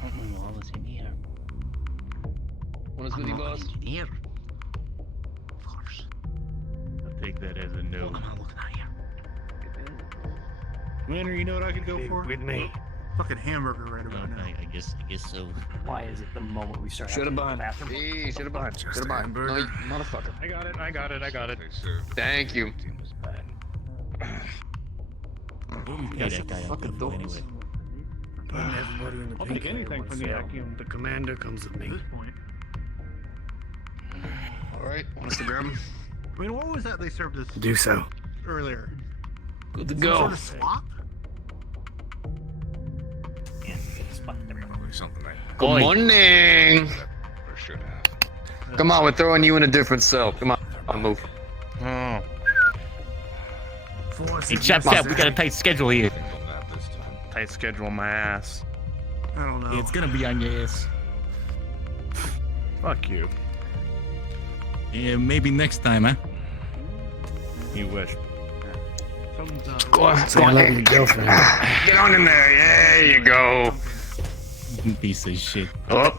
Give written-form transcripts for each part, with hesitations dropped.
What was in here? What is with you, boss? In here. Of course. I'll take that as a no. I'm not looking at here. Commander, you know what I could go for? With me. Fucking hamburger right No, about now. I guess so. Why is it the moment we start? Should have having been. the bathroom? Hey, should have been. Just Should a have been. No, hamburger. you motherfucker. I got it, I got it, I got it. Thank you. Pay that guy up fucking anyway. dogs. Putting everybody in the I'll pink take anything from the cell. Actium. The commander comes with me. At this point. Alright, want us to grab him? I mean, what was that they served us Do so. earlier? Good to Some go. sort of slop? Something like Good morning. that. Or should have. Come on, we're throwing you in a different cell. Come on, I'll move. Oh. Force Hey, is chap, just- we got a tight schedule here. Think on that this time. Tight schedule, my ass. I don't know. It's gonna be on your ass. Fuck you. Yeah, maybe next time, huh? You wish. Go on, Say hello to your girlfriend. Get on in there. There you go. Piece of shit. Oh,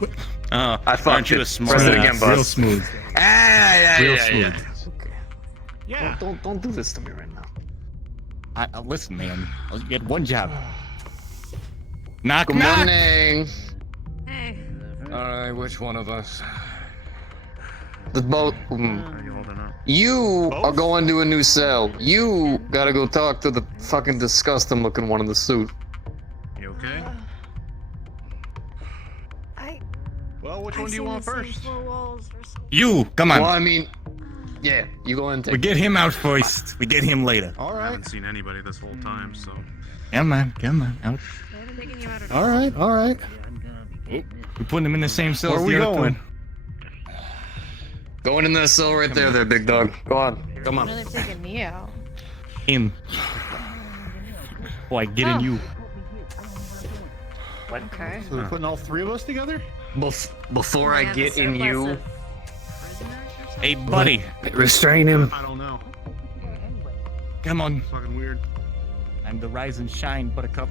Oh, I fucked aren't you it. a smart Press it ass? again, boss. Real smooth. Yeah, Real yeah, yeah. smooth. Yeah. Don't do this to me right now. Listen, man. You get one job. Knock, Good knock. morning. Alright, which one of us? The boat. Are you holding up? You Both? are going to a new cell. You gotta go talk to the fucking disgusting looking one in the suit. You okay? Well, which one do you want first? You, come on. Well, I mean, yeah, you go and We take. get him out first. We get him later. All I right. haven't seen anybody this whole time, so. Come on, come on. Out. All right, all right. We putting him in the same cell Where as are we the other going? two. Going in that cell right there, big dog. Go on, come on. No, they're taking me out. Him. Why, get in you. Okay. So we're putting all three of us together? Before I get in you, Hey, buddy. Restrain him. I don't know. Come on. Fucking weird. I'm the rise and shine, buttercup.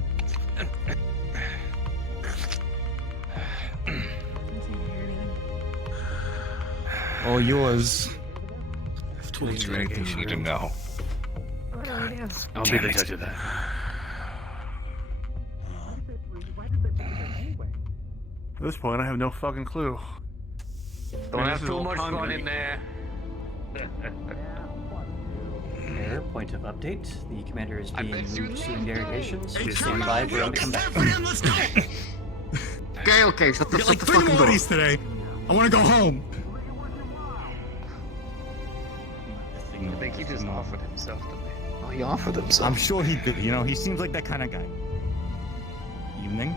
All yours. Is there anything you need to know? What do we do? I'll be the judge of that. At this point, I have no fucking clue. don't Man, have this is too all much fun conjuring. in there. Fair point of update. The commander is being bet you moved to interrogations. Hey, Stand by for him to come back. Okay, shut the Get like fucking 3 door. bodies today. I want to go home. I think he just offered himself to me. Oh, he offered himself. I'm sure he did. You know, he seems like that kind of guy. Evening.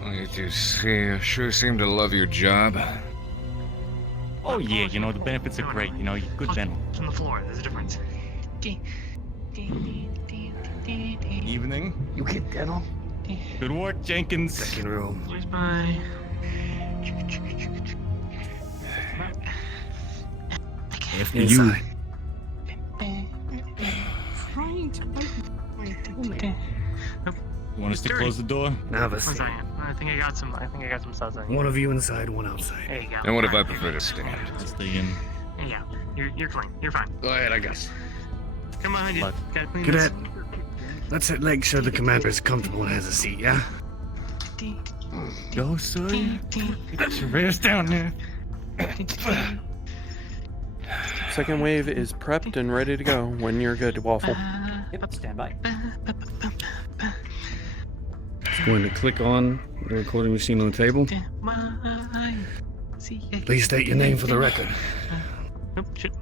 Well, you two sure seem to love your job. Oh yeah, you know the benefits are great. You know, you're good dental. It's on the floor. There's a difference. Evening. You get dental? Good work, Jenkins. Second room. Where's my... After you. Inside. You want us to close the door? Now the One scene. second. I think I got some stuff on. One of you inside, one outside. There you go. And what if I prefer to stand? Let's stay in. There you go. You're clean. You're fine. Go ahead, I guess. Come on, you Look. gotta clean this. Cadet, let's make sure the commander is comfortable and has a seat, yeah? Go, son. Get your ass down there. Second wave is prepped and ready to go when you're good, Waffle. Yep, stand by. Just going to click on the recording machine on the table. Please state your name for the record. Oh, shit.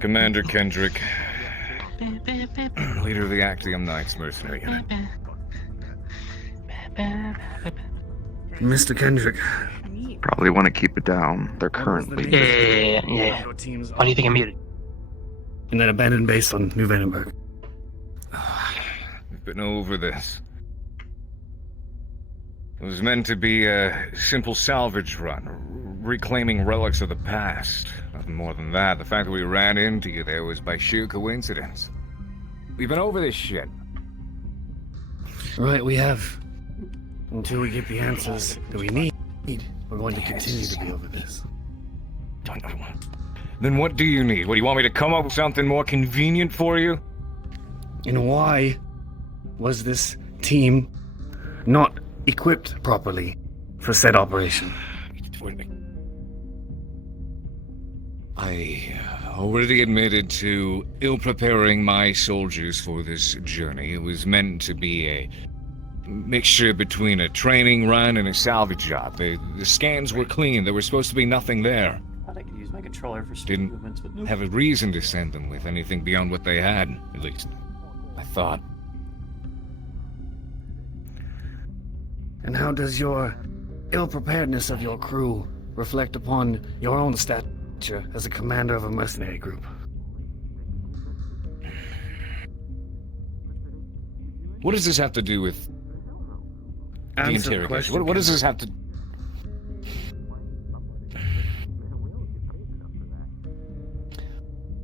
Commander Kendrick, leader of the Actium Knights mercenary unit. Mr. Kendrick. Probably want to keep it down. They're currently. Yeah. Your team's Why do you think I'm muted? in that abandoned base on New Vandenberg. We've been over this. It was meant to be a simple salvage run, reclaiming relics of the past. Nothing more than that. The fact that we ran into you there was by sheer coincidence. We've been over this shit. Right, we have. Until we get the answers that we need, we're going to continue to be over this. Then what do you need? What, do you want me to come up with something more convenient for you? And why was this team not equipped properly for said operation? I already admitted to ill-preparing my soldiers for this journey. It was meant to be a mixture between a training run and a salvage job. The scans were clean. There was supposed to be nothing there. Thought I could use my controller for speed Didn't movements, but nope. have a reason to send them with anything beyond what they had. At least, I thought. And how does your ill-preparedness of your crew reflect upon your own stature as a commander of a mercenary group? What does this have to do with the Answer the interrogation? question, What does this have to...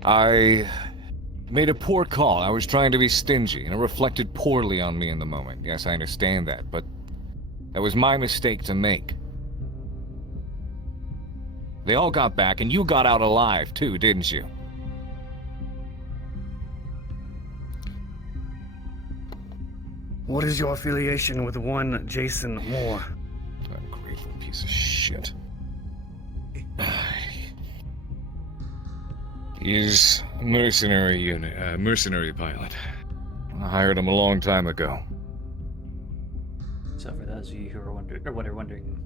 I made a poor call. I was trying to be stingy, and it reflected poorly on me in the moment. Yes, I understand that, but that was my mistake to make. They all got back, and you got out alive, too, didn't you? What is your affiliation with one Jason Moore? Ungrateful piece of shit. He's a mercenary pilot. I hired him a long time ago. So for those of you who are wondering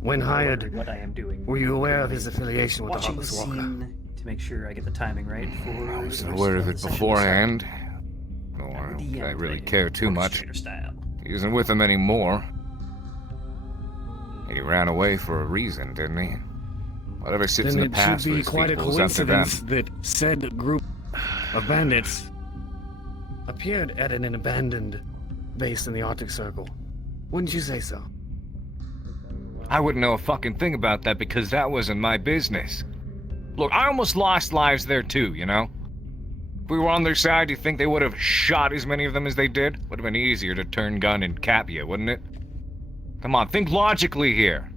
When hired, what I am doing, were you aware of his affiliation with the watching the Heartless Walker? scene to make sure I get the timing right for. I was the aware of rest it the session beforehand. to Nor start. did I really Played care too much. orchestrator Style. He isn't with them anymore. He ran away for a reason, didn't he? Whatever sits Then in the it past should for be his quite a people is up to them. coincidence that said group of bandits appeared at an abandoned base in the Arctic Circle. Wouldn't you say so? I wouldn't know a fucking thing about that because that wasn't my business. Look, I almost lost lives there too, you know? If we were on their side, do you think they would have shot as many of them as they did? Would have been easier to turn gun and cap you, wouldn't it? Come on, think logically here.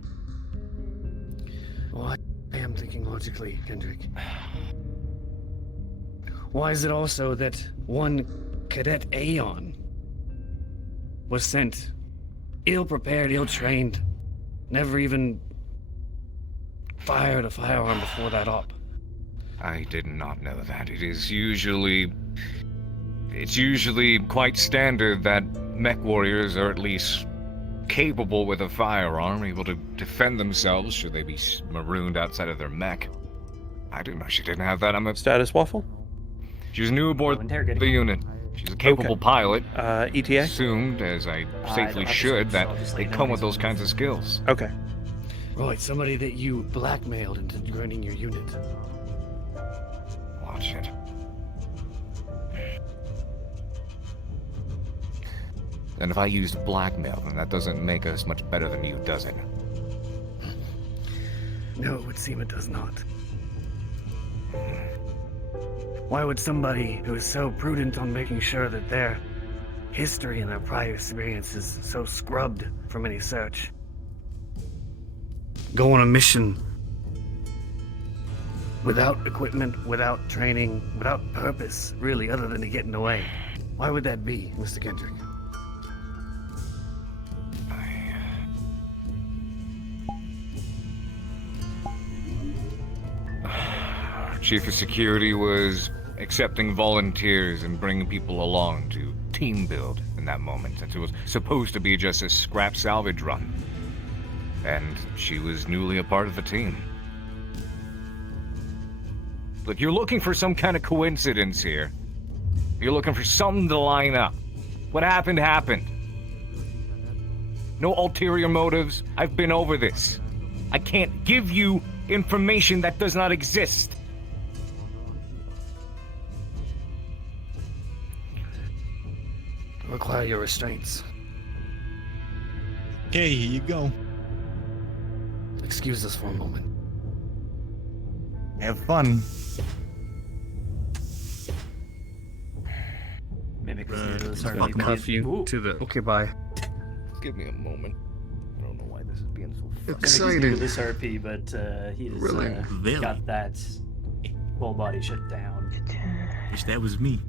Well, I am thinking logically, Kendrick. Why is it also that one Cadet Aeon was sent ill-prepared, ill-trained, never even fired a firearm before that op? I did not know that. It's usually quite standard that mech warriors are at least capable with a firearm, able to defend themselves should they be marooned outside of their mech. I didn't know she didn't have that. I'm a Status waffle? She's new aboard Interrogating. the unit. She's a capable pilot. ETA? Assumed, as I safely don't have should, to, that so I'll just they let you come know with when those it's kinds of skills. Okay. Right, somebody that you blackmailed into joining your unit. Watch it. And if I used blackmail, then that doesn't make us much better than you, does it? No, it would seem it does not. Why would somebody who is so prudent on making sure that their history and their prior experience is so scrubbed from any search go on a mission without equipment, without training, without purpose, really, other than to get in the way? Why would that be, Mr. Kendrick? Chief of Security was accepting volunteers and bringing people along to team build in that moment, since it was supposed to be just a scrap salvage run. And she was newly a part of the team. Look, you're looking for some kind of coincidence here. You're looking for something to line up. What happened, happened. No ulterior motives. I've been over this. I can't give you information that does not exist. Require your restraints. Okay, here you go. Excuse us for a moment. Have fun. Mimic is the start of I'll the cuff you Ooh. to the. Okay, bye. Give me a moment. I don't know why this is being so fucking He's new to this RP, but he's Really? got that whole body shut down. Wish that was me.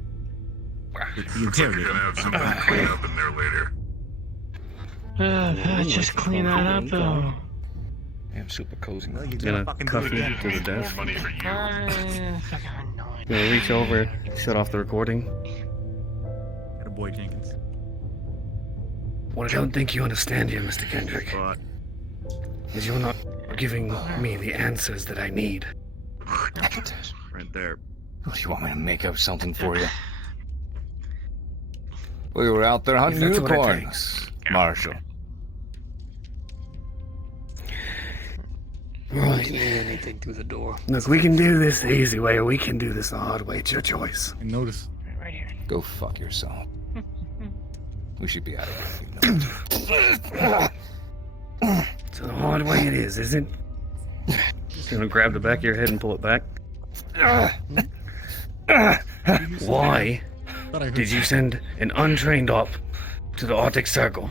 With the interrogator. have something to clean up in there later. Let's just clean that up, though. I'm super cozy. Well, you Gonna fucking cuff do it you again. to the desk. Money for you. Gonna reach over, shut off the recording. Atta boy Jenkins. What I don't think you understand here, Mr. Kendrick, But is you're not giving me the answers that I need. right there. What do you want me to make up something for you? We were out there hunting If that's what it unicorns, Marshal. Right. anything through the door. Look, we can do this the easy way, or we can do this the hard way. It's your choice. And notice. Go fuck yourself. We should be out of here. You know. So the hard way it is, isn't it? Just gonna grab the back of your head and pull it back. Why did you send an untrained op to the Arctic Circle?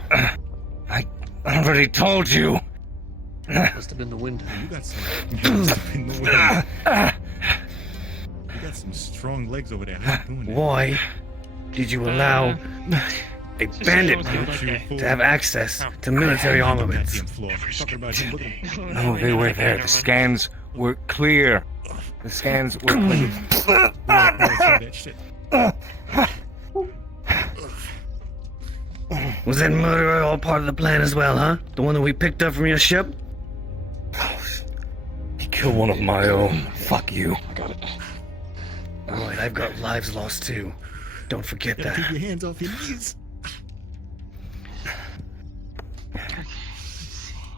I already told you. Must have been the wind. You got some in the way. You got some strong legs over there. How you doing that? Why did you allow a bandit group to have access to military armaments? Goddamn floor. Talking about him, look at him. No, they were there. The scans were clear. The scans were clear. You wanna say that shit. Was that murderer all part of the plan as well, huh? The one that we picked up from your ship? He killed one of my own. Fuck you. Alright, I've got lives lost too. Don't forget Gotta keep that. your hands off your knees.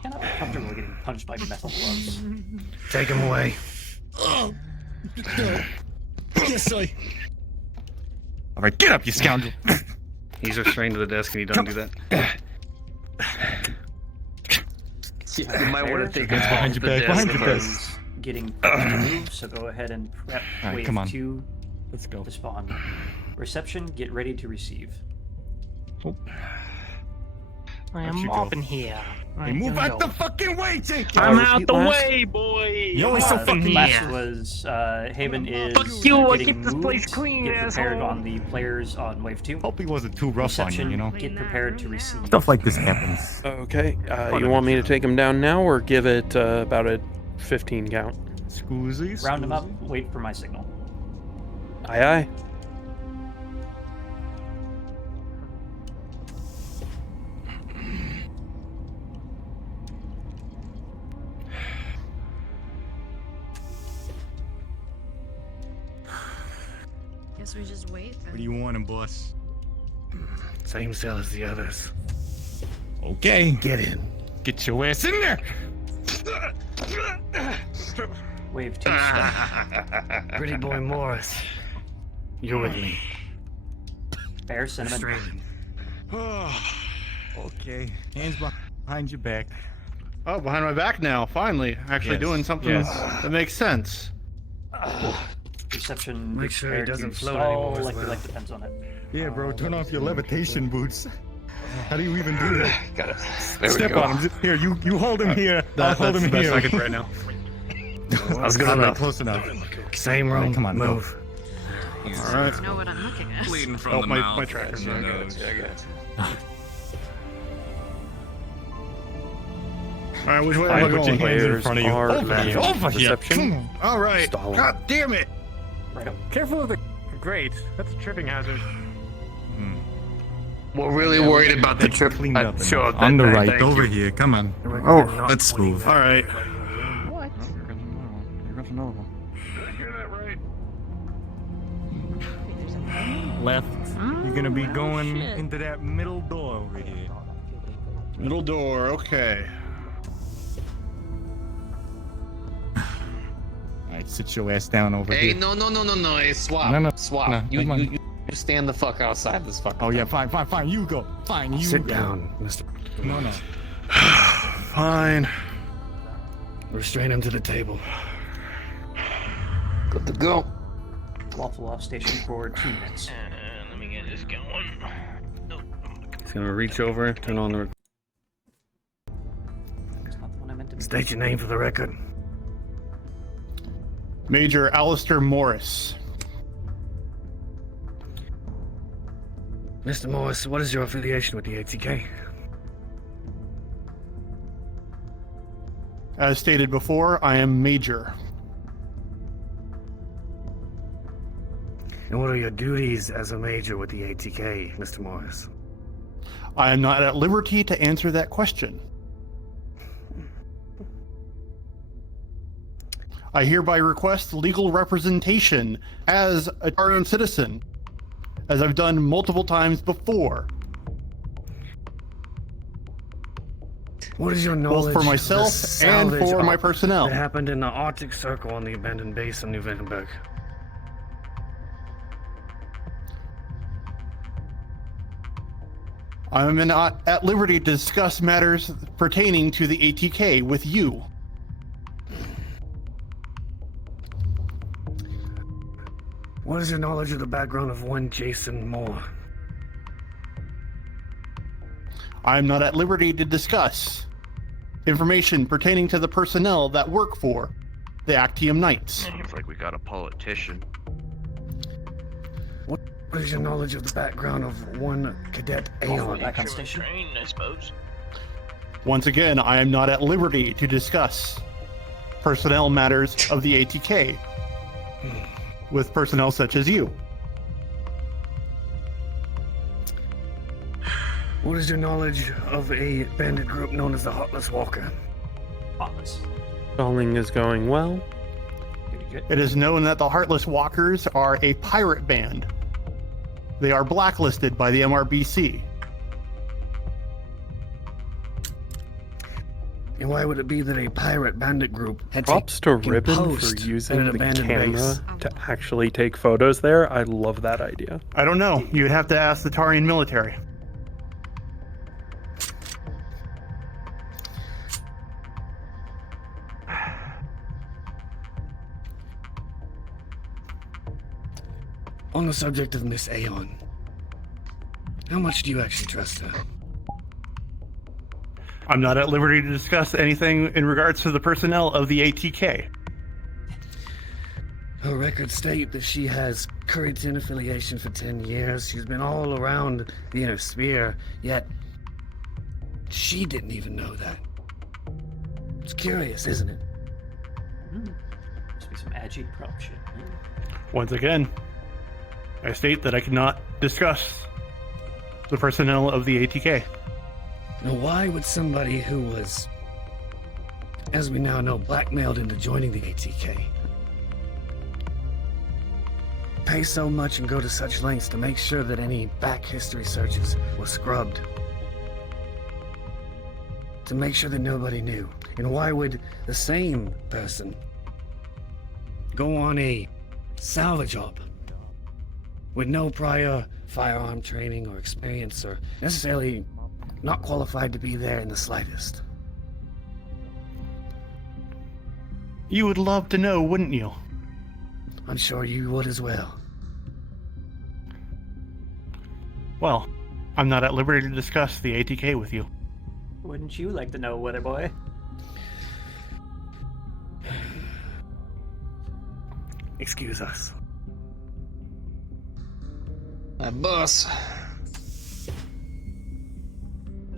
Kind of uncomfortable getting punched by metal gloves. Take him away. Oh, no. Yes, I. All right, get up, you scoundrel. He's restrained to the desk and he doesn't do that. Yeah, you might want to take Hands behind your back, behind your back. Is getting prepped to move, so go ahead and prep Alright, wave come on. 2 Let's go. to spawn. Reception, get ready to receive. I am up in here. Hey, move out the fucking way, Jenkins. I'm out the way, boy. You're always so fucking Last was Haven is Fuck you, I getting keep this place moved. clean, Get prepared asshole. on the players on wave 2. Hope he wasn't too rough on you, Reception, you know. get prepared to receive. Stuff like this happens. Okay, you want me to take him down now or give it about a 15 count? Scoozy. Round them up, wait for my signal. Aye aye. Guess we just wait What then. do you want, boss? Same cell as the others. Okay, Get in. get your ass in there. Wave 2 start. Pretty boy Morris. You're with me. Bear cinnamon. Okay, hands behind your back. Oh, behind my back now. Finally, actually Yes, doing something yes. that makes sense. Reception, Make get sure it prepared doesn't to float stall anymore as like the well. light depends on it. Yeah, bro, turn off your levitation boots. How do you even do that? Got it. There we Step go. on him. Here, you hold him here. I'll hold him that's here. I can right now. I was good All right, enough. close enough. Same room. Come on, go. move. All right. I know what I'm looking at. Bleeding from Oh, the my mouth. tracker. and the nose. All right, which way Fine, am I put your going? hands in Players front of you. are Over here. left. Over here. Reception. All right. Stall. God damn it. Right up. Careful of the. Great. That's a tripping hazard. We're really worried about the trip. Cleaned up enough. Sure. On the right, thank over you. here. Come on. Oh, let's move. All right. What? Left. You're gonna be going into that middle door over here. Middle door. Okay. Alright, sit your ass down over Hey, here. no. Hey, swap. No, no, Swap. no, you, come on. you stand the fuck outside this fucking. Oh yeah, fine. You go. Fine, you Sit go. down, Mr. No. Fine. Restrain him to the table. Good to go. Waffle off station for 2 minutes. Let me get this going. He's gonna reach over, turn on the State your name for the record. Major Alistair Morris. Mr. Morris, what is your affiliation with the ATK? As stated before, I am Major. And what are your duties as a major with the ATK, Mr. Morris? I am not at liberty to answer that question. I hereby request legal representation as a Tarian citizen, as I've done multiple times before. What is your knowledge Both for of the myself and salvage for my op personnel. that happened in the Arctic Circle on the abandoned base in New Vindenberg? I am not at liberty to discuss matters pertaining to the ATK with you. What is your knowledge of the background of one Jason Moore? I am not at liberty to discuss information pertaining to the personnel that work for the Actium Knights. Seems like we got a politician. What is your knowledge of the background of one Cadet Aeon? Trained, I suppose. Once again, I am not at liberty to discuss personnel matters of the ATK with personnel such as you. What is your knowledge of a bandit group known as the Heartless Walker? Heartless. Calling is going well. Pretty good. It is known that the Heartless Walkers are a pirate band. They are blacklisted by the MRBC. And why would it be that a pirate bandit group had Props to taken Ribbon for post at using an the abandoned camera base? to actually take photos there. I love that idea. I don't know. You would have to ask the Tarian military. On the subject of Miss Aeon, how much do you actually trust her? I'm not at liberty to discuss anything in regards to the personnel of the ATK. Her records state that she has Kuritan affiliation for 10 years. She's been all around the inner sphere, yet she didn't even know that. It's curious, isn't it? Must be some agi prop shit. Once again, I state that I cannot discuss the personnel of the ATK. Now, why would somebody who was, as we now know, blackmailed into joining the ATK pay so much and go to such lengths to make sure that any back history searches were scrubbed? To make sure that nobody knew. And why would the same person go on a salvage op with no prior firearm training or experience, or necessarily not qualified to be there in the slightest? You would love to know, wouldn't you? I'm sure you would as well. Well, I'm not at liberty to discuss the ATK with you. Wouldn't you like to know, Weather Boy? Excuse us. Boss.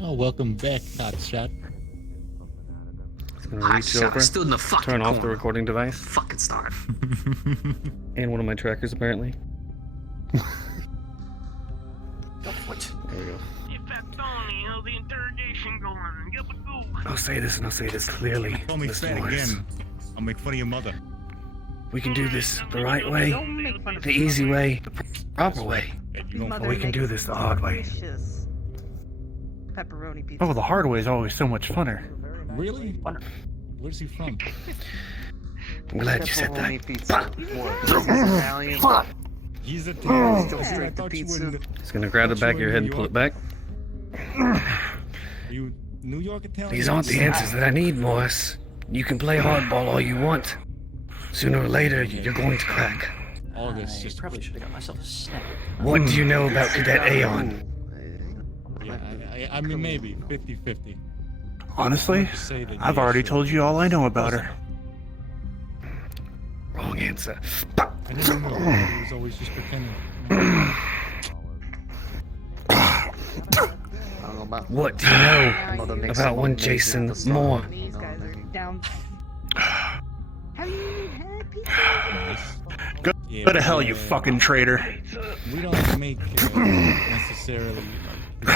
Oh, welcome back, Hotshot. It's gonna reach over, stood in the fucking turn off the corner. recording device, Fucking start. and one of my trackers apparently. What? There we go. You fat Tony, how's the interrogation going? Yabba-goo. I'll say this and I'll say this clearly, Call me Mr. fat Morris. again. I'll make fun of your mother. We can do this the right way, Don't make fun of the easy way, the proper way. Hey, you His gonna mother we can do makes this the hard way. delicious pepperoni pizza. Oh, the hard way is always so much funner. Really? Where's he from? I'm glad you said that. He's a Still I straight to thought you pizza. were in- Just gonna grab the thought back you of your were head in and pull it New back. York. Are you New York Italian? These aren't the answers that I need, Morris. You can play hardball all you want. Sooner or later, you're going to crack. All this I just probably should have got myself a snack. What do you know about Cadet Aeon? Yeah, I mean maybe 50-50. Honestly, I've already told you all I know about her. Wrong answer. I never knew. He was always just pretending. What do you know about one Jason Moore? These guys are down. Have you even had pizza? Go to hell, you fucking traitor. We don't make necessarily. We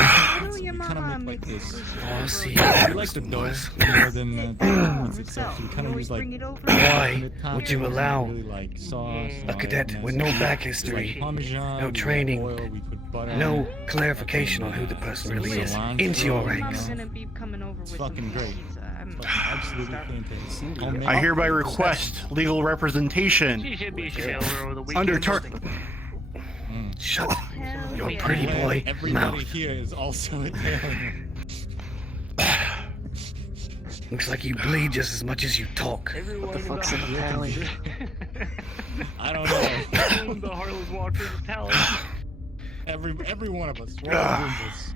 kind of make like this. Oh, see, We like the dough more than what's itself. So we kind of use like. why would you allow really like sauce, a cadet with no back history, no training, no clarification on who the person really is into your ranks? I'm gonna be coming over with fucking great. Absolutely fantastic. I hereby request legal representation She should be chill over the weekend. under Shut your pretty boy Everybody mouth. here is also Italian. Looks like you bleed just as much as you talk. What the fuck's an Italian? I don't know. The Harlow's Walker's Italian. Every one of us. We're all doing this.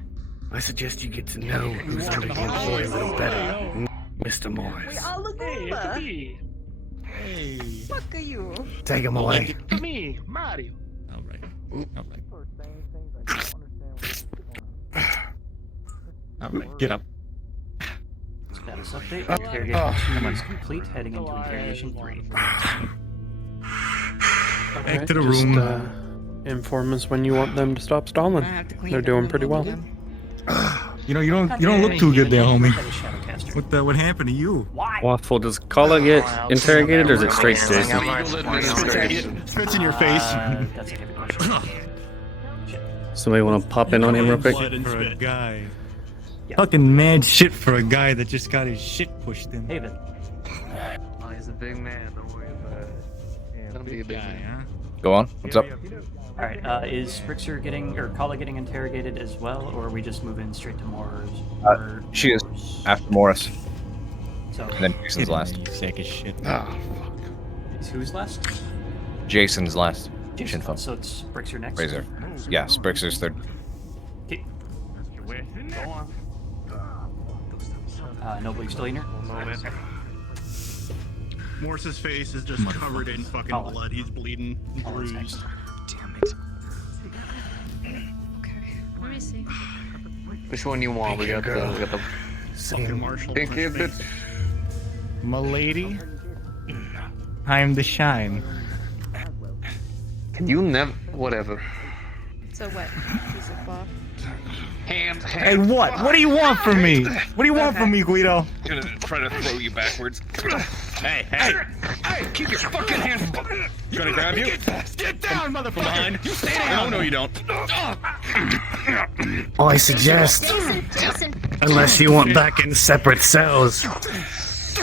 I suggest you get to know who's under your employ a little better, Mr. Morris. Hey, it's me. Hey. Fuck are you? Take him away. It's me, Mario. All right. All right. Get up. Status update. Interrogation 2 is complete, heading into interrogation 3. Back to the Just, room. inform us when you want them to stop stalling. They're doing pretty well. You know, you don't look too good there, homie. What happened to you? Waffle, does Kala get interrogated or is it straight to Jason? Spits in your face. That's a different question. Somebody want to pop in on him real quick? For a guy. Yeah. Fucking mad shit for a guy that just got his shit pushed in. Haven. Oh, he's a big man. Don't worry about it. Yeah, big guy, huh? Go on. What's up? Alright, is Sprixer getting, or Kala getting interrogated as well, or are we just moving straight to Morris? She is after Morris, So, and then Jason's last. You sack of shit. is who's last? Jason's last. Jason. Shinfo. So it's Sprixer next? Razor. Yeah, Sprixer's third. Okay. Go on. Noble, you still in here? Morris's face is just covered in fucking blood. He's bleeding, bruised. Damn it. Let me see. Which one you want? We got the Fucking Marshall. pink bit. Milady, I'm the shine. Can you never? Whatever. So what? Piece of cloth. Hey, what? What do you want from me? What do you want from me, Guido? Gonna try to throw you backwards. Hey, keep your fucking hands. Gonna grab you? Get down, motherfucker! Behind. You stay down! No, you don't. I suggest, unless you want back in separate cells, with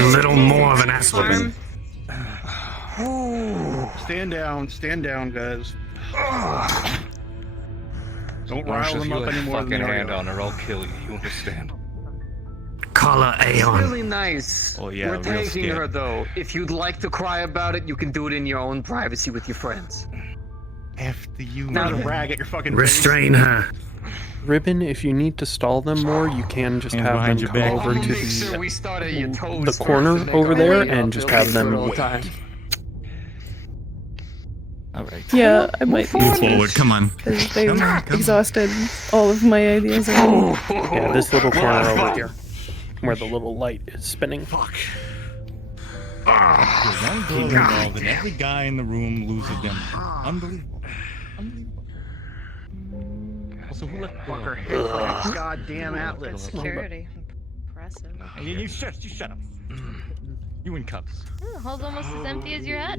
a little more of an ass whipping. Stand down, guys. Don't rile Marshall, them you up lay a anymore than fucking they hand are. on her, I'll kill you. You understand? Kala Aeon. Really nice. Oh, yeah, We're real taking scared. her though. If you'd like to cry about it, you can do it in your own privacy with your friends. After you, Not a rag at your fucking Restrain her. Ribbon, if you need to stall them more, you can just And have behind them your come back. over to Make sure the we start at your toes the corner first and over make our there way and up. just They'll have do them it all the wait. time. All right. Yeah, I might be Move forward. Come on. because they've Come on. exhausted all of my ideas already. Yeah, this little corner over here, where the little light is spinning. Fuck. There's one girl involved, and every guy in the room loses them. Unbelievable. Unbelievable. Also, who left Walker? Goddamn atlas. Security. Impressive. Hey, you shut up. You in cuffs. The hall's almost as empty as your head.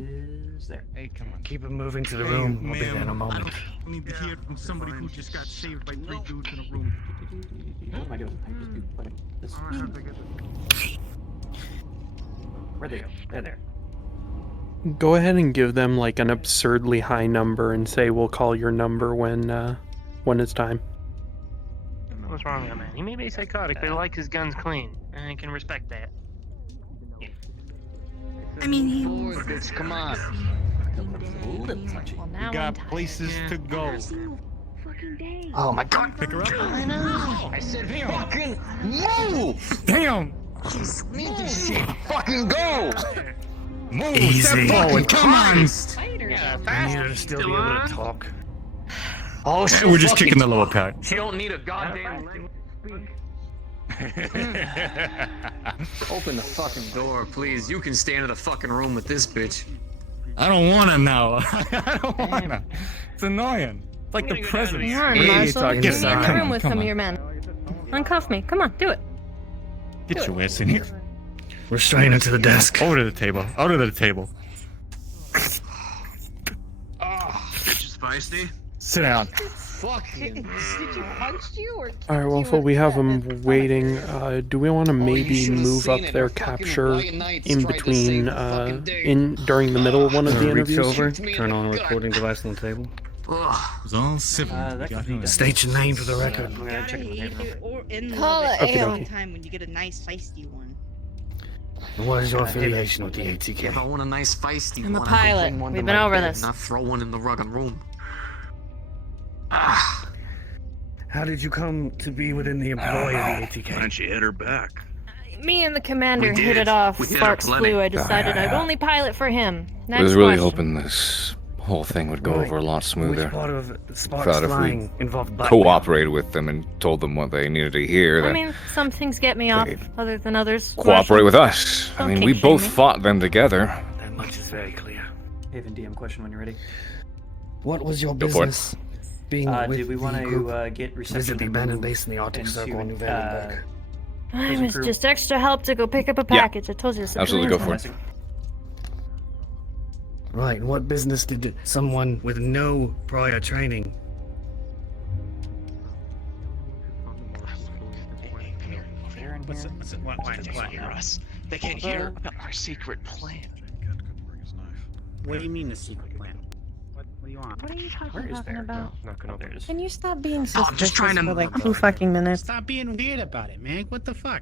Is there? Hey, come on. Keep it moving to the room. We'll be there in a moment. I need to hear it from somebody who just got saved by 3 dudes in a room. What am I doing? I just do like this. Where'd they go? They're there. Go ahead and give them like an absurdly high number and say we'll call your number when it's time. I don't know what's wrong with that man. He may be psychotic, but I like his guns clean, and I can respect that. I mean, he Forward, bitch, come on. Well, now We got I'm tired. places to go. Fucking day. Oh my god. Pick her up. I know. I said Fucking move! Damn. Need this shit. Fucking go! Move. Easy. Step forward. Come on. Yeah, I need her to still be able to talk. Oh, We're just kicking the lower part. You don't need a goddamn leg. Open the fucking door, please. You can stay in the fucking room with this bitch. I don't wanna now. I don't wanna. It's annoying. It's like the president. Come on, Hey, Marshall. talking Get to me in the Sam. room with Come some on. of your men. Uncuff me. Come on, do it. Get your ass in here. Restrain her to the desk. Over to the table. Over to the table. Bitch is feisty. Sit down. Did you punch you or kicked Alright, you Waffle, or we have something? them waiting. Do we want to maybe should've move seen up it. their Our fucking capture White Knights in tried to save between, the fucking day. during the middle of one of the Reach interviews? over, Shoot me in turn the on a gut. recording device on the table. Ugh. It was all civil. that Got could be him. done. State your name for the record. I'm gonna check it with Haven. Or in Call love it at the Aeon. same time when you get a nice feisty one. What is your affiliation with the ATK? If I want a nice feisty I'm a one, I go pilot. bring one to We've my been over bed this. and I throw one in the rugged room. Ah. How did you come to be within the employ of the ATK? she hit her back? Me and the commander We hit did. it off. We did Sparks our plenty. flew. I decided I'd only pilot for him. Next I was really question. hoping this whole thing would go Right. over a lot smoother. Which part of Sparks Thought if we flying involved blackmail? Cooperated with them and told them what they needed to hear, I then mean, some things get me off, other than others. cooperate with us. I Don't mean, we kink shame both me. fought them together. That much is very clear. Haven DM question when you're ready. What was your Go for it. business being with Did we want the group? to get Visit reception the and abandoned move base in the Arctic into, Circle on New Vandenberg. I prison was crew? just extra help to go pick up a Yeah. package. I told you. Absolutely, go for it. Right, and what business did someone with no prior training? Why hear us? They can't hear about our secret plan. What do you mean the secret plan? What do you want? What are you Where is talking Bear? about? Oh, there it is. Can you stop being Oh, I'm just trying to- for like 2 fucking minutes? Stop being weird about it, man. What the fuck?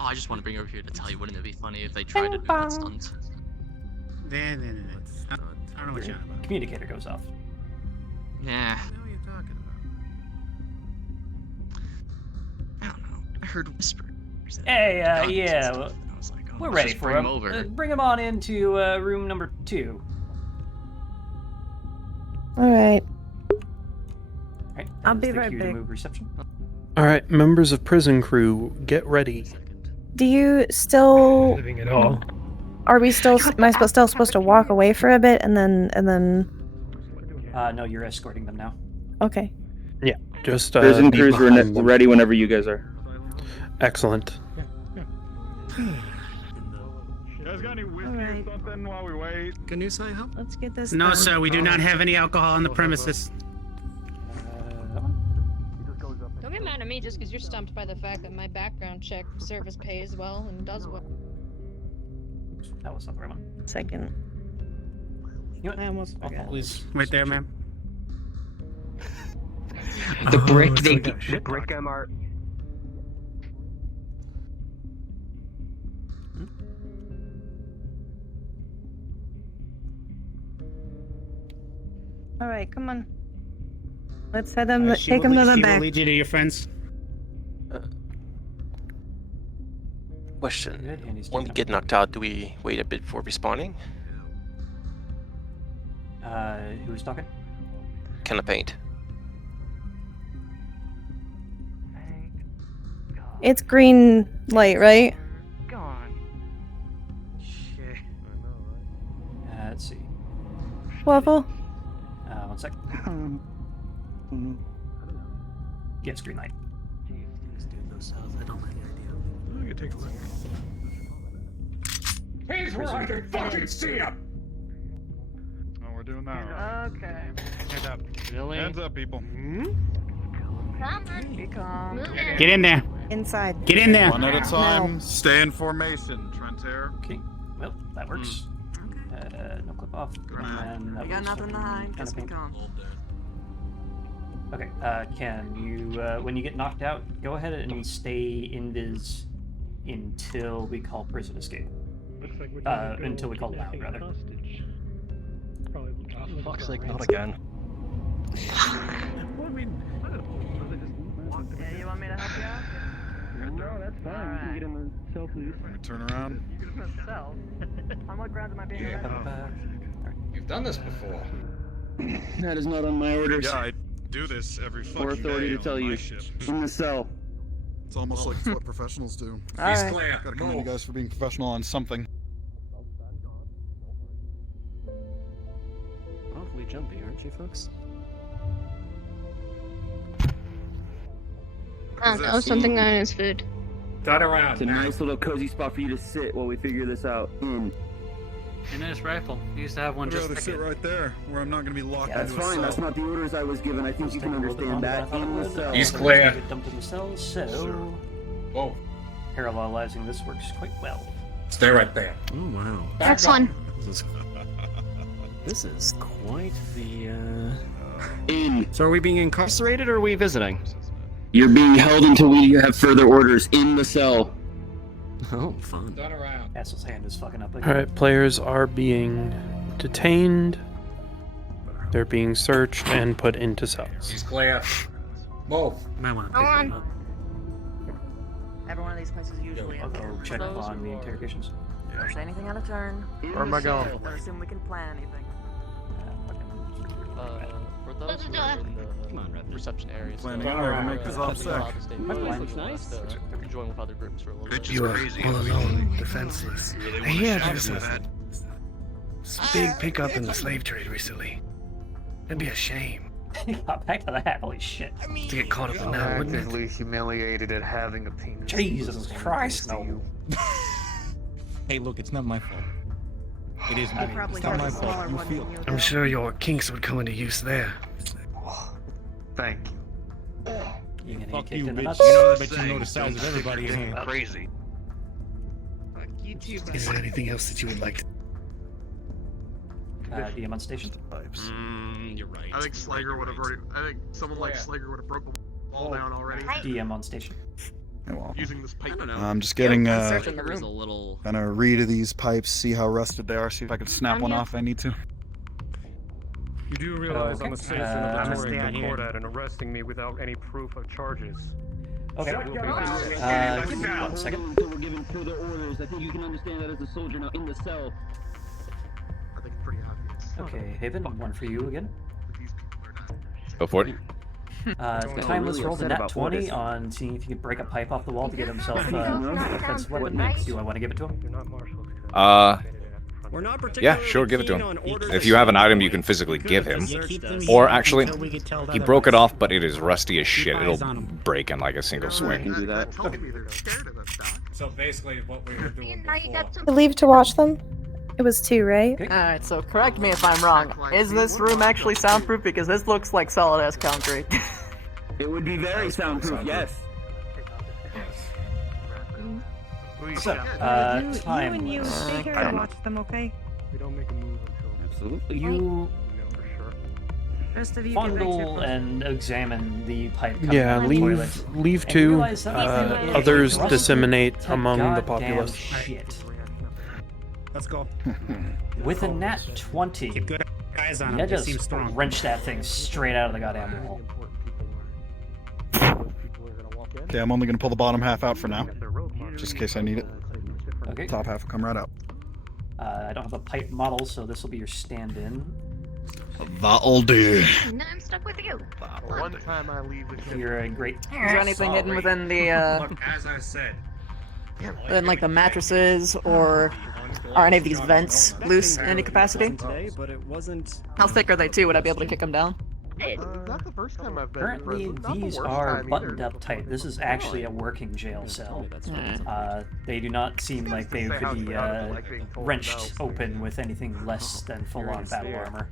Oh, I just want to bring you over here to tell you, wouldn't it be funny if they tried to do bong. that stunt? I don't know what you're on about. Communicator goes off. Yeah. What are you talking about? I don't know. I heard whispers. that Hey, guns and yeah, stuff, well, and I was like, oh, we're let's ready just for bring him. him over. Bring him on into room number 2. Alright. Right, I'll that is be the right cue to back. move reception. Alright, members of prison crew, get ready. Do you still? Living at all. Are we still? Am I still supposed to walk away for a bit and then? No, you're escorting them now. Okay. Yeah, just Prison be crews behind them. ready whenever you guys are. Excellent. You guys got any whiskey Alright. or something while we wait? Can you say help? Let's get this. No, done. sir. We do not have any alcohol on the premises. That one? Don't get mad at me just because you're stumped by the fact that my background check service pays well and does well. That was not the right one. Second. You know what? I almost forgot. Please wait there, ma'am. The brick, they The brick MR. All right, come on. Let's head them. She Take will them to lead- the she will back. lead you to your friends. Good, Andy's When we taking get knocked out, do we wait a bit before respawning? Who's talking? Can of paint. It's green light, right? Let's see. Waffle. 1 sec. Yes, green light. I can take a look. He's where I can fucking see him! Oh, we're doing that. Okay. Hands up. Really? Hands up, people. Be calm. Get in there. Inside. Get in there. One at a time. No. Stay in formation, Trentair. Okay. Well, that works. No clip off. And that We got was nothing to hide. Just be calm. Okay, Ken, you, when you get knocked out, go ahead and stay invis until we call prison escape. Until we call loud, rather. Fuck's sake, not again. What are we that's fine. You can get in the cell, please. Turn around. On what grounds am I being arrested? You've done this before. That is not on my orders. Yeah, I do this every fucking Or authority day to tell on my you. ship. In the cell. It's almost like what professionals do. Alright. Gotta commend you guys for being professional on something. Awfully jumpy, aren't you, folks? Oh no, something on his food. Turn around. It's a nice little cozy spot for you to sit while we figure this out. A nice rifle. You used to have one I'd just rather like sit it. right there, where I'm not gonna be locked That's into a fine. cell. That's not the orders I was given. I think you can understand that in the cell. He's clear. Get dumped in the cells, so Whoa. parallelizing this works quite well. Stay right there. Oh wow. Excellent. This is quite the. In. So are we being incarcerated or are we visiting? You're being held until we have further orders in the cell. Oh, fun. Turn around. Castle's hand is fucking up again. Alright, players are being detained. They're being searched and put into cells. He's clear. Move. Might want to Go pick on. them up. Every one of these places usually I'll go check on the interrogations. Don't say anything out of turn. Where am I going? Don't assume we can plan anything. For those who are in the reception areas, Planning on to make this up sick. Nice. join with other groups for a little bit. You are all alone, defenseless. I hear there's a big pickup in the slave trade recently. It'd be a shame Back to that, holy shit. to get caught up in that, wouldn't it? Actively humiliated at having a penis. Jesus Christ, no. Hey, look, it's not my fault. It is me. Probably It's not my has a smaller fault. You one feel than you I'm do. sure your kinks would come into use there. Thank you. You're gonna Fuck get you, kicked in the bitch. nuts. You know that you know the size of everybody in here. Crazy. Is there anything else that you would like to... DM on station. You're right. I think Slager would have already. I think someone like Slager would have broke the wall down already. DM on station. Well, Using this pipe. I'm just getting Searching the room. gonna read of these pipes, see how rusted they are, see if I can snap one off if I need to. You do realize I'm a citizen of the Tory Tory Court and arresting me without any proof of charges. Okay. Give me 1 second. Until we're given further orders. I think you can understand that as a soldier now in the cell. I think it's pretty obvious. Okay, Haven, one for you again. Go for it. Timeless rolled a upset nat about 20 orders. on seeing if he could break a pipe off the wall to get himself defensive weapon. Do I want to give it to him? We're not Yeah, sure, give it to him. If you have an item you can physically give him. Or actually, he broke it off, but it is rusty as shit. It'll break in like a single I swing. can do that. So basically, what we were doing Leave to watch them? It was 2, right? Alright, so correct me if I'm wrong. Is this room actually soundproof? Because this looks like solid ass concrete. It would be very soundproof, yes. So, You and you timeless. stay here and watch them, okay? We don't make a move until Absolutely. You we know for sure. Rest of you get back to your fondle post. and examine the pipe coming Yeah, out of the toilet. leave And to. realize that it is Others rusted disseminate to among the goddamn populace. Shit. Let's go. With a nat 20, Keep good eyes on yeah, him. He seems just strong. wrench that thing straight out of the goddamn wall. Okay, I'm only gonna pull the bottom half out for now, just in case I need it. Okay. Top half will come right out. I don't have a pipe model, so this will be your stand-in. That'll do. No, I'm stuck with you. One time I leave the You're a great. Is there anything hidden within the, Look, as I said, within like the mattresses, or are any of these vents loose in any capacity? Today, but it wasn't... How thick are they too? Would I be able to kick them down? not the first time I've been Currently, in prison. Not the these worst are time buttoned either. up tight. This is actually a working jail cell. They do not seem like they could be wrenched open with anything less than full-on battle armor.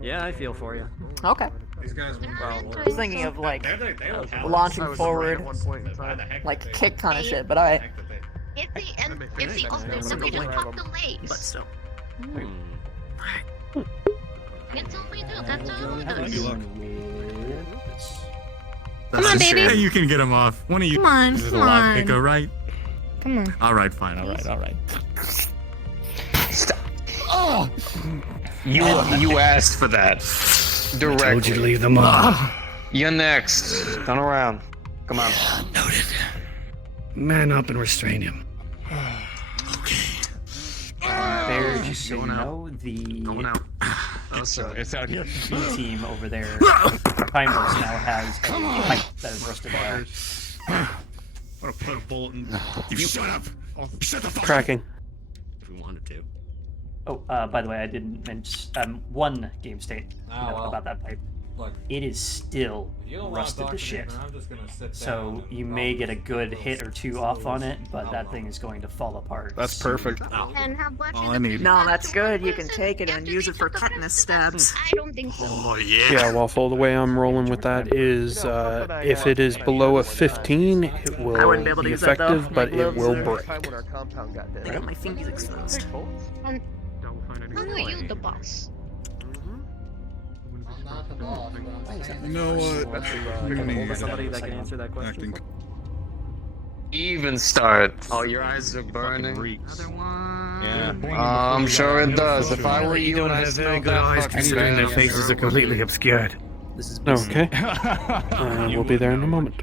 Yeah, I feel for you. Okay. these guys were I was thinking of like they were launching I was forward, at one point in time. like kick kind of shit, but alright. It's the office, so we just talk delays. But still. It's all we do, that's all we Having do. with- Come on, baby. Hey, you can get him off. One of you. Come on, This is a come lock on. picker, right? Come on. All right, fine. All right. Oh! You asked for that. Directly. Told you to leave them up. You're next. Turn around. Come on. Noted. man up and restrain him. There, just so you know, the It's out here. B team over there, Timers, now has a pipe that is rusted out. I'm gonna put a bullet in. You shut up! Shut the fuck Tracking. up! If we wanted to. Oh, by the way, I didn't mention one game state about that pipe. Look, it is still rusted to shit. So you may get a good hit or two off on it, but that thing is going to fall apart. That's perfect. And how much All I need. No, that's good. You can take it and use it for tetanus stabs. I don't think so. Oh yeah. Yeah, Waffle, the way I'm rolling with that is if it is below a 15, it will I wouldn't be able to use that, though. effective, but it will break. I got my fingers exposed. I'm gonna use the boss. You know what? We need somebody that can answer that question. Even start. Oh, your eyes are burning. Yeah. I'm sure it does. If I were you and I smelled that fucking considering their faces are completely obscured. This is Okay. We'll be there in a moment.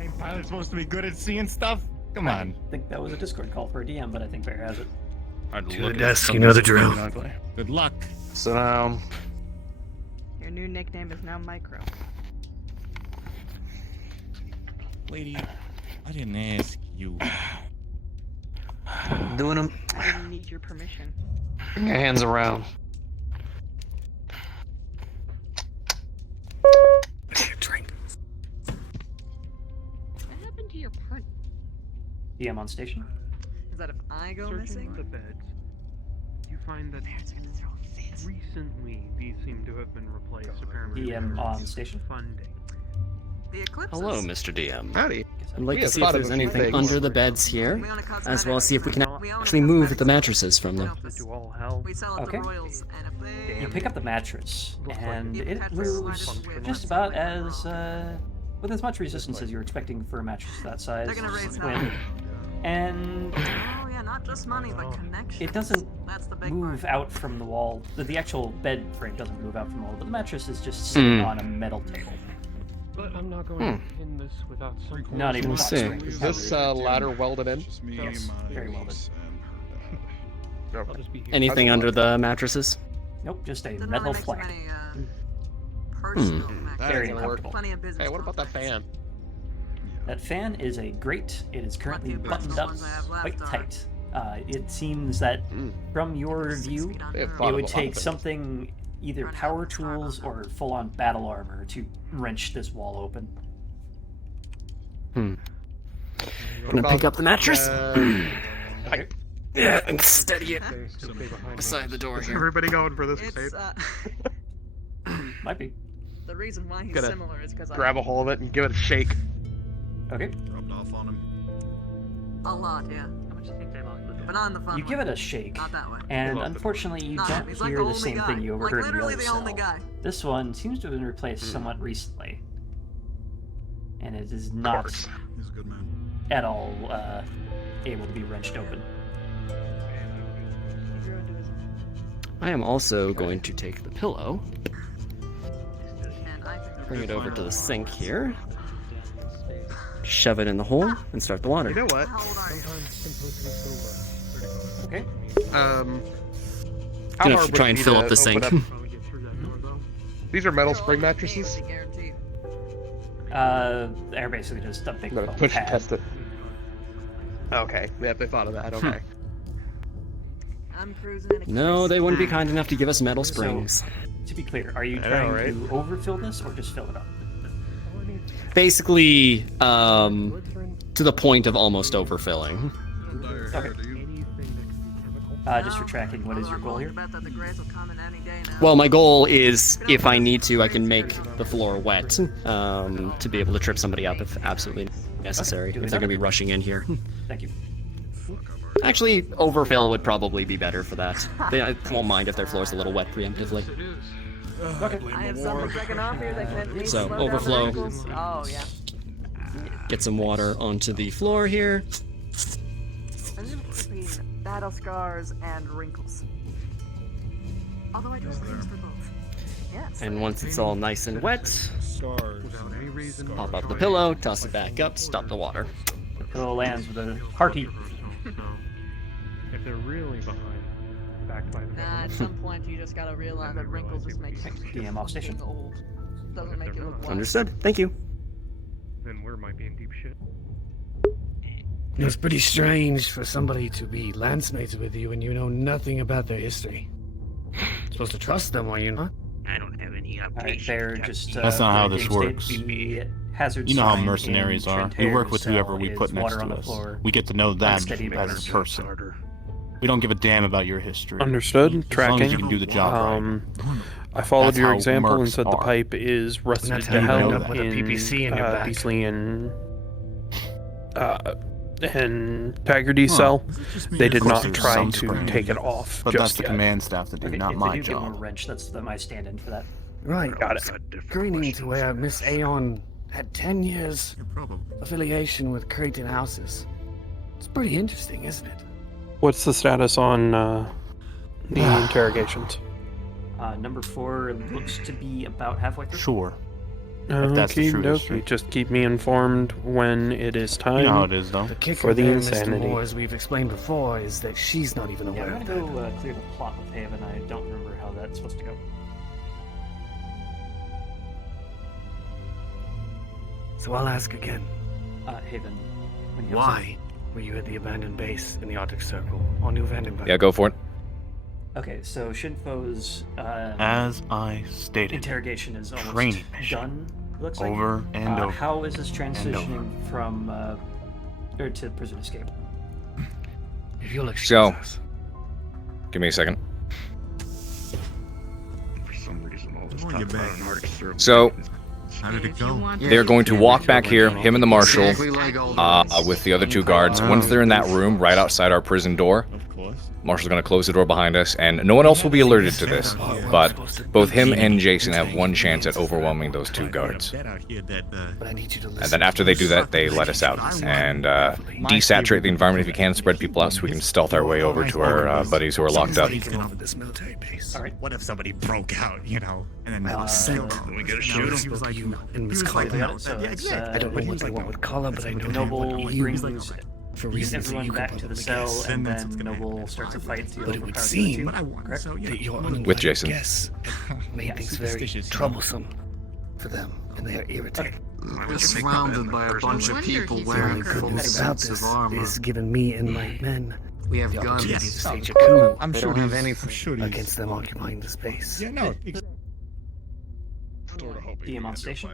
Ain't pilot supposed to be good at seeing stuff? Come on. I think that was a Discord call for a DM, but I think Bear has it. To the desk, you know the drill. Good luck. Sit down. Your new nickname is now Micro. Lady, I didn't ask you. Doing them. I didn't need your permission. Bring your hands around. Drink. What happened to your partner? DM on station. Is that if I go Searching missing? the beds, you find that recently these seem to have been replaced. Apparently, DM on station. Funding. The eclipses. Hello, Mr. DM. Howdy. I'd like We to have see if thought of there's a few anything things. under the beds here, as well as see if we can actually move the mattresses from them. To all hell. We sell it Okay. to royals, and if they... You pick up the mattress, and Even it Petrus moves Smartest just about as with as much resistance as you're expecting for a mattress that size. They're gonna raise When- hell. and Oh yeah, not just money, but connections. it doesn't That's the big move part. out from the wall. The actual bed frame doesn't move out from the wall, but the mattress is just sitting on a metal table. But I'm not going to pin this without some. Not even Let's box see. spring. Is this ladder welded in? Yes, very well done. I'll just be here. Anything under the mattresses? Nope, just a Didn't metal really make too flag. many, personal Very ain't gonna work. uncomfortable. Plenty of business. Hey, what about that fan? That fan is a grate. It is currently Lucky buttoned up ones I have left quite are- tight. It seems that from your view, They have it thought of would a lot take of it. something either power tools or full-on battle armor to wrench this wall open. I'm gonna pick up the mattress. Yeah, and steady it beside the door here. Everybody going for this It's, tape? Might be. the reason why he's Gonna similar is because Grab a hold of it and give it a shake. Okay. Rubbed off on him. a lot, yeah. How much do you think they lost? But not in the fun You way. give it a shake, Not that way. and unfortunately you Not don't him. He's like hear the the only same guy. thing you Like overheard in the literally other the only cell. guy. This one seems to have been replaced somewhat recently, and it is not He's a good man. at all able to be wrenched open. I am also going to take the pillow, And I think bring it over to the sink here, shove it in the hole, and start the water. You know what? how old are you? Okay. How Gonna hard have to would try it and be fill to up the sink. open up- These are metal spring mattresses. Guaranteed. They're basically just a big I'm gonna foam push and pad. test it. Okay, yeah, they thought of that. Okay. I'm cruising in a No, they wouldn't be kind enough to give us metal springs. To be clear, are you I know, trying right? to overfill this or just fill it up? Basically, to the point of almost overfilling. Okay. Just for tracking, what is your goal here? Bet that the Grays will come in any day now. Well, my goal is, if I need to, I can make the floor wet to be able to trip somebody up if absolutely necessary, do if they're going to be another. rushing in here. Thank you. Actually, overfill would probably be better for that. I won't mind if their floor's a little wet preemptively. I have something second off here that can help me So, slow down the overflow. wrinkles. Oh, yeah. Get some water onto the floor here. Between battle scars and wrinkles. Although I do sleeves for both. Yes. And once it's all nice and wet, Without any reason. pop up the pillow, toss it back up, stop the water. Pill lands with a hearty. If they're really behind, backed by the Nah, at some point you just gotta realize that wrinkles just makes you DM off station. old. Doesn't make you look wise. Understood. Thank you. then we might be in deep shit. It's pretty strange for somebody to be lance mates with you and you know nothing about their history. You're supposed to trust them, are you not? I don't have any updates. Alright, they're just. That's not how this state, works. the hazard You know how sign mercenaries in are. We work with Trentair's whoever we cell put is next water to on the us. floor. We get to know them Unsteady as a burns. person. We don't give a damn about your history. Understood. As long Tracking. as you can do the job right. I followed That's your how example and mercs said the are. pipe is rusted That's to how you hell end up with a PPC in your back. Beasley and Taggarty cell. They did not try to take it off. But just that's the yet. command staff that do, Okay, not if my they do give him a job. wrench, that's my stand-in for that. Right. Got it. Agreeing to where Miss Aeon had 10 years affiliation with Creighton houses. It's pretty interesting, isn't it? What's the status on the interrogations? Number 4 looks to be about halfway through. Sure. If that's the Okie true dokie. history. Just keep me informed when it is time. You know how it is, though. The kicker For the there, insanity. Mr. Moore, as we've explained before, is that she's not even Yeah, aware I'm of gonna that. go clear the plot with Haven. I don't remember how that's supposed to go. So I'll ask again. Haven, when you have Why were you at the abandoned base in the Arctic Circle on New Vandenberg? Yeah, go for it. Okay, so Shinfo's As I stated, interrogation is almost training mission. done. it Looks like. Over and over How is this and transitioning from or to prison escape? If you'll excuse So, us. give me a second. For some reason, all this talk about an Arctic Circle. So, How did it go? they're going to walk back here, him and the marshal, Exactly like all the with the other two guards. Once they're in that room right outside our prison door, Of course. Marshal's going to close the door behind us, and no one else will be alerted to this. But both him and Jason have one chance at overwhelming those two guards. Bet out here that, But I need you to listen. And then after they do that, they let us out. And desaturate the environment if you can, spread people out so we can stealth our way over to our buddies who are locked up. Taking over this military base. All right. what if somebody broke out, you know, and then that was sent killed them? We get a No, shoot he him. was like you and Miss was like, Collar. no, So yeah, it's, exactly. I don't know what they want with Collar, but I know Noble what you brings for reasons that everyone you back can to the probably cell, guess. and Then that's then what's gonna Noble happen. starts a fight to But it would overpower the seem other two. But I won, Correct? so yeah. that your With unlikely Jason. guess made Yeah, things very superstitious, you know. troublesome for them, and they are irritated. We're surrounded by a bunch of people The wearing only good full news about suits this of armor. is giving me and my men We have the guns. opportunity to stage a Oh, coup I'm They sure don't have he's- anything. I'm sure he's- against them occupying the space. Yeah, no. DM on station.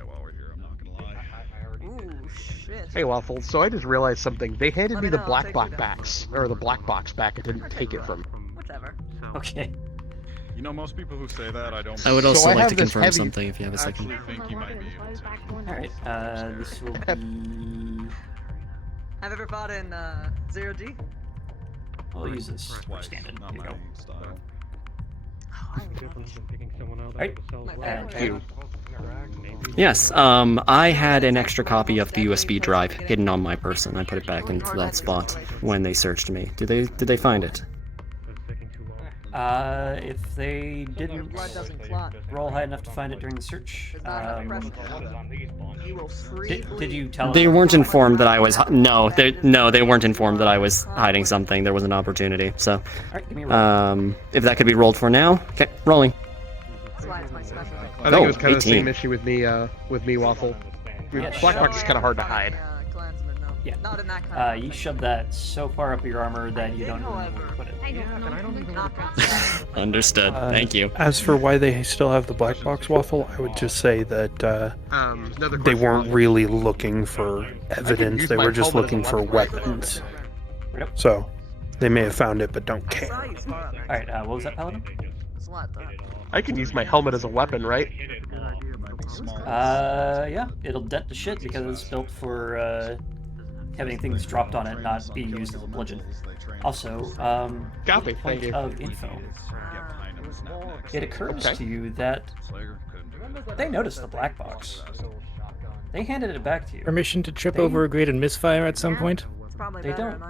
Ooh, shit. Hey Waffle, so I just realized something. They handed Let me me the know, I'll black take box you down. backs, or the black box back. I didn't take it from. Whatever. Okay. You know, most people who say that, I don't. I would So also I like have to this confirm heavy- something if you have a second. actually think you might be able to. All right. This will be. Have you ever fought in 0G? We'll use this for stand-in. Not Here you my go. style. Different than picking someone out Right. of the cell. And Thank you. Yes, I had an extra copy of the USB drive hidden on my person. I put it back into that spot when they searched me. Did they find it? If they didn't Blood doesn't clot. roll high enough to find it during the search, You will free did you tell They them? weren't informed that I was they weren't informed that I was hiding something. There was an opportunity. So, All right, give me a roll. if that could be rolled for now, okay, rolling. That's why it's my specialty. I think it was Oh, kind of the 18. same issue with me, Waffle. Yeah, Black box is sure. kind of hard to hide. Yeah. Not in that kind of You shoved that so far up your armor that you don't even know where to put it. Understood. Thank you. As for why they still have the black box Waffle, I would just say that Another they question. weren't really looking for evidence. use They my were just helmet as a looking for weapon. weapons. Yep. So they may have found it, but don't care. All right. What was that, Paladin? I can use my helmet as a weapon, right? Yeah. It'll dent to shit because it's built for having things dropped on it, not being used as a bludgeon. Also, Copy, point thank you. of info. It occurs to you that they noticed the black box. They handed it back to you. Permission to trip over a graded misfire at some point? They don't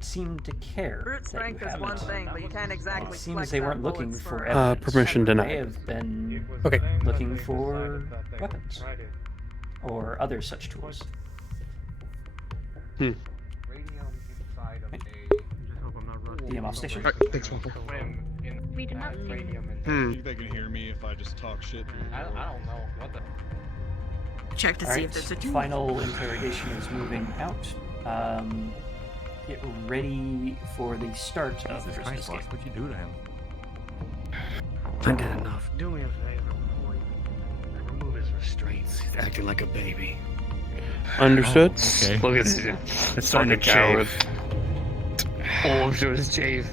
seem to care. Brute that strength you is have one it. thing, but you can't exactly It seems flex they that weren't looking bullets for for evidence. Permission They denied. have been Okay. looking for weapons or other such tools. DM off station. Thanks, Waffle. We do not see. Think they can hear me if I just talk shit through the door? I don't know. What the? Check to see Alright, if there's a final interrogation is moving out. Get ready for the start of the first escape. What'd you do to him? I did enough. Do me a favor before you remove his restraints. He's acting like a baby. Understood. Okay. Look at this. It's starting to chafe. All of yours chafe.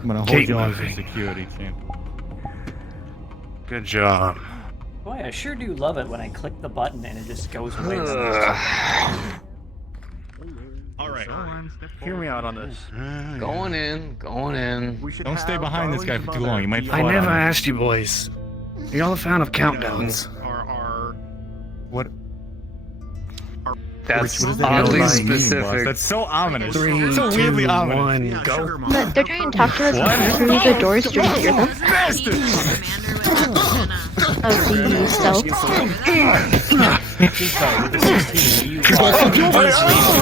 I'm gonna hold you on for security, Sam. Good job. Boy, I sure do love it when I click the button and it just goes away. Alright. Hear me out on this. Going in, going in. Don't stay behind this guy for too long. You might I fall never out. asked you boys. Are y'all a fan of countdowns? What? That's What does that oddly mean, boss? specific. That's so ominous. 3, so weirdly 2, ominous. 1, go. But they're trying to talk to us through the doors. Do you hear them? Of the stealth.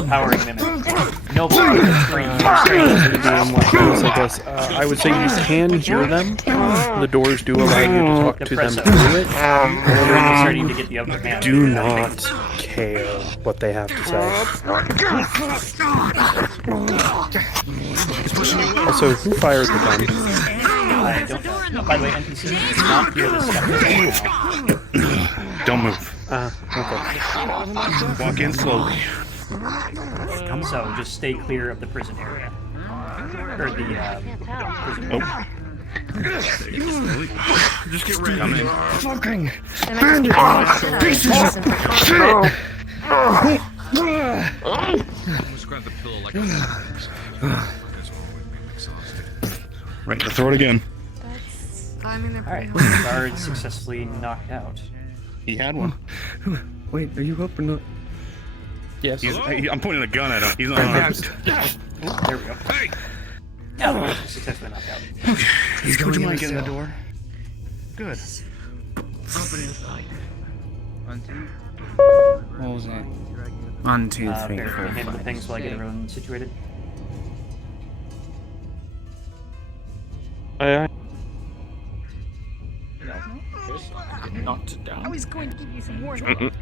Powering mimic. No, I would say you can hear them. The doors do allow you to talk to them through it. Starting to get the upper hand. Do not care what they have to say. Also, who fired the gun? I don't know. By the way, NPC does not hear this stuff. Don't move. Okay. Walk in slowly. So just stay clear of the prison area. Or the prison area. Just get ready. I'm in. Fucking pieces of shit! Just grab the pillow like Right, throw it again. Alright, guard successfully knocked out. He had one. Wait, are you up or not? Yes. I'm pointing a gun at him. He's not armed. There we go. Hey! Yeah, successfully knocked out. He's going to get in the door. Good. Open inside. 1, 2. What was that? 1, 2, 3, 4, Handle the 5. things while I get everyone situated. Aye. Knocked down. I was going to give you some warning.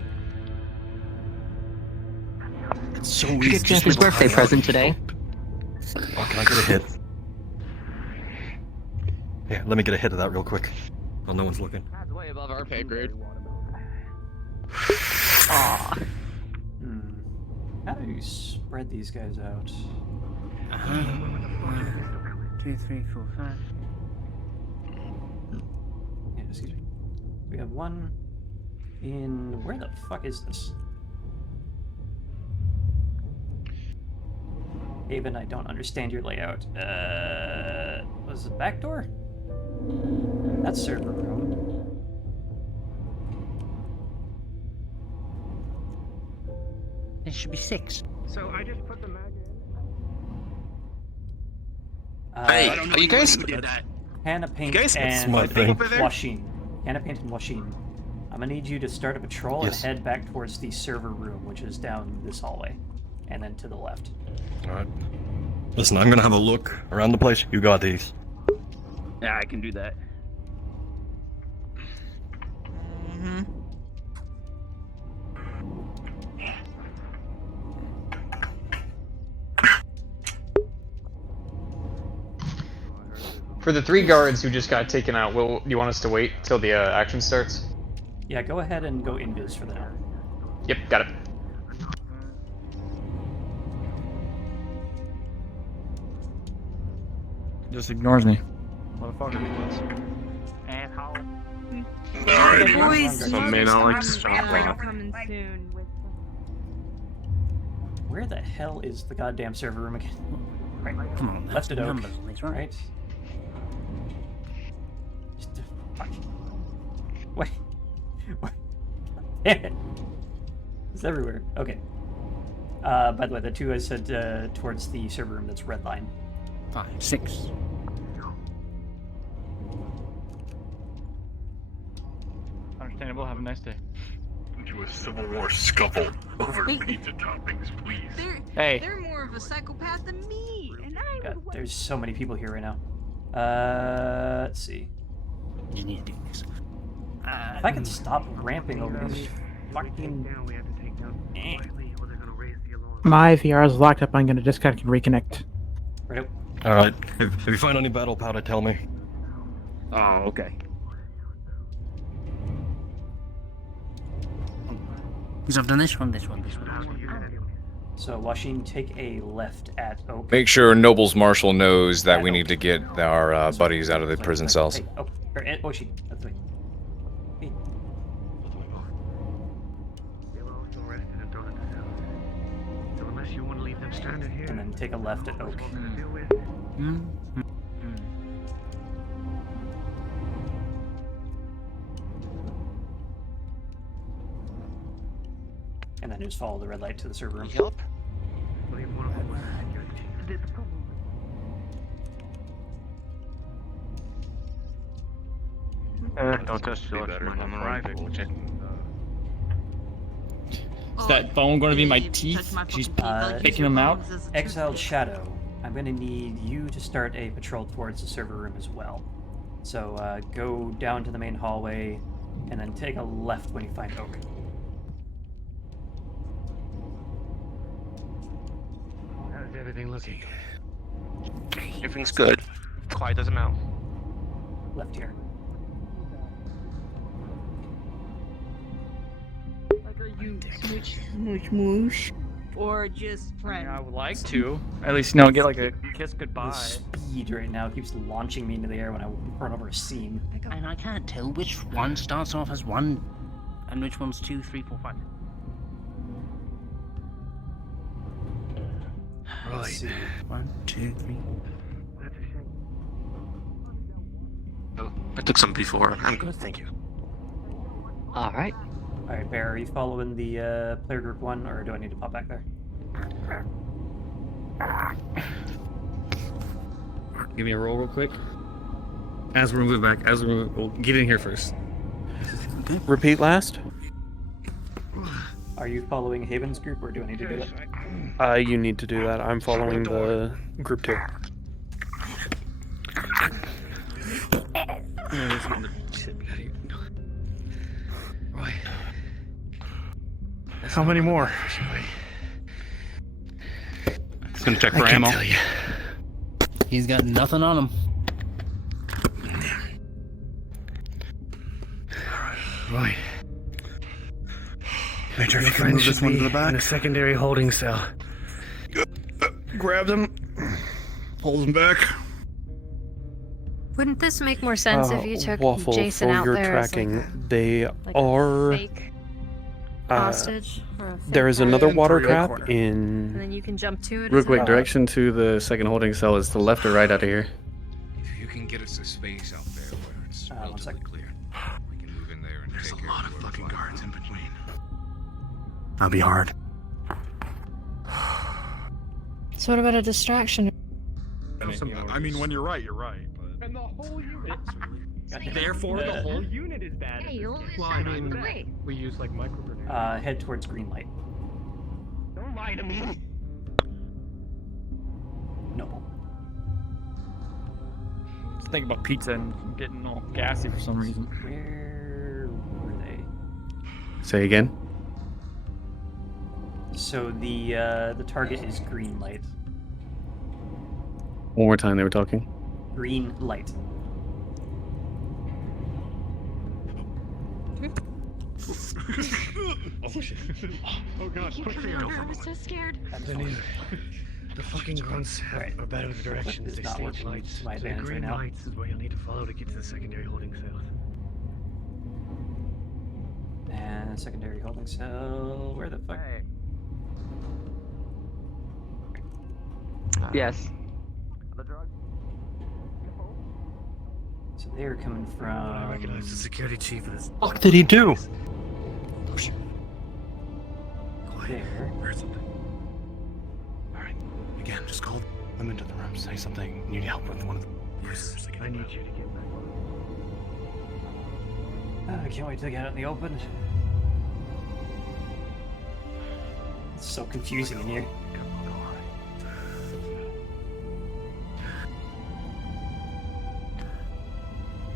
It's so Did you easy. get Jeff's birthday present today? Oh, can I get a hit? Yeah, let me get a hit of that real quick. While no one's looking. That's way above our pay grade. Aw. How do you spread these guys out? 1, 2, 3, 4, 5. Yeah, excuse me. We have one in... Where the fuck is this? Haven, I don't understand your layout. Was it back door? That's server room. There should be 6. So I just put the mag in. Hey, are you guys? Hannah Paint You guys- and Smart thing. Washeen. Hannah Paint and Washeen. I'm gonna need you to start a patrol Yes. and head back towards the server room, which is down this hallway, and then to the left. Alright. Listen, I'm gonna have a look around the place. You got these. Yeah, I can do that. For the 3 guards who just got taken out, do you want us to wait till the action starts? Yeah, go ahead and go invis for the now. Yep, got it. Just ignores me. Motherfucker. Asshole. Some may not like Stop. Coming soon with Where the hell is the goddamn server room again? Right. Come on, Left it oak. numbers, that's right. Right. Just, fuck. Wait. What? Damn it. It's everywhere. Okay. By the way, the 2 I said towards the server room that's red line. 5, 6. Understandable. Have a nice day. Enjoy a civil war scuffle over pizza toppings, please. They're more of a psychopath than me, and I God, would. there's so many people here right now. Let's see. You need to do this. If I can stop ramping over these fucking. My VR is locked up. I'm going to disconnect and reconnect. Right up. Alright, if you find any battle powder, tell me. Oh, okay. Because I've done this one. So, Washington, take a left at Oak. Make sure Noble's Marshal knows that we need to get our buddies out of the prison cells. Hey, Oak. Or at Oshi. That's the way. Hey. And then take a left at Oak. And then just follow the red light to the server room. Yup. Don't touch the Is that bone going to be my teeth? She's picking them out? Exiled Shadow, I'm going to need you to start a patrol towards the server room as well. So go down to the main hallway and then take a left when you find Oak. How's everything looking? Everything's good. Quiet as a mouse. Left here. Like, are you smooch, or just friends? I would like to. At least, you know, get like a kiss goodbye. The speed right now keeps launching me into the air when I run over a seam. And I can't tell which one starts off as 1 and which one's 2, 3, 4, 5. Right. 1, 2, 3. Oh, I took some before. I'm good, thank you. Alright. Alright, Bear, are you following the player group 1, or do I need to pop back there? Give me a roll real quick. As we're moving back, we'll get in here first. Repeat last. Are you following Haven's group, or do I need to do that? You need to do that. I'm following the group 2. How many more? Just gonna check for I can't ammo. tell you. He's got nothing on him. Right. Major, if you can move this one to the back. In a secondary holding cell. Grabs him. Pulls him back. Wouldn't this make more sense if you took Waffle, Jason for out your there tracking, as they like are. a fake hostage? Or a fake There is target? another water Real trap corner. And then in. you can jump to it. Real as quick, well? direction to the second holding cell is the left or right out of here? If you can get us a space out there where it's relatively clear, we can move in there and There's take a care lot of of whoever's fucking left. guards in between. That'll be hard. So what about a distraction? I mean, when you're right, you're right. But... And the whole unit. Therefore, the whole unit is bad. Hey, you'll Well, I mean, We use like micro. Head towards green light. Don't lie to me. Noble. Just think about pizza and getting all gassy for some reason. Where were they? Say again? So the target is green light. One more time they were talking. Green light. Oh shit. Oh god, quick figure. I was so scared. The fucking grunts are better with the directions. It's They not stage working lights. to my So the advantage green right now. lights is where you'll need to follow to get to the secondary holding cells. And secondary holding cell. Where the fuck? Yes. So they're coming I recognize the from. security chief of this. What did he do? Quiet. There. Heard something. Alright. Again, just call them into the room. Say something. Need help with one of the prisoners. I need you to get back. I can't wait to get out in the open. It's so confusing in here.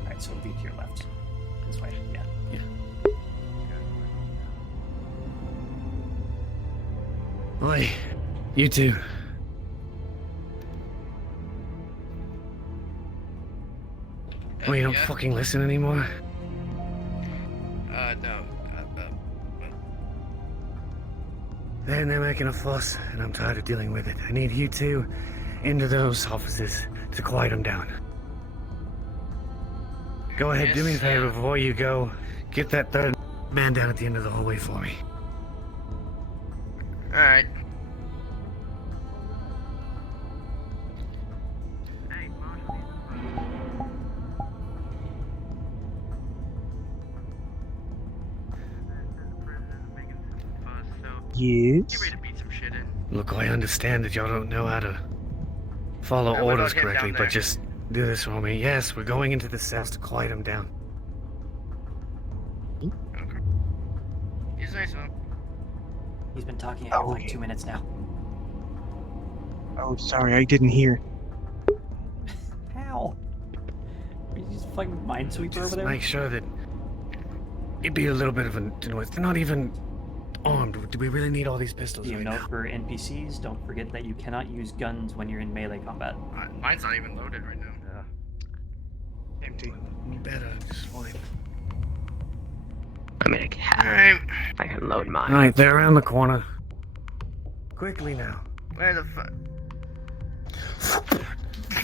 Alright, so it'll be to your left. This way, yeah. Oi, you two. Oh, you don't fucking listen anymore? No. Then they're making a fuss, and I'm tired of dealing with it. I need you two into those offices to quiet them down. Go ahead, do me a favor before you go. Get that third man down at the end of the hallway for me. Alright. Yes? Look, I understand that y'all don't know how to follow Yeah, we're orders not getting correctly, down but there. just do this for me. Yes, we're going into the cells to quiet them down. You say so. He's been talking for like 2 minutes now. Oh, sorry, I didn't hear. How? Are you just fucking minesweeper over there? Make sure that it'd be a little bit of a noise. They're not even armed. Do we really need all these pistols You right note now? for NPCs, don't forget that you cannot use guns when you're in melee combat. Mine's not even loaded right now. Empty. Better, just fine. I mean, I can load mine. Alright, they're around the corner. Quickly now. Where the fuck?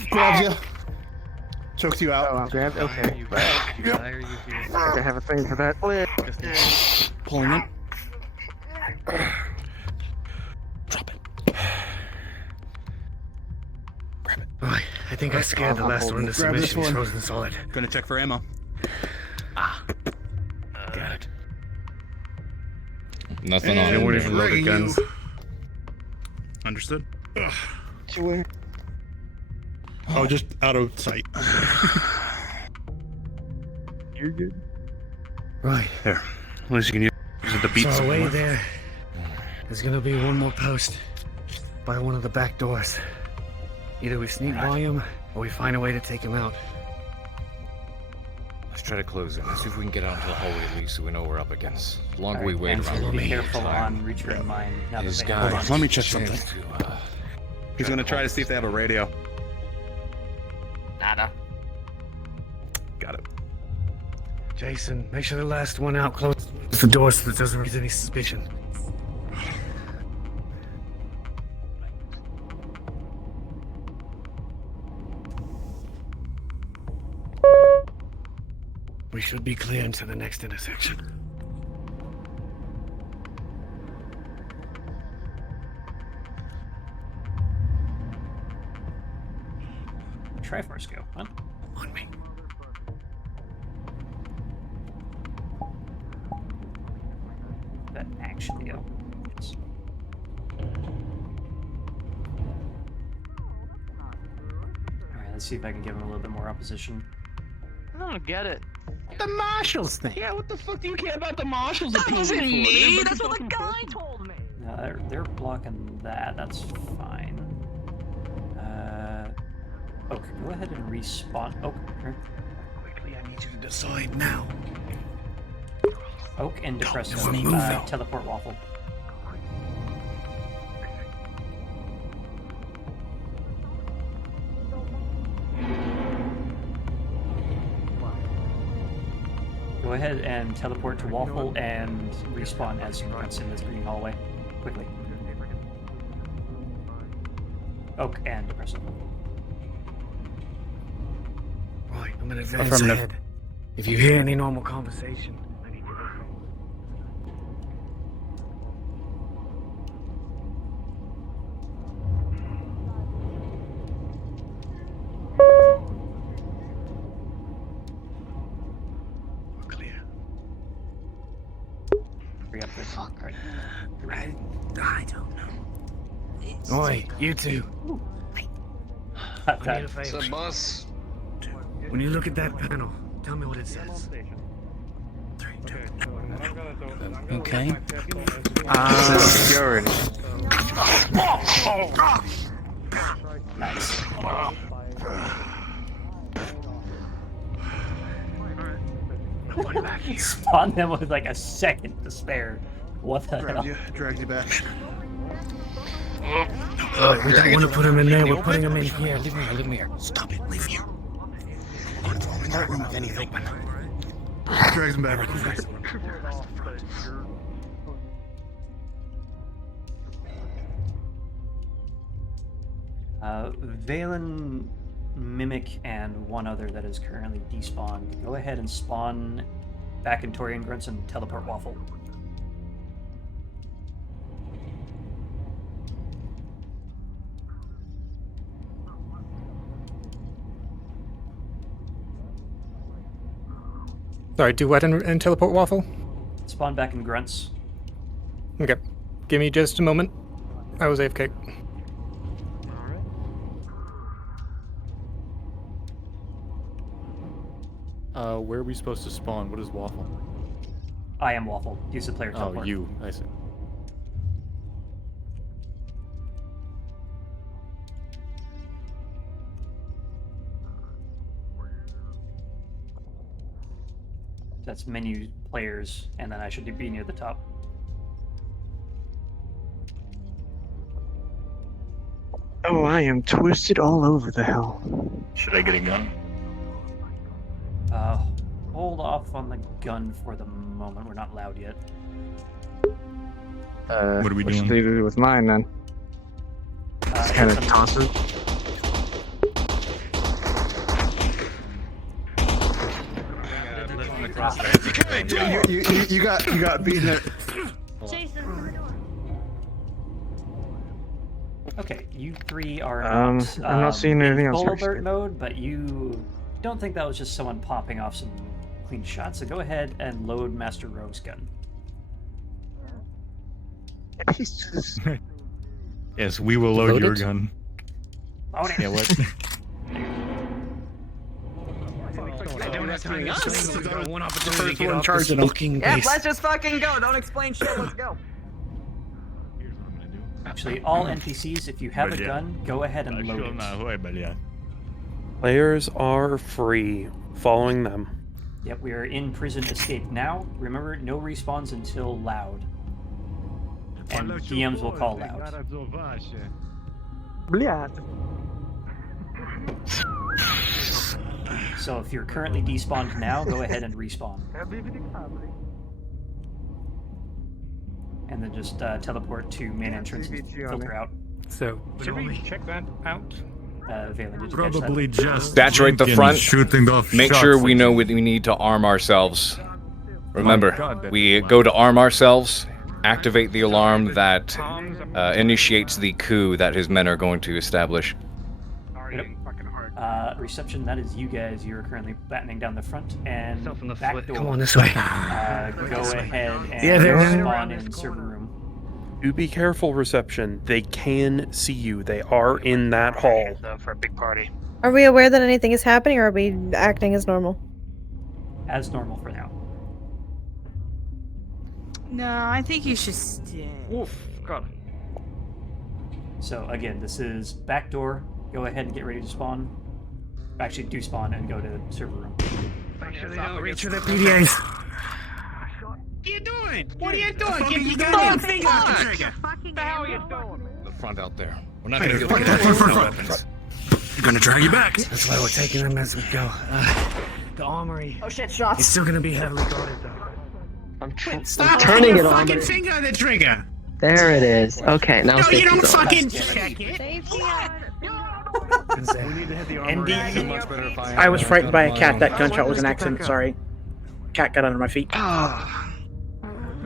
Grabs you. Chokes you out. Oh, I'm grabbed? Okay. Yep. I have a thing for that. Pulling it. Alright, I think I scared the last one into Grab this submission. He's one. frozen solid. Gonna check for ammo. Got it. Nothing They on weren't it. even loaded guns. Understood. To where? Oh, just out of sight. You're good. Right. There. At least you can use it to beat So someone away with. there, there's gonna be one more post by one of the back doors. Either we sneak volume or we find a way to take him out. Let's try to close it. Let's see if we can get out into the hallway at least so we know what we're up against. The longer we wait and around, be careful on return mine. Now that His they guy. have Let me check chance something. to, He's gonna try to see if they have a radio. Nada. Got it. Jason, make sure the last one out closes the door so that doesn't raise any suspicion. We should be clear into the next intersection. Triforce go, huh? On me. That action go. Yes. Alright, let's see if I can give him a little bit more opposition. I don't get it. The marshals thing. Yeah, what the fuck do you care about the marshals? That wasn't me. That's what the guy told me. No, they're blocking that. That's fine. Oak, go ahead and respawn. Oak, here. Quickly, I need you to decide now. Oak and Depresso. we're moving. Teleport waffle. Go ahead and teleport to Waffle and respawn as once in this green hallway. Quickly. Oak and Depresso. Right, I'm gonna advance Affirmative. ahead. If you hear any normal conversation, I need you to listen. We're clear. Hurry up, this. Alright. I don't know. Oi, you two. I need a favor. It's a bus. When you look at that panel, tell me what it says. Okay. It says security. Nice. Spawn them with like a second to spare. What the hell? Dragged you back. We don't want to put him in there. We're putting him in here. Leave me here. Stop it. Leave here. In that room with anything. Drags him back. Valen, Mimic, and one other that is currently despawned. Go ahead and spawn back in Torian Grunts and teleport Waffle. Sorry, do what and teleport Waffle? Spawn back in Grunts. Okay. Give me just a moment. I was AFK. Where are we supposed to spawn? What is Waffle? I am Waffle. Use the player teleport. Oh, you. I see. That's menu players, and then I should be near the top. Oh, I am twisted all over the hell. Should I get a gun? Hold off on the gun for the moment. We're not loud yet. What are we What doing? should they do with mine then? Just kind of toss it. You got beaten it. Okay, you three are I'm not seeing anything in else. full Actually. alert mode, but you don't think that was just someone popping off some clean shots. So go ahead and load Master Rogue's gun. Yes, we will load your gun. Load it. Yeah, what? I don't have time to explain. We got one First opportunity to get one off this charging him. fucking Yeah, base. let's just fucking go. Don't explain shit. Let's go. Actually, all NPCs, if you have a gun, go ahead and load it. Players are free. Following them. Yep, we are in prison escape now. Remember, no respawns until loud. And DMs will call loud. So if you're currently despawned now, go ahead and respawn. And then just teleport to main entrance and filter out. So, should we check that out? Valen, did you Probably catch that? just Saturate the fucking front. shooting off Make shots sure we at know you. we need to arm ourselves. Remember, God, we go to arm ourselves, activate the alarm that initiates the coup that his men are going to establish. Yep. Reception, that is you guys. You're currently battening down the front and back door. Come on this way. Go ahead and spawn in server room. Do be careful, reception. They can see you. They are in that hall. For a big party. Are we aware that anything is happening, or are we acting as normal? As normal for now. No, I think you should stay. Oof, God. So again, this is back door. Go ahead and get ready to spawn. Actually, do spawn and go to server room. Make sure they don't reach for their PDAs. What are you doing? What are you doing? Get your gun in. Finger off the trigger. What the hell are you doing? The front out there. We're not Hey, going to front, get front. You're gonna drag you back. That's why we're taking them as we go. The armory. Oh shit, shots. It's still gonna be heavily guarded though. I'm Stop turning putting it your on. fucking finger on the trigger. There it is. Okay, now No, you don't safety's on. fucking check it. I was frightened by a cat. That gunshot was an accident. Sorry. Cat got under my feet.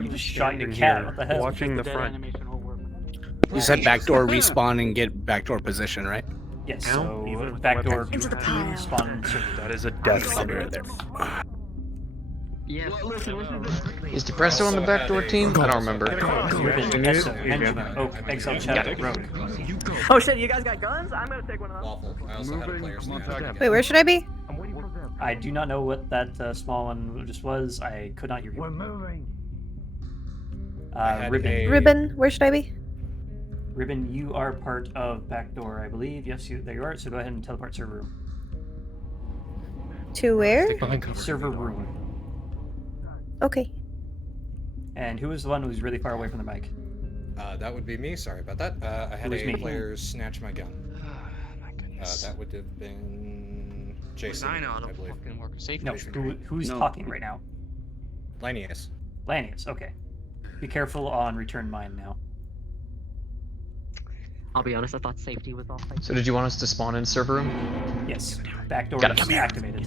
You just shot your cat. What the hell? Watching the front. You said backdoor respawn and get backdoor position, right? Yes, so backdoor spawn in server. That is a death thunder. Is Depresso on the backdoor team? I don't remember. Exile chat, Rogue. Oh shit, you guys got guns? I'm gonna take one of those. I also had a player stand. Wait, where should I be? I do not know what that small one just was. I could not hear you. We're moving. Ribbon. Ribbon, where should I be? Ribbon, you are part of backdoor, I believe. Yes, there you are. So go ahead and teleport server room. To where? Server room. Okay. And who was the one who was really far away from the mic? That would be me. Sorry about that. I had was a me? player snatch my gun. My goodness. That would have been Jason, I know, I believe. fucking work safe. No, who's talking right now? Lanius. Lanius, okay. Be careful on return mine now. I'll be honest, I thought safety was off. So did you want us to spawn in server room? Yes. Backdoor Got it. is Come here. activated.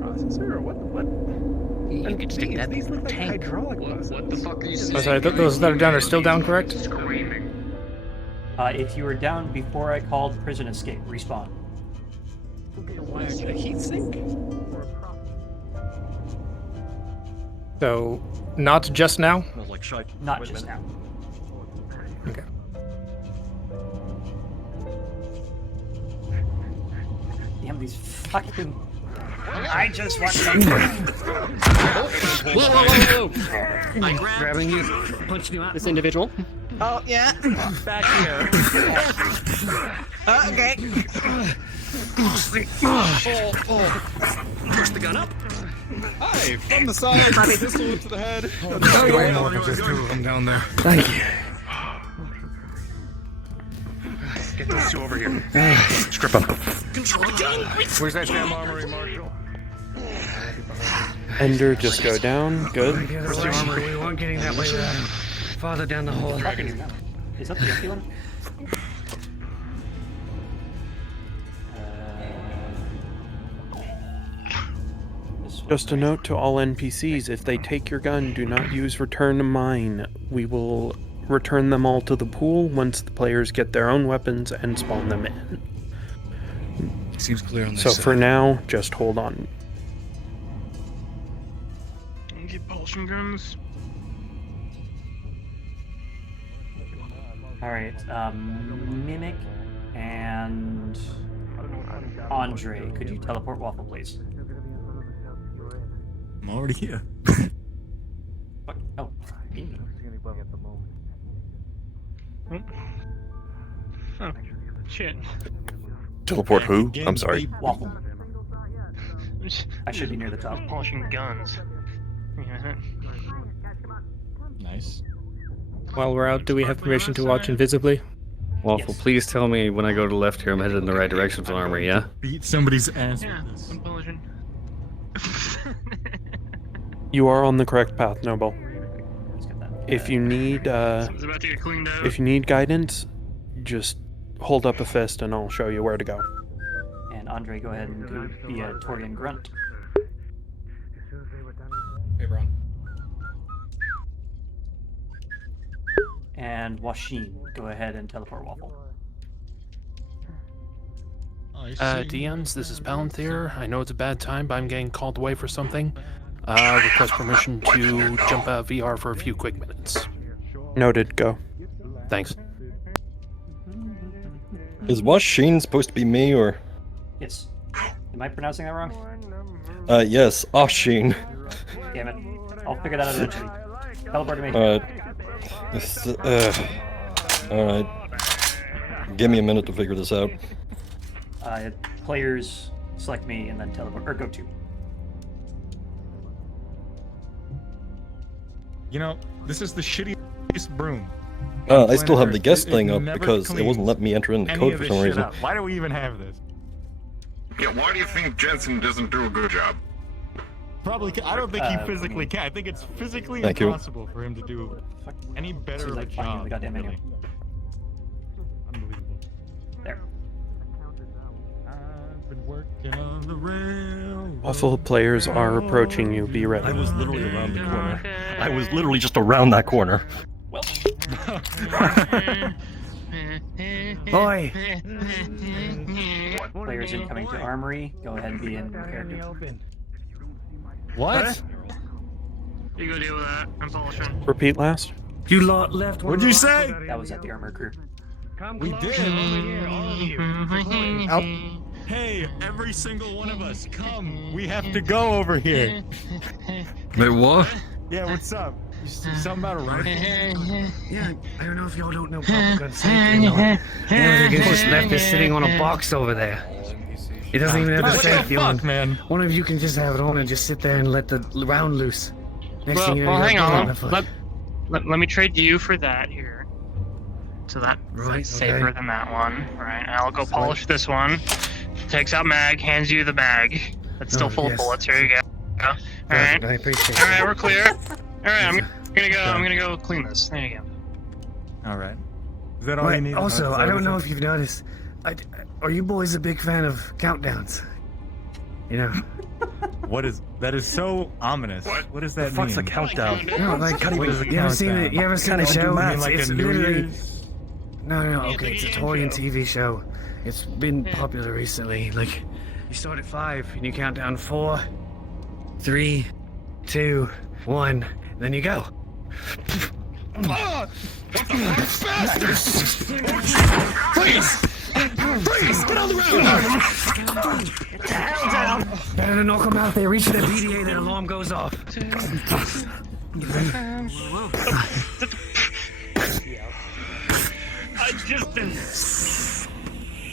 Processor or what? You could stick that These look like hydraulic buses. What the fuck are you Oh, saying? sorry, those that are down are still down, correct? If you were down before I called prison escape, respawn. A heat sink? So, not just now? Smells like shite. Not just now. Okay. Damn these fucking... I just want some... Whoa! I grabbing you, punching you out. This individual. Oh yeah. Back here. Okay. Push the gun up. Hi, from the side, pistol to the head. Just two of them down there. Thank you. Get those two over here. Strip him. Control the gun. Where's that damn armory, Marshal? Ender, just go down. Good. The other way. We weren't getting that way. Farther down the hole. Is that the empty one? Just a note to all NPCs, if they take your gun, do not use return to mine. We will return them all to the pool once the players get their own weapons and spawn them in. Seems clear on this So side. for now, just hold on. Get propulsion guns. Alright, Mimic and Andre, could you teleport Waffle, please? I'm already here. Fuck. Oh. Oh, shit. Teleport who? I'm sorry. Waffle. I should be near the top. Polishing guns. Yeah. Nice. While we're out, do we have permission to watch invisibly? Waffle, please tell me when I go to the left here, I'm headed in the right direction for armory, yeah? Beat somebody's ass Yeah, with this. compulsion. You are on the correct path, Noble. Let's get that. If you need, Someone's about to get cleaned out. if you need guidance, just hold up a fist and I'll show you where to go. And Andre, go ahead and go be a Torian grunt. Hey, Bron. And Washin, go ahead and teleport Waffle. Deons, this is Palantir. I know it's a bad time, but I'm getting called away for something. Request permission to jump out of VR for a few quick minutes. Noted, go. Thanks. Is Washin supposed to be me or? Yes. Am I pronouncing that wrong? Yes, Oshin. Damn it. I'll figure that out eventually. Teleport to me. Alright. Alright. Give me a minute to figure this out. Players select me and then teleport, or go to. You know, this is the shittiest broom. I still have the guest It thing up never because it cleans wasn't letting me enter in the any code of for this some shit reason. up. Why do we even have this? Yeah, why do you think Jensen doesn't do a good job? Probably, I don't think he physically can. I think it's physically Thank you. impossible for him to do any better of a like finding job. the goddamn menu. really. Unbelievable. There. I've been working on the rail. Waffle players are approaching you. Be I ready. was literally around the corner. I was literally just around that corner. Well. Boy! Players incoming to Armory, go ahead and be in character. What? You go deal with that. I'm polishing. Repeat last. You lot left. What'd you say? That was at the armor crew. We did. I'll Hey, every single one of us, come. We have to go over here. Wait, what? Yeah, what's up? Something about a rifle? Yeah, I don't know if y'all don't know proper gun safety or not. One of the guys just left it sitting on a box over there. It doesn't even have the safety on. Man? One of you can just have it on and just sit there and let the round loose. Next thing you know, Well, hang you're on. the foot. Let me trade you for that here. So that's Right, safer okay. than that one. Right, I'll go polish this one. Takes out mag, hands you the mag. That's still full of bullets. Here you go. Alright. I appreciate it. Alright, we're clear. Alright, I'm gonna go clean this. There you go. Alright. Is that all you need? Also, I don't know if you've noticed. Are you boys a big fan of countdowns? You know. That is so ominous. What does that mean? What's a countdown? No, like, What is a you ever seen it? You ever seen the show? Like a New Year's? No, okay, it's a Torian TV show. It's been popular recently. Like, you start at 5 and you count down 4, 3, 2, 1, then you go. Freeze! Freeze! Get on the road! Get the hell down! Better to knock them out. They reach the PDA, that alarm goes off. I just didn't.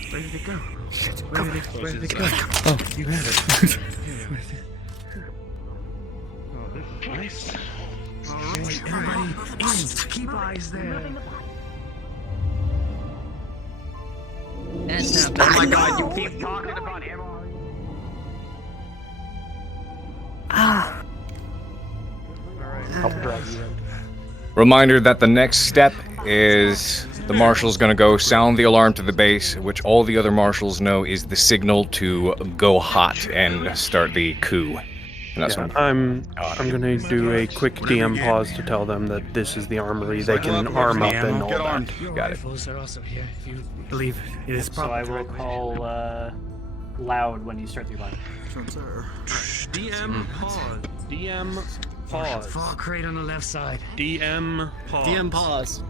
Where did it go? Where did it go? Oh, you have it. Nice. Alright, everybody, keep eyes there. Oh my god, you keep talking about him. Reminder that the next step is the marshal's gonna go sound the alarm to the base, which all the other marshals know is the signal to go hot and start the coup. And that's when I'm gonna do a quick DM pause to tell them that this is the armory. They can arm up and all that. Got it. Rifles are also here if you believe it is So I will call loud when you start the alarm. DM pause. DM pause. Far crate on the left side. DM pause. DM pause.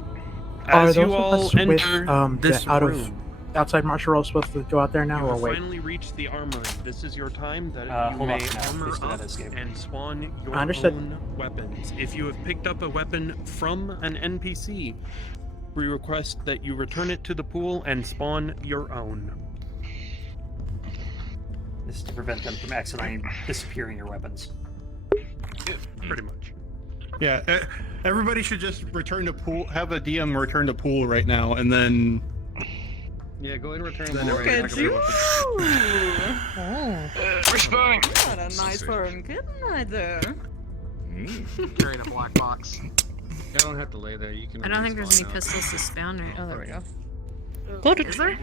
Are As those you of all us with enter this the room, outside martial roll supposed to go out there now you or have wait? finally reached the armory. This is your time that you Hold may on, no, armor please do up that escape. and spawn your Understood. own weapons. If you have picked up a weapon from an NPC, we request that you return it to the pool and spawn your own. This is to prevent them from accidentally disappearing your weapons. Pretty much. Yeah, everybody should just return to pool. Have a DM return to pool right now, and then. Yeah, go ahead and return. Look at you! We're spawning. What a nice foreign kitten right there. Carrying a black box. You don't have to lay there. You can. I don't think there's any respawn now. pistols to spawn right. Oh, there we go. Is there?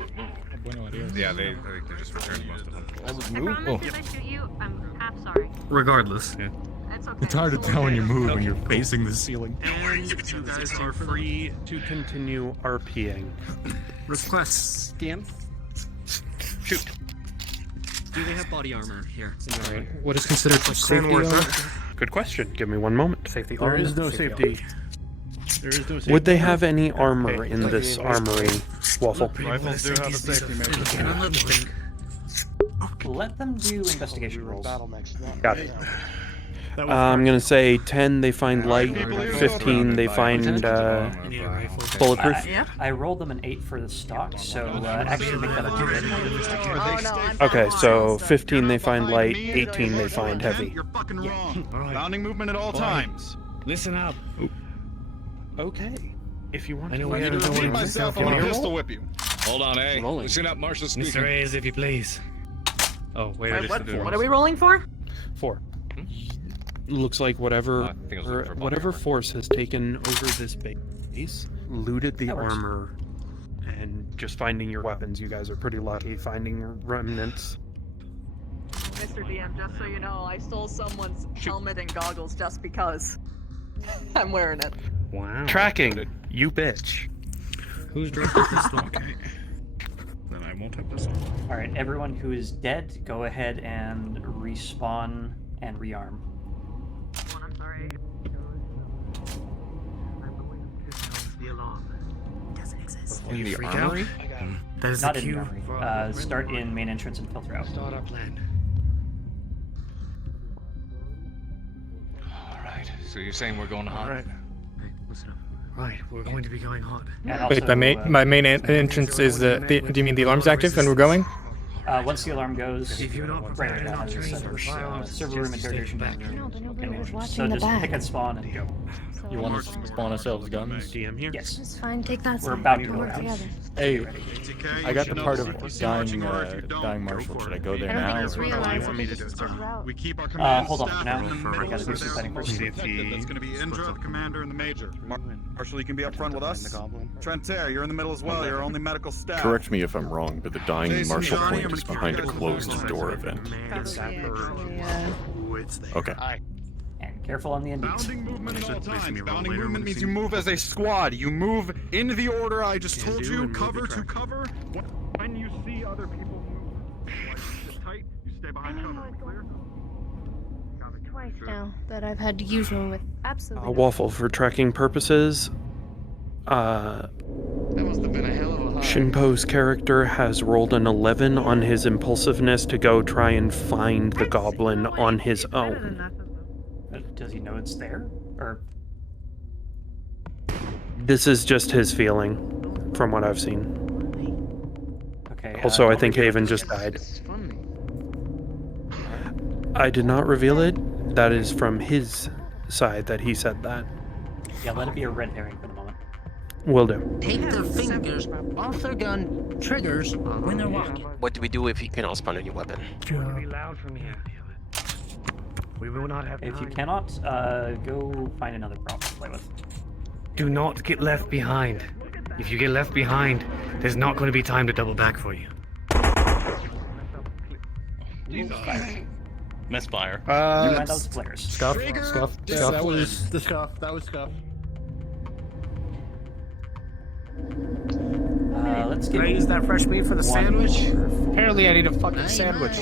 Yeah, they just returned most of them. I promise if I shoot you, I'm half sorry. Regardless. Yeah. It's okay. It's hard to tell when you move when you're facing the ceiling. And you guys are free to continue RPing. Request scan. Shoot. Do they have body armor here? Alright. What is considered safety armor? Good question. Give me one moment. Safety There armor, is no safety safety. There is no safety. Would they have any armor in this armory, Waffle? Rifles do have a safety measure. Let them do investigation rolls. Got it. I'm gonna say 10 they find light, 15 they find bulletproof. I rolled them an 8 for the stock, so actually make that a 2. Okay, so 15 they find light, 18 they find heavy. You're fucking wrong. Bounding movement at all times. Listen up. Okay, if you want I know to we I gotta need to go beat in. myself. I'm gonna pistol whip you. Hold on, eh? Listen up, Marshal speaking. Mr. Reyes, if you please. Oh, wait, Wait, what are we rolling for? 4. Looks like whatever I think it was looking for body whatever armor. force has taken over this base, looted the That works. armor, and just finding your weapons. You guys are pretty lucky finding remnants. Mr. DM, just so you know, I stole someone's helmet and goggles just because. I'm wearing it. Wow. Tracking, you bitch. Who's dressed as this dog? Okay. Then I won't have this on. Alright, everyone who is dead, go ahead and respawn and rearm. I'm sorry. I believe this knows the alarm. Doesn't In the freak armory? That is Not the in the cue. armory. Start in main entrance and filter out. Start our plan. Alright, so you're saying we're going hot? Alright. Listen up. Right, we're going to be going hot. And Wait, also, my main entrance is do you mean the alarm's active and we're going? Once the alarm goes, If you're not prepared, right, not trained for firearms, server room just interrogation back. So just pick and spawn and go. You want to spawn ourselves guns? DM here? Yes. It's fine, take that We're side. about to We'll go work out. together. Hey, I got the part of dying marshal. Should I go there I don't now? think he's or- realized that this is his route. We keep our command Hold on for staff now. in the We middle gotta do of some this. fighting first. That's going to be Indra, the commander, and the major. Marshal, you can be up front with us. Trentair, you're in the middle as well. You're only medical staff. Correct me if I'm wrong, but the dying Jason, marshal Johnny, point I'm is gonna behind a keep you guys closed close. door event. Yeah. Okay. And careful on the endings. Bounding movement at all times. Bounding movement means you move as a squad. You move in the order I just told you. Cover to cover. When you see other people move, sit tight. You stay behind cover. Clear? Twice now that I've had to use one with absolutely. Waffle, for tracking purposes, That must have been a hell of a high. Shinpo's character has rolled an 11 on his impulsiveness to go try and find the goblin on his own. Does he know it's there? Or This is just his feeling, from what I've seen. okay? Also, I think Haven just died. I did not reveal it. That is from his side that he said that. Yeah, let it be a red herring for the moment. Will do. Take their fingers off their gun triggers when they're walking. What do we do if you cannot spawn a new weapon? It's going to be loud from here. We will not have If you time. cannot, go find another prop to play with. Do not get left behind. If you get left behind, there's not going to be time to double back for you. Misfire. You mind those flares. Scuff. Scuff. Yes, Scuff. that was the scuff. That was scuff. Let's Can get I use that fresh meat for the sandwich? Apparently, I need a fucking sandwich.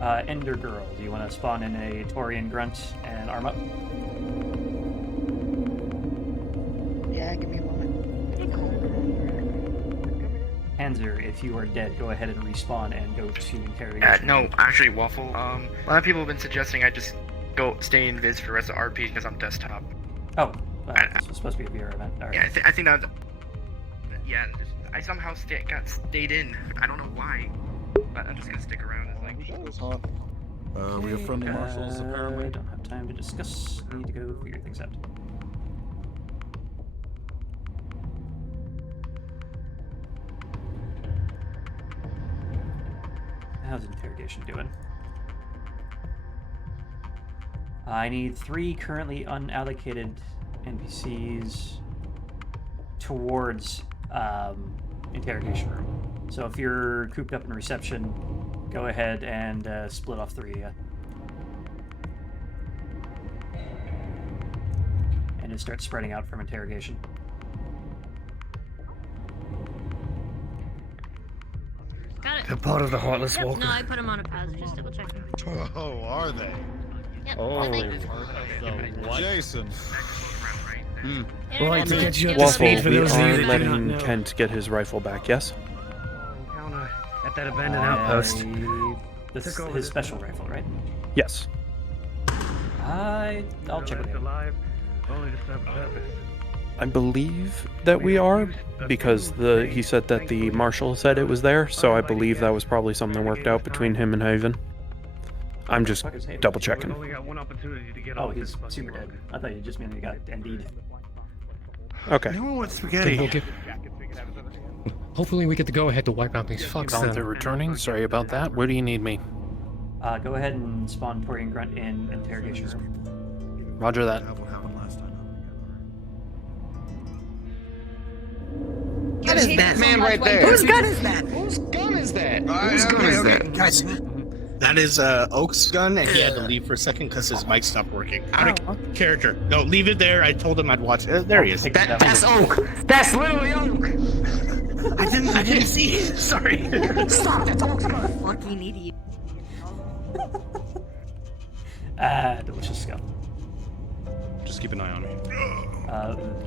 Ender Girl, do you want to spawn in a Taurian grunt and arm up? Yeah, give me a moment. Panzer, if you are dead, go ahead and respawn and go to interrogation. No, actually, Waffle. A lot of people have been suggesting I just go stay in Viz for the rest of RP because I'm desktop. Oh, it's supposed to be a VR event. All right. Yeah, I think that. Yeah, I somehow stayed in. I don't know why, but I'm just gonna stick around. It's like. We have friendly marshals apparently. Don't have time to discuss. Need to go figure things out. How's interrogation doing? I need 3 currently unallocated NPCs towards interrogation room. So if you're cooped up in reception, go ahead and split off 3 of you. And just start spreading out from interrogation. Got it. They're part of the Heartless Yep, Walker. no, I put him on a pause. Just double checking. Oh, are they? Yep, Oh, thanks. Jason. Right, to get you up to Waffle, speed for we those of you are that do not letting know. Kent get his rifle back, yes? Encounter at that abandoned outpost. This Took over his this special rifle, right? Yes. I'll check with him. Alive, only to serve a purpose. I believe that we are, because he said that the marshal said it was there, so I believe that was probably something worked out between him and Haven. I'm just double checking. Only got one opportunity to get Oh, off he's this fucking super dead. road. I thought you just meant he got ND'd. Okay. No one wants spaghetti. Hopefully we get to go ahead to wipe out these fucks. They're returning. Sorry about that. Where do you need me? Go ahead and spawn Taurian grunt in interrogation room. Roger that. That is that man right there. Whose gun is that? Whose gun is that? Whose gun is that? Guys, that is Oak's gun, and he had to leave for a second because his mic stopped working. Out of character. No, leave it there. I told him I'd watch it. There he is. That's Oak. That's literally Oak. I didn't see it. Sorry. Stop. That's Oak's gun. Fucking idiot. Delicious stuff. Just keep an eye on me.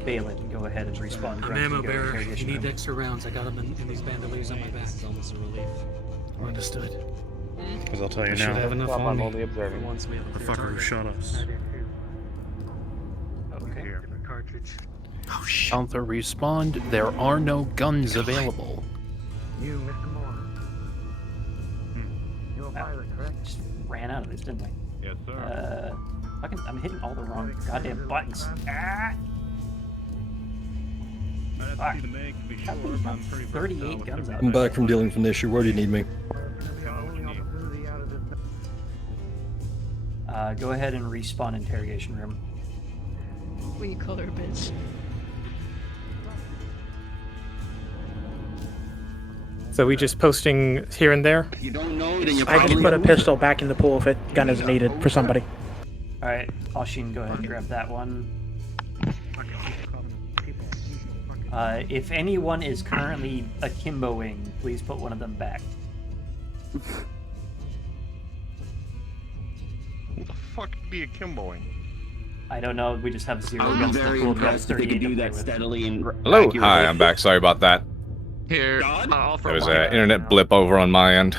Balin, go ahead and respawn. I'm ammo bearer. If you need extra rounds, I got them in these bandoliers on my back. It's almost a relief. Understood. Because I'll tell you I should now. have enough on me. The fucker who shot us. Okay. Oh, Counter respawned. There are no guns available. You, Mr. Moore. You're a pilot, correct? Just ran out of this, didn't I? Yes, sir. I'm hitting all the wrong goddamn buttons. Ah! I'd have to see the make to be sure, but I'm pretty 38 guns out. I'm back from dealing with an issue. Where do you need me? Go ahead and respawn interrogation room. When you call her a bitch. So we just posting here and there? You don't know, then you I can put a pistol back in the pool if gun is needed for somebody. Alright, Oshin, go ahead and grab that one. If anyone is currently akimboing, please put one of them back. What the fuck be a Kimboing? I don't know, we just have 0 I'm guns very to impressed if they can do that steadily and Hello, accurately. hi, I'm back. Sorry about that. Here, There was an internet blip over on my end.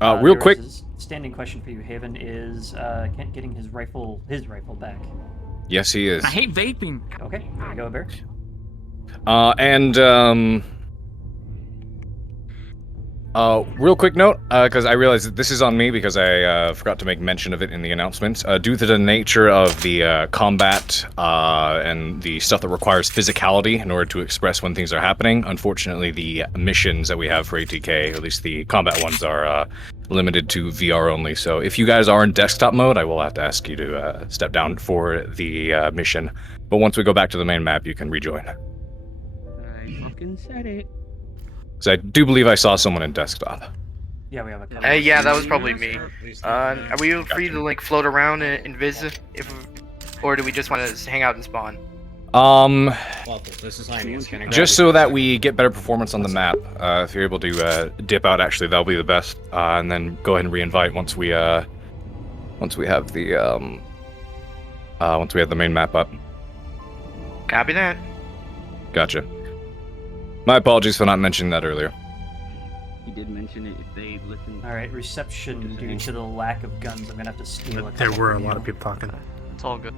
Real There quick. was a standing question for you, Haven, is Kent getting his rifle back? Yes, he is. I hate vaping. Okay, there you go, Bear. Real quick note, because I realized that this is on me because I forgot to make mention of it in the announcements. Due to the nature of the combat and the stuff that requires physicality in order to express when things are happening, unfortunately the missions that we have for ATK, at least the combat ones, are limited to VR only. So if you guys are in desktop mode, I will have to ask you to step down for the mission. But once we go back to the main map, you can rejoin. I fucking said it. Because I do believe I saw someone in desktop. Yeah, we have a couple. Yeah, that was probably me. Are we free to like float around and visit, or do we just want to hang out and spawn? This is Heinz. Can I grab Just you? so that we get better performance on the map. If you're able to dip out, actually, that'll be the best. And then go ahead and re-invite once we have the main map up. Copy that. Gotcha. My apologies for not mentioning that earlier. He did mention it if they listened. Alright, reception, due to the lack of guns, I'm gonna have to steal a couple. There were a from lot you. of people talking. It's all good.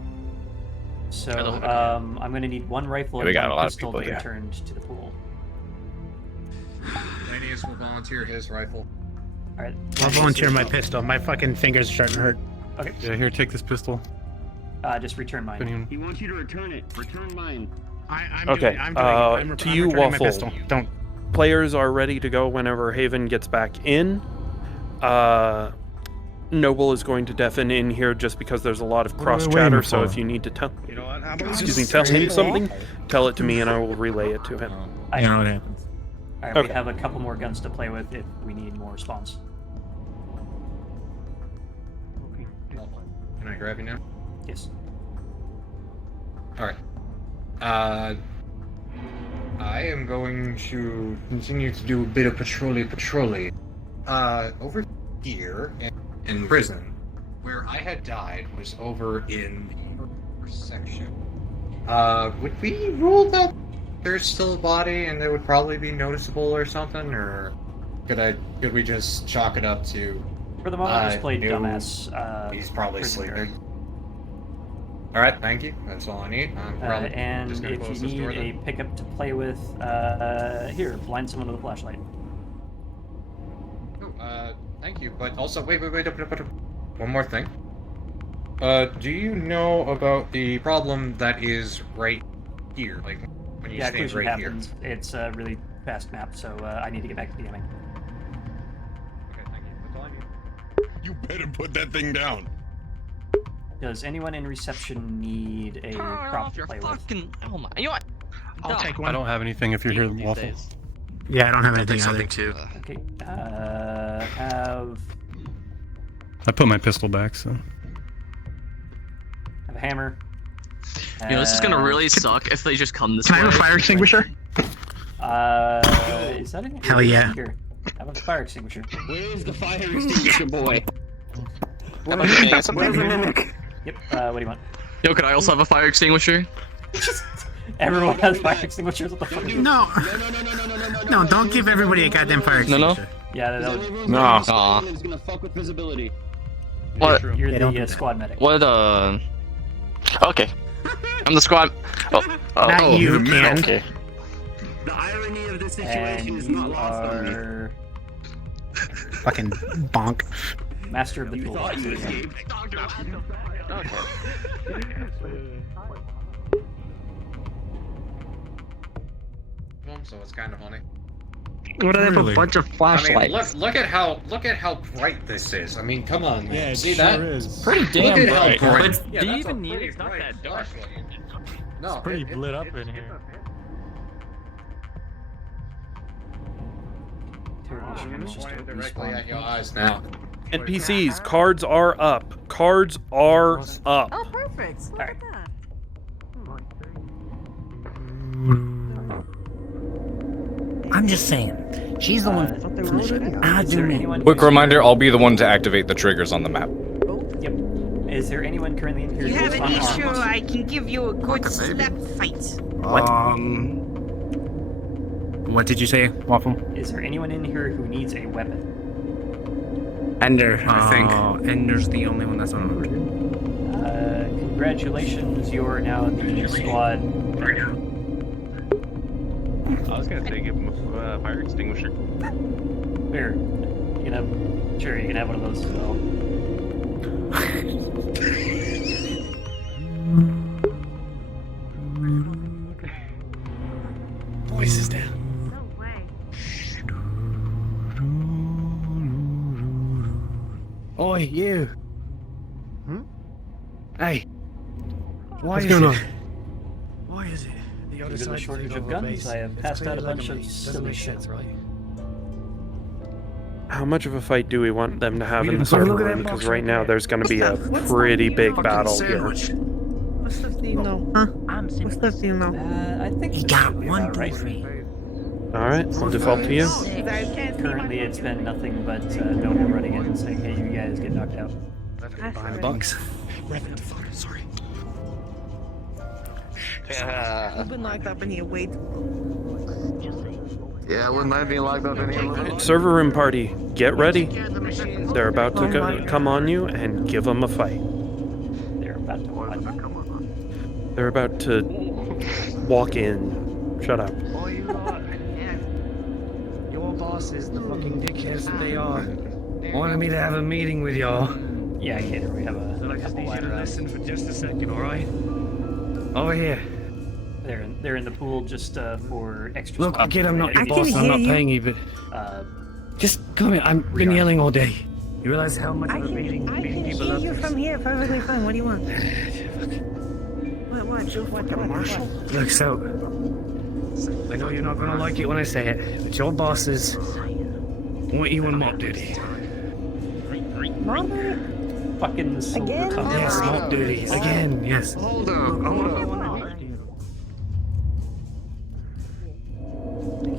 So, I'm gonna need one rifle Yeah, we and got a one lot of pistol people to be here. returned to the pool. Lanius will volunteer his rifle. Alright. I'll volunteer my pistol. My fucking fingers are starting to hurt. Okay. Yeah, here, take this pistol. Just return mine. He wants you to return it. Return mine. I'm Okay, doing it. I'm to you, returning my Waffle. pistol. Don't. Players are ready to go whenever Haven gets back in. Noble is going to deafen in here just because there's a lot of cross chatter. So if you need to tell, You know what? How about excuse me, tell him something, tell it to me and I will relay it to him. You know what happens. Alright, Okay. we have a couple more guns to play with if we need more spawns. Can I grab you now? Yes. Alright. I am going to continue to do a bit of patrolling. Over here in prison, where I had died was over in the first section. Would we rule that there's still a body and it would probably be noticeable or something, or could we just chalk it up to? For the moment, just play no, dumbass. He's probably prison guard. sleeping. Alright, thank you. That's all I need. I'm probably And just gonna if close you this need door a then. pickup to play with, here, blind someone with a flashlight. Thank you. But also, wait. One more thing. Do you know about the problem that is right here? Like, when you Yeah, stand occlusion right here? happens. It's a really fast map, so I need to get back to DMing. Okay, thank you. That's all I need. You better put that thing down. Does anyone in reception need a prop to play with? Oh my! You know what? I'll take one. I don't have anything if you're here, Waffle. Yeah, I don't have anything either. too. Okay, have I put my pistol back, so. a hammer. You know, this is gonna really suck if they just come this Can way. I have a fire extinguisher? Is that an Hell yeah. Here, have a fire extinguisher. Where's the fire extinguisher, boy? Where's the mimic? Yep, what do you want? Yo, could I also have a fire extinguisher? Everyone has fire extinguishers. What the fuck? No. No, don't give everybody a goddamn fire extinguisher. Yeah, that would... No. Aw. gonna fuck with visibility. What? What? You're don't do the that. squad medic. What, Okay. I'm the squad... Not you, Ken. Okay. The irony of this And situation is not you lost on me. are Fucking bonk. master of the You tools. thought you escaped. So it's kind of funny. What are they Really? a bunch of I flashlights? mean, look at how bright this is. I mean, come on, man. Yeah, it See sure that? is. Pretty damn Look at bright. how bright. But Yeah, do you that's a even need it? pretty It's not bright that dark. flashlight. No, Pretty lit up in here. Pointed directly at your eyes now. NPCs, cards are up. Cards are up. Oh, perfect. Look at that. I'm just saying. She's the one finishing. I do me. Quick reminder, I'll be the one to activate the triggers on the map. Yep. Is there anyone currently in here You who have is an issue, unarmed? I can give you a good slap fight. What did you say, Waffle? Is there anyone in here who needs a weapon? Ender, I think. Ender's the only one that's unarmed. Congratulations, you're now the squad. I was gonna say give him a fire extinguisher. Here, you can have. Sure, you can have one of those as well. Voices down. Oi, you. Hey. What's going on? Why is it? The other Due to the side shortage of of the guns, base. I have It's passed out a clearly bunch of like doesn't silly make shit. sense, right? How much of a fight do we want them to have We in the didn't fucking server look at room? that box Because right right now there. there's going to be a What's pretty that big fucking battle sandwich? here. What's the deal now? Huh? What's the deal now? I think You this got should be one, about right. 2, 3. Alright, I'll default to you. Currently, it's been nothing but Nova running in and saying, "Hey, you guys get knocked out." Behind the box. Sorry. You've been locked up in here, wait. Yeah, wouldn't I be locked up in here? Server room party, get ready. They're about to come on you and give them a fight. They're about to what? They're about to walk in. Shut up. Your bosses, the fucking dickheads that they are, wanted me to have a meeting with y'all. Yeah, I get it. We have a So I just couple need you to line listen for just a second, alright? Over here. They're in the pool just for extra. Look, spots. kid, I'm not your I boss, can I'm not hear you. paying you, but just come here. I've been yelling all day. You realize how much of a beating I can people hear up you is? from here perfectly fine. What do you want? What, Joe? What, Marshall? Look, so I know you're not gonna like it when I say it, but your bosses want you on mob duty. Mom? Fucking Again? Yes, mob duty. Again, yes. Hold up.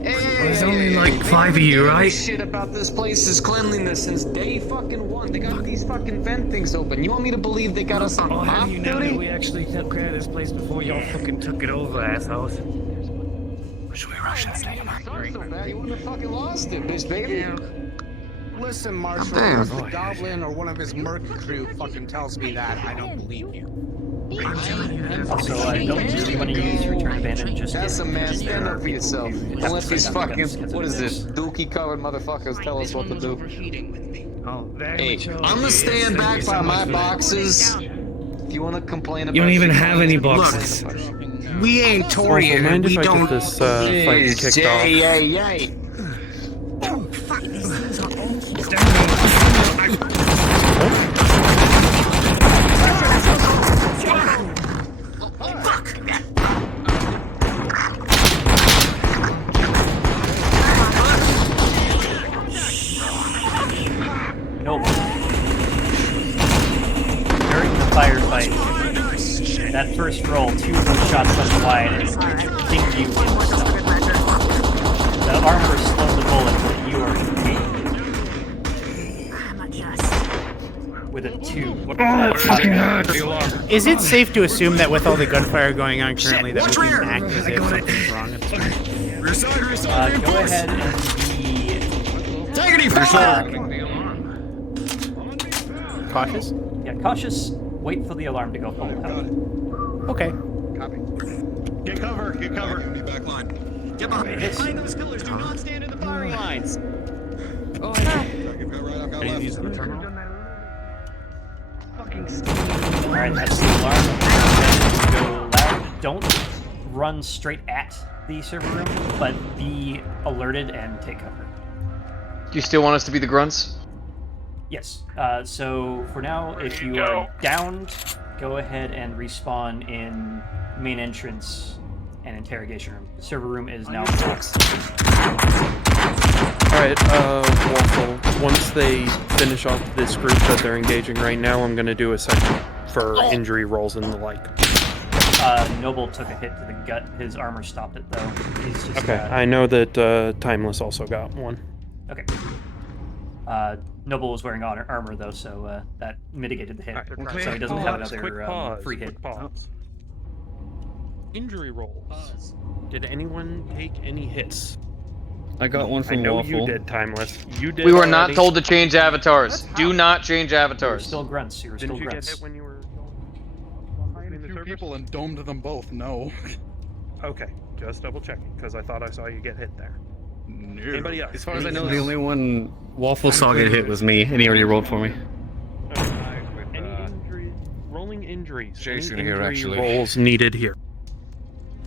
There's only like 5 of you, right? Shit about this place's cleanliness since day fucking one. They got these fucking vent things open. You want me to believe they got us on Oh, how mob do you know that duty? we actually took care of this place before y'all fucking took it over, assholes? Should we rush that thing? Sorry so bad. You wouldn't have fucking lost it, bitch, baby. Listen, Marshall, Damn. if the Goblin or one of his merc crew fucking tells me that, I don't believe you. Also, I don't really want to use return advantage just That's yet. a man. Stand up for yourself. Don't let these fucking, guns what is this, because dookie covered motherfuckers tell us what to do. Oh, Hey, I'm gonna stand back by my boxes. If you wanna complain about You don't even shit, have any complain boxes. about shit. We ain't Torian, Mind and if we I get don't. this fight kicked off? Yay. Oh, fuck, these things are all Nope. During the firefight, that first roll, 2 of those shots went wide and dinged you in the stomach. The armor slowed the bullet, but you are in pain. with a 2. Is it safe to assume that with all the gunfire going on currently that we can act as if something's wrong at this point? Go ahead and be cautious? Yeah, cautious. Wait for the alarm to go full out. Okay. Copy. Get cover. Get cover. Be back line. Get behind those pillars. Do not stand in the firing lines. Oh, Alright, that's the alarm. Go loud. Don't run straight at the server room, but be alerted and take cover. Do you still want us to be the grunts? Yes. So for now, if you are downed, go ahead and respawn in main entrance and interrogation room. The server room is now blocked. Alright, Waffle, once they finish off this group that they're engaging right now, I'm gonna do a second for injury rolls and the like. Noble took a hit to the gut. His armor stopped it, though. He's just, Okay, I know that Timeless also got one. Okay. Noble was wearing armor, though, so that mitigated the hit. Right, so he doesn't have another free quick hit. pause. Injury rolls. Did anyone take any hits? I got one from I know Waffle. you did, Timeless. You did. We were already. not told to change avatars. Do not change avatars. You're still grunts. You were Didn't still you grunts. get hit when you were Behind two people and domed them both. No. Okay, just double checking because I thought I saw you get hit there. No. Anybody else? As far as I know, the only one Waffle saw get hit was me, and he already rolled for me. Any injuries? Rolling injuries. Jason Any here, injury actually. rolls needed here.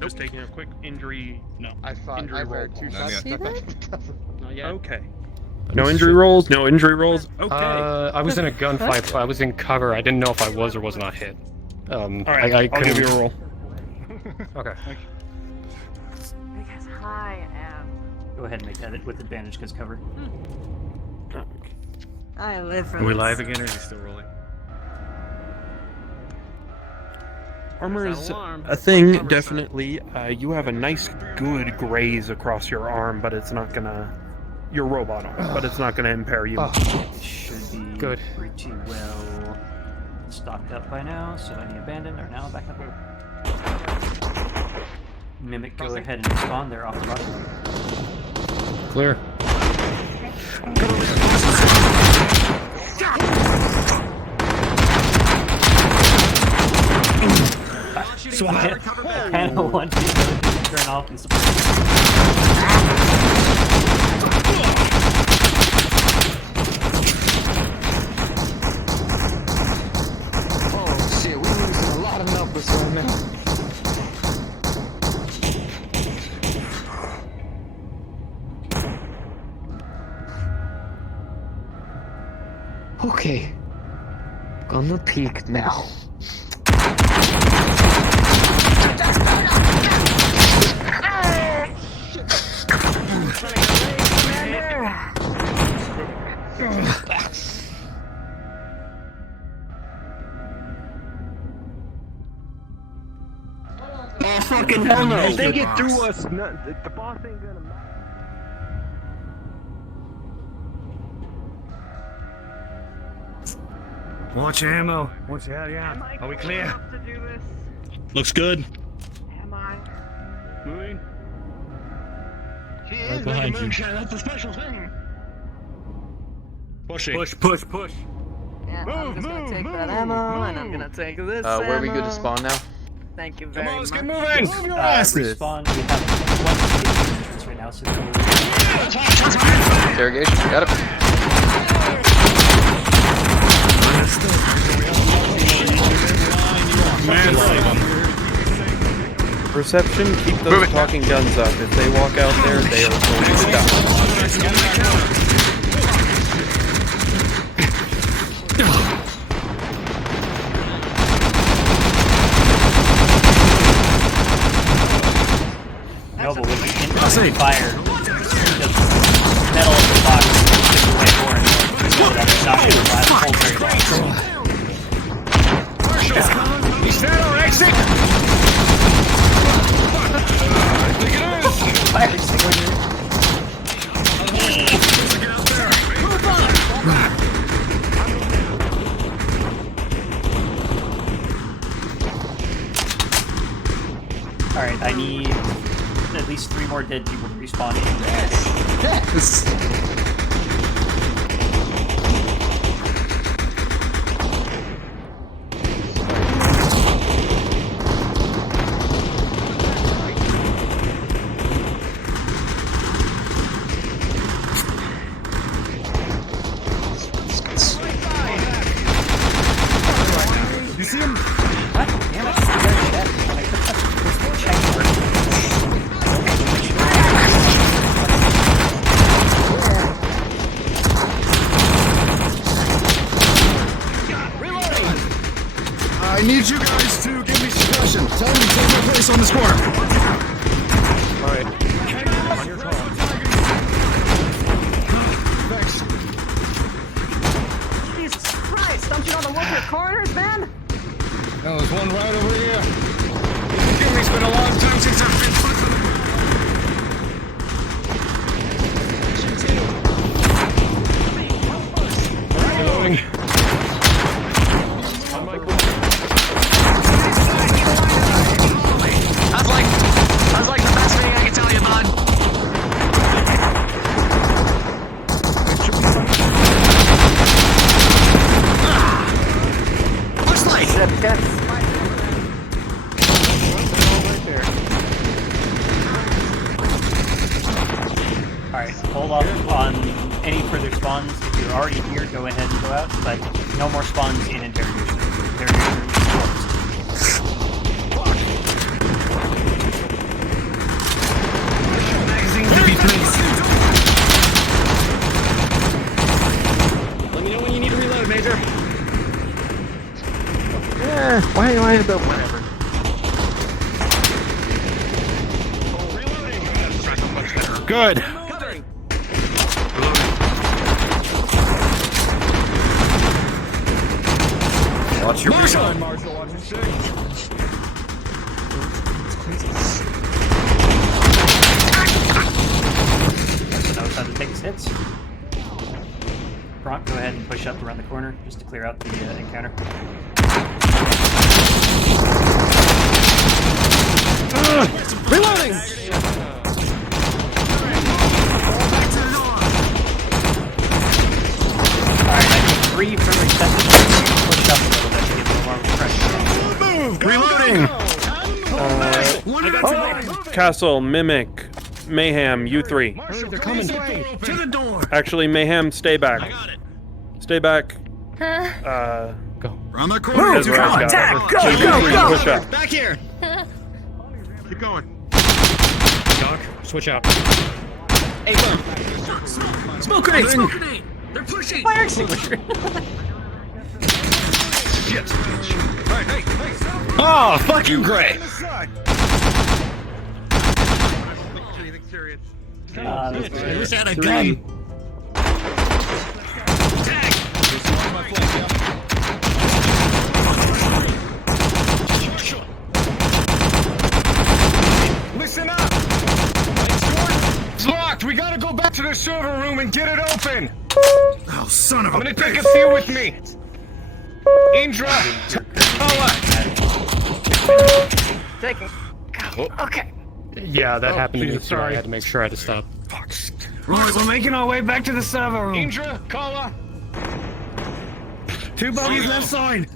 Just taking a quick injury. No. I thought injury I roll. read 2 shots. Not yet. Okay. No injury rolls. No injury rolls. Okay. I was in a gunfight. I was in cover. I didn't know if I was or was not hit. All right. I'll give you a roll. Okay. Because I am. Go ahead and make that with advantage because cover. I live for Are we this. live again, or are you still rolling? Armor is a thing, definitely. You have a nice, good graze across your arm, but it's not gonna. Your robot arm, but it's not gonna impair you. Should be Good. pretty well stocked up by now, so any abandoned are now back up. Mimic, go ahead and spawn. They're off the rock. Clear. Kind of want to turn off and support. Oh shit, we're losing a lot of numbers right now. Okay. Gonna peek now. Oh, fucking hell no! If they get through us, the boss ain't gonna matter. Watch your ammo. Watch your yeah. Are we clear? To do this? Looks good. Am I? Moving. She Right is behind making you. moonshine, that's a special thing. Pushing. Push. Yeah, I'm just gonna take that ammo, and I'm gonna take this Where are we good to ammo. spawn now? Thank you very much. Move your Respawn. We have one entrance right now, so go. Interrogation. Got it. Perception, keep those talking guns up. If they walk out there, they are going to die. Noble with the infantry fire. The metal of the box is way more and more. That's not going to last whole very long. He's there, exit! Fire extinguisher. at least 3 more dead people to respawn. Yes! You see him? What? Damn it. I need you guys to give me suppression. Tell me to take my place on this corner. Alright. On your call. Thanks. Jesus Christ, don't you know the look your corners, man? Oh, there's one right over here. Forgive me, it's been a long time since I've been put on Reloading. That's like the best thing I can tell you, bud. Looks like Alright, hold off on any further spawns. If you're already here, go ahead and go out, but no more spawns in interrogation. Interrogation is closed. Let me know when you need to reload, Major. Why do I end up whatever? Good. Watch your behind, Marshall. Watch your six. Knows how to take his hits. Bronk, go ahead and push up around the corner just to clear out the encounter. Reloading! Alright, I need 3 from recessive. Push up a little bit to get a little more pressure. Reloading! Castle, Mimic, Mayhem, you 3. They're coming. To the door. Actually, Mayhem, stay back. I got it. Stay back. Go. Around the corner. Move, come on, Dad, go, go. Push up. Back here. Keep going. Doc, switch out. Hey, smoke grenade! Smoke grenade! They're pushing! Fire extinguisher! Shit, bitch. Hey, hey, hey! Oh, fuck you, Gray! I wish I had a gun. Tag! Listen up! It's locked! We gotta go back to the server room and get it open! Oh, son of a bitch! I'm gonna take a few with me! Indra! Kola! Taking. Okay. Yeah, that happened to me too. sorry. I had to make sure I had to stop. Fuck. Right, we're making our way back to the server room. Indra! Kola! 2 bogeys left side.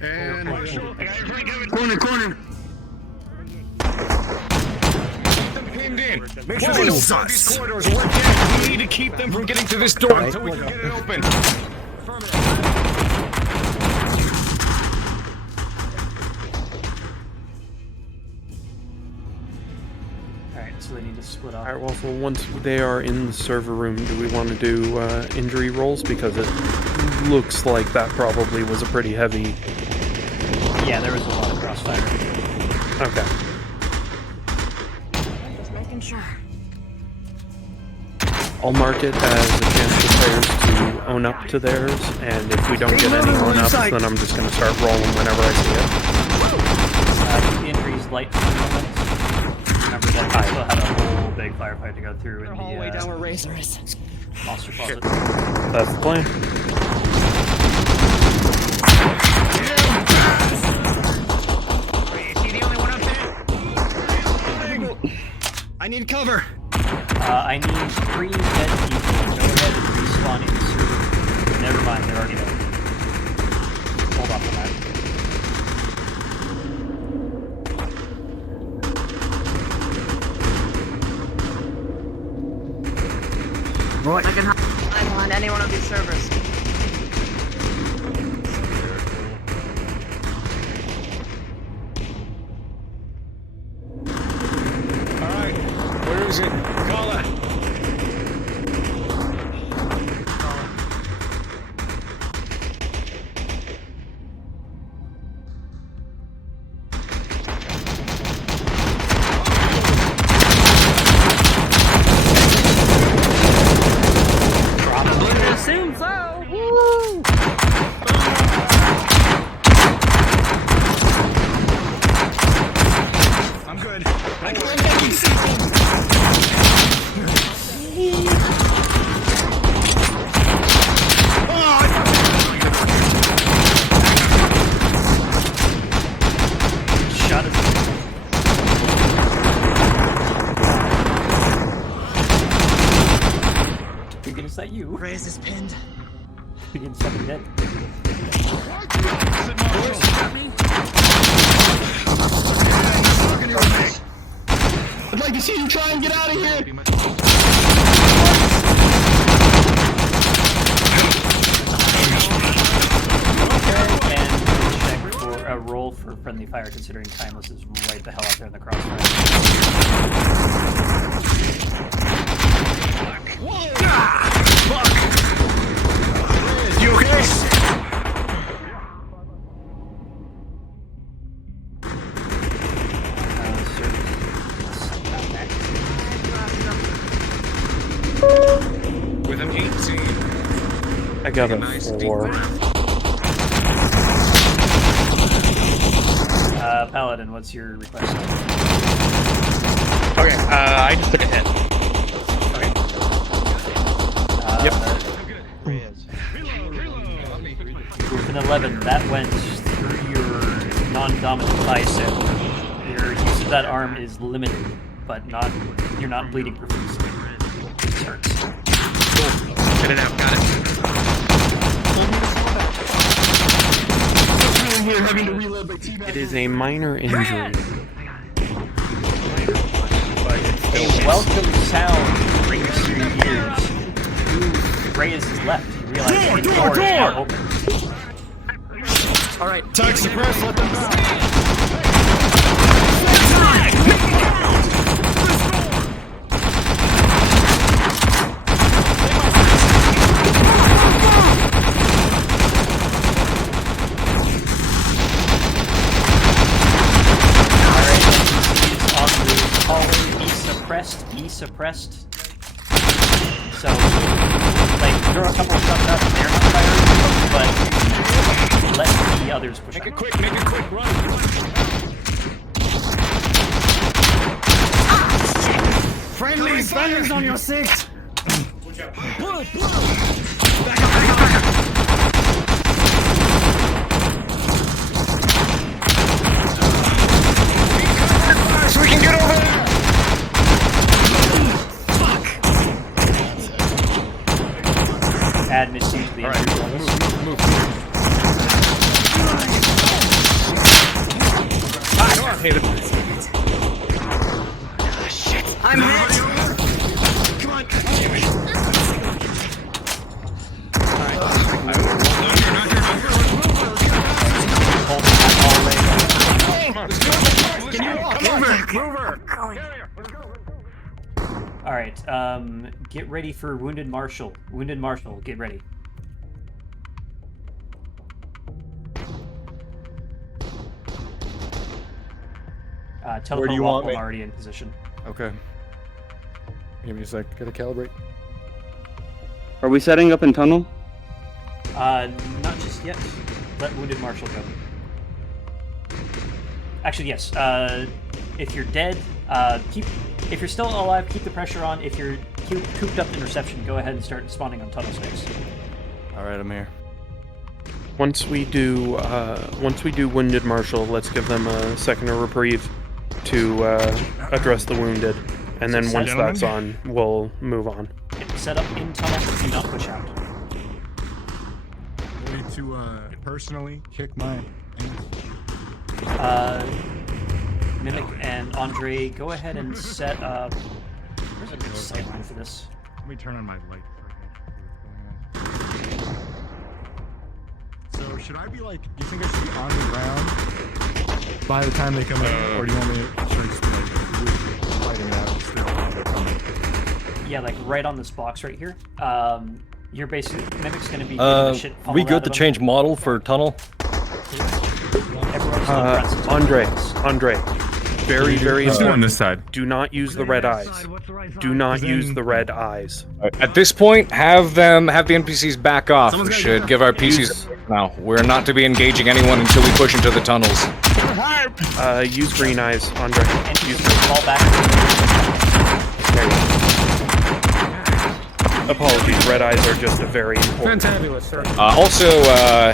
And... Corner! Pinned in. Make sure these corridors work in. We need to keep them from getting to this door until we can get it open. Alright, so they need to split off. Alright, well, so once they are in the server room, do we want to do injury rolls? Because it looks like that probably was a pretty heavy... Yeah, there was a lot of crossfire. Okay. Just making sure. I'll mark it as a chance for players to own up to theirs, and if we don't get any own ups, then I'm just going to start rolling whenever I see it. Keep the injuries light for the moment. Remember that I still had a whole big firefight to go through in the hallway down where Razor is. monster closet. That's the plan. Is he the only one up there? I need need cover. I need 3 dead people. Go ahead and respawn in the server. Never mind, they're already there. Hold off on that. Right. I can hide on any one of these servers. Alright, where is it? Call it. Assume so. Woo! I'm good. I can see him. Shot it. Thinking is that you? Reyes is pinned. Thinking something dead. I'd like to see you try and get out of here. And check for a roll for friendly fire, considering Timeless is right the hell out there in the crossfire. You okay? With an 18. I got a Nice 4. Paladin, what's your request? Okay, I just took a hit. Yep. With an 11, that went through your non-dominant bicep. Your use of that arm is limited, but you're not bleeding profusely. It hurts. Cool. Get it out, got it. It is a minor injury. A welcome sound rings through your ears. Reyes is left. You realize the door is now open. Alright, tag suppress, let them back. Be suppressed. So, like, throw a couple of stuff up, they're not firing, but let the others push Make up. it quick, run. Friendly spanners on your 6! Back up. So we can get over there! Add Misty to the injury levels. Move. Come on, Haven. Shit! I'm hit! Come on! Can you walk? Move her! Alright, get ready for Wounded Marshal. Wounded Marshal, get ready. Teleport Where do you want waffle me? already in position. Okay. Give me a sec. Gotta calibrate. Are we setting up in tunnel? Not just yet. Let Wounded Marshal go. Actually, yes. If you're dead, if you're still alive, keep the pressure on. If you're cooped up in reception, go ahead and start spawning on tunnel space. All right, I'm here. Once we do Wounded Marshal, let's give them a second of reprieve to address the wounded. And then So once set- that's on, we'll move on. Set up in tunnel, do not push out. Ready to personally kick my Mimic and Andre, go ahead and set up. Where's a good sightline for this? Let me turn on my light. So should I be like? You think I should be on the ground by the time they come in, or do you want me to just like fighting it out? Yeah, like right on this box right here. You're basically Mimic's gonna be getting the shit we pummeled out good of to him. change model for tunnel? Andre, very, very Let's do it on important. this side. Do not use the red eyes. Do not use the red eyes. At this point, have the NPCs back off. We should give our PCs now. We're not to be engaging anyone until we push into the tunnels. Use green eyes, Andre. Use green. Fall back. Apologies, red eyes are just a very important. Fantabulous, sir. Also,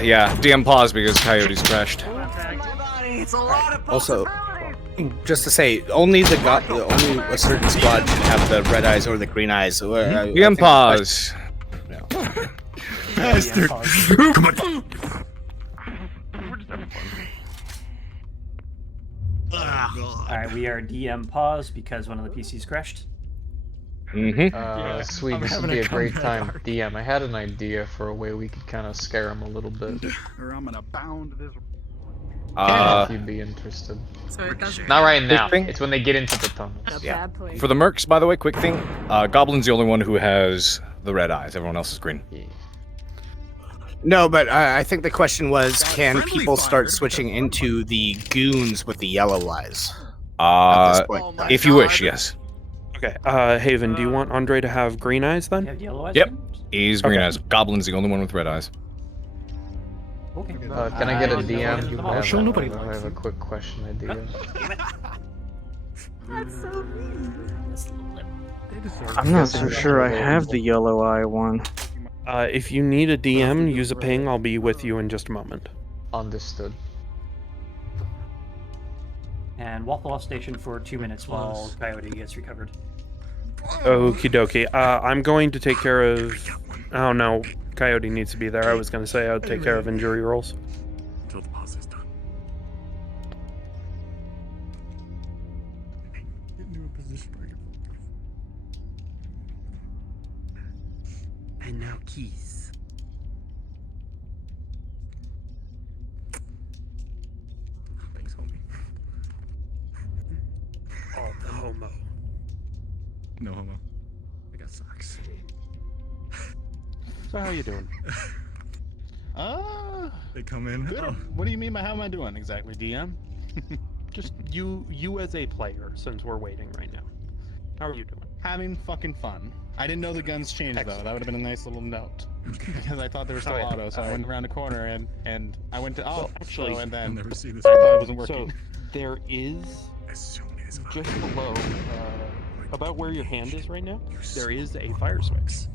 yeah, DM pause because Coyotes crashed. Also, just to say, only a certain squad should have the red eyes or the green eyes. DM pause. Come on. Alright, we are DM pause because one of the PCs crashed. Sweet, this would be a great time. DM, I had an idea for a way we could kind of scare him a little bit. Or I'm gonna bound this. If you'd be interested. So it doesn't. Not right now. Quick thing? It's when they get into the tunnels. A bad place. For the mercs, by the way, quick thing. Goblin's the only one who has the red eyes. Everyone else is green. No, but I think the question was, can people start switching into the goons with the yellow eyes? If you wish, yes. Okay, Haven, do you want Andre to have green eyes then? You have yellow eyes? Yep. He's green Okay. eyes. Goblin's the only one with red eyes. Okay. Can I get a DM? I Nobody have a quick question idea. That's so mean. I'm not so sure I have the yellow eye one. If you need a DM, use a ping. I'll be with you in just a moment. Understood. And waffle off station for 2 minutes while Coyote gets recovered. Okie dokie. I'm going to take care of... Oh no, Coyote needs to be there. I was going to say I would take care of injury rolls. Until the pause is done. Get into a position where I can... And now keys. Thanks, homie. Oh, the homo. No homo. I got socks. So how you doing? They come in. Good. Oh. What do you mean by how am I doing exactly, DM? Just you as a player, since we're waiting right now. How are you doing? Having fucking fun. I didn't know the guns changed though. That would have been a nice little note. Because I thought they were still auto, so I went around the corner and I went to actually, and then I'll never see this. I thought it wasn't working. So there is just below, about where your hand is right now, there is a fire switch.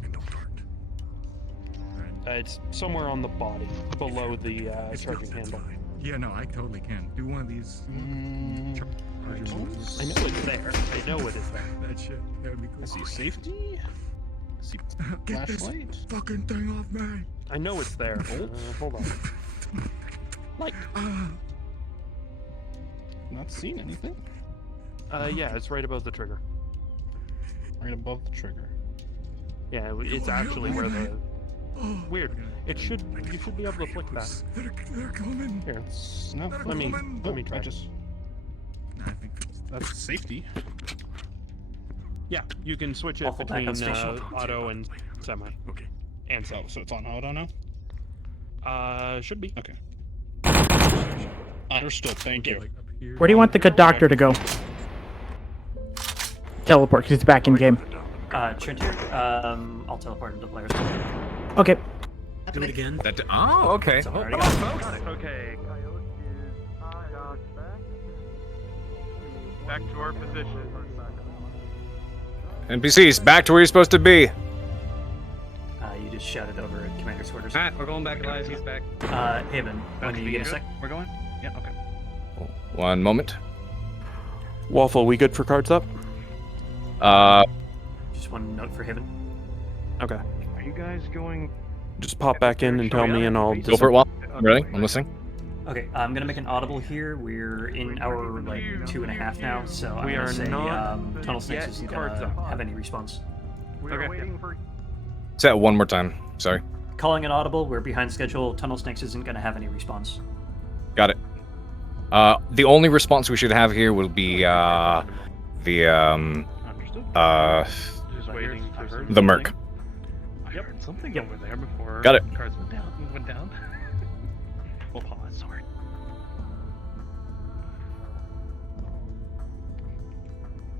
It's somewhere on the body, below the charging handle. Yeah, no, I totally can. Do one of these. I know it's there. I know it is there. That shit. That would be cool. I see safety. I see Get this flashlight. fucking thing off me. I know it's there. Hold on. Like, Not seeing anything. yeah, it's right above the trigger. Right above the trigger. Yeah, it's actually where the... Weird. It should... You should be able to flick that. They're coming. Here. No, Let me try. I just. I think That's safety. Yeah, you can switch it Waffle back between on station. auto and semi. Okay. And so it's on auto now? Should be. Okay. Understood, thank you. Where do you want the good doctor to go? Teleport, 'cause he's back in game. Trintier, I'll teleport into players. Okay. Do it again. Oh, okay. Already Come got on, it. folks. Okay, back to our position. NPCs, back to where you're supposed to be. You just shouted over at Commander's quarters. Alright, we're going back live. He's back. Haven, when do you get a sec? We're going? Yeah, okay. One moment. Waffle, we good for cards up? Just one note for Haven. Okay. Are you guys going? Just pop back in and tell me, and I'll Go for it, Walt. Really? I'm listening. Okay, I'm gonna make an audible here. We're in hour like 2.5 now, so I'm gonna say Tunnel Snakes isn't gonna have any response. We're waiting for. Say that one more time. Sorry. Calling an audible. We're behind schedule. Tunnel Snakes isn't gonna have any response. Got it. The only response we should have here will be the Merc. I heard something over there before. Got it. Cards went down. We'll pause. Sorry.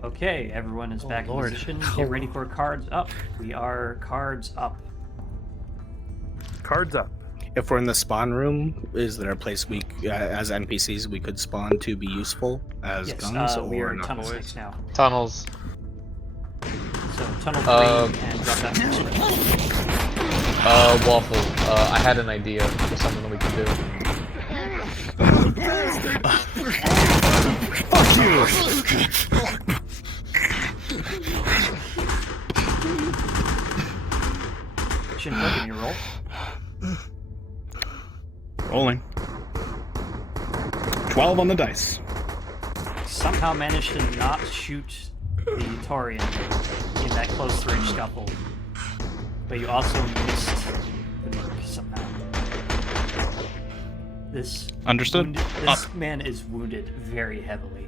Okay, everyone is back in position. Get ready for cards up. We are cards up. Cards up. If we're in the spawn room, is there a place we, as NPCs, we could spawn to be useful as guns? We are or in not? Tunnel Snakes now. Tunnels. So Tunnel 3 and drop that next one. Waffle. I had an idea for something that we could do. Fuck you! Shinpo, can you roll? Rolling. 12 on the dice. Somehow managed to not shoot the Taurian in that close range scuffle. But you also missed the Merc somehow. This This man is wounded very heavily.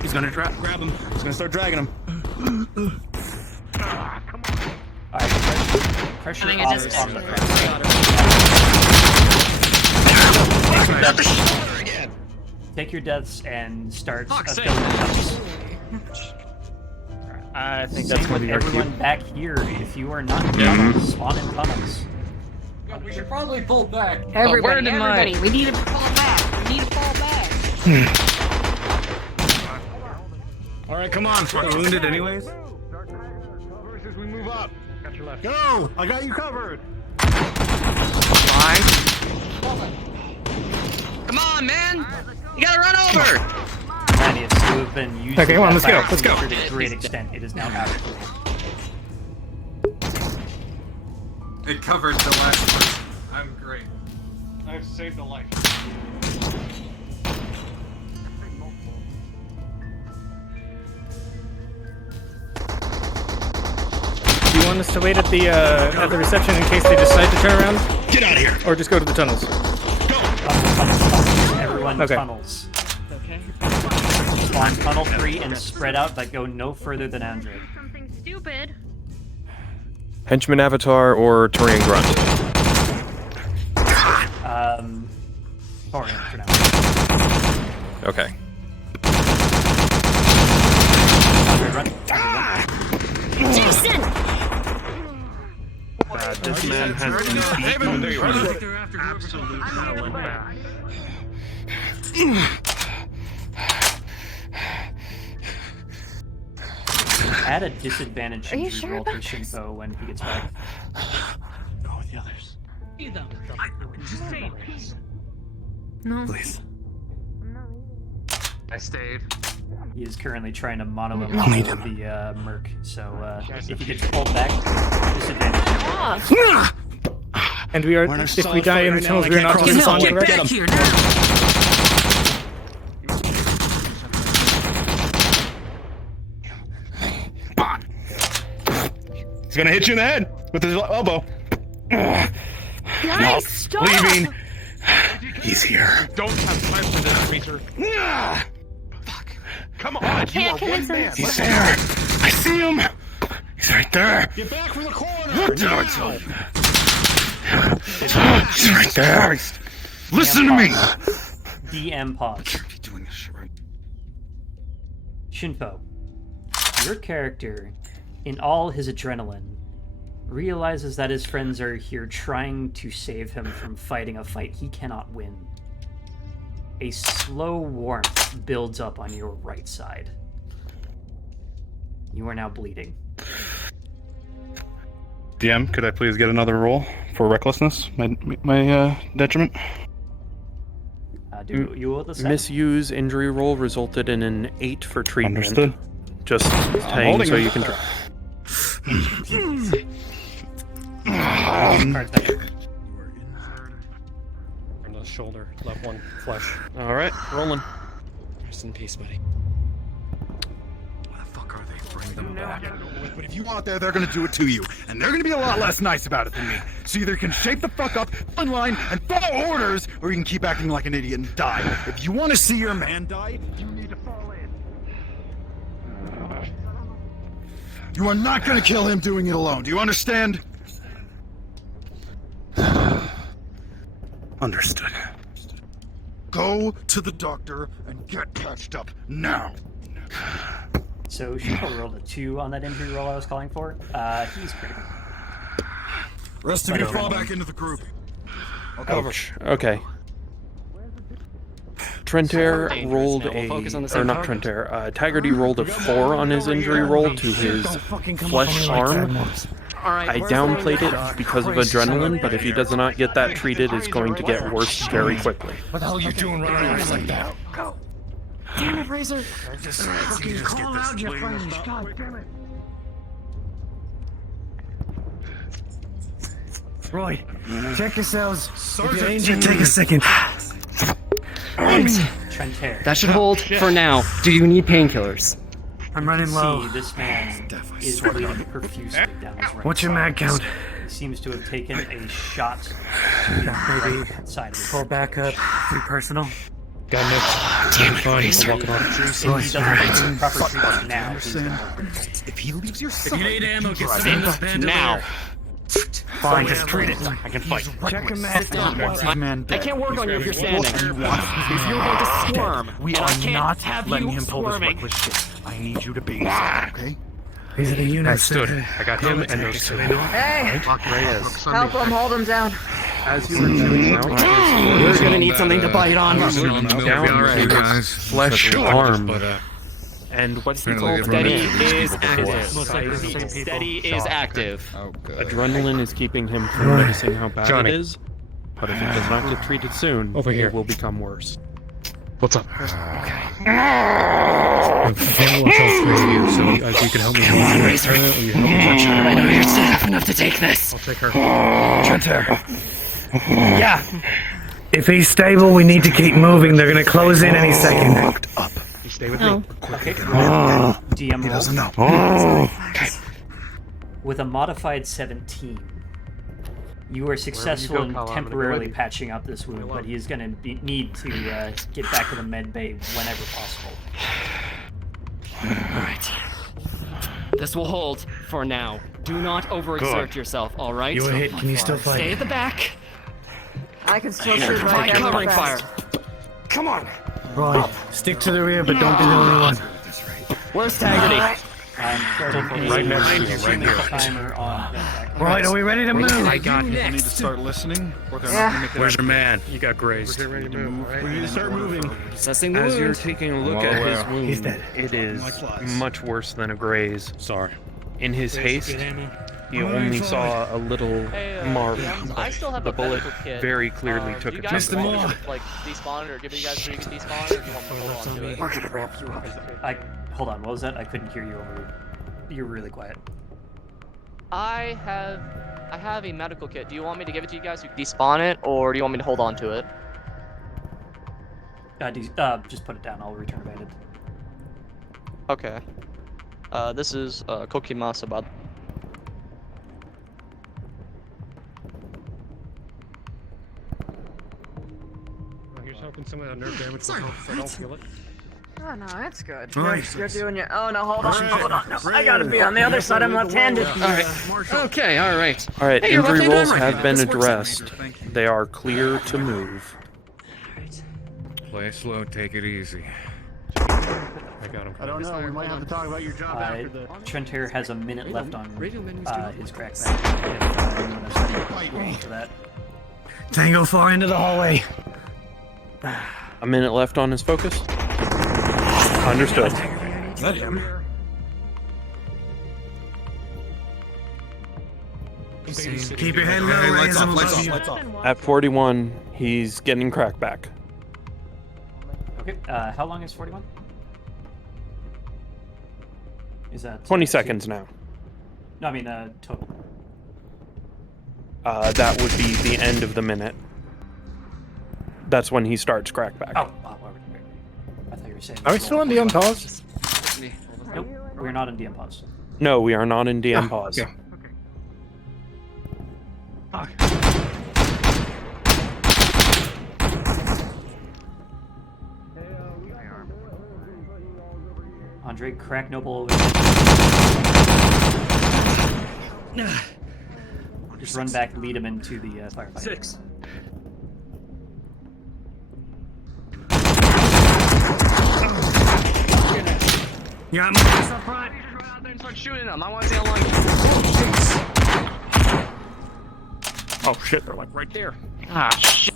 He's gonna grab him. He's gonna start dragging him. Alright, pressure on the Take your deaths and start skeleton tunnels. I think that's going to be our everyone cue. back here. If you are not in tunnels, spawn in tunnels. We should probably pull back. Everybody, we need to fall back. All right, come on. We're wounded anyways. As we move up. Got your left. Go! I got you covered. Come on, man! You gotta run over! Thaddeus, you have been using Okay, come on, that let's go, fire let's go. to a great extent. It is now out. It covered the last person. I'm great. I've saved a life. Do you want us to wait at the reception in case they decide to turn around? Get out of here! Or just go to the tunnels? Everyone Okay. tunnels. Okay. Spawn tunnel 3 and spread out, but go no further than Android. Something stupid. Henchman Avatar or Turian Grunt? Taurian for now. Okay. Android run. Jason! This man has been beaten. Absolute hell and back. Add a disadvantage Are you injury sure roll to about Shinpo when he gets back. Go with the others. No. Please. I stayed. He is currently trying to mono him I'll need off of the Merc, so if he gets pulled back, disadvantage. And we are, if we die in the tunnels, we are not to respond, correct? Get him. He's gonna hit you in the head with his elbow. Guys, stop! Leaving. He's here. Don't have time for this, Major. Fuck. Come on, I can't you are convince one man. him. He's there. I see him. He's right there. Get back from the corner. He's right there. Listen to me. DM pause. Shinpo, your character, in all his adrenaline, realizes that his friends are here trying to save him from fighting a fight he cannot win. A slow warmth builds up on your right side. You are now bleeding. DM, could I please get another roll for recklessness? My detriment? Do you will the same? Misuse injury roll resulted in an 8 for treatment. Understood. Just hang holding so him. you can try. On the shoulder, left one, flesh. All right, rolling. Rest in peace, buddy. Why the fuck are they? Bring them back. But if you want there, they're gonna do it to you, and they're gonna be a lot less nice about it than me. So either you can shape the fuck up, fall in line, and follow orders, or you can keep acting like an idiot and die. If you want to see your man die, you need to fall in. You are not gonna kill him doing it alone. Do you understand? Understood. Go to the doctor and get patched up now. So Sheeple rolled a 2 on that injury roll I was calling for. He's critical. Rest of you fall back into the group. I'll cover. Ouch. Okay. Trentair rolled Now we'll focus on the or same not target. Trentair. Taggarty rolled a 4 on his injury roll to his flesh arm. I downplayed it because of adrenaline, but if he does not get that treated, it's going to get worse very quickly. What the hell are you doing running around like that? Go. Damn it, Razor! Just fucking call out your friends. God damn it. Roy, check yourselves. Sergeant, Take a second. Trentair. That should hold for now. Do you need painkillers? I'm running low. See, this man is bleeding profusely down his right What's your mag count? He seems to have taken a shot to the Maybe right side of his pull back up. Be personal. Got nicked. Damn it, Fine, Razor. I'm walking on. If he doesn't get proper treatment now, he's gonna if he leaves your If side, you need ammo, get some Right. in this bandolier. Now. Fine, just treat it. I can fight. Check him out. I can't work on you if you're standing. If you're going to squirm, We and are I can't not have letting you him pull this squirming. reckless shit. I need you to be okay? These are the units. Understood. I got him and those two. Hey, Reyes, help him, hold him down. as you were chewing out You're gonna need something to bite on. down his flesh arm, and what's the Steady is active. Steady is active. adrenaline is keeping him from noticing how bad Johnny. it is, but if it does not get treated soon, Over here. it will become worse. What's up? Okay. I'm feeling what's all three of you, so if you can help me. Come on, Razor. Or you help me. I know you're tough enough to take this. I'll take her. Trentair. Yeah. If he's stable, we need to keep moving. They're gonna close in any second. You stay with Oh. me. Okay. DM he doesn't know. with a modified 17. You are successful in temporarily patching up this wound, but he is going to need to get back to the med bay whenever possible. Alright. This will hold for now. Do not overexert yourself, alright? You were hit. Can you still fight? Stay at the back. I can still shoot right Provide down the covering fast. fire. Come on. Roy, stick to the rear, but don't be the only one. Where's Taggarty? I'm Right next to you, right here. timer on. Right, are we ready to move? I got People him. need to start listening, or they're Yeah. not gonna make Where's your man? You got grazed. We need to start moving. Assessing the As you're wound. taking a look Well, at his well. wound, He's dead. it is Like flies. much worse than a graze. Sorry. In his haste, he only saw a little mark. I still have The a bullet medical kit. very clearly took you a guys chunk of want it. me to, like, despawn it or give you guys so you can despawn it, or do you want me to hold on to it? We're gonna ramp you up. Hold on, what was that? I couldn't hear you over. You're really quiet. I have a medical kit. Do you want me to give it to you guys so you can despawn it, or do you want me to hold on to it? Just put it down. I'll return a bandit. Okay. This is Kokimasa, bud. Here's hoping some of that nerve damage will help so I don't feel it. Oh no, it's good. Right. You're doing your. Oh no, hold on, hold on. No, I gotta be on the other side. I'm left-handed. Alright. Okay, alright. Alright, Hey, you're injury left-handed, rolls I'm have right. been This works out. addressed. They are clear to move. Play slow, take it easy. I got him. I don't know. We might have to talk about your job after the. Trentair has a minute left on his crackback. If anyone has any questions for that. Tango far into the hallway. A minute left on his focus. Understood. Is that him? Keep your head low, raise them above. At 41, he's getting crackback. Okay, how long is 41? Is that 20 seconds now. No, I mean total. That would be the end of the minute. That's when he starts crackback. Oh, I thought you were saying. Are we still on DM pause? Nope, we're not in DM pause. No, we are not in DM pause. Okay. Andre, crack Noble. Just run back, lead him into the firefight. 6. Yeah, I'm up front. Run out there and start shooting them. I want to see how long. Oh shit, they're like right there. Ah, shit.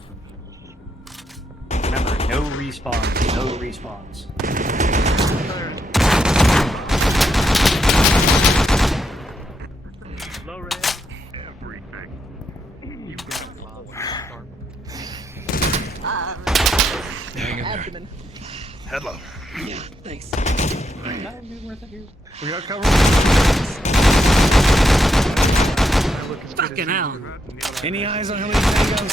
Remember, no respawns. No respawns. Low red. Everything. You got Abdomen. Hello. Yeah, thanks. We got cover. Fucking hell. Any eyes on how many tangos?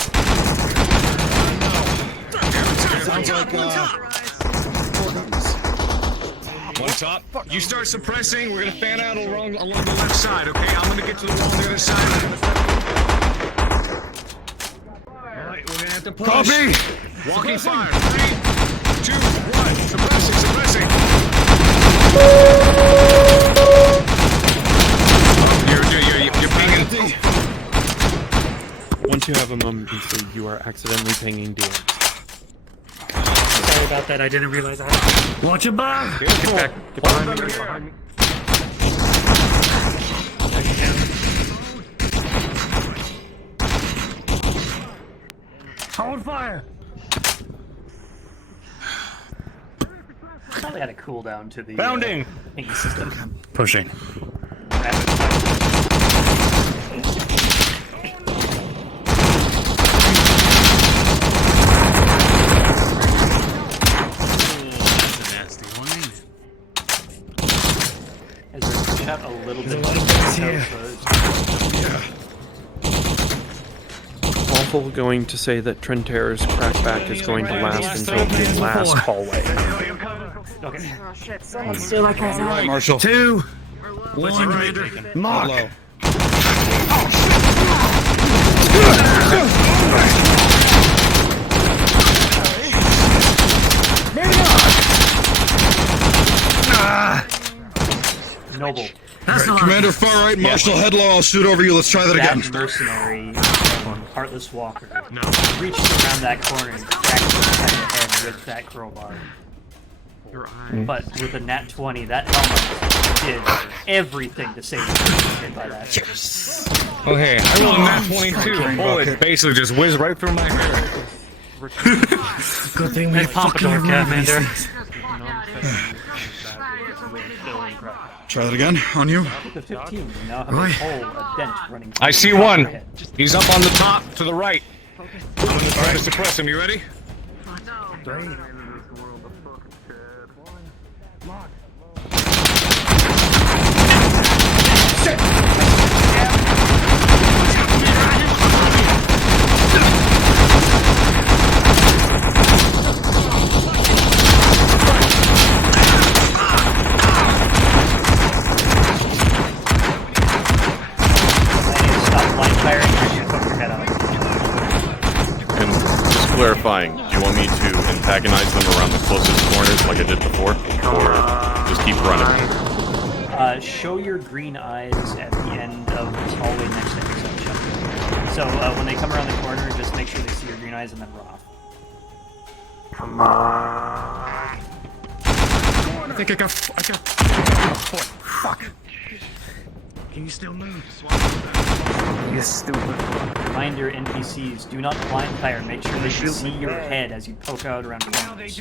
Sounds like One top. You start suppressing. We're gonna fan out along the left side. Okay, I'm gonna get to the wall on the other side. Alright, we're gonna have to push. Copy. Walking fire. 3, 2, 1. Suppressing. Suppressing. You're pinging. Once you have a moment, PC, you are accidentally pinging DMs. Sorry about that, I didn't realize I had. Watch your back! Get back. Get behind me. Get behind me. Hold fire! Probably had a cooldown to the Bounding. ping system. Pushing. Shot a little bit. Awful going to say that Trentera's crackback is going to last until the last hallway. Okay. Oh shit, someone's still like us. All right, Marshall. 2, What's 1, Commander? mark! Hello. Noble. Commander, far right, Marshal Headlow. I'll shoot over you. Let's try that again. That mercenary, Heartless Walker, reaches around that corner and cracks the second head with that crowbar. But with a nat 20, that helmet did everything to save him by that. Yes. Okay, I rolled a nat 22. A bullet basically just whizzed right through my hair. Good thing we have Pompadour, Commander. Try that again on you. I see one. He's up on the top to the right. I'm gonna try to suppress him. You ready? Clarifying, do you want me to antagonize them around the closest corners like I did before? Or just keep running? Show your green eyes at the end of this hallway next to intersection. So when they come around the corner, just make sure they see your green eyes and then run off. Come on. I think I got foot. Fuck. Can you still move? You stupid. Reminder, NPCs, do not blind fire. Make sure they can see your head as you poke out around corners.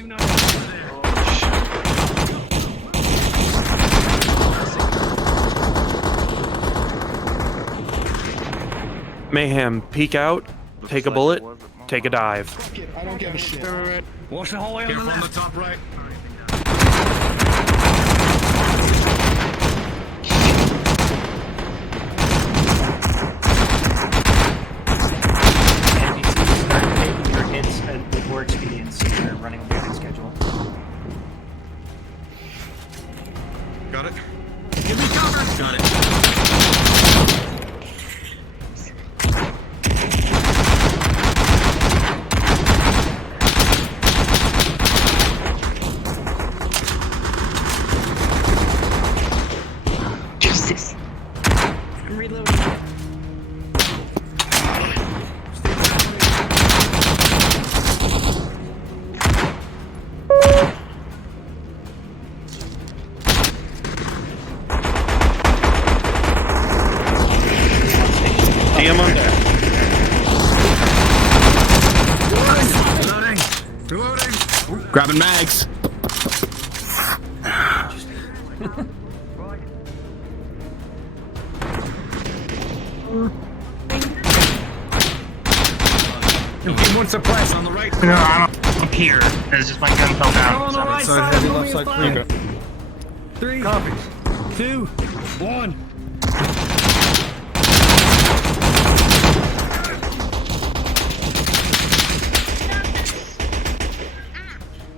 Mayhem, peek out, take a bullet, take a dive. I don't give a shit. Watch the hallway on the Careful on the left. top right. Grabbing mags. One suppress on the right. No, I'm up here. It's just my gun fell down. On the right side, heavy left side, clear. 3 copies. 2, 1.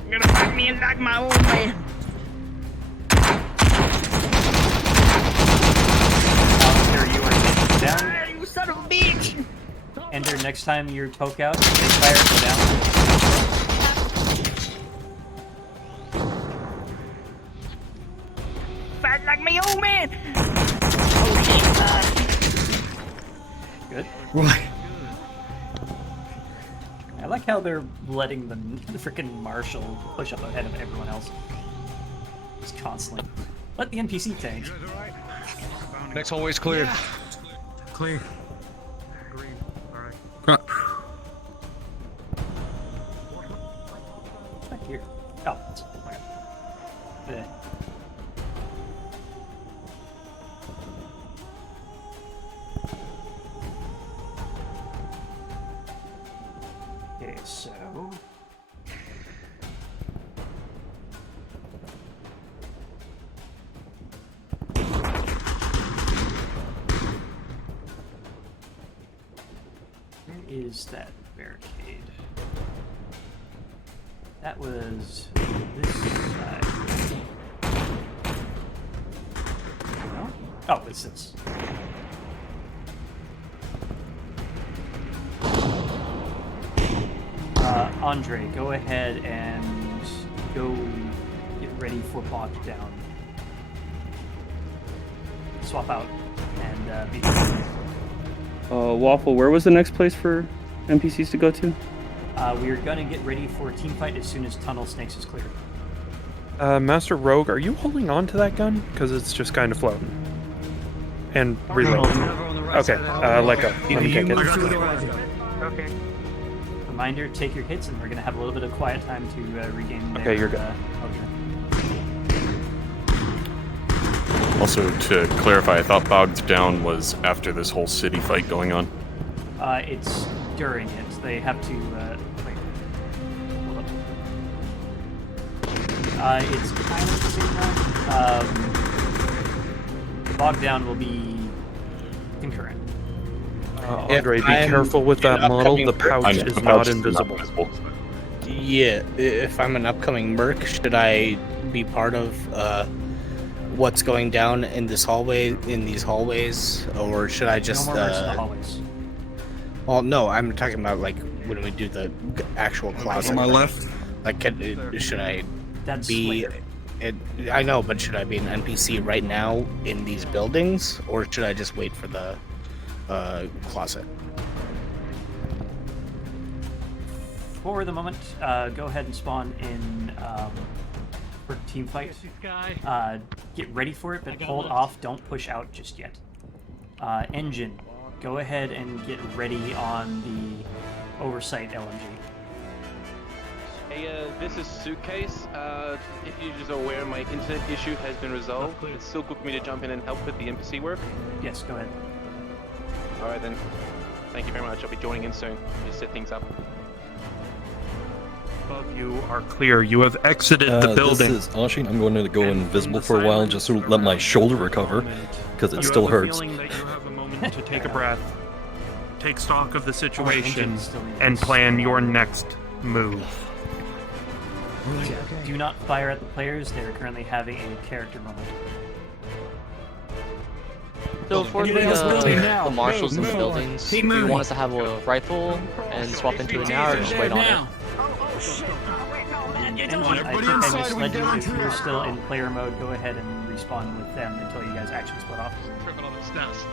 I'm gonna find me and knock my old man. Down. You son of a bitch! Ender, next time you poke out, take fire, go down. Fight like my old man! Oh shit, Good. What? I like how they're letting the freaking marshal push up ahead of everyone else. Just constantly. Let the NPC tank. Next hallway's cleared. Clear. Green. Alright. Back here. Oh, it's okay. There. Okay, so where is that barricade? That was this side. No? Oh, it's this. Andre, go ahead and go get ready for bog down. Swap out and be. Waffle, where was the next place for NPCs to go to? We are gonna get ready for a team fight as soon as Tunnel Snakes is cleared. Master Rogue, are you holding on to that gun? Because it's just kind of floating. And reload. Okay, let go. Let me kick it. Okay. Reminder, take your hits, and we're gonna have a little bit of quiet time to regain their, Okay, you're good. Also, to clarify, I thought bogged down was after this whole city fight going on. It's during it. They have to, wait. Hold up. It's kind of the same time. Bogged down will be concurrent. Andre, be careful with that model. The pouch is not invisible. Yeah, if I'm an upcoming merc, should I be part of what's going down in this hallway, in these hallways, or should I just? No more mercs in the hallways. Well, no, I'm talking about like when we do the actual closet. On my left. Like, should I That's be? I know, but should I be an NPC right now in these buildings, or should I just wait for the closet? For the moment, go ahead and spawn in for team fight. Get ready for it, but hold off. Don't push out just yet. Engine, go ahead and get ready on the oversight LMG. Hey, this is Suitcase. If you're just aware, my internet issue has been resolved. It's still good for me to jump in and help with the NPC work. Yes, go ahead. Alright then. Thank you very much. I'll be joining in soon. Just set things up. Above you are clear. You have exited the building. This is Ashin. I'm going to go invisible for a while just to let my shoulder recover, because it still hurts. You have a moment to take a breath, take stock of the situation, and plan your next move. Do not fire at the players. They are currently having a character moment. So for the marshals in the buildings, do you want us to have a rifle and swap into it now, or just wait on it? I think I misled you. If you're still in player mode, go ahead and respawn with them until you guys actually split off.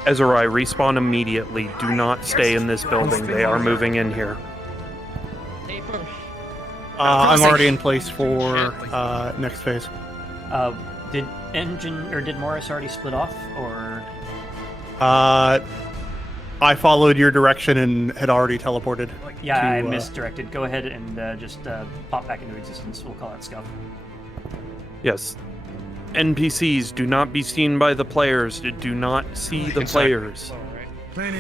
Ezrai, respawn immediately. Do not stay in this building. They are moving in here. I'm already in place for next phase. Did Morris already split off, or? I followed your direction and had already teleported. Yeah, to, I misdirected. Go ahead and just pop back into existence. We'll call that scuff. Yes. NPCs, do not be seen by the players. Do not see the players.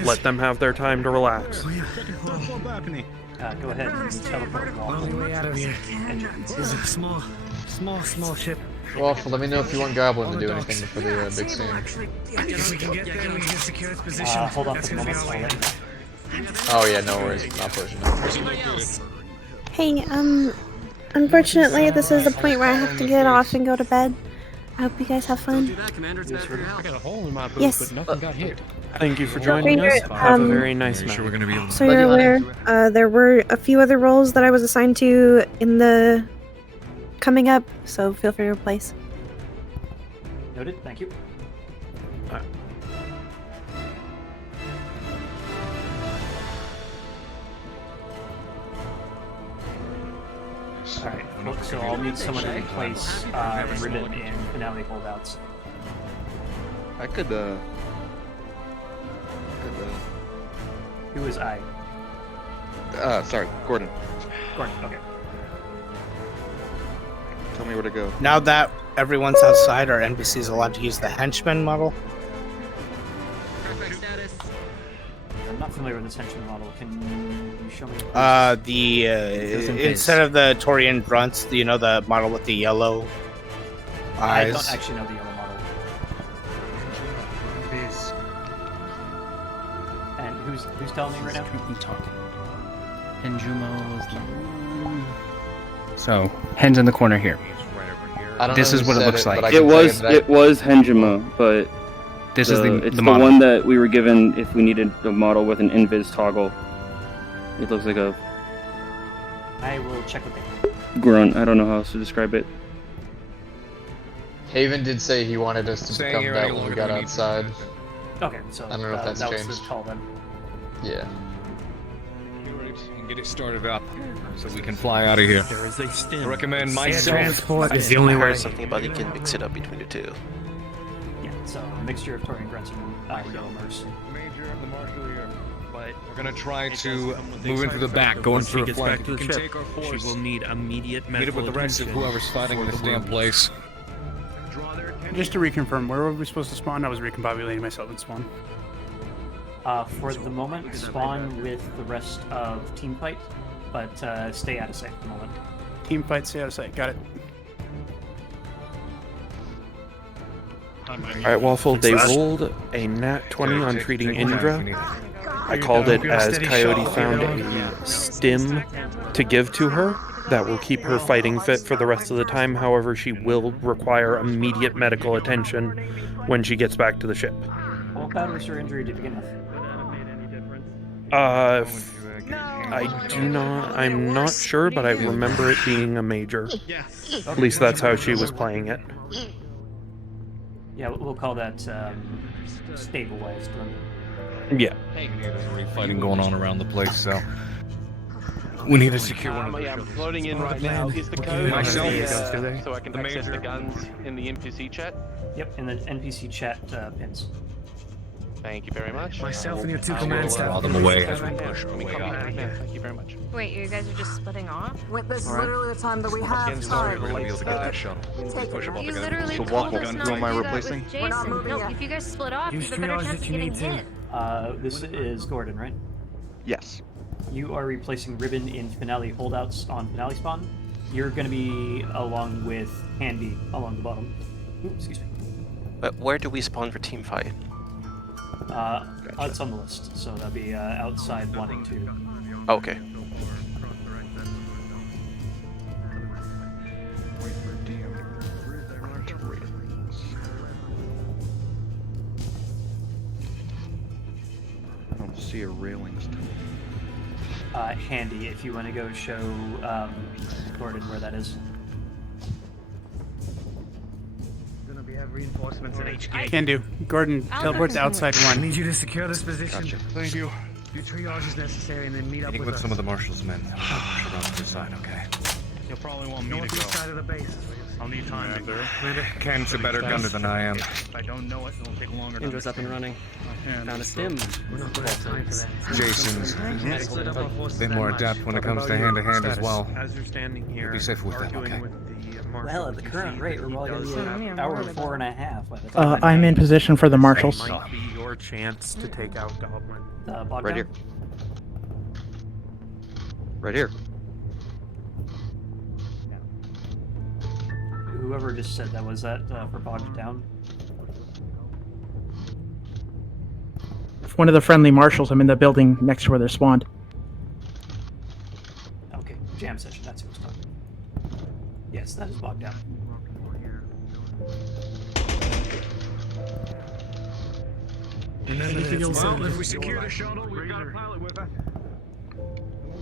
Let them have their time to relax. Go ahead and teleport all Only way out of here is a small ship. Waffle, let me know if you want Goblin to do anything for the big scene. If we can get there, we can just secure this position. Hold on That's for a gonna be moment. our way. Oh yeah, no worries. Not pushing it. Hey, unfortunately, this is the point where I have to get off and go to bed. I hope you guys have fun. I got a hole in my boot, Yes. but nothing got hit. Thank you for joining us. Have a very nice night. Sure we're gonna be able to... So you're aware, there were a few other roles that I was assigned to in the coming up, so feel free to replace. Noted. Thank you. Alright, well, so I'll need someone to replace Ribbon in finale holdouts. I could, Who is I? Sorry, Gordon. Gordon, okay. Tell me where to go. Now that everyone's outside, are NPCs allowed to use the henchman model? I'm not familiar with this henchman model. Can you show me? Instead of the Torian grunts, you know the model with the yellow I eyes? don't actually know the yellow model. And who's telling me right now? So, hen's in the corner here. I don't This know is who what it said looks it, like. but I can tell you that It was Henjima, but This is it's the the model. one that we were given if we needed a model with an invis toggle. It looks like a I will check with him. grunt. I don't know how else to describe it. Haven did say he wanted us to Staying become here that any when we longer got than we need to. outside. Okay, so I don't know if that's that changed. was the call then. Yeah. And get it started up so we can fly out of here. There is a stem. I recommend Air myself. transport is the only way. Something about you can mix it up between the two. Yeah, so a mixture of Torian grunts and yellow mercs. Major of the marshal here, but we're gonna try to move into the back, going through a flank. You can take our force. She will need immediate Meet up with the rest of whoever's fighting in this damn place. Just to reconfirm, where were we supposed to spawn? I was recombobulating myself in spawn. For the moment, spawn with the rest of team fight, but stay out of sight for the moment. Team fight, stay out of sight. Got it. Alright, Waffle, they rolled a nat 20 on treating Indra. I called it as Coyote found a stim to give to her that will keep her fighting fit for the rest of the time. However, she will require immediate medical attention when she gets back to the ship. What bad was her injury to begin with? I'm not sure, but I remember it being a major. At least that's how she was playing it. Yeah, we'll call that stabilized. Yeah. There's already fighting going on around the place, so we need to secure one of the Yeah, I'm floating in right now. Is the code Myself. so I can access the guns in the NPC chat? Yep, in the NPC chat pins. Thank you very much. Myself and your two I will, command staff. Draw them away as we Right push now. our Let me way copy out. that right now. Thank you very much. Wait, you guys are just splitting off? Wait, this is Alright. literally the time that we have Again, sorry, time. we're gonna be able to get that shuttle. Push them up You again. literally So told Waffle, us who not to am I do that replacing? with We're not Jason. moving No, yet. if you guys split off, you Use have a better triage chance if of you getting need to. hit. This is Gordon, right? Yes. You are replacing Ribbon in finale holdouts on finale spawn. You're going to be along with Handy along the bottom. Oops, excuse me. But where do we spawn for team fight? It's on the list, so that'll be outside 1 and 2. Okay. I don't see a railings. Handy, if you want to go show Gordon where that is. Gonna be have reinforcements in HQ. Can do. Gordon, teleport to outside I 1. need you to secure this position. Gotcha. Thank you. Do triage as necessary and then meet up Meeting with with us. some of the marshal's men. Push around to the side, okay? You'll probably want me to go. Side of the base. I'll need time to go. Ken's a better gunner than I am. If I don't know it, it'll take longer. Indra's up and running. Found a stim. Jason's a bit more adept when it comes to hand-to-hand as well. As you're standing here, Be safe with that, okay? Well, at the current rate, we're probably going to be an hour 4.5 by the time. I'm in position for the marshals. Might be your chance to take out Goblin. Right here. Right here. Whoever just said that, was that for bogged down? One of the friendly marshals. I'm in the building next to where they're spawned. Okay, jam session, that's who was talking. Yes, that is bogged down. Well, if we secure the shuttle, we've got a pilot with us.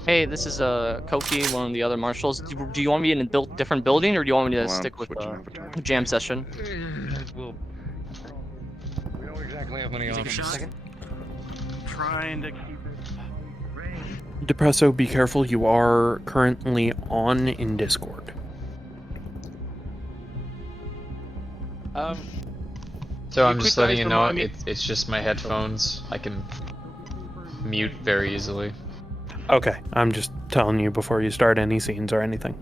Hey, this is Koki, one of the other marshals. Do you want me in a different building, or do you want me to stick with jam session? We don't exactly have many options. Trying to keep it. Depresso, be careful. You are currently on in Discord. So I'm just letting you know, it's just my headphones. I can mute very easily. Okay, I'm just telling you before you start any scenes or anything.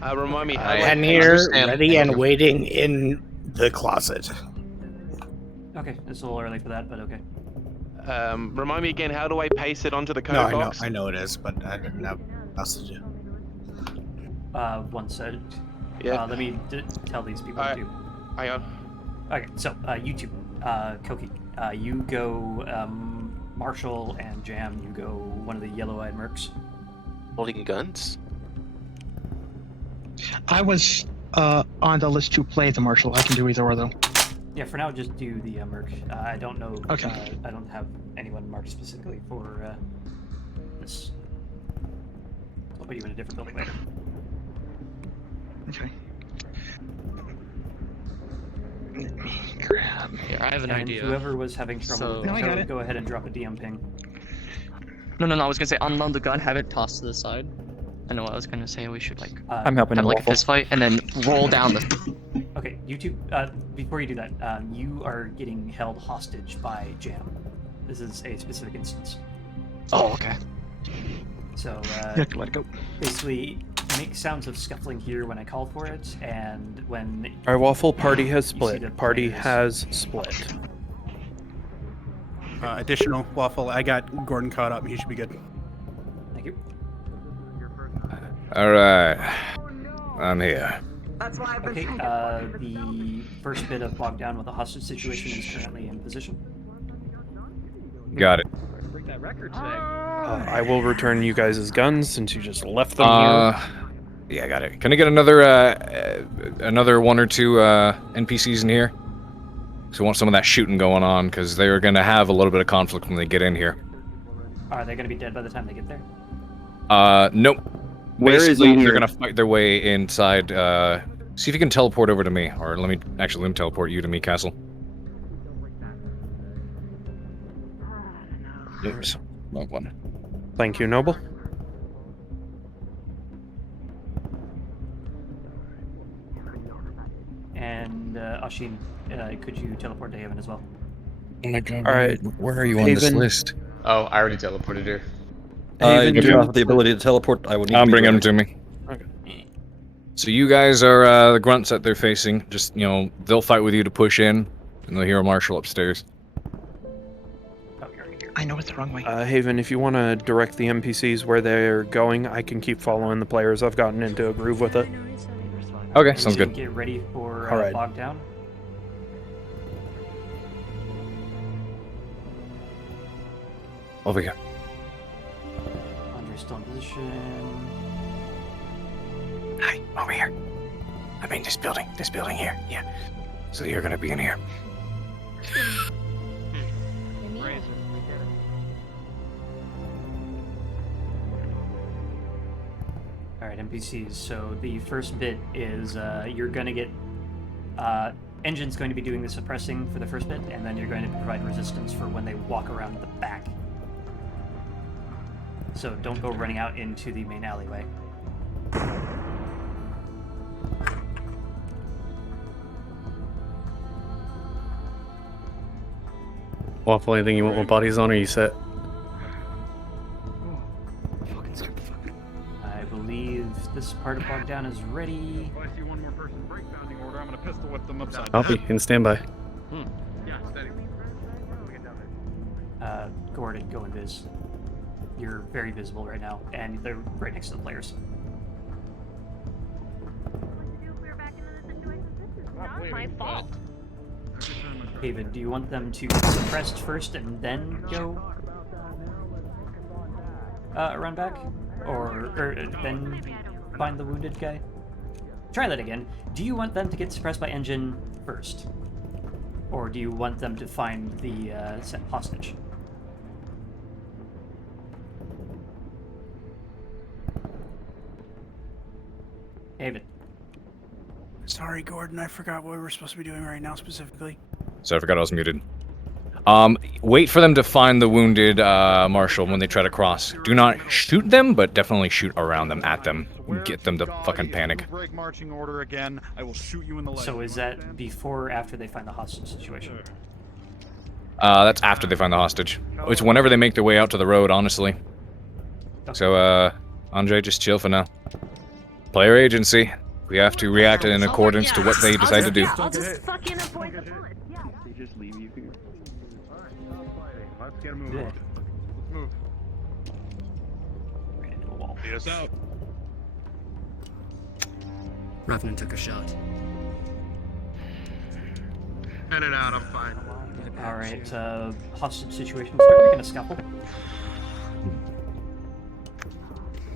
Remind me. I'm here, ready and waiting in the closet. Okay, it's a little early for that, but okay. Remind me again, how do I paste it onto the code box? I know it is, but I didn't have else to do. One sec. Yeah. Let me tell these people to do. Hang on. Okay, so YouTube, Koki, you go Marshall, and Jam, you go one of the yellow-eyed mercs. Holding guns? I was on the list to play the marshal. I can do either or though. Yeah, for now, just do the merc. I don't know. Okay. I don't have anyone marked specifically for this. I'll put you in a different building later. Okay. Let me grab. Here, I have an idea. Whoever was having trouble, No, I got it. go ahead and drop a DM ping. No, I was gonna say unload the gun, have it tossed to the side. I know I was gonna say we should like. I'm helping have you, like a Waffle. fist fight and then roll down the. Okay, YouTube. Before you do that, you are getting held hostage by Jam. This is a specific instance. Oh, okay. So Yeah, let it go. basically, make sounds of scuffling here when I call for it, and when. Our Waffle party has the split. Party players- has split. Additional Waffle. I got Gordon caught up. He should be good. Thank you. All right, I'm here. That's why I've been Okay, trying to the first bit of bogged down with the hostage situation is currently in position. Got it. Break that record today. I will return you guys' guns since you just left them here. Yeah, I got it. Can I get another one or two NPCs in here? So I want some of that shooting going on, because they're going to have a little bit of conflict when they get in here. Are they going to be dead by the time they get there? Nope. Where is Basically, in they're here? going to fight their way inside. See if you can teleport over to me, or let me teleport you to me, Castle. Oops, wrong one. Thank you, Noble. And Ashin, could you teleport to Haven as well? Oh my god. All right. Where are you on this Haven. list? Oh, I already teleported here. Haven, I do you- not have the ability to teleport. I would need I'm to be bringing them dragged. to me. So you guys are the grunts that they're facing. Just, they'll fight with you to push in, and they'll hear a marshal upstairs. I know it's the wrong way. Haven, if you want to direct the NPCs where they're going, I can keep following the players. I've gotten into a groove with it. Okay, sounds good. Get ready for All right. bogged down. Over here. Andre's still in position. Hi, over here. I mean, this building here. Yeah. So you're gonna be in here. Alright, NPCs. So the first bit is you're going to get... Engine's going to be doing the suppressing for the first bit, and then you're going to provide resistance for when they walk around the back. So don't go running out into the main alleyway. Waffle, anything you want more bodies on, or you set? I believe this part of Bogdown is ready. If I see one more person break bounding order, I'm gonna pistol whip them upside. Copy, in standby. Yeah, steady. Gordon, go invis. You're very visible right now, and they're right next to the players. Not my fault. Haven, do you want them to suppressed first and then go run back? Or then find the wounded guy? Try that again. Do you want them to get suppressed by engine first? Or do you want them to find the hostage? Haven. Sorry, Gordon, I forgot what we were supposed to be doing right now specifically. So I forgot I was muted. Wait for them to find the wounded marshal when they try to cross. Do not shoot them, but definitely shoot around them, at them. Get them to fucking panic. Break marching order again. I will shoot you in the leg. So is that before or after they find the hostage situation? That's after they find the hostage. It's whenever they make their way out to the road, honestly. So, Andre, just chill for now. Player agency. We have to react in accordance to what they decide to do. I'll just fucking avoid the bullets. Yeah. They just leave you here. Let's get a move on. Let's move. Right into a wall. Lead us out. Revenant took a shot. Head it out, I'm fine. Alright, hostage situation. Start making a scuffle.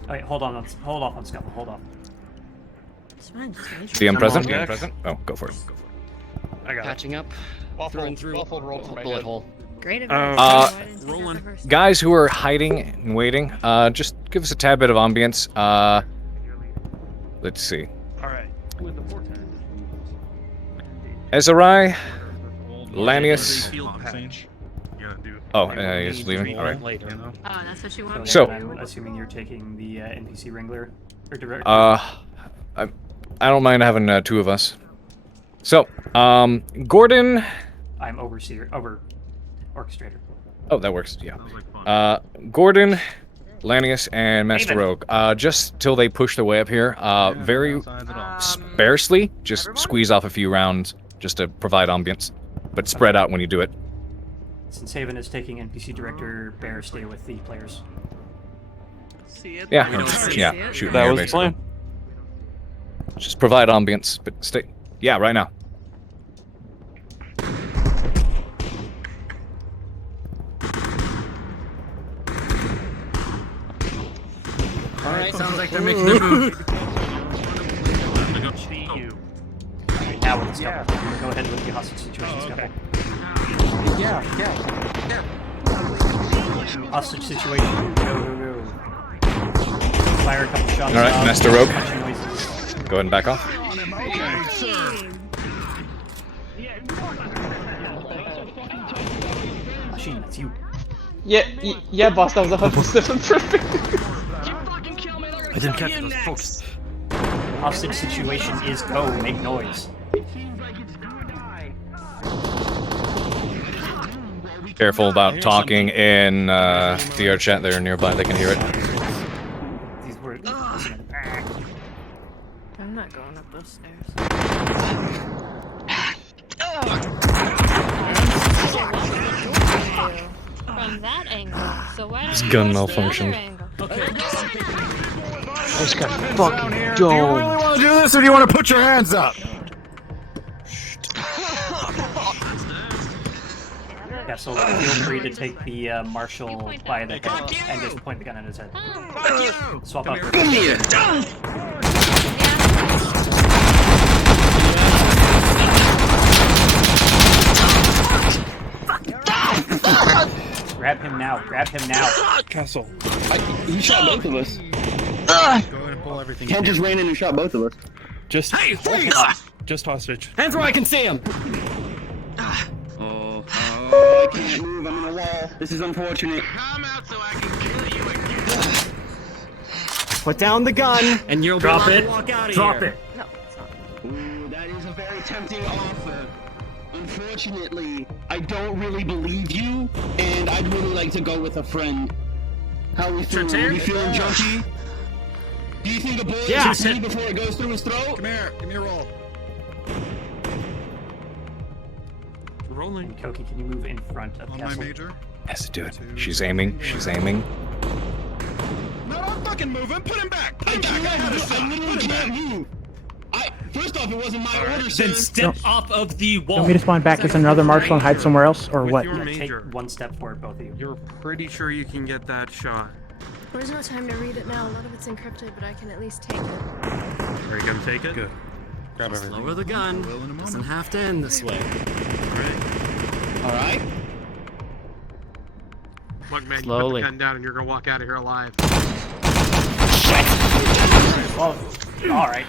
Wait, hold on. Hold off on scuffle. Hold off. It's fine. DM present? DM present? Oh, go for it. I got Patching up. Throwing through. Waffle roll for my bullet head. hole. Great advice. Rolling. Guys who are hiding and waiting, just give us a tad bit of ambience. Let's see. Alright. Ezerai, Lanius. Oh, he's leaving. All right. Oh, that's what you want. So, I'm assuming you're taking the NPC Wrangler or director. I don't mind having two of us. So, Gordon. I'm overseer, orchestrator. Oh, that works. Yeah. Gordon, Lanius, and Master Rogue. Just till they push their way up here. Very sparsely. Just squeeze off a few rounds, just to provide ambience, but spread out when you do it. Since Haven is taking NPC director, Bear, stay with the players. See it? Yeah, yeah. Shoot That here, was the basically. plan. Just provide ambience, but stay. Yeah, right now. Alright, sounds like they're making a move. Now with the scuffle. Go ahead with the hostage situation scuffle. Yeah. Hostage situation. Go. Fire a couple shots. All right, off. Master Rogue. Punching noises. Go ahead and back off. Machine, that's you. Yeah, boss, that was 100% perfect. I didn't catch those folks. Hostage situation is go. Make noise. Careful about talking in VR chat. They're nearby. They can hear it. These were. I'm not going up those stairs. From that angle. So why don't This you gun go to the other malfunctioned. angle? This guy fucking Do you really dome. want to do this, or do you want to put your hands up? Yeah, so feel free to take the marshal by the head and just point the gun at his head. Swap out. Grab him now. Grab him now. Castle. He shot both of us. Go ahead and pull everything. Ken just ran in and shot both of us. Just just hostage. Hands where I can see him. Oh, I can't move. I'm in a wall. This is unfortunate. Come out so I can kill you again. Put down the gun, and you'll Drop be allowed it. to walk out of Drop here. it. No, it's not. Ooh, that is a very tempting offer. Unfortunately, I don't really believe you, and I'd really like to go with a friend. How we feeling? Are we feeling junky? Do you think a bullet should see before it goes through his throat? Come here, give me a roll. Rolling. Koki, can you move in front of On Castle? my major. Yes, do it. She's aiming. She's aiming. No, I'm fucking moving. Put him back. Put him back. I literally can't move. First off, it wasn't my order, sir. Then step off of the wall. Want me to spawn back as another marshal and hide somewhere else, or With what? your Take major, one step forward, both of you. you're pretty sure you can get that shot. There's no time to read it now. A lot of it's encrypted, but I can at least take it. Are you gonna take it? Good. Grab everything. Lower the gun. Doesn't have to end this way. All right. Look, man, Slowly. you put the gun down and you're gonna walk out of here alive. Well, all right.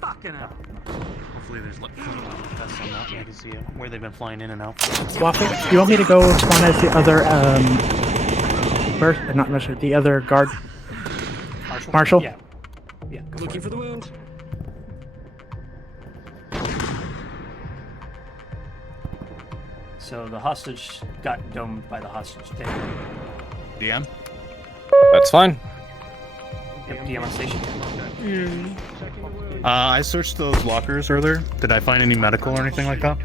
Fucking hell. Hopefully there's tests on that. I can see where they've been flying in and out. Waffle, do you want me to go spawn as the other, not mercenary, the other guard? Marshal? Yeah. Yeah. Go Looking for the wound. So the hostage got domed by the hostage taker. DM? That's fine. Yep, DM on station. I searched those lockers earlier. Did I find any medical or anything like that?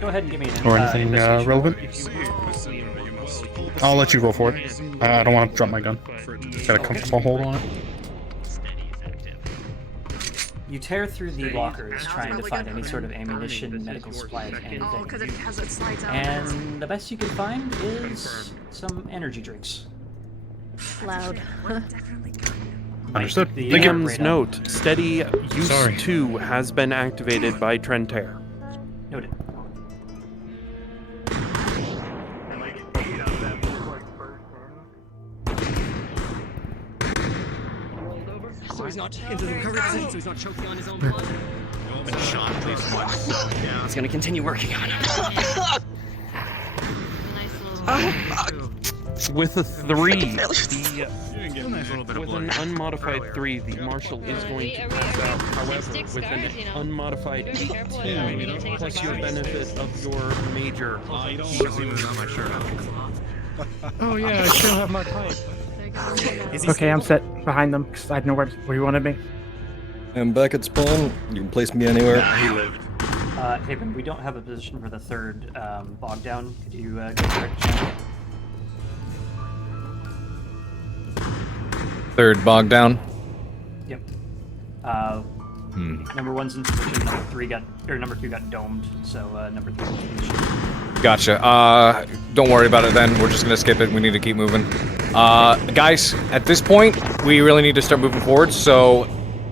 Go ahead and give me an Or anything investigation. relevant? I'll let you roll for it. I don't want to drop my gun. Got a comfortable hold on it. You tear through the lockers trying to find any sort of ammunition, medical supplies, anything. And the best you can find is some energy drinks. Loud. Understood. The Thank you. DM's note: Steady Use 2 has been activated by Trentair. Noted. So he's not into the recovery position, so he's not choking on his own blood. He's gonna continue working on him. With a 3, with an unmodified 3, the marshal is going to pass out. However, with an unmodified 18, plus your benefit of your major, Oh yeah, I still have my pipe. Okay, I'm set behind them, because I know where you wanted me. I'm back at spawn. You can place me anywhere. Haven, we don't have a position for the third bog down. Could you go direct channel? Third bog down. Yep. Number one's in position. Number two got domed. So number three. Gotcha. Don't worry about it then. We're just gonna skip it. We need to keep moving. Guys, at this point, we really need to start moving forward. So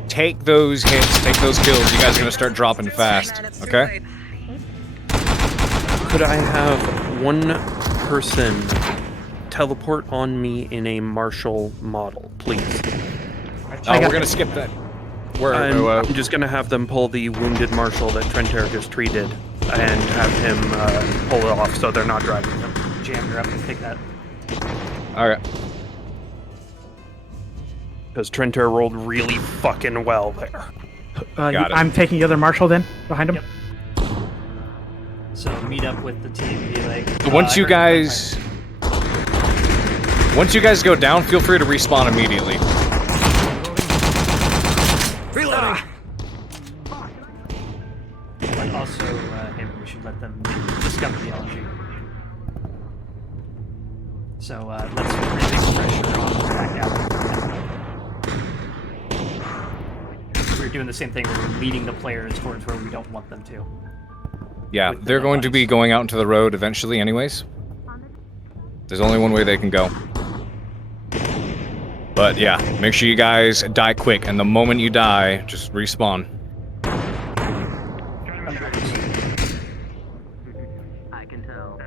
take those hits, take those kills. You guys are gonna start dropping fast. Okay? Could I have one person teleport on me in a martial model, please? We're gonna skip that. I'm just gonna have them pull the wounded marshal that Trentair just treated and have him pull it off so they're not driving him. Jam, you're up to take that. Alright. Because Trentair rolled really fucking well there. I'm taking the other marshal then, behind him. Yep. So meet up with the team and be like. Once you guys go down, feel free to respawn immediately. Reloading. But also, hey, we should let them discover the LG. So let's release pressure on the back alley. We're doing the same thing where we're leading the players towards where we don't want them to. Yeah, they're going to be going out into the road eventually anyways. There's only one way they can go. But yeah, make sure you guys die quick, and the moment you die, just respawn. I can tell.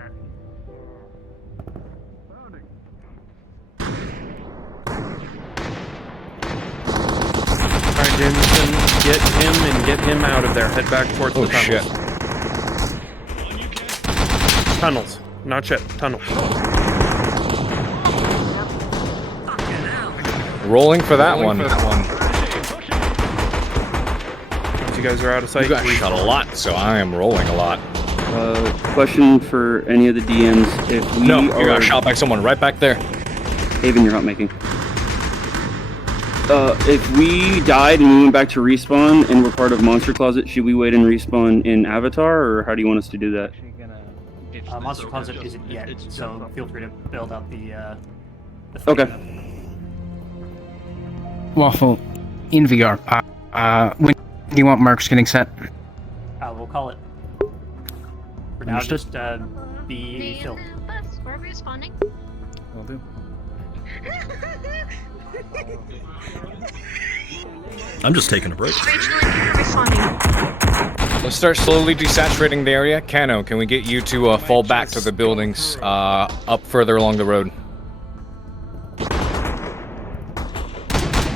Alright, Jameson, get him and get him out of there. Head back towards the tunnels. Shit. Tunnels. Not shit. Tunnels. Rolling for that one. Once you guys are out of sight, You got shot a lot, so I am rolling a lot. Question for any of the DMs: if we you got shot by someone right back there. Haven, you're hot making. If we died and we went back to respawn and we're part of Monster Closet, should we wait and respawn in Avatar, or how do you want us to do that? Monster Closet isn't yet, so feel free to build out the Okay. Waffle, in VR, when do you want marks getting set? We'll call it. For now, Understood. just be filled. Where are we responding? Will do. I'm just taking a break. Let's start slowly desaturating the area. Kano, can we get you to fall back to the buildings up further along the road?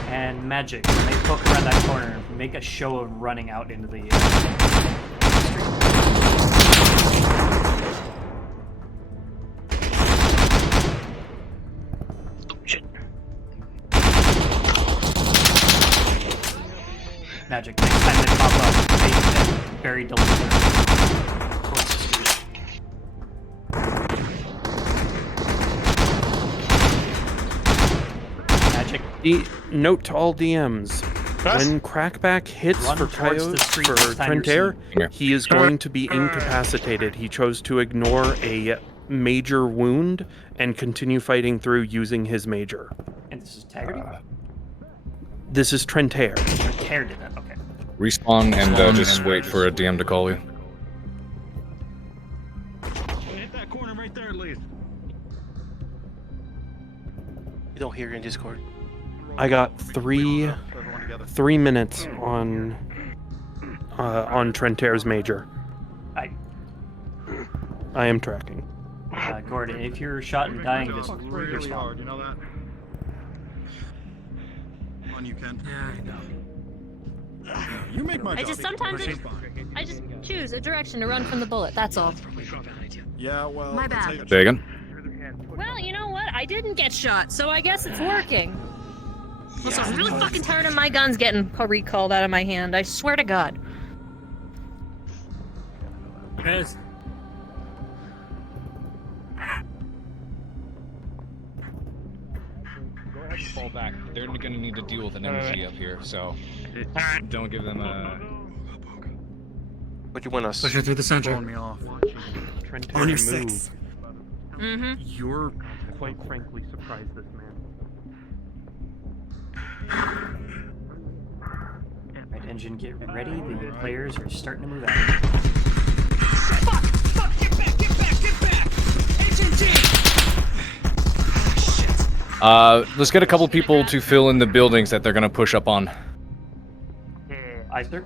And Magic, when they poke around that corner, make a show of running out into the Shit. Magic, next time they pop up, make them very deliberate. Magic. Note to all DMs. When Crackback hits Run for towards the Coyote street for this time you're Trentair, he is going to be incapacitated. He chose to ignore a major wound and continue fighting through using his major. And this is Taggarty? This is Trentair. Trentair did that, okay. Respawn and just wait for a DM to call you. Hit that corner right there, at least. You don't hear in Discord. I got 3 minutes on Trentair's major. I am tracking. Gordon, if you're shot and dying, just really hard, you know that? On you, Ken. Yeah, I know. You make my I job. just sometimes I just choose a direction to run from the bullet. That's all. Yeah, well. My bad. Say again? Well, you know what? I didn't get shot, so I guess it's working. Also, I'm really fucking tired of my guns getting recalled out of my hand. I swear to God. Yes. Go ahead and fall back. They're going to need to deal with an MG up here, so don't give them a... What do you want us? Push it through the center. Me off. On your 6. Mm-hmm. You're quite frankly surprised this man. Right, engine, get ready. The players are starting to move out. Fuck! Fuck! Get back! Get back! Get back! HNG! Let's get a couple people to fill in the buildings that they're going to push up on. Aye, sir.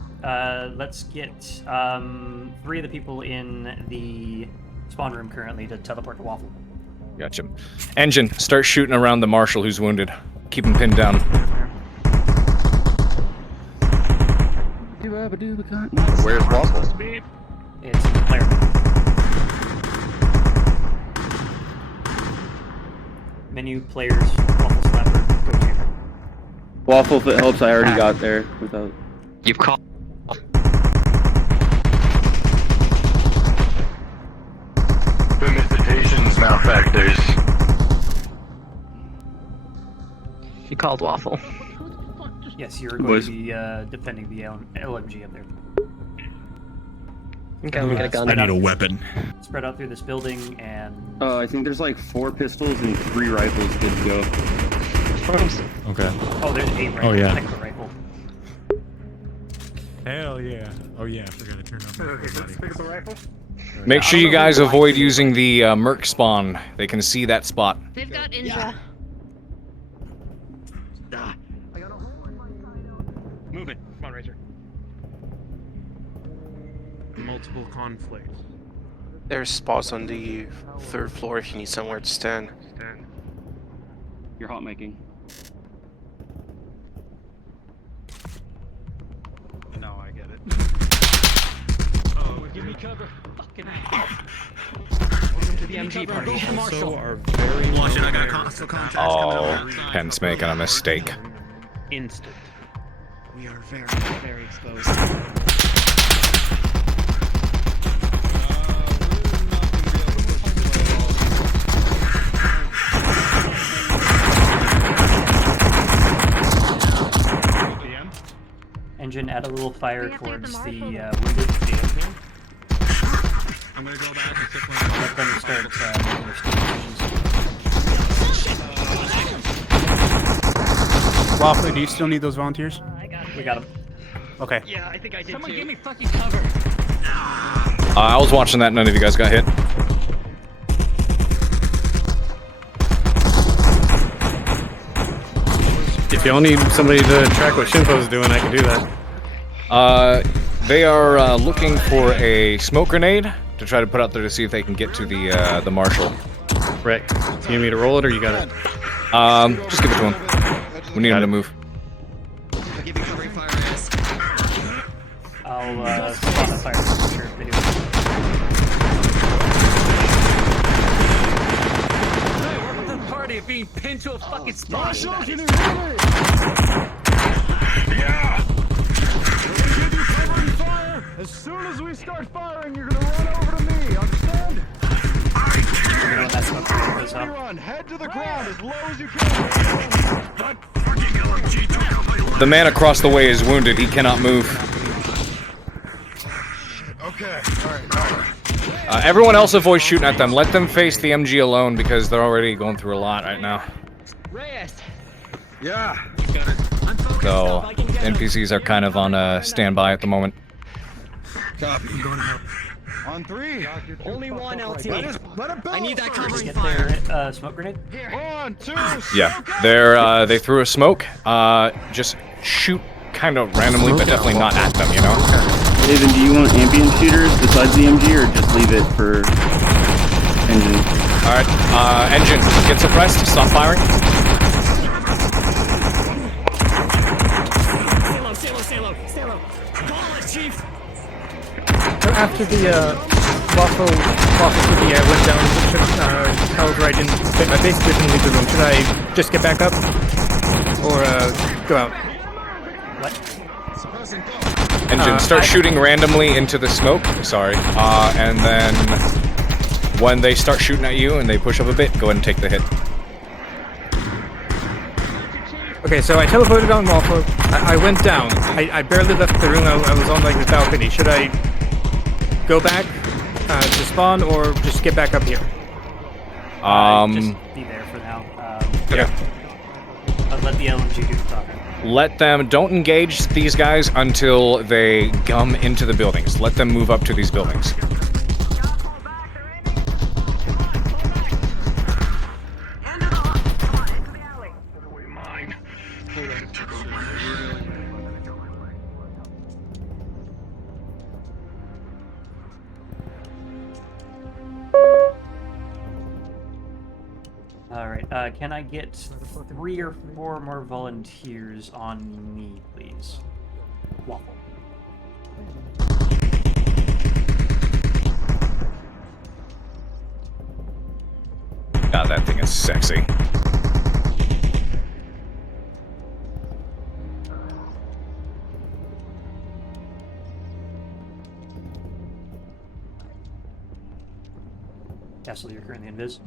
Let's get 3 of the people in the spawn room currently to teleport to Waffle. Gotcha. Engine, start shooting around the marshal who's wounded. Keep him pinned down. Where's Waffle? It's in the player. Menu, players, Waffle Slapper, go to. Waffle, if it helps, I already got there without. You've called. Felicitations, malefactors. He called Waffle. Yes, you're going to be defending the LMG up there. Okay, we got a gun. I need a weapon. Spread out through this building and... I think there's like 4 pistols and 3 rifles good to go. Okay. Oh, there's 8 rifles. Oh, yeah. Heck of a rifle. Hell yeah. Oh yeah, I forgot to turn on the rifle? Make sure you guys avoid using the Merc spawn. They can see that spot. They've got Indra. Move it. Come on, Razor. Multiple conflicts. There's spots on the 3rd floor if you need somewhere to stand. You're hot making. No, I get it. Oh, give me cover. Fucking welcome to the MG party. Go for Marshall. Are very Watch it, I got constant contacts Oh, Penn's making a mistake. instant. We are very, very exposed. engine, add a little fire towards the wounded. I'm gonna go back and sit Let them start making their stations. Waffle, do you still need those volunteers? We got them. Okay. Yeah, I think I did Someone too. give me fucking cover. I was watching that. None of you guys got hit. If y'all need somebody to track what Shinpo's doing, I can do that. They are looking for a smoke grenade to try to put out there to see if they can get to the marshal. Right. Do you need me to roll it or you got it? Just give it to him. We need him to move. I'll spawn a fire extinguisher if they do. The party of being pinned to a fucking spot. Yeah! We're gonna give you cover and fire! As soon as we start firing, you're gonna run over to me, understand? Run, head to the ground as low as you can. The man across the way is wounded. He cannot move. Okay, alright. Everyone else avoid shooting at them. Let them face the MG alone because they're already going through a lot right now. Reyes. Yeah. So NPCs are kind of on standby at the moment. Copy. I'm going to help. On 3. Only one LT. Let it I need that covering Get fire. their smoke grenade. 1, 2, Yeah, they threw a smoke. Just shoot kind of randomly, but definitely not at them. You know. Haven, do you want ambient shooters besides the MG, or just leave it for engine? All right, engine, get suppressed. Stop firing. Stay low. Call it, chief. So after the Waffle City went down, however I basically didn't leave the room. Should I just get back up? Or go out? What? Engine, start shooting randomly into the smoke. Sorry. And then when they start shooting at you and they push up a bit, go ahead and take the hit. Okay, so I teleported on Waffle. I went down. I barely left the room. I was on like the balcony. Should I go back to spawn or just get back up here? Just be there for now. Yeah. I'll let the LMG do the talking. Let them, don't engage these guys until they gum into the buildings. Let them move up to these buildings. Alright, can I get 3 or 4 more volunteers on me, please? Waffle. God, that thing is sexy. Castle, you're currently invis.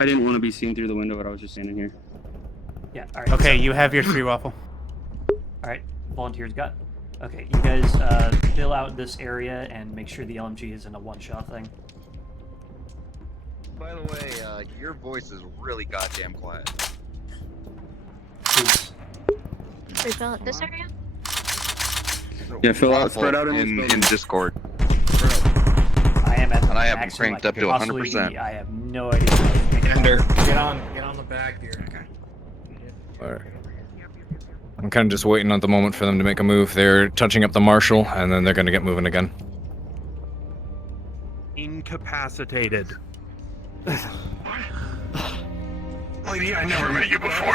I didn't want to be seen through the window, but I was just standing here. Yeah, alright. Okay, you have your 3, Waffle. Alright, volunteers got. Okay, you guys fill out this area and make sure the LMG isn't a one-shot thing. By the way, your voice is really goddamn quiet. Please. We fill out this area? Yeah, fill out, spread out in Discord. I am at and I have them maximum cranked I up could to possibly 100%. be. I have no idea. Get on the back here. Alright. I'm kind of just waiting at the moment for them to make a move. They're touching up the marshal, and then they're going to get moving again. Incapacitated. Lady, I never met you before.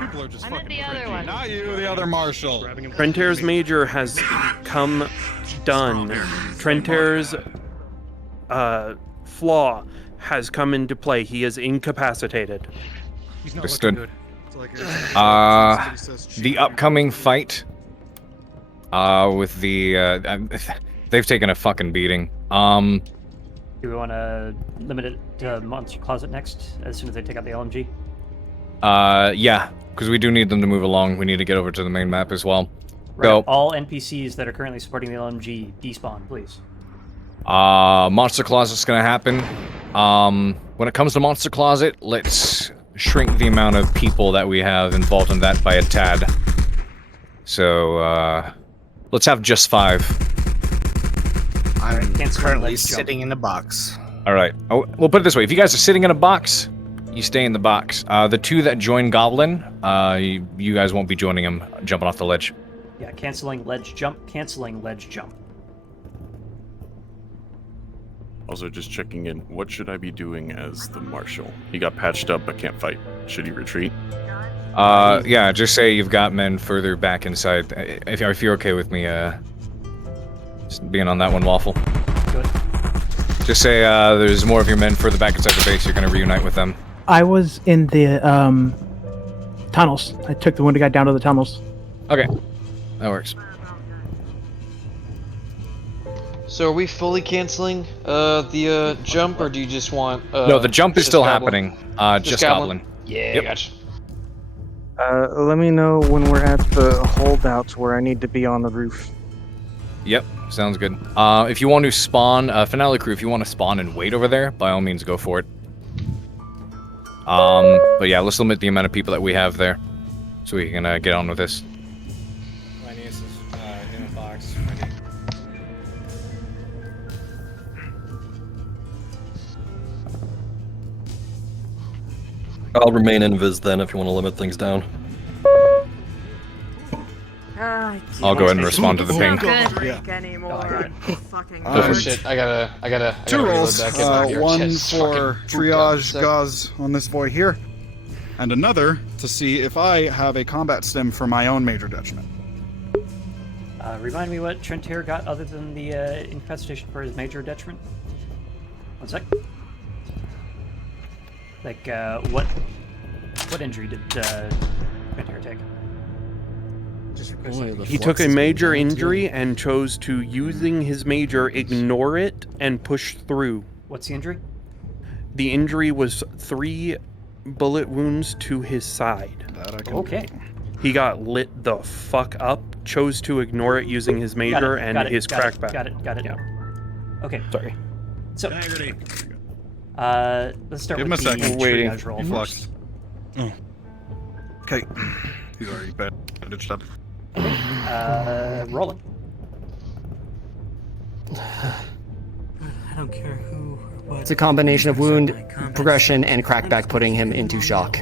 People are just fucking the other one. Not you, the other marshal. Trenter's Major has come done. Trenter's flaw has come into play. He is incapacitated. He's not Understood. looking good. The upcoming fight with the they've taken a fucking beating. Do we want to limit it to Monster Closet next, as soon as they take out the LMG? Yeah. because we do need them to move along. We need to get over to the main map as well. Right. Go. All NPCs that are currently supporting the LMG, despawn, please. Monster Closet's gonna happen. When it comes to Monster Closet, let's shrink the amount of people that we have involved in that by a tad. So, let's have just 5. I'm currently sitting in a box. Alright. Oh, we'll put it this way. If you guys are sitting in a box, you stay in the box. The 2 that join Goblin, you guys won't be joining him jumping off the ledge. Yeah, canceling ledge jump, canceling ledge jump. Also, just checking in. What should I be doing as the marshal? He got patched up but can't fight. Should he retreat? Yeah, just say you've got men further back inside. If you're okay with me, just being on that one, Waffle. Good. Just say there's more of your men further back inside the base. You're gonna reunite with them. I was in the tunnels. I took the wounded guy down to the tunnels. Okay, that works. So are we fully canceling the jump, or do you just want? No, the jump is just still Goblin? happening. Just Goblin. Yeah, Yep. gotcha. Let me know when we're at the holdouts where I need to be on the roof. Yep, sounds good. If you want to spawn, Finale Crew, if you want to spawn and wait over there, by all means go for it. But yeah, let's limit the amount of people that we have there, so we can get on with this. My niece is in a box. I'll remain invis then if you want to limit things down. I'll go ahead and respond to the ping. Oh shit! I gotta 2 reload rolls. back in my One chest. for Fucking triage gauze on this boy here, and another to see if I have a combat stim for my own major detriment. Remind me what Trent here got other than the infestation for his major detriment? One sec. Like, what injury did Trent here take? He took a major injury and chose to, using his major, ignore it and push through. What's the injury? The injury was 3 bullet wounds to his side. Okay. He got lit the fuck up, chose to ignore it using his major and his crackback. Got it. Yeah. Okay. Sorry. So, let's start Give him with a the second. triage roll Flux. first. Oh. Okay. He's already bandaged up. Rolling. I don't care who or what. It's a combination of wound, progression, and crackback putting him into shock.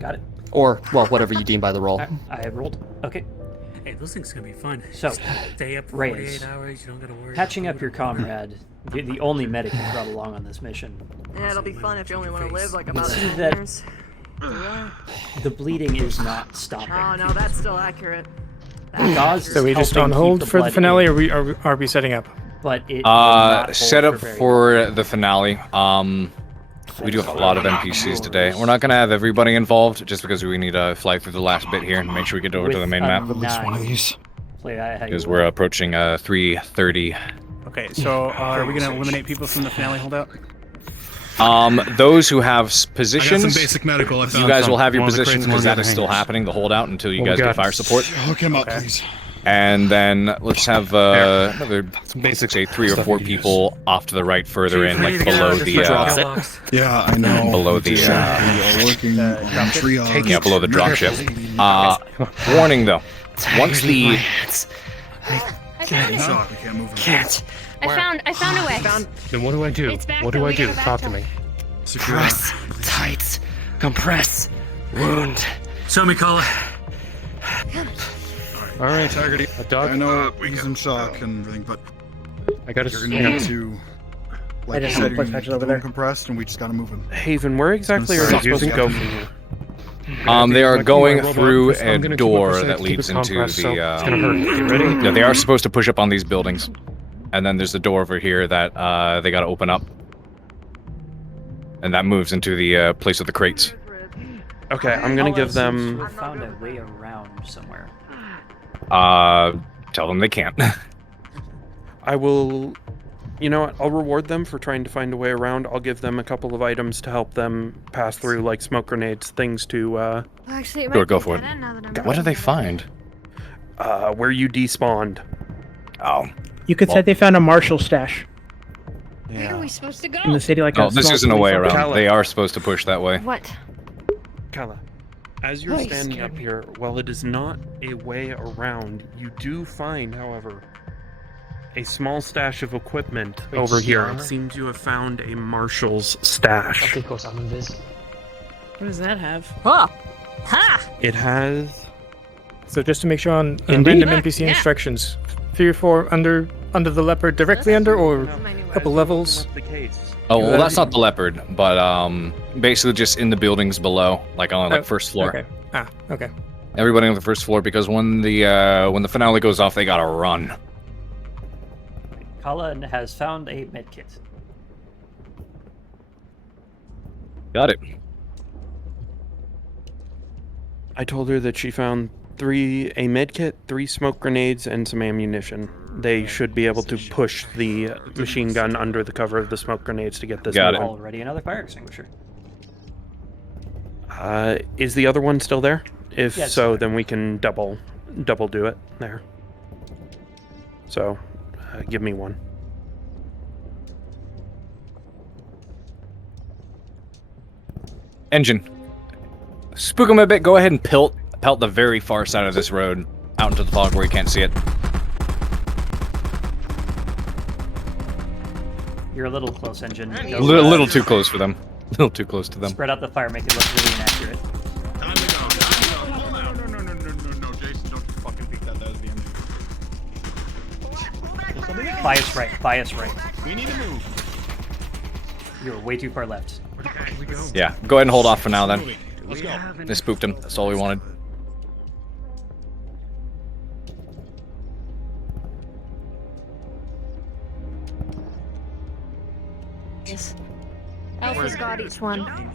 Got it. Or, well, whatever you deem by the roll. I have rolled. Okay. Hey, those things gonna be fun. So, Stay up for Reyes, 48 hours, you don't gotta worry. patching up your comrade, the only medic you brought along on this mission. Yeah, it'll be fun if you only want to live like about See 10 that years. the bleeding is not stopping. Oh no, that's still accurate. Gauze So we is just helping on hold keep the for the blood finale, in, or are we setting up? But it will not hold Set up very for the finale. We do have a lot of NPCs today. We're not gonna have everybody involved, just because we need to fly through the last bit here and make sure we get over to the main map. Because we're approaching 3:30. Okay, so are we gonna eliminate people from the finale holdout? Those who have positions, basic medical. I you found guys some. will have your One of the positions crates, because that one of is the still hangers. happening, the holdout, until you What we guys get got? fire support. Hook him up, please. And then let's have another, say, 3 or 4 people off to the right, further in, like below the. Yeah, I know. Below the. We are working on triage. Yeah, below the dropship. Warning though, once the. Shock, we can't move him. Can't. I found a way. Then what do I do? It's back What do though, I we do? gotta Talk to me. Press tight. Compress. Wound. Show me, Cola. All right, Integrity. a dog. I know he's in shock and everything, but I gotta. you're gonna need to. Like you said, you're gonna need to compressed, and we just gotta move him. Haven, where exactly are you supposed to go? They are going robot, through I'm a gonna keep a door percent, that keep leads it into compressed, so the. it's gonna hurt. Get ready? Yeah, they are supposed to push up on these buildings, and then there's the door over here that they got to open up, and that moves into the place of the crates. Okay, I'm gonna give them. We found a way around somewhere. Tell them they can't. I will You know what? I'll reward them for trying to find a way around. I'll give them a couple of items to help them pass through, like smoke grenades, things to, Actually, it Sure, might go be for it. dead end now that I'm What do they looking at it. find? where you despawned. Oh. You could say they found a Marshall stash Where are we supposed to go? in the city, like No, a this small isn't a way police around. officer. They are supposed to push that way. What? Kala, as you're Oh, you standing scared up me. here, while it is not a way around, you do find, however, a small stash of equipment Wait, over ski here. armor? It seems you have found a marshal's stash. Okay, cool. So I'm invis. What does that have? Oh! Ha! It has. So just to make sure on Indeed. random NPC Yeah. instructions, 3 or 4 under the leopard, directly under, or a couple levels. Oh, well, that's not the leopard, but basically just in the buildings below, like on like first floor. Okay. Ah, okay. Everybody on the first floor, because when the finale goes off, they gotta run. Colin has found a medkit. Got it. I told her that she found a medkit, 3 smoke grenades, and some ammunition. They should be able to push the machine gun under the cover of the smoke grenades to get this moving. Already another fire extinguisher. Is the other one still there? If Yes. so, then we can double do it there. So, give me one. Engine. Spook them a bit. Go ahead and pelt the very far side of this road out into the fog where you can't see it. You're a little close, engine. A little too close for them. A little too close to them. Spread out the fire, make it look really inaccurate. No, Jason, don't fucking peek that. That was the engine. Bias right, bias right. We need to move. You're way too far left. Yeah, go ahead and hold off for now then. Let's go. They spooked him. That's all we wanted. Yes. Alpha's got each one.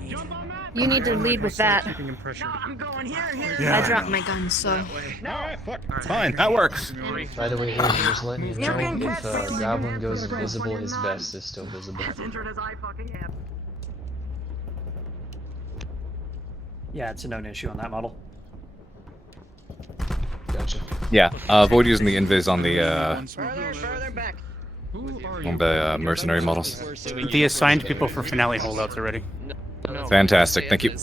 You need to lead with that. I dropped my gun, so. Fine, that works. By the way, Haven, just letting you know, if a goblin goes invisible, his vest is still visible. Yeah, it's a known issue on that model. Gotcha. Yeah, avoid using the invis on the mercenary models. The assigned people for finale holdouts already. Fantastic, thank you.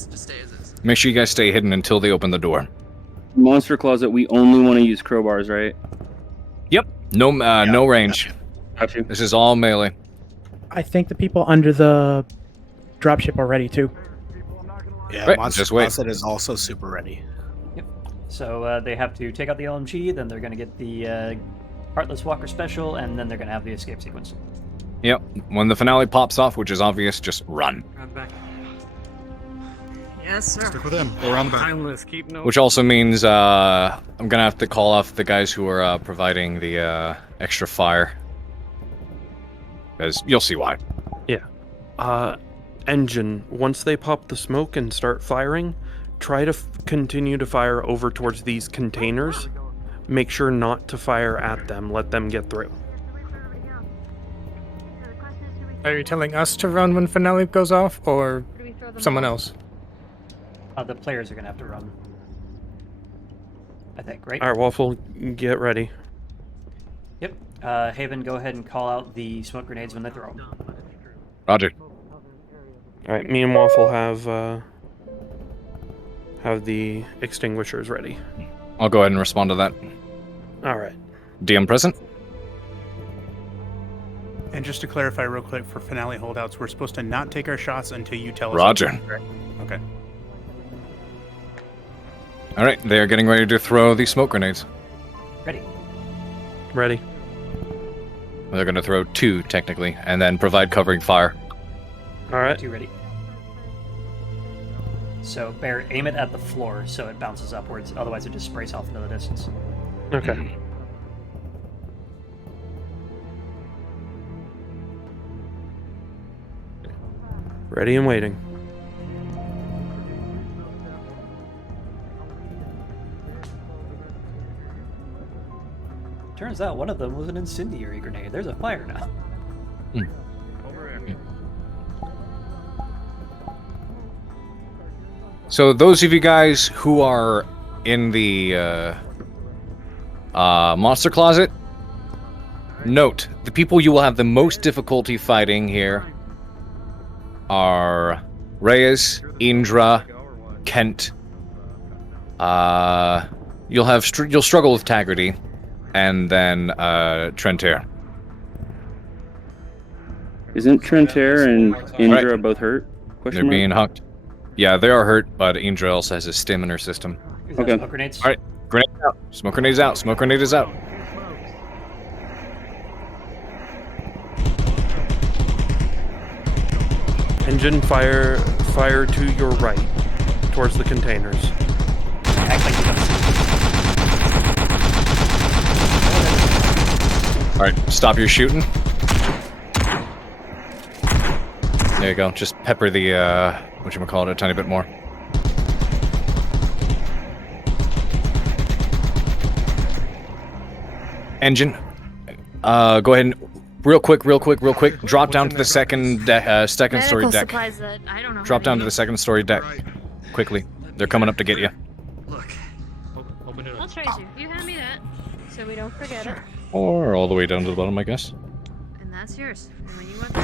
Make sure you guys stay hidden until they open the door. Monster closet, we only want to use crowbars, right? Yep. No, no range. Got you. This is all melee. I think the people under the dropship are ready too. Yeah, Right, Monster just wait. Closet is also super ready. Yep. So they have to take out the LMG, then they're going to get the Heartless Walker special, and then they're going to have the escape sequence. Yep. When the finale pops off, which is obvious, just run. Yes, sir. Stick with him. Go around the back. Timeless, keep no. Which also means I'm gonna have to call off the guys who are providing the extra fire, because you'll see why. Yeah. Engine, once they pop the smoke and start firing, try to continue to fire over towards these containers. Make sure not to fire at them. Let them get through. Are you telling us to run when finale goes off, or someone else? The players are going to have to run. I think, right? All right, Waffle, get ready. Yep. Haven, go ahead and call out the smoke grenades when they throw them. Roger. All right, me and Waffle have the extinguishers ready. I'll go ahead and respond to that. All right. DM present. And just to clarify real quick, for finale holdouts, we're supposed to not take our shots until you tell us. Roger. Right? Okay. All right, they are getting ready to throw the smoke grenades. Ready. Ready. They're going to throw 2 technically, and then provide covering fire. All right. 2 ready. So, Bear, aim it at the floor so it bounces upwards. Otherwise, it just sprays off into the distance. Okay. Ready and waiting. Turns out one of them was an incendiary grenade. There's a fire now. So those of you guys who are in the monster closet, note, the people you will have the most difficulty fighting here are Reyes, Indra, Kent. You'll struggle with Taggarty, and then Trentair. Isn't Trentair and Indra both hurt? They're being hucked. Yeah, they are hurt, but Indra also has a stim in her system. Okay. Smoke grenades? Alright, grenades out. Smoke grenades out. Smoke grenade is out. Engine fire to your right, towards the containers. Alright, stop your shooting. There you go. Just pepper the, whatchamacallit, a tiny bit more. Engine, go ahead and, real quick, drop down to the second story deck. That I don't know Drop down to the second story deck. Quickly. They're coming up to get you. I'll trade you. You hand me that, so we don't forget it. Or all the way down to the bottom, I guess. And that's yours. And when you want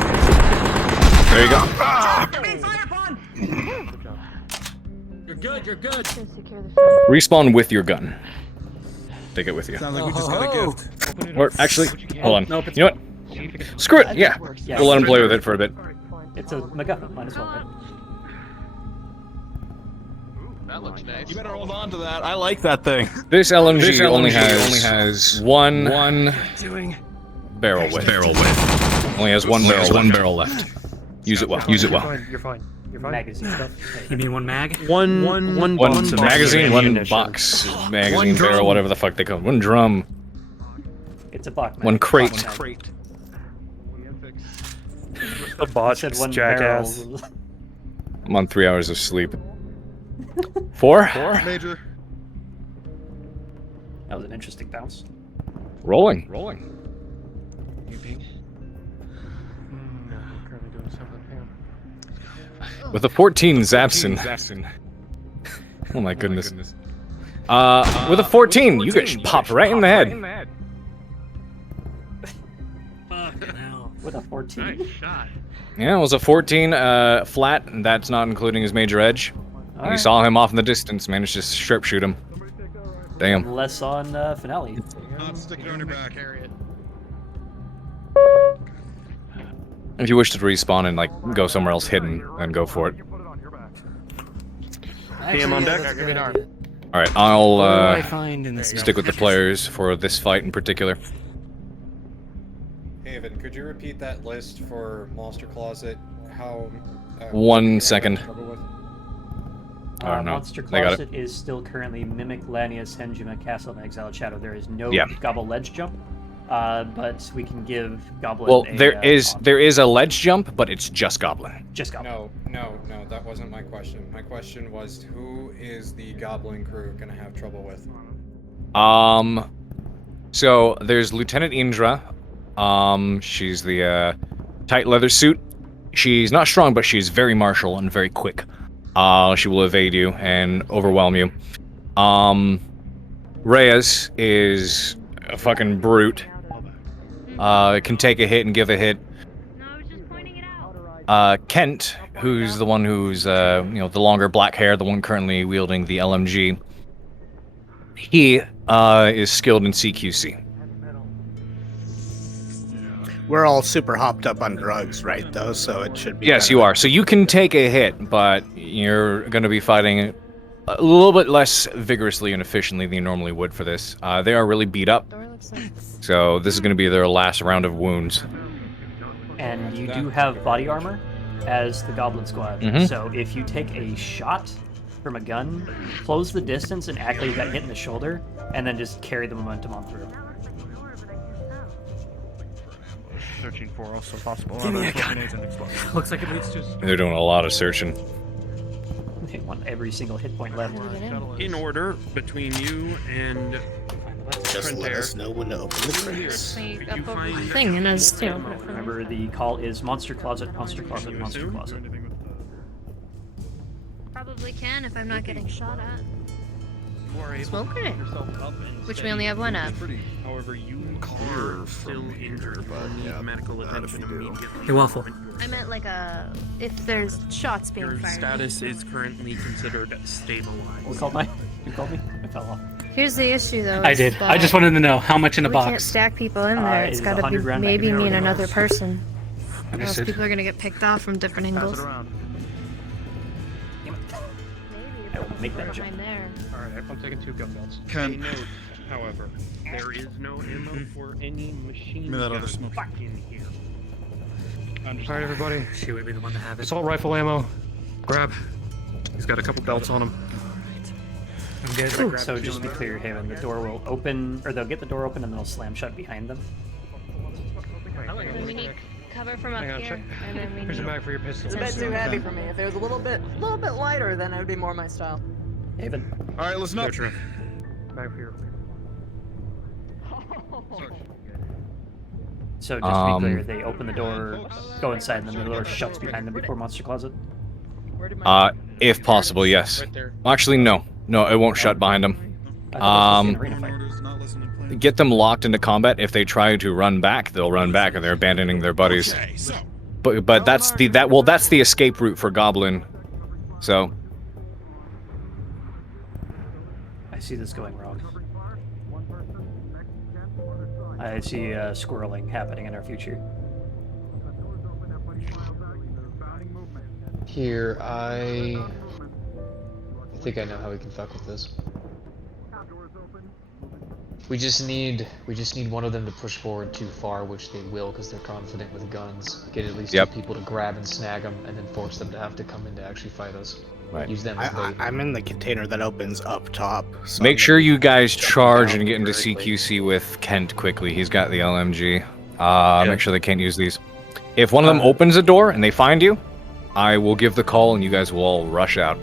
There you go. You're good, you're good. Respawn with your gun. Take it with you. Sounds like we just got a gift. Or, actually, hold on. You know what? Screw it, yeah. We'll let him play with it for a bit. It's a MacGuffin, might as well, right? That looks nice. You better hold on to that. I like that thing. This LMG only has one barrel width. Only has one barrel left. Use it well. You're fine. Magazine stuff. You mean one mag? One magazine, one box, magazine, barrel, whatever the fuck they call it. One drum. It's a box. One crate. The bot said one jackass. barrel. I'm on 3 hours of sleep. 4? Major. That was an interesting bounce. Rolling. With a 14 Zapson. Oh my goodness. With a 14, you get popped right in the head. With a 14? Nice shot. Yeah, it was a 14 flat, and that's not including his major edge. You saw him off in the distance, managed to strip shoot him. Damn. Less on finale. Not sticking on your back. If you wish to respawn and like go somewhere else hidden, then go for it. PM on deck. Alright, I'll What do I find in this stick with the players for this fight in particular. Haven, could you repeat that list for Monster Closet? How? 1 second. Monster They got Closet is still currently Mimic, Lanius, Henjima, Castle, and Exiled Shadow. There is no Yeah. Gobble Ledge jump, but we can give Goblin Well, a, there is a ledge jump, but it's just Goblin. Just Goblin. No, that wasn't my question. My question was, who is the Goblin crew gonna have trouble with? So there's Lieutenant Indra. She's the tight leather suit. She's not strong, but she's very martial and very quick. She will evade you and overwhelm you. Reyes is a fucking brute. Can take a hit and give a hit. Kent, who's the one who's, the longer black hair, the one currently wielding the LMG. He, is skilled in CQC. We're all super hopped up on drugs, right, though, so it should be... Yes, you are. So you can take a hit, but you're going to be fighting a little bit less vigorously and efficiently than you normally would for this. They are really beat up, so this is going to be their last round of wounds. And you do have body armor as the Goblin Squad. Mhm. So if you take a shot from a gun, close the distance and act like you got hit in the shoulder, and then just carry the momentum on through. Searching for also possible. Give me a gun. Looks like it leads to. They're doing a lot of searching. They want every single hit point left. In order between you and Just let us know when to open the crates. We up over the thing and as you know. Remember, the call is monster closet, monster closet, monster closet. Probably can if I'm not getting shot at. Smoke grenade. Which we only have one of. However, you are still injured, but yeah, medical attention immediately. Hey, Waffle. I meant like if there's shots being Your fired. status is currently considered stabilized. You called me? I fell off. Here's the issue though. I did. I just wanted to know how much in a we box. can't stack people in there. It's gotta be maybe me and another person. Or else Understood. people are gonna get picked off from different angles. I will make that jump. There. Alright, I'm taking 2 gun belts. Ken. Note, however, there is no ammo for any machine Give me that other gun smoke. in here. Alright, everybody. She would be the one to have it. Assault rifle ammo. Grab. He's got a couple belts on him. I'm good. So just to be clear, Haven, the door will open, or they'll get the door open and then they'll slam shut behind them. We need cover from up Hang on, here, check. and then we Here's a need... bag for your pistol. It's a bit too heavy for me. If it was a little bit lighter, then it would be more my style. Haven. All right, listen up. Bag for your... So just to be clear, they open the door, go inside, and then the door shuts behind them before monster closet. If possible, yes. Actually, no. No, it won't shut behind them. Get them locked into combat. If they try to run back, they'll run back, and they're abandoning their buddies. But that's the escape route for Goblin. So. I see this going wrong. I see squirreling happening in our future. Here, I think I know how we can fuck with this. We just need one of them to push forward too far, which they will because they're confident with guns. Get at least 2 people to grab and snag them, and then force them to have to come in to actually fight us. Right. Use them as bait. I'm in the container that opens up top. So Make sure you guys charge and get into CQC with Kent quickly. He's got the LMG. Make sure they can't use these. If one of them opens a door and they find you, I will give the call and you guys will all rush out.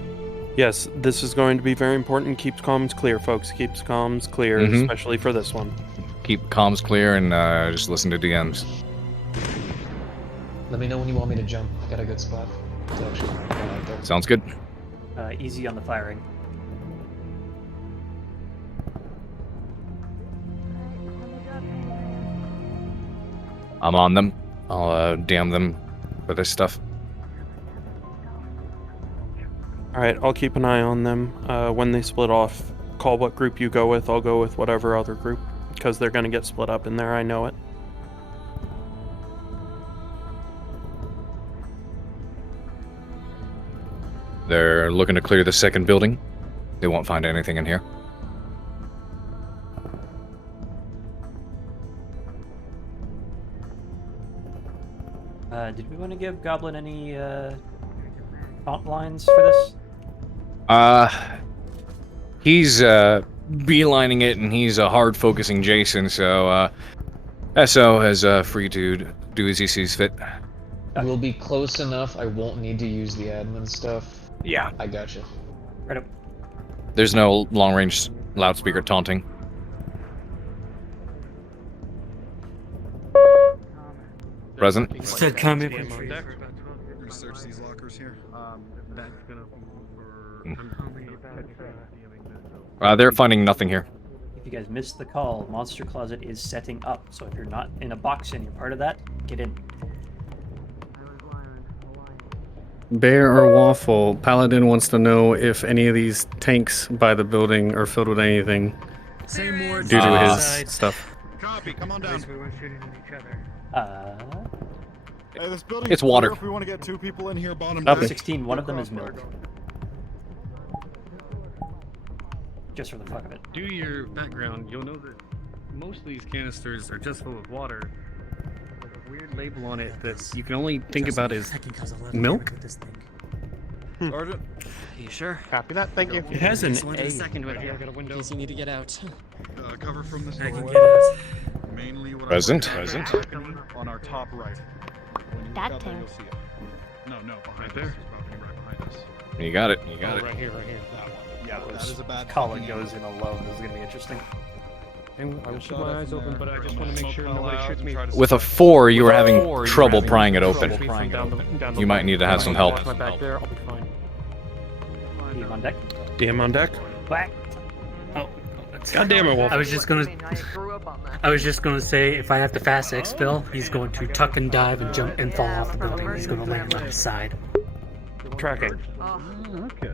Yes, this is going to be very important. Keeps comms clear, folks. Keeps comms clear, especially for this one. Keep comms clear and just listen to DMs. Let me know when you want me to jump. Got a good spot to actually go out there. Sounds good. Easy on the firing. I'm on them. I'll DM them for this stuff. Alright, I'll keep an eye on them. When they split off, call what group you go with. I'll go with whatever other group, because they're going to get split up in there, I know it. They're looking to clear the second building. They won't find anything in here. Did we want to give Goblin any taunt lines for this? He's beelining it, and he's hard focusing Jason, so SO is free to do as he sees fit. We'll be close enough. I won't need to use the admin stuff. Yeah. I gotcha. Right up. There's no long-range loudspeaker taunting. Present. Still coming. Search these lockers here. They're finding nothing here. If you guys missed the call, Monster Closet is setting up. So if you're not in a box and you're part of that, get in. Bear or Waffle, Paladin wants to know if any of these tanks by the building are filled with anything due to his stuff. Copy. Come on down. Hey, this building's It's water. clear. If we want to get 2 people in here, bottom Up deck. 16, one of them is milk. Just for the fuck of it. Due to your background, you'll know that most of these canisters are just full of water. With a weird label on it that you can only think about as milk. Sergeant? You sure? Copy that. Thank you. It has an A. second with you. I got a window. In case you need to get out. Cover from this I can doorway. get out. Mainly what Present. I Present. balcony on our top right. When you That look out there, thing. you'll see it. No, behind Right us. there? There's a balcony right behind us. You got it. You got it. Right here, right here. That one. Yeah, that is a bad Colin fucking goes in alone. This is gonna be interesting. I will keep my eyes open, but I just want to make sure nobody shoots me. With a 4, you were having trouble prying it open. You might need to have some help. My back there, I'll be fine. DM on deck. DM on deck. Whack. Oh, God damn it, Wolf. I was just gonna say, if I have to fast exfil, he's going to tuck and dive and jump and fall off the building. He's gonna land on his side. Tracking. Okay.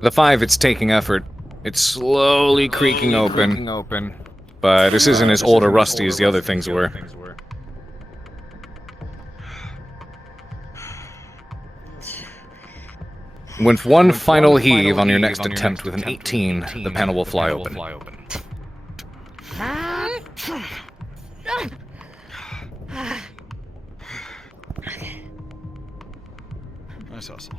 The 5, it's taking effort. It's slowly creaking open. But this isn't as old or rusty as the other things were. With one final heave on your next attempt with an 18, the panel will fly open. Nice hustle.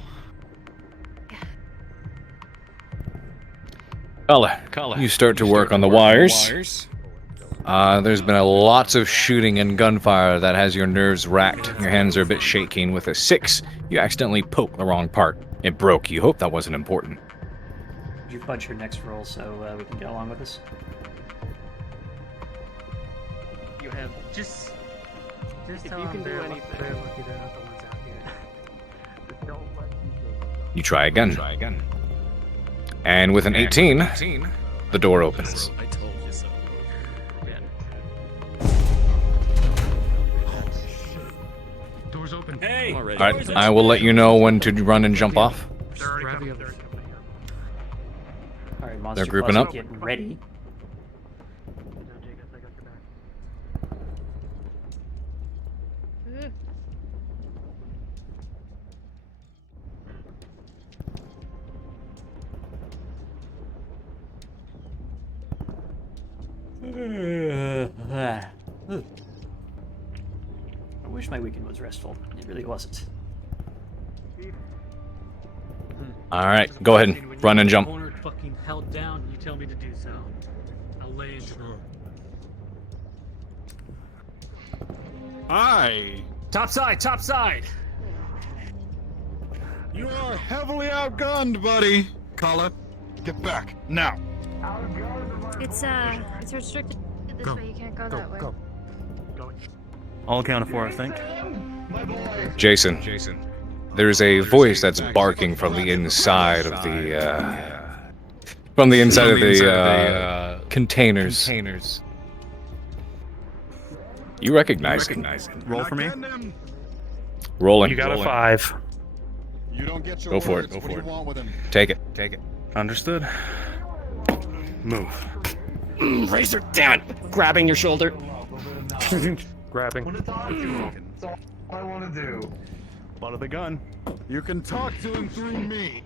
Color, you start to work on the wires. There's been lots of shooting and gunfire that has your nerves racked. Your hands are a bit shaky, and with a 6, you accidentally poked the wrong part. It broke. You hope that wasn't important. You fudge your next roll so we can get along with this. You have just if you can do anything. They're lucky they're not the ones out here. You try again. And with an 18, the door opens. I told you so. Doors open. Hey! Alright, I will let you know when to run and jump off. Alright, monster They're grouping closet up. getting ready. I wish my weekend was restful. It really wasn't. Alright, go ahead. Run and jump. Corner fucking held down. You tell me to do so. I'll lay into the Hi. top side. You are heavily outgunned, buddy. Kala, get back now. It's restricted this way. You can't go that way. All accounted for, I think. Jason, there's a voice that's barking from the inside of the, containers. You recognize it. Roll for me. Rolling. You got a 5. You don't get your Go for it. words. What do you want with him? Take it. Understood. Move. Razor, damn it! Grabbing your shoulder. Grabbing. That's all I want to do. Butt of the gun. You can talk to him through me.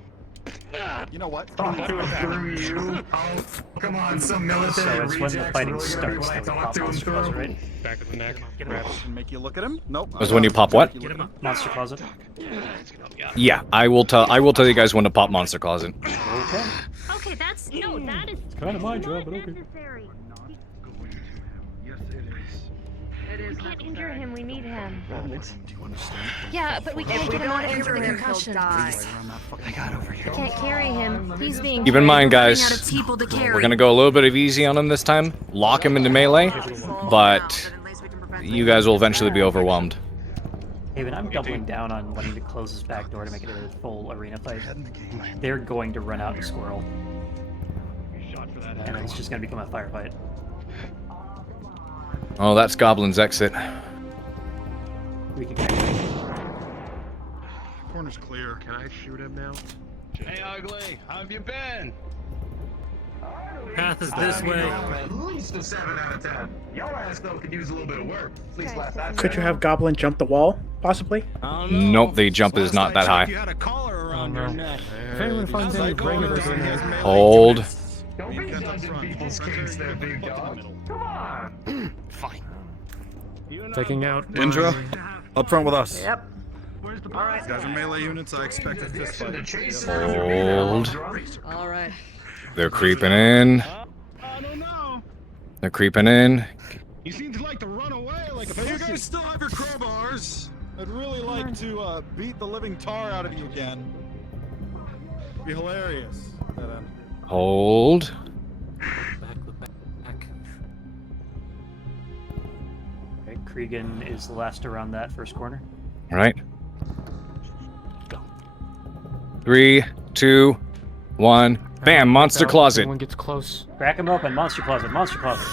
You know what? Talk to him through you. Oh, come on, some military So it's when the fighting starts that we pop monster closet, right? Back of the neck. Make you look at him? Nope. That's when you pop what? Monster closet. Yeah, I will tell you guys when to pop Monster Closet. Okay. Okay, that is It's kind of my job, but okay. necessary. Yes, it is. It is We can't injure him. We need him. Do you understand? Yeah, but we can't get him out of here with a concussion. die. I got over here. We can't carry him. He's being Keep in mind, running guys, out of people to carry. we're gonna go a little bit of easy on him this time. Lock him into melee, but you guys will eventually be overwhelmed. Haven, I'm doubling down on wanting to close this back door to make it a full arena fight. They're going to run out and squirrel. And it's just going to become a firefight. Oh, that's Goblin's exit. We can connect. Corner's clear. Can I shoot him now? Hey, ugly, how have you been? Path is this way. At least a 7 out of 10. Your ass though could use a little bit of work. Please last that. Could you have Goblin jump the wall, possibly? Nope, the jump is not that high. You had a collar around your neck. If anyone finds any regulars in there. Hold. Don't be judging people's kinks there, big dog. Come on. Fine. Taking out. Indra, Up front with us. Yep. Alright. guys are melee units. I expect a fist fight. Hold. Alright. They're creeping in. I don't know. They're creeping in. You seem to like to run away like a pussy. You guys still have your crowbars. I'd really like to beat the living tar out of you again. Be hilarious. Hold. Cregan is the last around that first corner. All right. 3, 2, 1. Bam! Monster closet. Everyone gets close. Crack him open. Monster closet. Monster closet.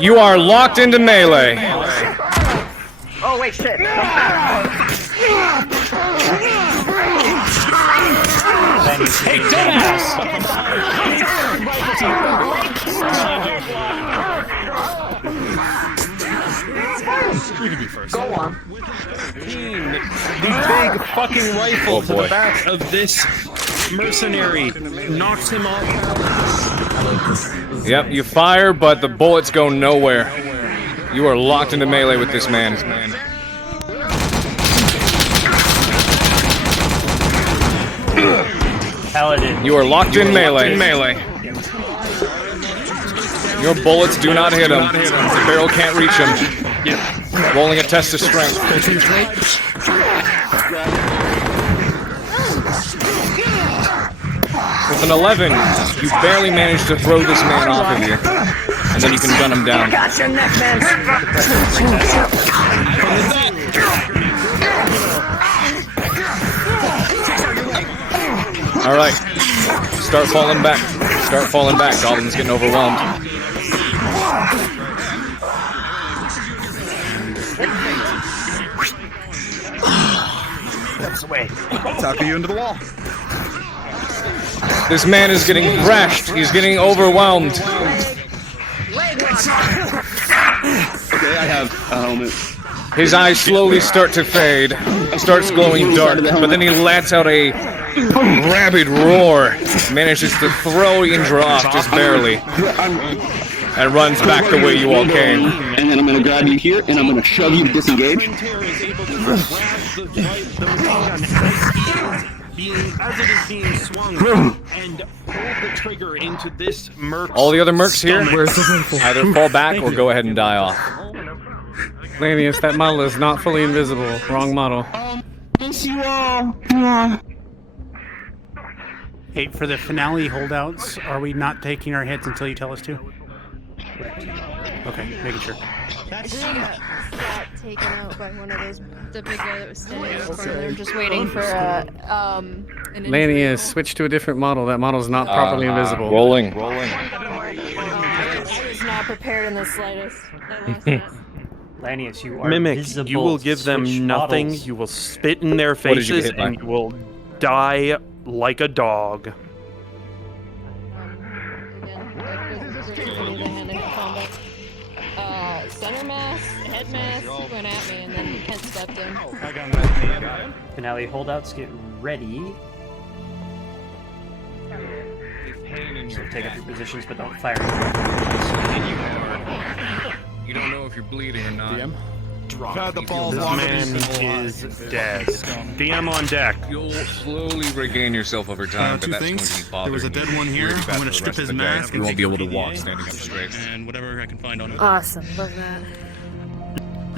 You are locked into melee. Oh wait, shit. Hey, dumbass! You can be first. Go on. The big fucking rifle to the back of this mercenary knocks him off. Yep, you fire, but the bullets go nowhere. You are locked into melee with this man. Paladin. You are locked in melee. Your bullets do not hit him. The barrel can't reach him. Rolling a test of strength. With an 11, you barely manage to throw this man off of you. And then you can gun him down. Got your neck, man. Alright. Start falling back. Goblin's getting overwhelmed. That's away. Tackle you into the wall. This man is getting thrashed. He's getting overwhelmed. Okay, I have a helmet. His eyes slowly start to fade. He starts glowing dark, but then he lets out a rabid roar. Manages to throw Indra off just barely. And runs back the way you all came. And then I'm going to grab you here, and I'm going to shove you to disengage. As it is being swung and pull the trigger into this merc. All the other mercs here either fall back or go ahead and die off. Lanius, that model is not fully invisible. Wrong model. Miss you all. Come on. Hey, for the finale holdouts, are we not taking our hits until you tell us to? Okay, making sure. I think I got taken out by one of those, the big guy that was standing in the corner. They're just waiting for an Lanius, switch to a different model. That model's not properly invisible. Rolling. I was not prepared in the slightest. Lanius, you are Mimic, visible. you will give them Switch nothing. models. You will spit in their What did you get faces, hit by? and you will die like a dog. Center mass, head mass, went at me, and then Kent stepped in. Finale holdouts, get ready. So take up your positions, but don't fire. You don't know if you're bleeding or not. Had the balls This man is dead. DM on deck. You'll slowly regain yourself over time, but two that's things. going to be bothering There was a dead you. one here. You're I'm about gonna the strip rest of his the day. mask You and won't be able to take walk PDA. standing up straight. And whatever I can find on it. Awesome, love that.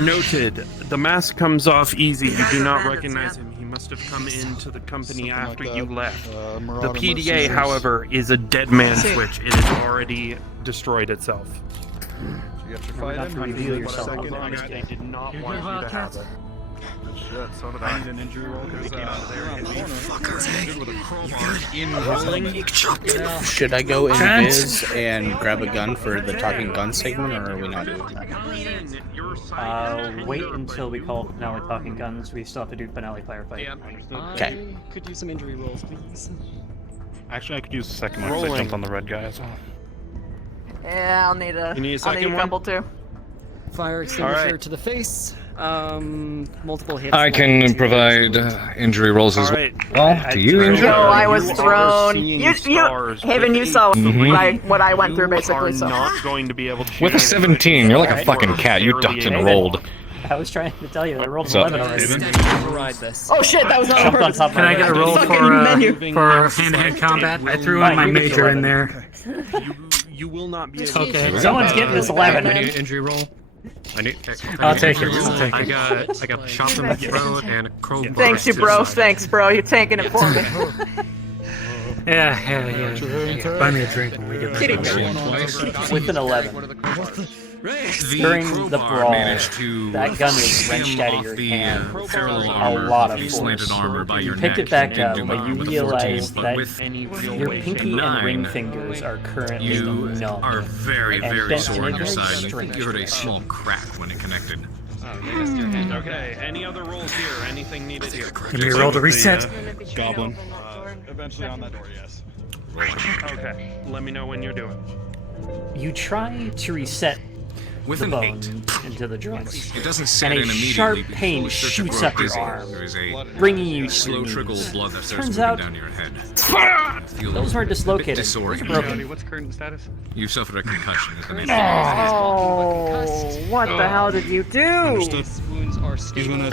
Noted. The mask comes off easy. You do not recognize him. He must have come into the company after you left. The PDA, however, is a dead man switch. It has already destroyed itself. You got your We're not fight to in. reveal yourself. They did not want you to have it. Shit, so did I. Need an injury roll because he came out of there. Should I go in Viz and grab a gun for the talking gun segment, or are we not doing that? Wait until we call finale talking guns. We still have to do finale firefight. Okay. Could use some injury rolls, please. Actually, I could use the second one because I jumped on the red guy as well. Yeah, I'll need a. You need a I'll second need a one? couple too. Fire extinguisher right. to the face. Multiple hits. I can provide injury rolls as well. To you, No, Indra? I was thrown. You, Haven, you saw what I went through basically. So. Not going to be able to. With a 17, you're like a fucking cat. You ducked and rolled. I was trying to tell you, I rolled an So- 11 already. Ride this. Oh shit, that was not on Jumped on purpose. top of Can I get a roll Fucking for menu. hand-to-hand combat? I threw in my major in there. You will not be able Okay. to. Someone's getting this 11. I need an injury roll. I'll take it. I'll take it. I got shot in the throat and a crowbar. Thanks, you bro. Thanks, bro. You're tanking it for me. Yeah. Buy me a drink when we get back. With an 11. During the brawl, that gun was wrenched out of your hand. A lot of force. You picked it back up, but you realize that your pinky and ring fingers are currently numb. You are very, very sore on your side. You strange think you heard a small crack when it connected. Okay, any other rolls here? Anything needed here? Can we roll to reset? Goblin. Eventually on that door, yes. Okay, let me know when you're doing. You try to reset With the an bone 8. into the joints. It doesn't set and in a immediately. sharp Before pain we start to shoots grow up your dizzy. arm, There is a bringing you to slow your trickle knees. of blood that starts Turns moving out, down your head. those weren't dislocated. Those Those are are broken. What's current status? You suffered a concussion. Oh, what the hell did you do? Understood. He's gonna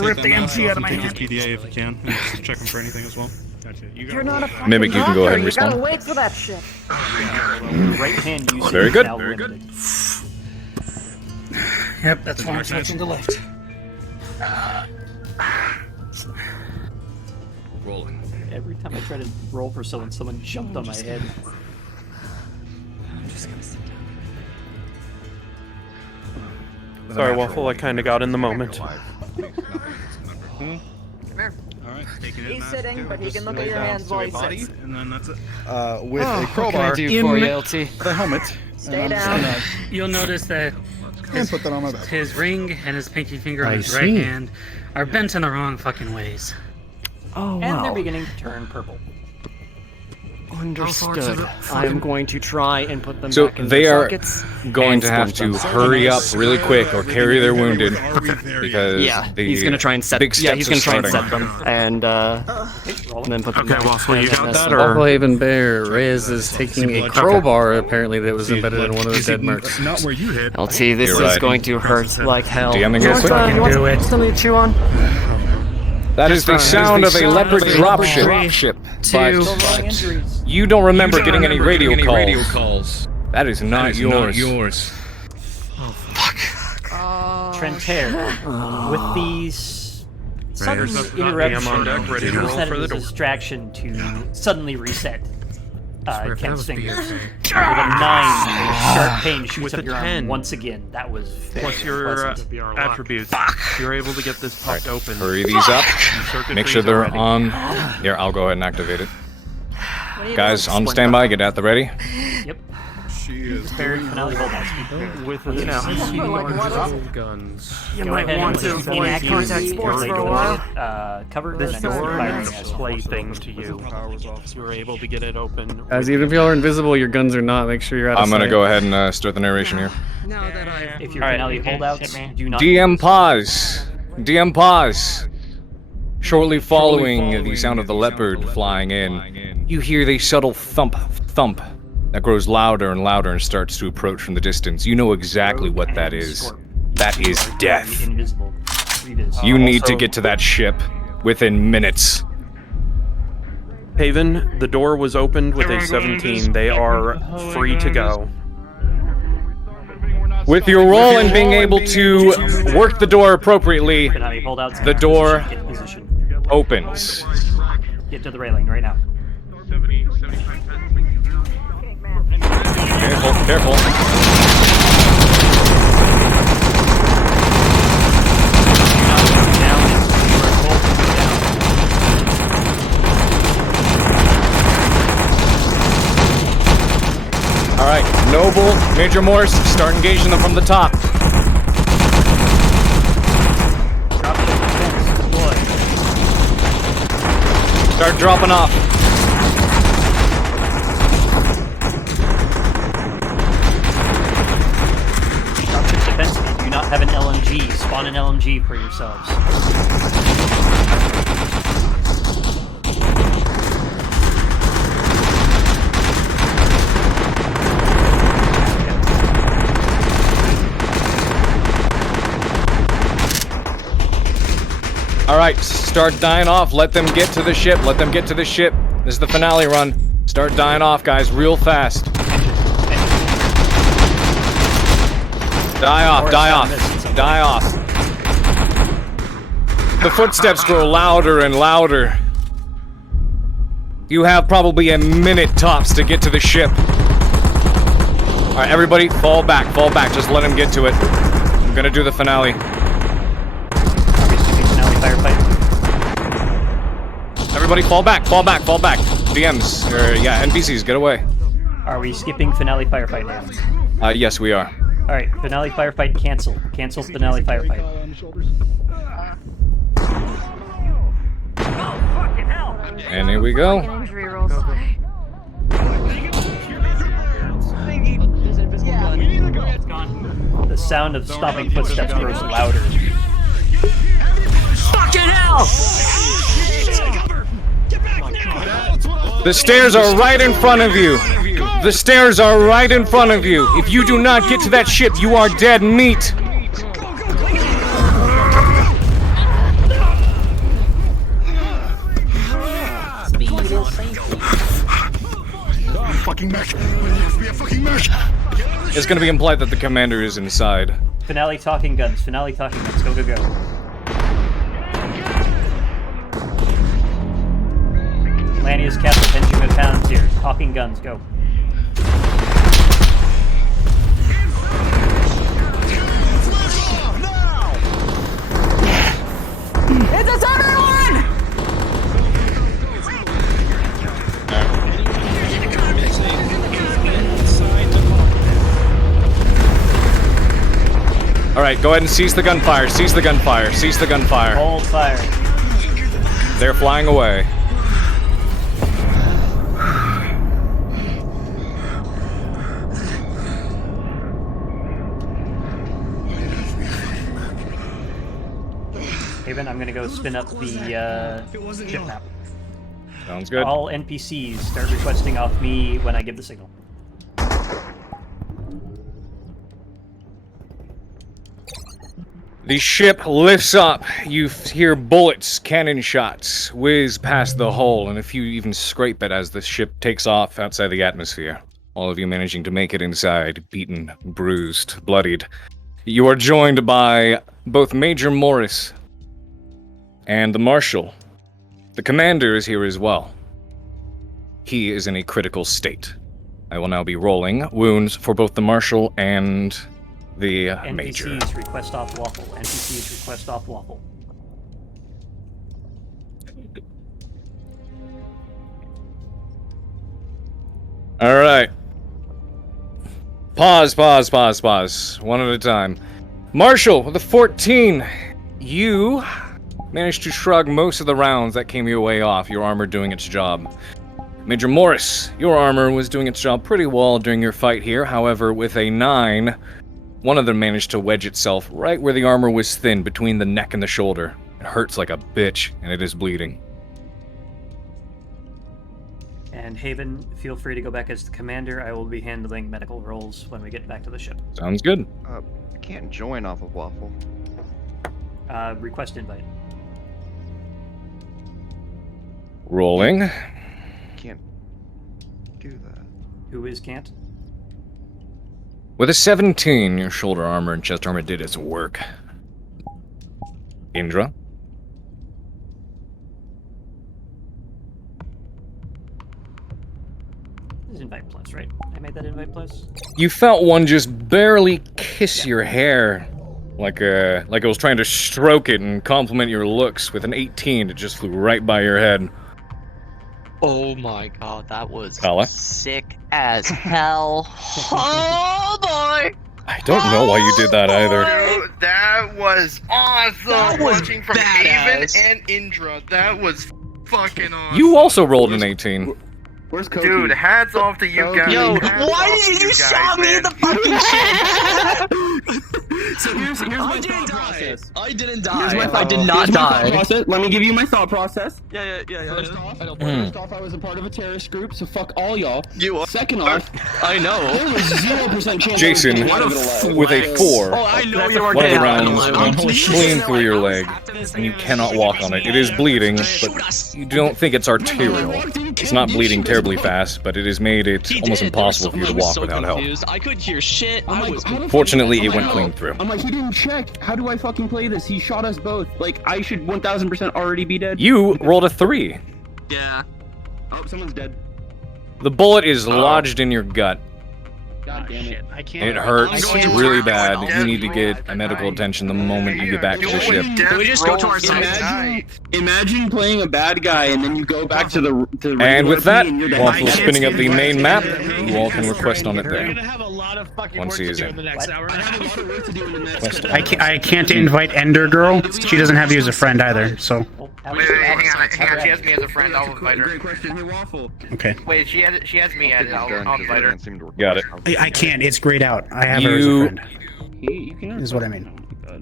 Rip the MC out of my take his hand. PDA if he can, and just check him for anything as well. Gotcha. You're not a fucking Mimic, you can go ahead and doctor. You gotta respawn. wait for that shit. Your right hand usage Very is good. now Very limited. Yep, that's why I'm switching to left. Rolling. Every time I try to roll for someone, someone jumped on my head. I'm just gonna sit down. Sorry, Waffle, I kind of got in the moment. Come here. Alright, taking it. He's sitting, but he can look at your hands while he sits. And then that's it. With a What can I crowbar, do for you, LT? the helmet. Stay and I'm just down. gonna You'll notice that put that on my back. his ring and his pinky finger on I his right see. hand are bent in the wrong fucking ways. Oh, And they're wow. beginning to turn purple. Understood. I'm going to try and put them So back in they their are sockets going and to have splint to them. hurry up really quick or carry their wounded because Yeah, the he's gonna try and set. big Yeah, steps he's gonna are try and starting. set them and then put them. Okay, back. Waffle, you got that, Waffle or? Haven Bear Reyes is taking a crowbar apparently that was embedded in one of the dead mercs. Not where you hit. LT, this You're is right. going to hurt like hell. DMing You real want quick. you want Do it. something to chew on? That is the sound of a leopard dropship. Two. But you don't remember getting any radio calls. That is not yours. Trentair, with these sudden DM on deck, ready to interruptions, roll use that for the as a door. distraction to suddenly reset Kent's fingers. With a 9, Ah. a sharp pain shoots With up a your 10. arm once again. That was very Plus your pleasant. attributes. You're able to get this popped open. Hurry these up. Make sure they're ready. on. Here, I'll go ahead and activate it. What are you Guys, doing? on standby. Get at the ready. Yep. She is. Barry, finale, hold on. With a guns. You Go might ahead want and to just avoid inactivate contact the sports early for a door, while. cover, This and then door fire is the a asshole. plaything to you. Power was off. You were able to get it open. As even if y'all are invisible, your guns are not. Make sure you're out of I'm gonna sight. go ahead and start the narration here. If your Alright. finale holdouts do not DM pause. DM pause. Shortly following the sound of the leopard flying in, you hear the subtle thump, thump that grows louder and louder and starts to approach from the distance. You know exactly what that is. That is death. invisible. You need to get to that ship within minutes. Haven, the door was opened with a 17. They are free to go. With your roll and being able to work the door appropriately, Finale holdouts. the door Get in position. opens. Get to the railing right now. Careful, careful. Alright, Noble, Major Morse, start engaging them from the top. Start dropping off. Dropship defensive. You do not have an LMG. Spawn an LMG for yourselves. Alright, start dying off. Let them get to the ship. Let them get to the ship. This is the finale run. Start dying off, guys, real fast. Die off, die off, die off. The footsteps grow louder and louder. You have probably a minute tops to get to the ship. Alright, everybody, fall back, fall back. Just let him get to it. I'm gonna do the finale. Finale firefight. Everybody, fall back, fall back, fall back. DMs, or yeah, NPCs, get away. Are we skipping finale firefight now? Yes, we are. Alright, finale firefight cancel. Cancel finale firefight. And here we go. Injury rolls. The sound of stomping footsteps grows louder. Fucking hell! The stairs are right in front of you. The stairs are right in front of you. If you do not get to that ship, you are dead meat. Fucking mech. Be a fucking mech. It's gonna be implied that the commander is inside. Finale talking guns. Finale talking guns. Go, go, go. Lanius Castle, Benjamin Pounds here. Talking guns. Go. It's everyone! Alright, go ahead and cease the gunfire, cease the gunfire, cease the gunfire. Hold fire. They're flying away. Haven, I'm gonna go spin up the ship map. Sounds good. All NPCs start requesting off me when I give the signal. The ship lifts up. You hear bullets, cannon shots whiz past the hull, and a few even scrape it as the ship takes off outside the atmosphere. All of you managing to make it inside, beaten, bruised, bloodied. You are joined by both Major Morris and the Marshal. The commander is here as well. He is in a critical state. I will now be rolling wounds for both the Marshal and the Major. NPCs request off waffle. NPCs request off waffle. Alright. Pause. One at a time. Marshal, with a 14, you managed to shrug most of the rounds that came your way off, your armor doing its job. Major Morris, your armor was doing its job pretty well during your fight here. However, with a 9, one of them managed to wedge itself right where the armor was thin, between the neck and the shoulder. It hurts like a bitch, and it is bleeding. And Haven, feel free to go back as the commander. I will be handling medical rolls when we get back to the ship. Sounds good. I can't join off of Waffle. Request invite. Rolling. Can't do that. Who is can't? With a 17, your shoulder armor and chest armor did its work. Indra. This is invite plus, right? I made that invite plus. You felt one just barely kiss your hair, like it was trying to stroke it and compliment your looks. With an 18, it just flew right by your head. Oh my god, that was Fella. sick as hell. Oh boy! I don't know why you did that either. Dude, that was awesome! That was watching from Haven and Indra. That was fucking awesome. You also rolled an 18. Where's Koki? Dude, hats off to you guys. Yo, Hats why off did to you guys, shot me in man. the fucking chin? So here's my I didn't thought die. process. I didn't Here's die. my I thought- did not here's my thought die. process. Let me give you my thought process. Yeah. First off, I was a part of a terrorist group, so fuck all y'all. You are. Second off, I know. there was 0% chance Jason, I was getting out of it alive. with a 4, Oh, I know you were one of the getting out rounds alive. went Holy shit. clean through your leg, and you cannot walk on it. It is bleeding, but you don't think it's arterial. It's not bleeding terribly fast, but it has made it He almost did. impossible for you to walk so without help. confused. I couldn't hear shit. I'm I like, was how the fuck- Fortunately, I'm it like, went how- clean through. I'm like, he didn't check. How do I fucking play this? He shot us both. Like, I should 1000% already be dead. You rolled a 3. Yeah. Oh, someone's dead. The bullet is lodged in your gut. God damn it. I And it hurts really bad. You need to get medical attention the moment you get back to the ship. Can we just go to our side? Imagine playing a bad guy and then you go back to the And with that, and you're dead. Waffle spinning up the main map, you all can request on it there. Once he is in. I can't invite Ender Girl. She doesn't have you as a friend either, so. Wait, hang on. She has me as a friend. I'll invite her. Great question. Hey, Waffle. Okay. Wait, she has me added. I'll invite her. Got it. I can't. It's grayed out. I have her as a friend. Is what I mean.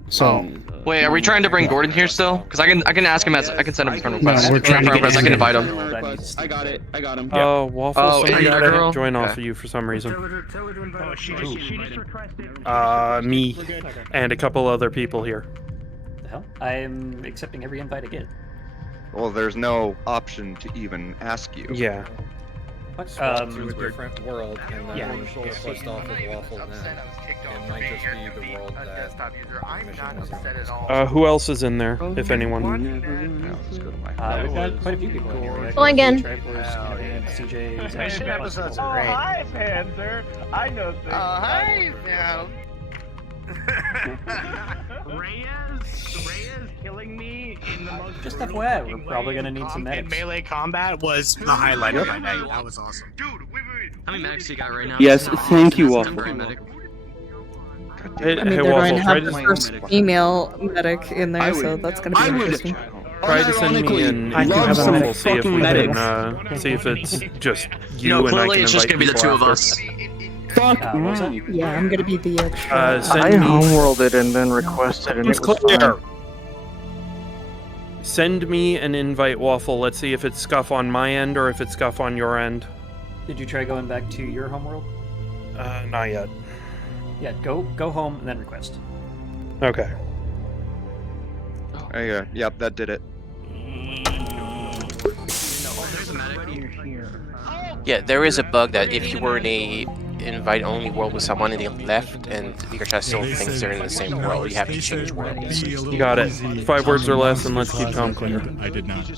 So. Wait, are we trying to bring Gordon here still? Because I can ask him as I can send him a friend request. No, we're trying to get I can invite him. I got it. I got him. Waffle, Oh, somebody Ender got Girl? to join off Okay. of you for some reason. Oh, Me and a couple other people here. the hell? I'm accepting every invite I get. Well, there's no option to even ask you. Yeah. What? Swap to a different world, and then yeah. request off of Waffle then. It might just be the world that mission was on. Who else is in there, if anyone? We've got quite a few people in here. Well, again. CJ. Mission episodes are great. Hi, Panther. I know things. Hi, now. Reyes killing me in the most Just FYI, we're probably gonna need some medics. Melee combat was the highlight of my night. That was awesome. How many medics you got right now? Yes, thank you, Waffle. Hey, I mean, hey they're Waffle, going to try have the first to, female medic in there, so that's going to be interesting. try to send me an I do invite, have a Waffle, medic. see if we Fucking can, see if it's just you No, and I clearly can it's just invite gonna be the people two of after. us. Fuck. Yeah, I'm going to be the extra. Send I me, homeworlded and then requested, and it was clear. fine. Send me an invite, Waffle. Let's see if it's scuff on my end or if it's scuff on your end. Did you try going back to your homeworld? Not yet. Yeah, go home and then request. Okay. Yep, that did it. Yeah, there is a bug that if you were in a invite-only world with someone and they left and your chat still thinks they're in the same world, you have to change worlds. You got it. 5 words or less, and let's keep calm clear. I did not.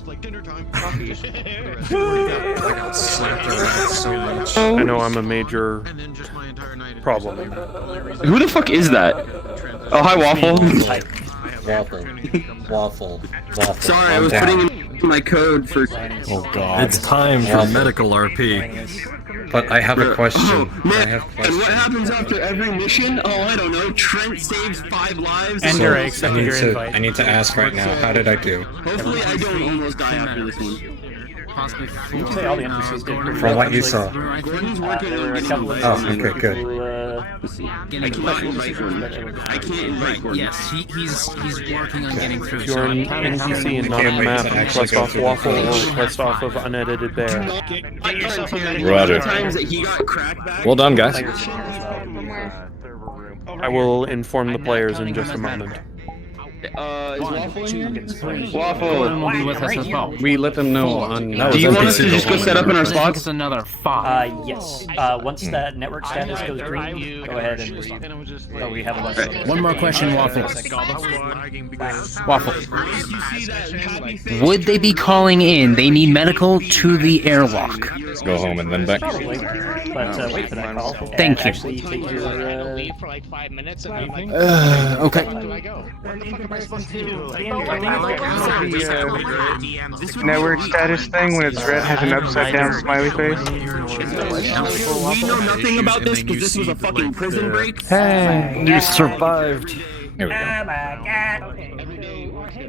I know I'm a major problem. Who the fuck is that? Oh, hi, Waffle. Waffle. Sorry, I was putting in my code for. Oh god. It's time for medical RP. But I have a question. Oh, man, and what happens after every mission? Oh, I don't know. Trent saves 5 lives. Ender, I accepted your invite. I need to ask right now, how did I do? Hopefully I don't almost die after this one. You can say all the NPCs did pretty From well, what you actually. saw. Gordon's working There were on a couple of Oh, okay, good. I can't invite Gordon. I can't invite Gordon. Yes, he's working on getting through. If you're an NPC and not on the map, request off Waffle or request off of Unedited Bear. Roger. Times that he got cracked back. Well done, guys. I will inform the players in just a moment. Is Waffle in here? Waffle! will be with us as well. We let them know on... Do you want us to just go set up in our spots? It's another 5. Yes. Once that network status goes green, go ahead and respond. Oh, we have a bunch of One more question, Waffle. Waffle. Would they be calling in? They need medical to the airlock. Go home and then back. Probably, but wait for that call. Thank you. Actually take your, Leave for like 5 minutes and I'm like, Okay. Network status thing when it's red has an upside down smiley face. We know nothing about this because this was a fucking prison break. Hey, you survived. Here we go.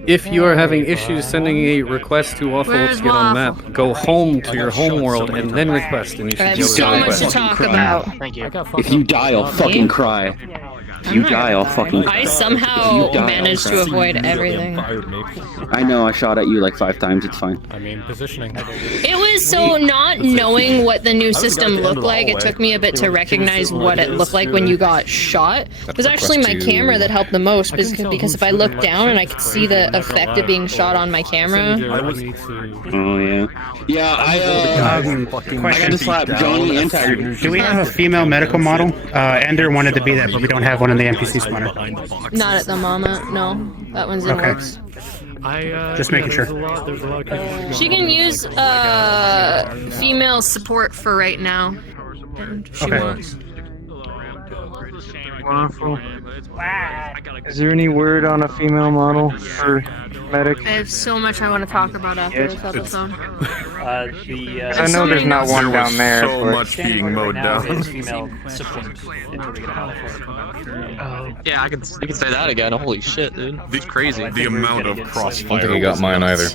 If you are having issues sending a request to Waffle to get on map, go home to your home world and then request, and you should I have be able so to much to request. talk about. Thank you. If you die, I'll fucking cry. If you die, I'll fucking cry. I somehow managed to avoid everything. I know, I shot at you like 5 times, it's fine. I mean, positioning. It was so not knowing what the new system looked like, it took me a bit to recognize what it looked like when you got shot. It was actually my camera that helped the most, because if I looked down and I could see the effect of being shot on my camera. Oh, yeah. Yeah, I got to slap Johnny and Tiger. Do we have a female medical model? Ender wanted to be that, but we don't have one in the NPC spawner. Not at the moment, no. That one's in Okay. works. Just making sure. She can use female support for right now. And if she wants. Wonderful. Is there any word on a female model for medic? I have so much I want to talk about after this episode. I know there's not one down there. So but- much being mowed down. Female support until we get a model for it. Yeah, you can say that again. Holy shit, dude. It's crazy. The amount of crossfire. I don't think he got mine either.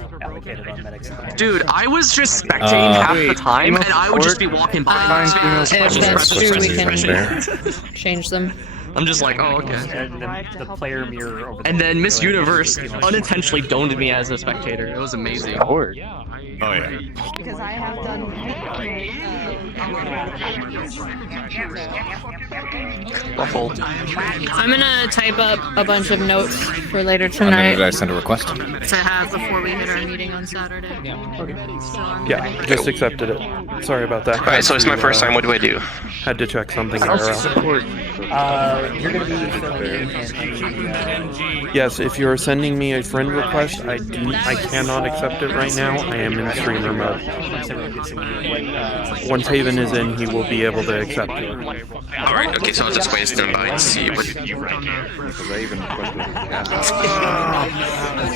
Dude, I was just spectating half the time, and I would just be walking by. If that's true, we can change them. I'm just like, oh, okay. And the player mirror over And then Miss Universe unintentionally domed me as a spectator. It was amazing. Oh yeah. Because I have done. Ruffled. I'm gonna type up a bunch of notes for later And then tonight did I send a request? to have before we hit our meeting on Saturday. Yeah, just accepted it. Sorry about that. Alright, so it's my first time. What do I do? Had to check something Support. IRL. You're going to be filling in Yes, if you're sending me a friend request, I cannot accept it right now. I am in streamer mode. Once Haven is in, he will be able to accept it. Alright, okay, so I'll just wait a stand by and see what you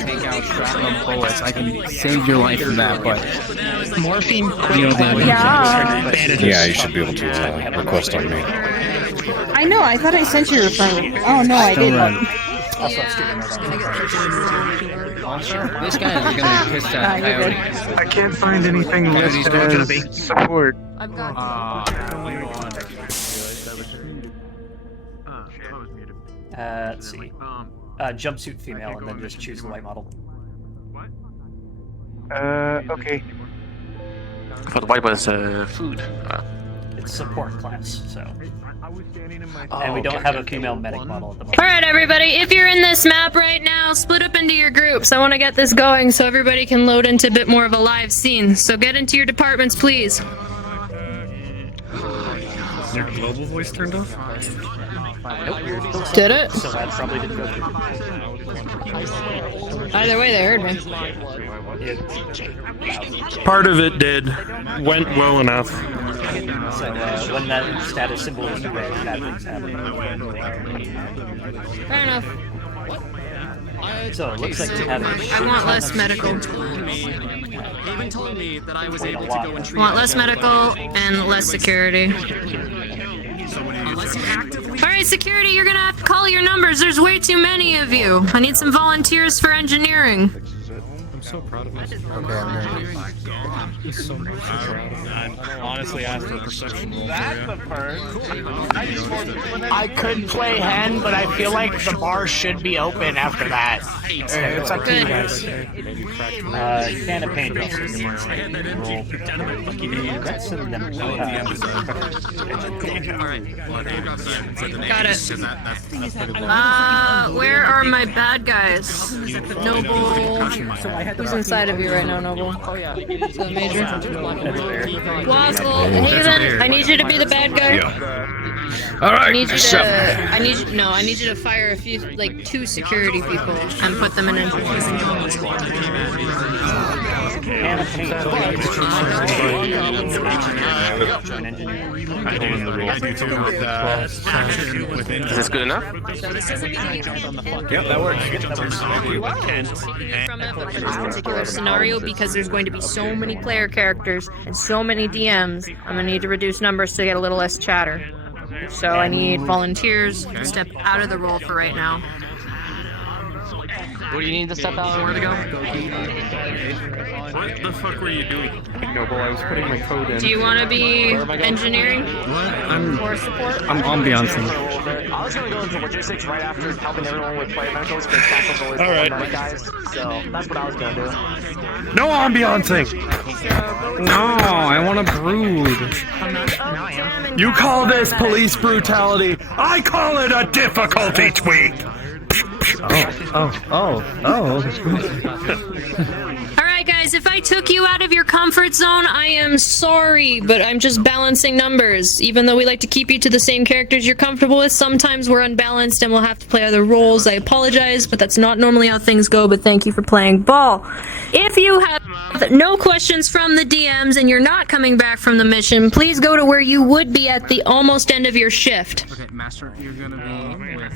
Take out shotgun bullets. I can save your life from that, but Morphine. you know that. Yeah, you should be able to request on me. I know. I thought I sent you your friend. Oh no, I didn't. This guy is gonna be pissed at Coyote. I can't find anything listed as support. I've got. let's see. Jumpsuit female, and then just choose the white model. Okay. For the white one, it's food. It's support class, so. And we don't have a female medic model at the moment. Alright, everybody, if you're in this map right now, split up into your groups. I want to get this going so everybody can load into a bit more of a live scene. So get into your departments, please. Is your global voice turned off? Did it? So that probably didn't go through. Either way, they heard me. Part of it did. Went well enough. So when that status symbol is red, bad things happen. Fair enough. So it looks like we have. I want less medical. Haven told me that I was able to go and treat. Want less medical and less security. Alright, security, you're gonna have to call your numbers. There's way too many of you. I need some volunteers for engineering. I'm so proud of myself. Okay, I'm ready. So much honestly asked for a perception roll. That's the first. I could play hen, but I feel like the bar should be open after that. It's up to you guys. You can have paint roll. Got it. Where are my bad guys? Noble. Who's inside of you right now, Noble? Oh yeah. So Major. Waffle. Haven, I need you to be the bad guy. All right. I need you to fire a few, like 2 security people and put them in engineering. Is this good enough? Yep, that works. From a particular scenario, because there's going to be so many player characters and so many DMs, I'm gonna need to reduce numbers to get a little less chatter. So I need volunteers to step out of the role for right now. What do you need to step out and where to go? What the fuck were you doing? Noble, I was putting my code in. Do you want to be engineering? Or support? I'm ambiancing. I was gonna go into logistics right after helping everyone with player medicals, because that's always All right. the guys. So that's what I was gonna do. No ambiancing! No, I want to brood. You call this police brutality. I call it a difficulty tweak! Alright guys, Guys, if I took you out of your comfort zone, I am sorry, but I'm just balancing numbers. Even though we like to keep you to the same characters you're comfortable with, sometimes we're unbalanced and we'll have to play other roles. I apologize, but that's not normally how things go, but thank you for playing ball. If you have no questions from the DMs and you're not coming back from the mission, please go to where you would be at the almost end of your shift. Okay, Master, you're gonna be with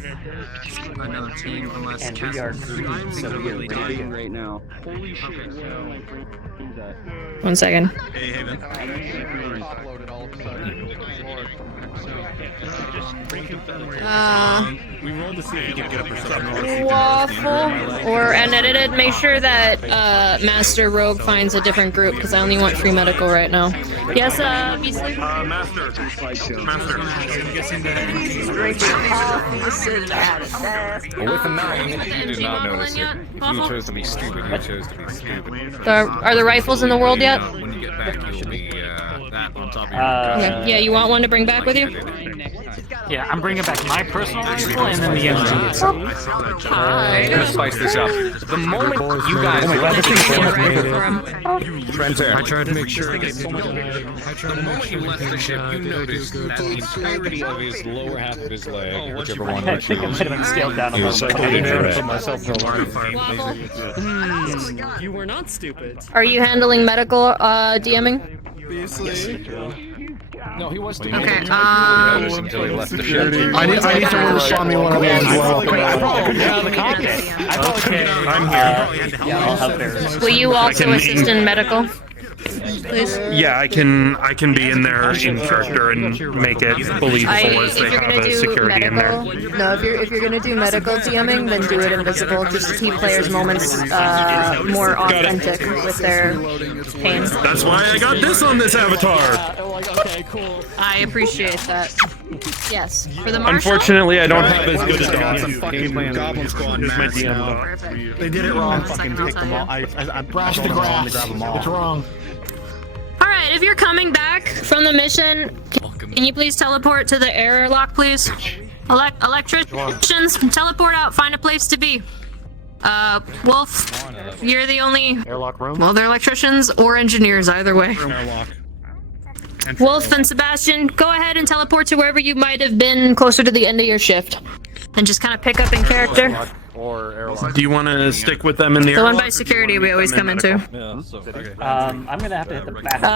another team unless And we are green, so we are ready right now. Holy shit. 1 second. Hey, Haven. We rolled to see if you can get a perception. Waffle or unedited. Make sure that Master Rogue finds a different group because I only want free medical right now. Yes, Beasley? Master. I'm guessing that With a 9, you did not notice it. You chose to be stupid. You chose to be stupid. Are the rifles in the world yet? When you get back, you'll be that on top of your Okay. Yeah, you want one to bring back with you? Yeah, I'm bringing back my personal rifle and then the MG. I'm gonna spice this up. The moment you guys I tried to make sure that the moment you left the ship, you noticed that the entirety of his lower half of his leg, whichever one I think it might have been scaled down a is little coated in bit. red. You were not stupid. Are you handling medical DMing? No, he was stupid. Okay, Until he left the ship. I need someone to spawn me one of those as well. I'm here. Yeah, I'll help there. Will you also assist in medical? Please. Yeah, I can be in there in character and make it believable as they have a security in there. No, if you're gonna do medical DMing, then do it invisible, just to keep players' moments more authentic with their pain. That's why I got this on this avatar. Okay, cool. I appreciate that. Yes, for the marshal. Unfortunately, I don't have as good a Got some dog. fucking Goblin Squad Here's my max DM now. Perfect. They did it wrong. Fucking picked them all. I brushed the grass. It's wrong. Alright, if you're coming back from the mission, can you please teleport to the airlock, please? Electricians, teleport out, find a place to be. Wolf, you're the only... Airlock room? Well, they're electricians or engineers, either way. Airlock. Wolf and Sebastian, go ahead and teleport to wherever you might have been closer to the end of your shift. And just kind of pick up in character. Or airlock. Do you want to stick with them in the The one airlock, by or security we always come into. Yeah, so, okay. I'm gonna have to hit the back, so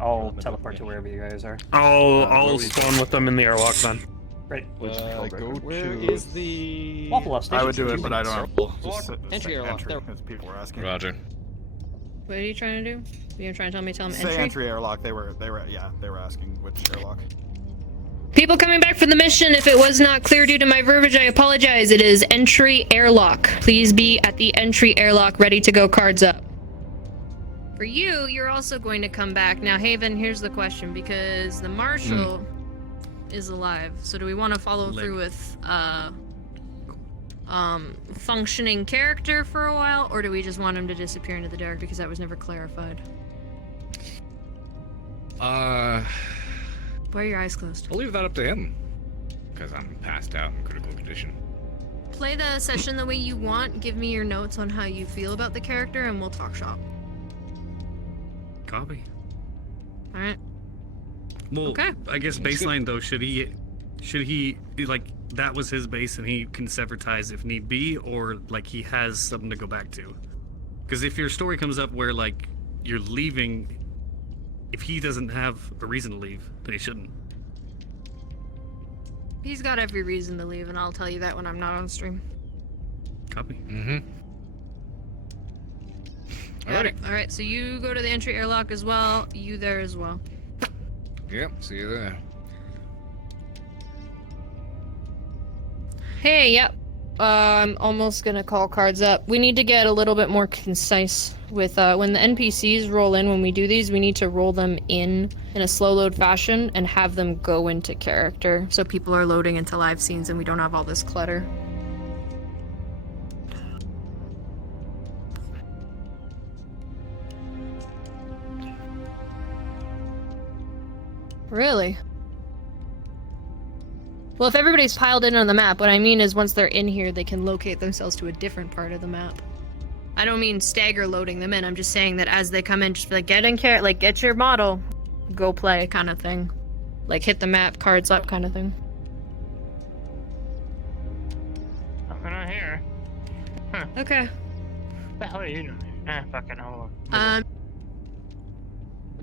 I'll teleport to wherever you guys are. I'll spawn with them in the airlock then. Right. Where is the... Waffle House I would Station. do it, but I don't have just Entry airlock. There. because people were asking. Roger. What are you trying to do? You're trying to tell them Say entry? entry airlock. They were asking which airlock. People coming back from the mission, if it was not clear due to my verbiage, I apologize. It is entry airlock. Please be at the entry airlock, ready to go, cards up. For you, you're also going to come back. Now, Haven, here's the question, because the Marshal is alive. So do we want to follow through with functioning character for a while, or do we just want him to disappear into the dark, because that was never clarified? Why are your eyes closed? I'll leave that up to him. Because I'm passed out in critical condition. Play the session the way you want. Give me your notes on how you feel about the character, and we'll talk shop. Copy. Alright. Well, Okay. I guess baseline though, should he like that was his base and he can sever ties if need be, or like he has something to go back to? Because if your story comes up where like you're leaving, if he doesn't have a reason to leave, then he shouldn't. He's got every reason to leave, and I'll tell you that when I'm not on stream. Copy. Got it. Alright, so you go to the entry airlock as well. You there as well. Yep, see you there. Hey, yep. I'm almost gonna call cards up. We need to get a little bit more concise with when the NPCs roll in. When we do these, we need to roll them in a slow load fashion and have them go into character, so people are loading into live scenes and we don't have all this clutter. Really? Well, if everybody's piled in on the map, what I mean is once they're in here, they can locate themselves to a different part of the map. I don't mean stagger loading them in. I'm just saying that as they come in, just be like, get in care, like get your model, go play kind of thing. Like hit the map, cards up kind of thing. Nothing on here. Huh. Okay. What the hell are you doing? Fucking hell.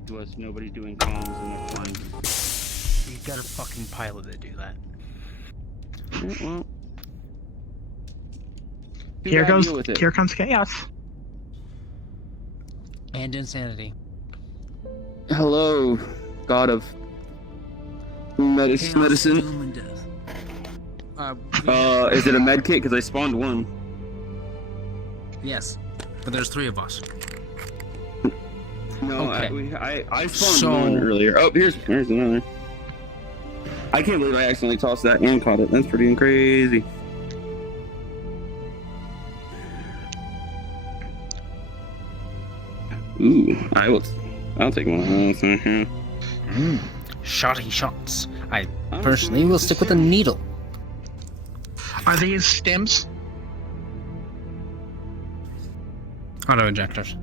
To us, nobody's doing comms and they're flying. You got a fucking pilot to do that. Well, Here comes chaos. And insanity. Hello, god of medicine. Is Is it a med kit? Because I spawned one. Yes, but there's 3 of us. No, Okay. I spawned one earlier. Oh, here's another. I can't believe I accidentally tossed that and caught it. That's pretty crazy. Ooh, I'll take one of those. Shotty shots. I personally will stick with a needle. Are these stims? Auto injectors.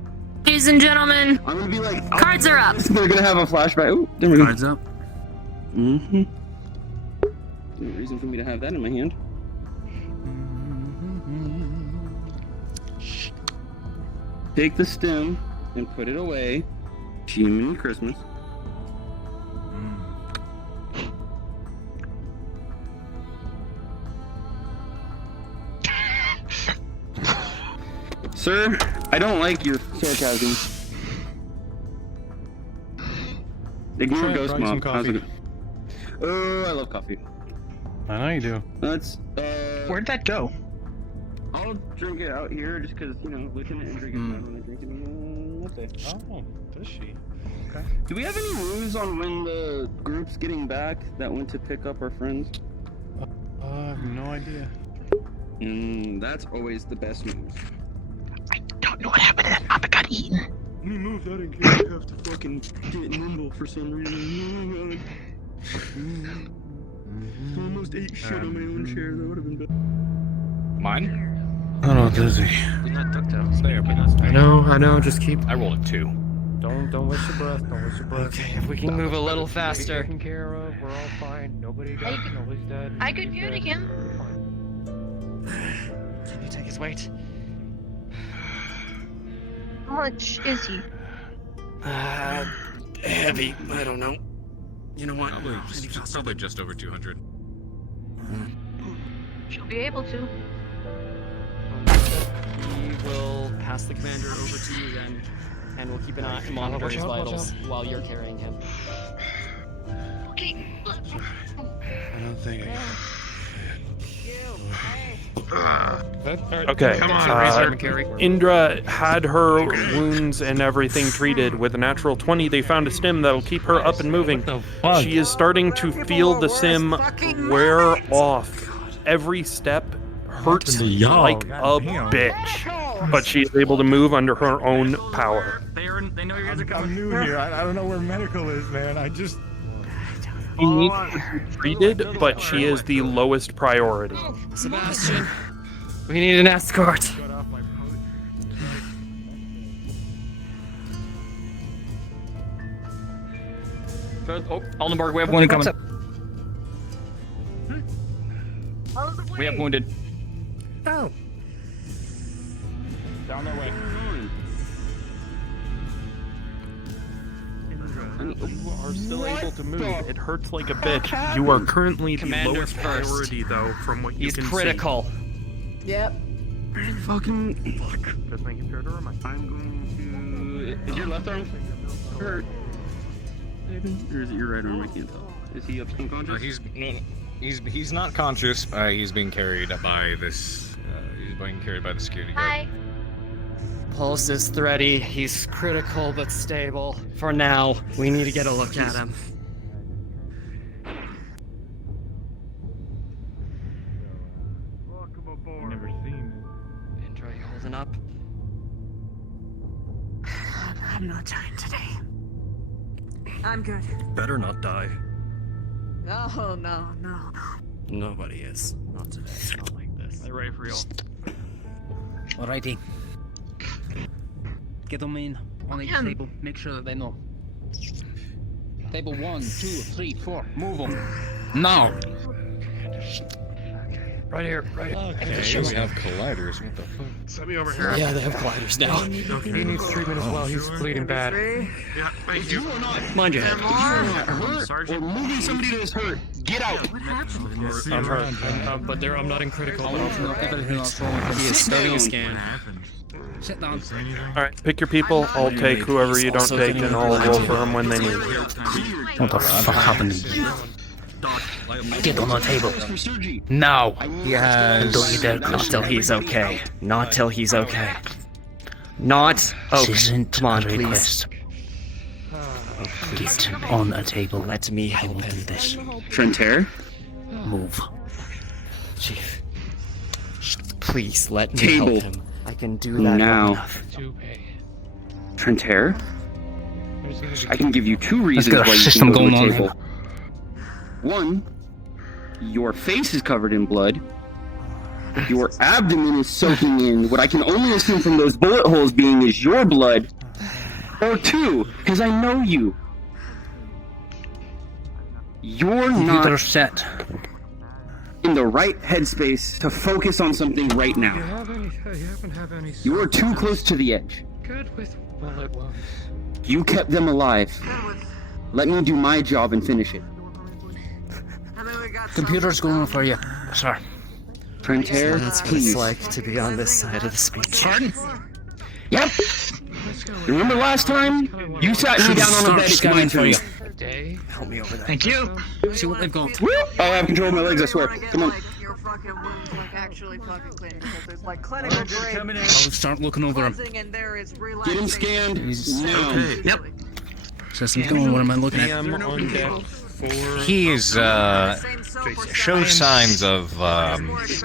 Ladies and gentlemen, I'm gonna be like, cards are up. They're gonna have a flashback. Ooh, there we go. Cards up. Mm-hmm. No reason for me to have that in my hand. Take the stem and put it away. Jiminy Christmas. Sir, I don't like your sarcasm. Ignore Ghost Mob. How's it? Oh, I love coffee. I know you do. Let's. Where'd that go? I'll drink it out here just because, you know, Lieutenant Intrigue is not when I drink it. Oh, does she? Okay. Do we have any news on when the group's getting back that went to pick up our friends? I have no idea. That's always the best news. I don't know what happened to that Papa got eaten. Let me move that in case I have to fucking get nimble for some reason. Oh my god. I almost ate shit on my own chair. That would have been better. Mine? I don't know, Dizzy. I know, just keep. I rolled a 2. Don't waste your breath, Okay, if we can move a little faster. Taken care of, we're all fine. Nobody's dead. I could beauty him. Can you take his weight? How much is he? Heavy. I don't know. You know what? Probably just over 200. She'll be able to. We will pass the commander over to you then, and we'll keep an eye monitor his vitals while you're carrying him. Okay. I don't think I can. Okay. Come on, Indra had her wounds and everything treated. With a natural 20, they found a stim that'll keep her up and moving. She is starting to feel the sim wear off. Every step hurts like a bitch, but she is able to move under her own power. They know you guys are coming. I'm new here. I don't know where medical is, man. She needs to be treated, but she is the lowest priority. Sebastian, we need an escort. Oh, Oldenburg, we have one coming. We have wounded. Oh. Down their way. You are still able to move. It hurts like a bitch. You are currently the lowest priority, though, from what you can see. He's critical. Yep. Fucking. Fuck. Good thing you cared to remind me. I'm going to. Is your left arm hurt? Or is it your right arm? I can't tell. Is he unconscious? He's not conscious. He's being carried by this. He's being carried by the security guard. Hi. Pulse is thready. He's critical but stable. For now, we need to get a look at him. Welcome aboard. Never seen it. Indra, you holding up? I'm not dying today. I'm good. Better not die. Oh, no, no. Nobody is. Not today. Not like this. Are you ready for real? Alrighty. Get them in on each table. Make sure that they know. Table 1, 2, 3, 4. Move them. Now. Right here, right here. Okay, we have colliders. What the fuck? Set me over here. Yeah, they have gliders now. He needs treatment as well. He's bleeding bad. Yeah, thank you. Mind your head. If you are not hurt or moving somebody that is hurt, get out. I'm hurt, but I'm not in critical. He is starting a scan. Sit down. Alright, pick your people. I'll take whoever you don't take, and I'll roll for them when they need. What the fuck happened to you? Get on the table. Now. He has... Don't you dare. Not till he's okay. Not till he's okay. Not... Oh, come on, please. Get on a table. Let me help him. This. Trentair? Move. Chief. Please, let me help him. I can do that now. Trentair? I can give you 2 reasons why you can go to the table. 1, your face is covered in blood. Your abdomen is soaking in what I can only assume from those bullet holes being is your blood. Or 2, because I know you. You're not set in the right headspace to focus on something right now. You are too close to the edge. Good with bullet wounds. You kept them alive. Let me do my job and finish it. Computer's going for you, sir. Trentair, That's what please. it's like to be on this side of the speech. Pardon? Yep. You remember last time? You sat me down on a bed explaining for you. Help me over there. Thank you. See what they've got. I have control of my legs, I swear. Come on. Your fucking wounds actually fucking clean because there's clinical grade. I'll start looking over him. And there is Get him scanned now. Okay. Yep. System's going. What am I looking at? On deck. He is, shows signs of,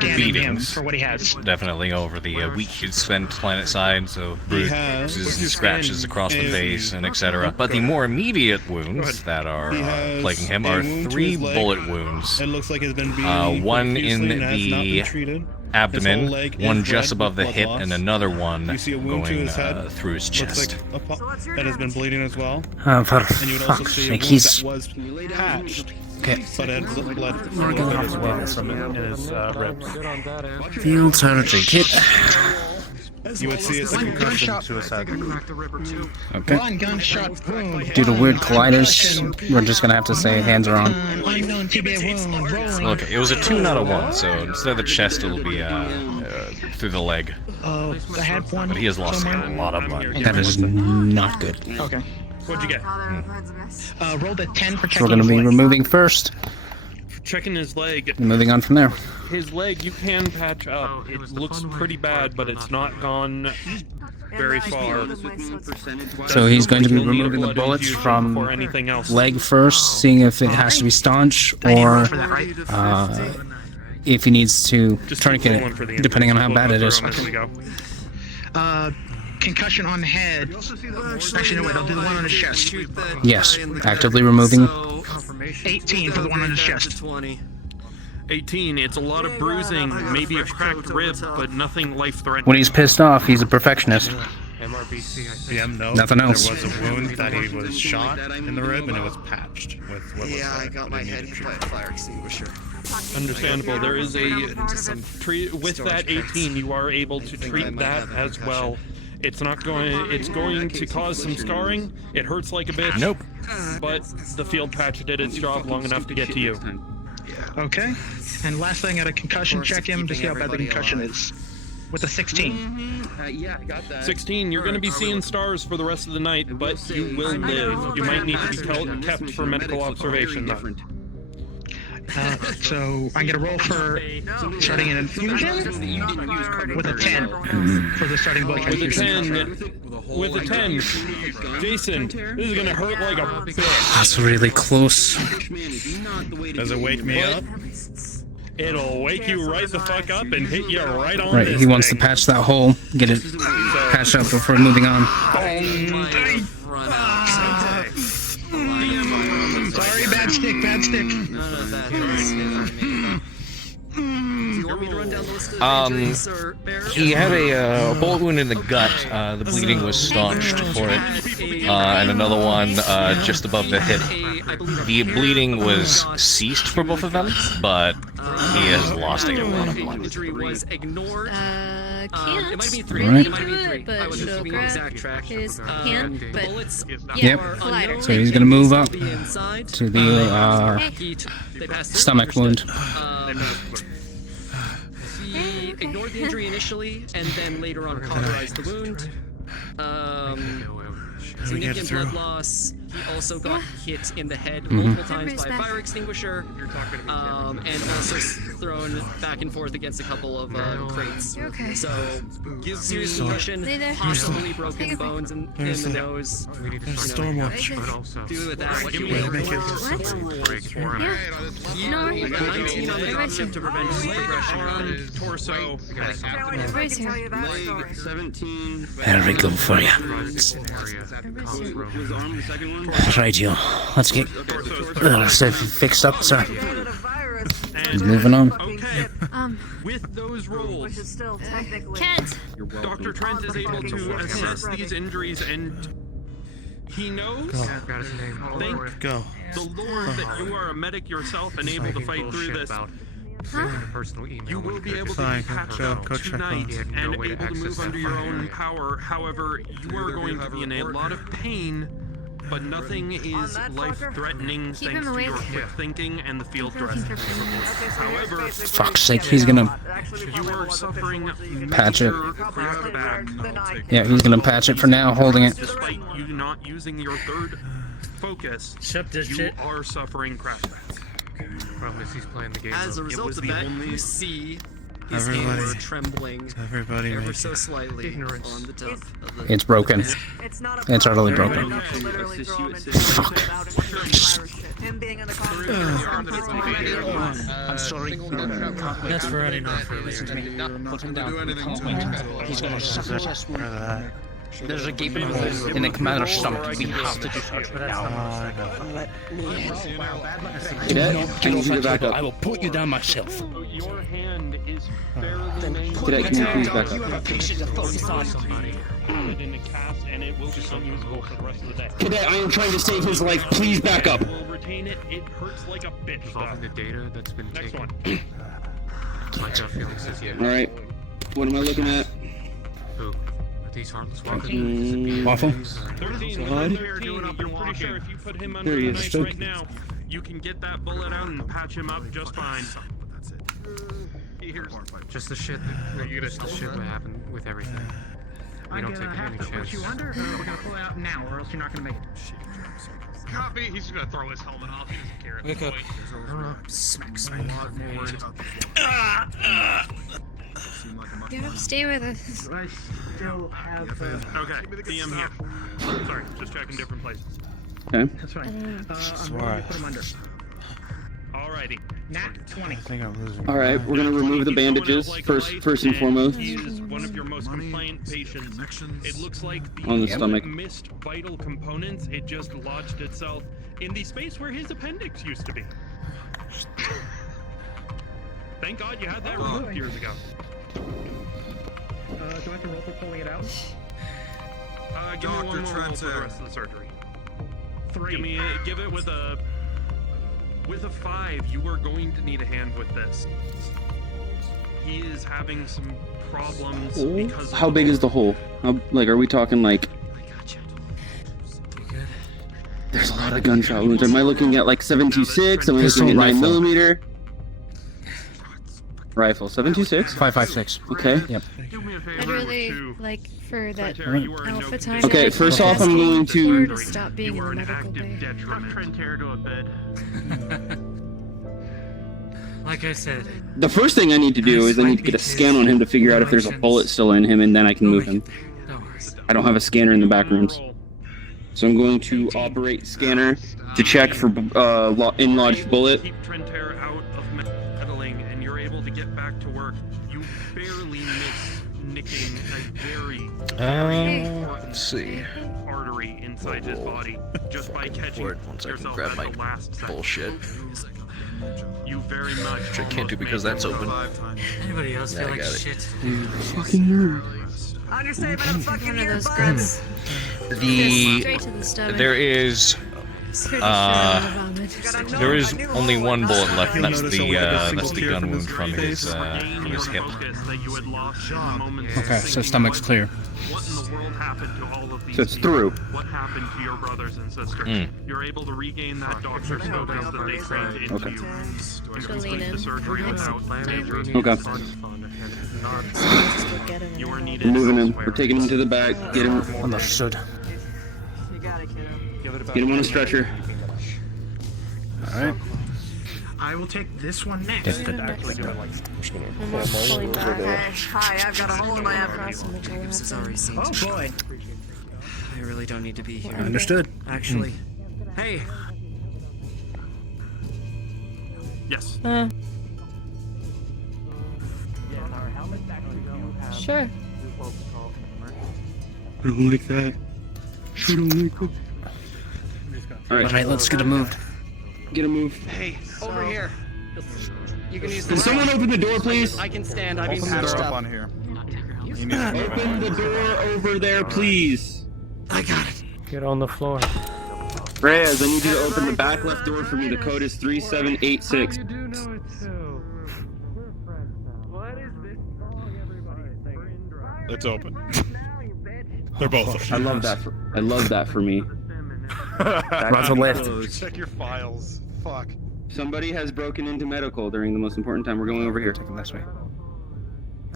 beatings. For what he has. Definitely over the week he's spent planetside, so bruises and scratches across the face and etc. But the more immediate wounds that are plaguing him are 3 bullet wounds. It looks like it's been beaten One in profusely and has not the been treated. abdomen, His whole leg one is just red above the with hip, blood and loss. another one You see a wound to going his head. through his chest. Looks like that has been bleeding as well. For And you would also fuck's see a sake, wound he's... that was patched. Okay. But it had blood We're going as well. In his ribs. Field surgery kit. You would see it's a concussion to his head. Okay. One gunshot wound. Due to weird colliders, we're just gonna have to say hands are on. Unknown TBA wound. Rolling. Okay, it was a 2, not a 1, so instead of the chest, it'll be through the leg. I had one. But he has lost a lot of blood. That is not good. Okay. What'd you get? Rolled a 10 for So checking. we're gonna be removing first, Checking his leg. and moving on from there. His leg you can patch up. It looks pretty bad, but it's not gone very far. So he's going to be You'll need a removing the blood bullets infusion from before anything else. leg first, seeing if it has to be staunch or if he needs to tourniquet it, depending on how bad it is. Here we go. Concussion on the head. Actually, no, wait, I'll do the one on his chest. Yes, actively removing. 18 for the one on his chest. 18. It's a lot of bruising, maybe a cracked rib, but nothing life-threatening. When he's pissed off, he's a perfectionist. PM, no. Nothing else. There was a wound that he was shot in the rib and it was patched with what was I got my head hit by a fire extinguisher. Understandable. There is a with that 18, you are able to treat that as well. It's not going. It's going to cause some scarring. It hurts like a bitch. Nope. But the field patch did its job long enough to get to you. Okay. And last thing, I got a concussion check him to see how bad the concussion is. With a 16. Yeah, I got that. 16. You're going to be seeing stars for the rest of the night, but you will live. You might need to be kept for medical observation, though. So I'm gonna roll for starting an infusion with a 10 for the starting blood transfusion. With a 10, Jason, this is gonna hurt like a bitch. That's really close. Does it wake me up? It'll wake you right the fuck up and hit you right on Right, this he wants to thing. patch that hole, get it patched up before moving on. Sorry, bad stick, bad stick. None of that. want me to run down the list of injuries, or Bear? He had a bullet wound in the gut. The bleeding was staunched for it, and another one just above the hip. The bleeding was ceased for both of them, but he has lost a lot of blood. Injury was ignored. Can't it might be 3. really It might do be 3. it, but I was just she'll keeping grab exact track. his hand, but Bullets. yeah, Yep. collider. So he's gonna move up Inside. to the They passed through. stomach wound. He ignored the injury initially, and then later on cauterized the wound. Significant blood loss. He also got hit in the head multiple times by a fire extinguisher, and also thrown back and forth against a couple of crates. So, serious concussion, possibly broken bones in the nose. Stormwatch. Do with that what you will. No, A 19 on the hardship to prevent progression. Torso. Where's here? Leg 17. Very good for you. Was on the second one. Right, you. Let's get stuff fixed up, sir. He's moving on. With those rolls, Which is still technically. Dr. Trent is able to assess these injuries, and he knows, thank the Lord, that you are a medic yourself and able to fight through this. You will be able to be patched up tonight and able to move under your own power. However, you are going to be in a lot of pain, but nothing is life-threatening thanks to your quick thinking and the field dress. However, Fuck's sake, he's gonna you are suffering patch it. major crack back. Yeah, he's gonna patch it for now, holding it. Despite you not using your third focus, you are suffering crackbacks. He's playing the game. As a result of that, you see his hands trembling ever so slightly on the top of the... It's broken. It's utterly broken. Fuck. Him being in the I'm sorry. That's for running off. Listen to me. Put him down. He's gonna suffer chest wound. There's a gaping hole in the commander's stomach. We have to do something now. Cadet, can you go back up? I will put you down myself. Your hand is fairly Cadet, can you please back up? in a cast, and it will be unusable for the rest of the day. Cadet, I am trying to save his life. Please back up. We'll retain it. It hurts like a bitch. Involving the data that's been Next taken. one. My gut feeling says yes. Alright. What am I looking at? Who? Are these heartless walkers? Waffle? 13, Odd. 13, you're pretty sure if you put him under There he the is. knife right now, you can get that bullet out and patch him up just fine. That's it. Just the shit just the shit that happened with everything. We don't take any chance. We're gonna pull it out now, or else you're not gonna make it. Copy. He's just gonna throw his helmet off. He doesn't care at this point. I don't know. Smack squad forward. Get up, stay with us. I still have. Okay, DM here. Sorry, just checking different places. Okay. That's right. I'm going to put him under. Alrighty. Nat 20. Alright, we're gonna remove the bandages first and foremost. He is one of your most compliant patients. It looks like On the stomach. missed vital components. It just lodged itself in the space where his appendix used to be. Thank God you had that removed years ago. Do I have to roll for pulling it out? Give me one more roll for the rest of the surgery. 3. Give it with a 5. You are going to need a hand with this. He is having some problems because. How big is the hole? Like, are we talking like? There's a lot of gunshot wounds. Am I looking at like 726? Am I looking at 9mm? Rifle 726. 5.56. Okay. Yep. I'd really like for that alpha time. Okay, to first off, I'm going to stop being in the medical bay. to a bed. Like I said. The first thing I need to do is I need to get a scan on him to figure out if there's a bullet still in him, and then I can move him. I don't have a scanner in the back rooms. So I'm going to operate scanner to check for in-lodged bullet. Keep Trentair out of meddling, and you're able to get back to work. You barely miss nicking a very let's see. artery inside his body just by catching Once I can yourself grab at my the last second. bullshit. You very much. Which I can't do because that's open. Anybody else feel I like got it. shit? Fucking nerd. Understatement of fucking earbuds. Straight to the stomach. There is Pretty sure I'm gonna vomit. there is only one bullet left, and that's the gun wound from his hip. Okay, so stomach's clear. So it's through. What happened to your brothers and sisters? You're able to regain that doctor's focus that they trained into Okay. you. You complete the surgery without major Okay. You are needed. We're moving him. We're taking him to the back. Get him. Understood. Get him on a stretcher. Alright. I will take this one next. Hi, I've got a hole in my abdomen. I'm so sorry, Saint. Oh boy. I really don't need to be here. Understood. Actually. Hey! Yes. Sure. I don't like that. I don't like that. Alright, let's get him moved. Get him moved. Hey, over here. You can use Can someone open the door, please? I can stand. I've been Open the patched door up up. on here. Open the door over there, please. I got it. Get on the floor. Reyes, I need you to open the back left door for me. The code is 3786. It's open. They're both open. I love that for me. Roger left. Check your files. Fuck. Somebody has broken into medical during the most important time. We're going over here. Take him this way.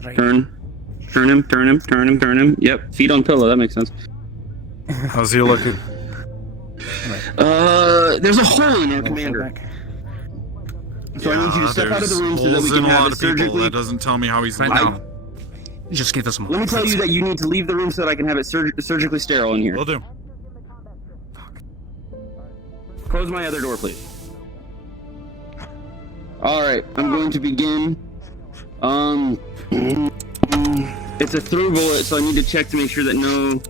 Right. Turn him. Yep, feet on pillow. That makes sense. How's he looking? There's a hole in our commander. So I need you to step out of the room so that we can have it surgically. That doesn't tell me how he's Right down. now. Just give us some. Let me tell you that you need to leave the room so that I can have it surgically sterile in here. Will do. Close my other door, please. Alright, I'm going to begin. It's a through bullet, so I need to check to make sure that no...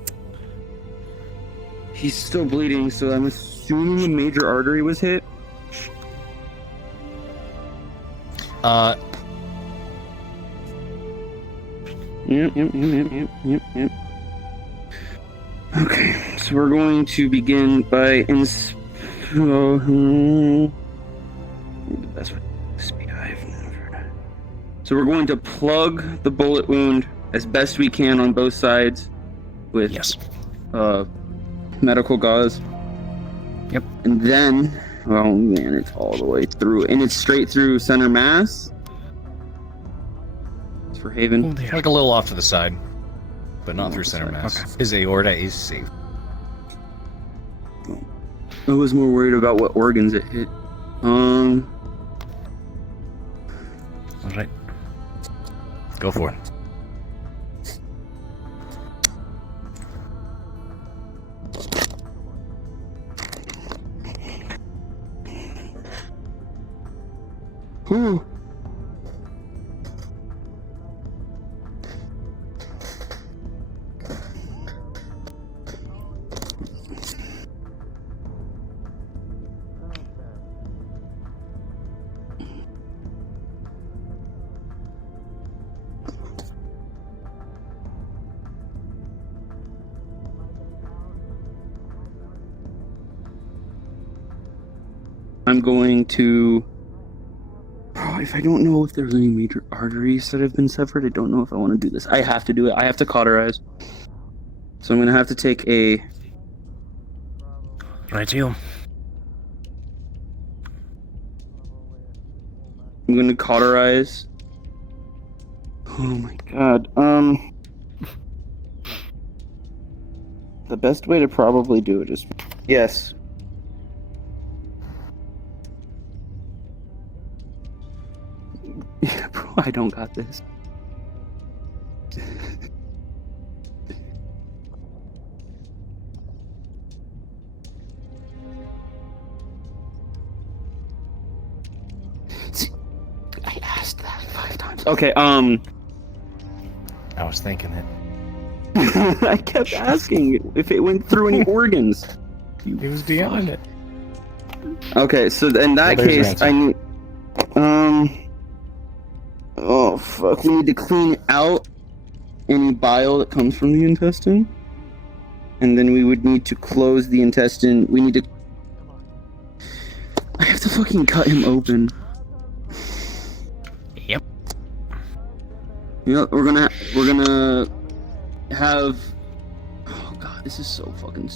He's still bleeding, so I'm assuming a major artery was hit. Yep. Okay, so we're going to begin by the best way. Speed I've never. So we're going to plug the bullet wound as best we can on both sides with medical gauze. Yep. And then, oh man, it's all the way through, and it's straight through center mass. It's for Haven. Like a little off to the side, but not through center mass. Okay. His aorta is safe. I was more worried about what organs it hit. All right. Go for it. Whew. I'm going to... Oh, if I don't know if there's any major arteries that have been severed, I don't know if I want to do this. I have to do it. I have to cauterize. So I'm going to have to take a... Right to you. I'm going to cauterize. Oh my god. The best way to probably do it is... Yes. Yeah, bro, I don't got this. See, I asked that 5 times. Okay, I was thinking it. I kept asking if it went through any organs. He was beyond it. Okay, so in that Well, there's case, your I need... fuck. We need to clean out any bile that comes from the intestine. And then we would need to close the intestine. We need to... I have to fucking cut him open. Yep. Yeah, we're gonna have... Oh god, this is so fucking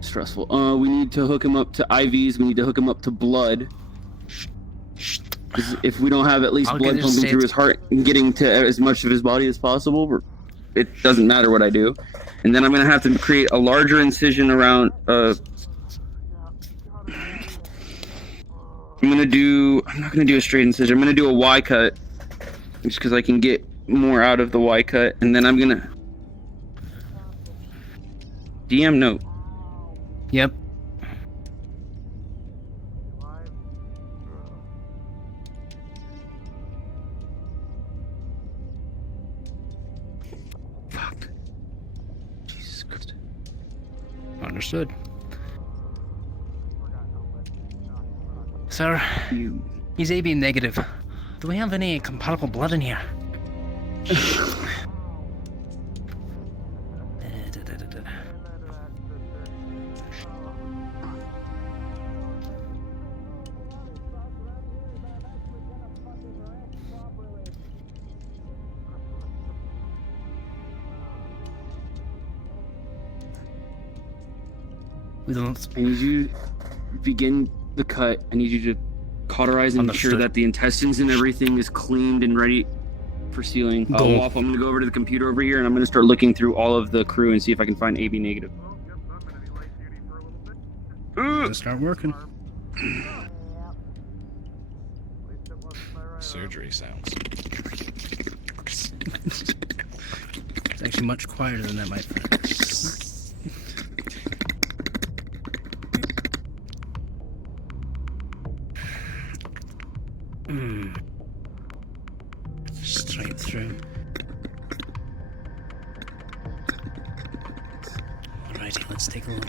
stressful. We need to hook him up to IVs. We need to hook him up to blood. If we don't have at least blood pumping through his heart and getting to as much of his body as possible, it doesn't matter what I do. And then I'm gonna have to create a larger incision around. I'm not gonna do a straight incision. I'm gonna do a Y cut, just because I can get more out of the Y cut. And then I'm gonna DM note. Yep. Fuck. Jesus Christ. Understood. Sir, he's AB negative. Do we have any compatible blood in here? I need you to begin the cut. I need you to cauterize and ensure that the intestines and everything is cleaned and ready for sealing. Waffle, I'm gonna go over to the computer over here and I'm gonna start looking through all of the crew and see if I can find AB negative. Start working. Surgery sounds. It's actually much quieter than that, my friend. Straight through. Alrighty, let's take a look.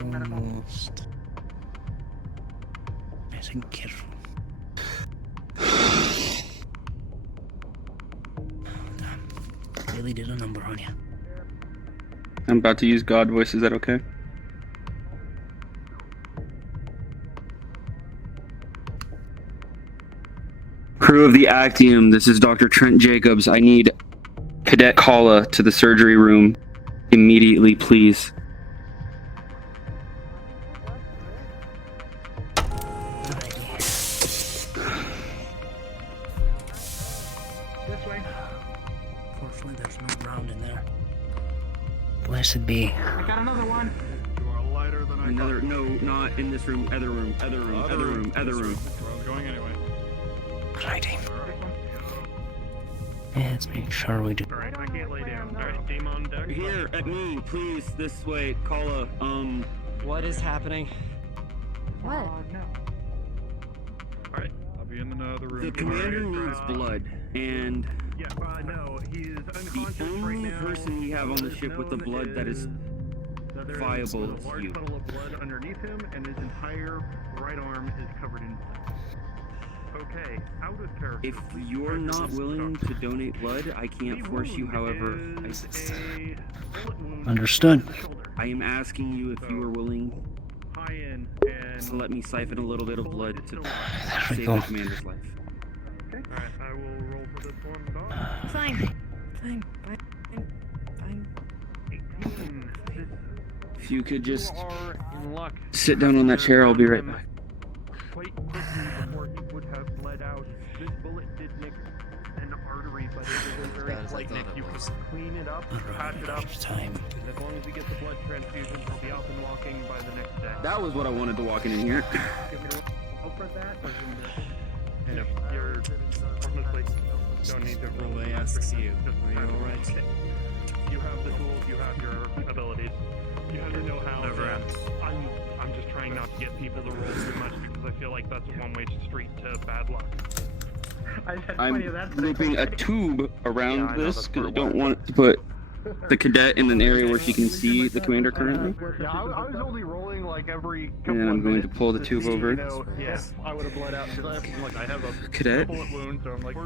Almost. Nice and careful. Damn. Really did a number on you. I'm about to use God voice, is that okay? Crew of the Actium, this is Dr. Trent Jacobs. I need Cadet Kala to the surgery room immediately, please. Fortunately, there's no round in there. Blessed be. I got another one. You are lighter than I Another, no, not in this room. Other room, other room, other room, other room. Where I was going anyway. Righty. Let's make sure we do. Alright, I can't lay down. Alright, team on deck. Here, at me, please, this way. Kala, What is happening? What? No. Alright, I'll be in another room. The commander needs blood, and yeah, no, he's unconscious the only right now. person we have on the ship with the blood that is viable is large you. puddle of blood underneath him, and his entire right arm is covered in blood. Okay, out of character. If you're not willing to donate blood, I can't force you, however. Understood. I am asking you if you are willing to let me siphon a little bit of blood to save the commander's life. Okay. Alright, I will roll for this one, dog. Fine. If you could just sit down on that chair, I'll be right back. Quite quickly before he would have bled out. This bullet did nick an artery, but it was a very slight nick. You can clean it up, patch it up, and as long as we get the blood transfusion, we'll be up and walking by the next day. That was what I wanted to walk in here. Give me roll for that. No, you're honestly don't need to roll. I asks you, are you alright? You have the tools, you have your abilities. You have the know-how. I'm just trying not to get people to roll too much because I feel like that's a one-way street to bad luck. I'm looping a tube around this because I don't want to put the cadet in an area where she can see the commander currently. Yeah, I was only rolling like every couple And then I'm of going to minutes, pull the tube over. You know, yeah, I would have bled out because I have a Cadet. bullet wound, so I'm like.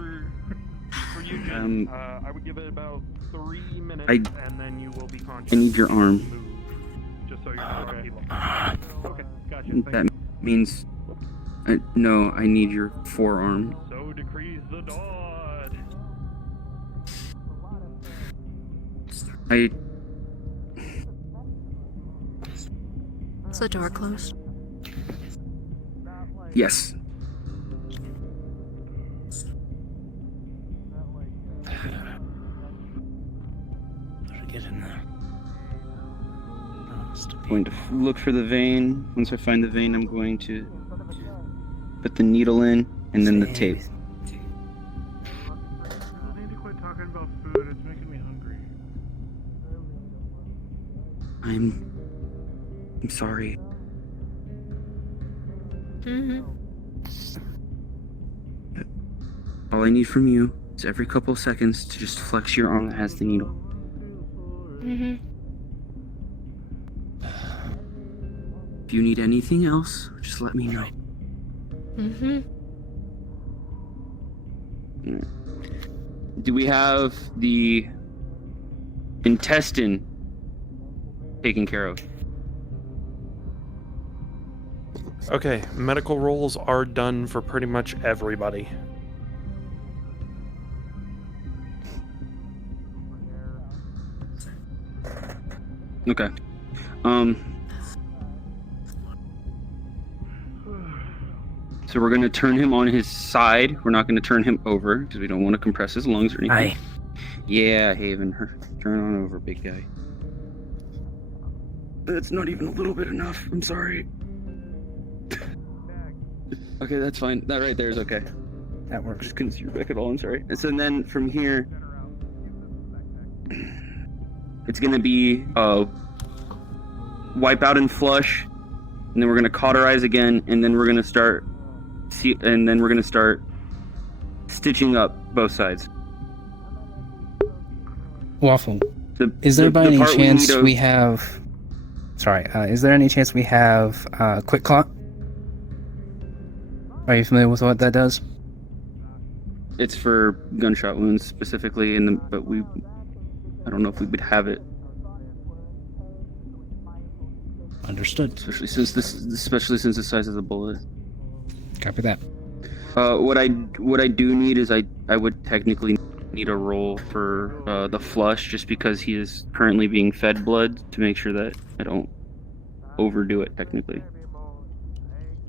For you, Um, I would give it about 3 minutes, I and then you will be conscious. I need your arm. Just so you're not okay. Okay, gotcha. That means no. I need your forearm. So decrees the Dodd. Is the door closed? Yes. Get in there. Going to look for the vein. Once I find the vein, I'm going to put the needle in and then the tape. I need to quit talking about food. It's making me hungry. I'm sorry. All I need from you is every couple seconds to just flex your arm that has the needle. If you need anything else, just let me know. Do we have the intestine taken care of? Okay, medical rolls are done for pretty much everybody. Okay. So we're gonna turn him on his side. We're not gonna turn him over because we don't want to compress his lungs or anything. Aye. Yeah, Haven, turn on over, big guy. That's not even a little bit enough. I'm sorry. Okay, that's fine. That right there is okay. That works. Just couldn't see your back at all. I'm sorry. And so then from here, it's gonna be wipe out and flush, and then we're gonna cauterize again, and then we're gonna start stitching up both sides. Waffle. Is there by any chance we have? Sorry. Is there any chance we have quick clot? Are you familiar with what that does? It's for gunshot wounds specifically, but I don't know if we would have it. Understood. Especially since the size of the bullet. Copy that. What I do need is I would technically need a roll for the flush, just because he is currently being fed blood, to make sure that I don't overdo it technically.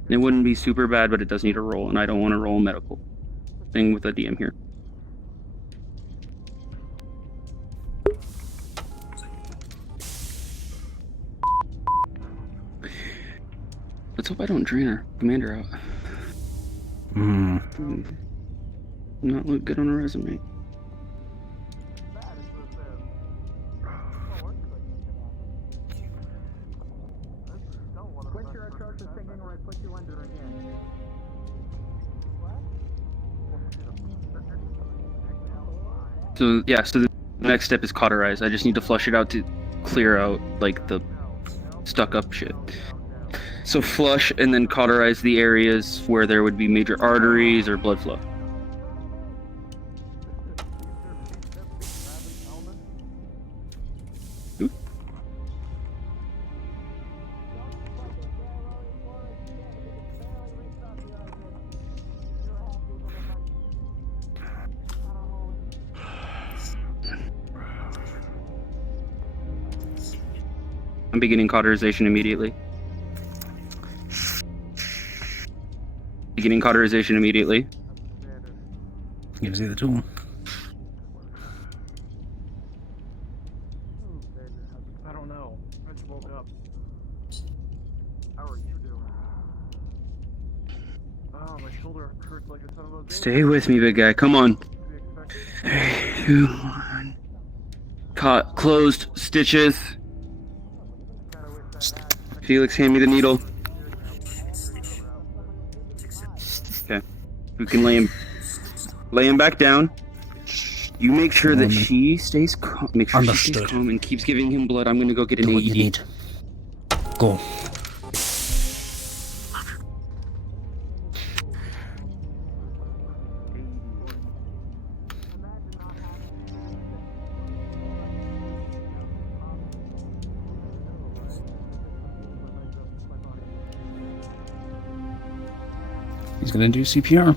It wouldn't be super bad, but it does need a roll, and I don't want to roll a medical thing with a DM here. Let's hope I don't drain our commander out. Not look good on a resume. So yeah, so the next step is cauterize. I just need to flush it out to clear out like the stuck up shit. So flush and then cauterize the areas where there would be major arteries or blood flow. I'm beginning cauterization immediately. Beginning cauterization immediately. Gives you the tool. I don't know. I just woke up. How are you doing? Oh, my shoulder hurts like a son of a... Stay with me, big guy. Come on. 3, 2, 1. Closed stitches. Felix, hand me the needle. Okay. We can lay him back down. You make sure that she stays calm. Make sure she stays calm and keeps giving him blood. I'm gonna go get an AED. What you need. Go. He's gonna do CPR.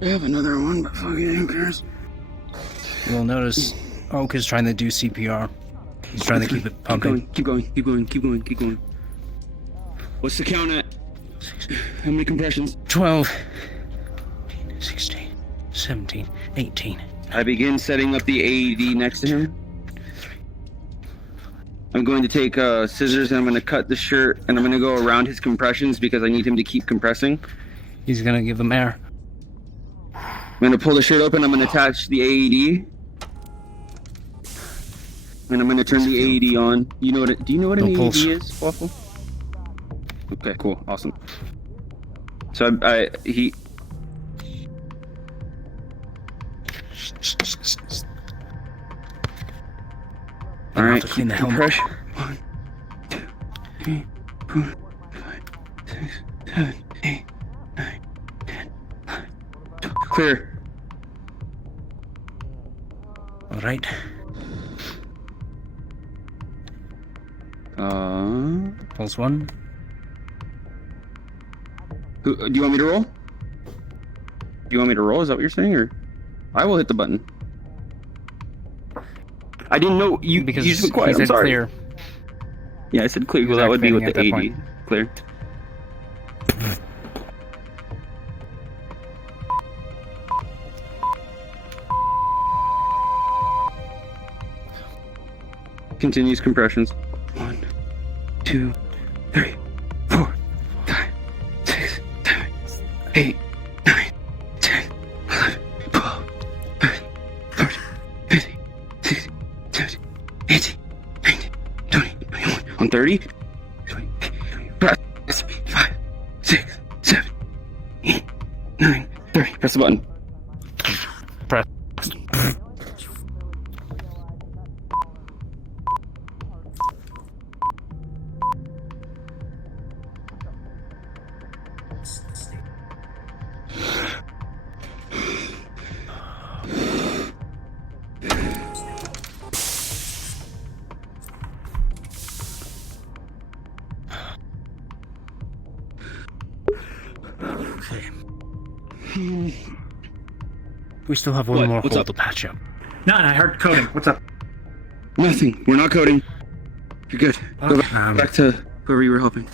I have another one, but fucking who cares? You'll notice Oak is trying to do CPR. He's trying to keep it pumping. Keep going. What's the count at? How many compressions? 12, 16, 17, 18. I begin setting up the AED next to him. I'm going to take scissors and I'm going to cut the shirt and I'm going to go around his compressions because I need him to keep compressing. He's going to give them air. I'm going to pull the shirt open. I'm going to attach the AED. And I'm going to turn the AED on. Do you know what an AED is, Waffle? Okay, cool. Awesome. So he... All right, clean the helmet. helmet. 1, 2, 3, 4, 5, 6, 7, 8, 9, 10, 11, 12. Clear. All right. Pulse 1. Do you want me to roll? Do you want me to roll? Is that what you're saying, or I will hit the button? I didn't know you. Because you said quiet. he I'm said sorry. clear. Yeah, I said clear. Well, that would be with the activating at AED. Clear. Continues compressions. 1, 2, 3, 4, 5, 6, 7, 8, 9, 10, 11, 12, 13, 14, 15, 16, 17, 18, 19, 20, 21. On 30. 5, 6, 7, 8, 9, 30. Press the button. Press. We still have one more What's hole up? to patch up. No, I heard coding. What's up? Nothing. We're not coding. You're good. Go back to whoever you were helping.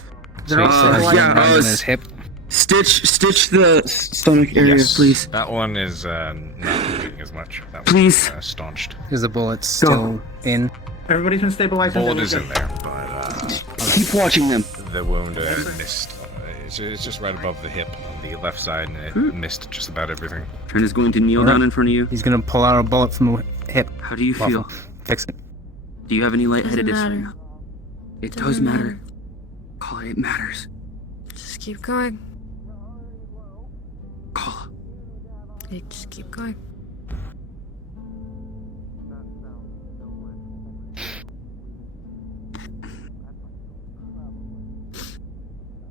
His hip. Stitch the stomach area, Yes. please. That one is not moving as much. That Please. one's, staunched. Is the bullet still in? Everybody's been stabilized. Bullet is in there, but keep watching them. The wound missed. It's just right above the hip on the left side, and it missed just about everything. Trent is going to kneel down in front of you. He's gonna pull out a bullet from the hip. How do you feel? Fix it. Do you have any lightheadedness? Doesn't matter. It Doesn't does matter. matter. Call it matters. Just keep going. Call. Hey, just keep going.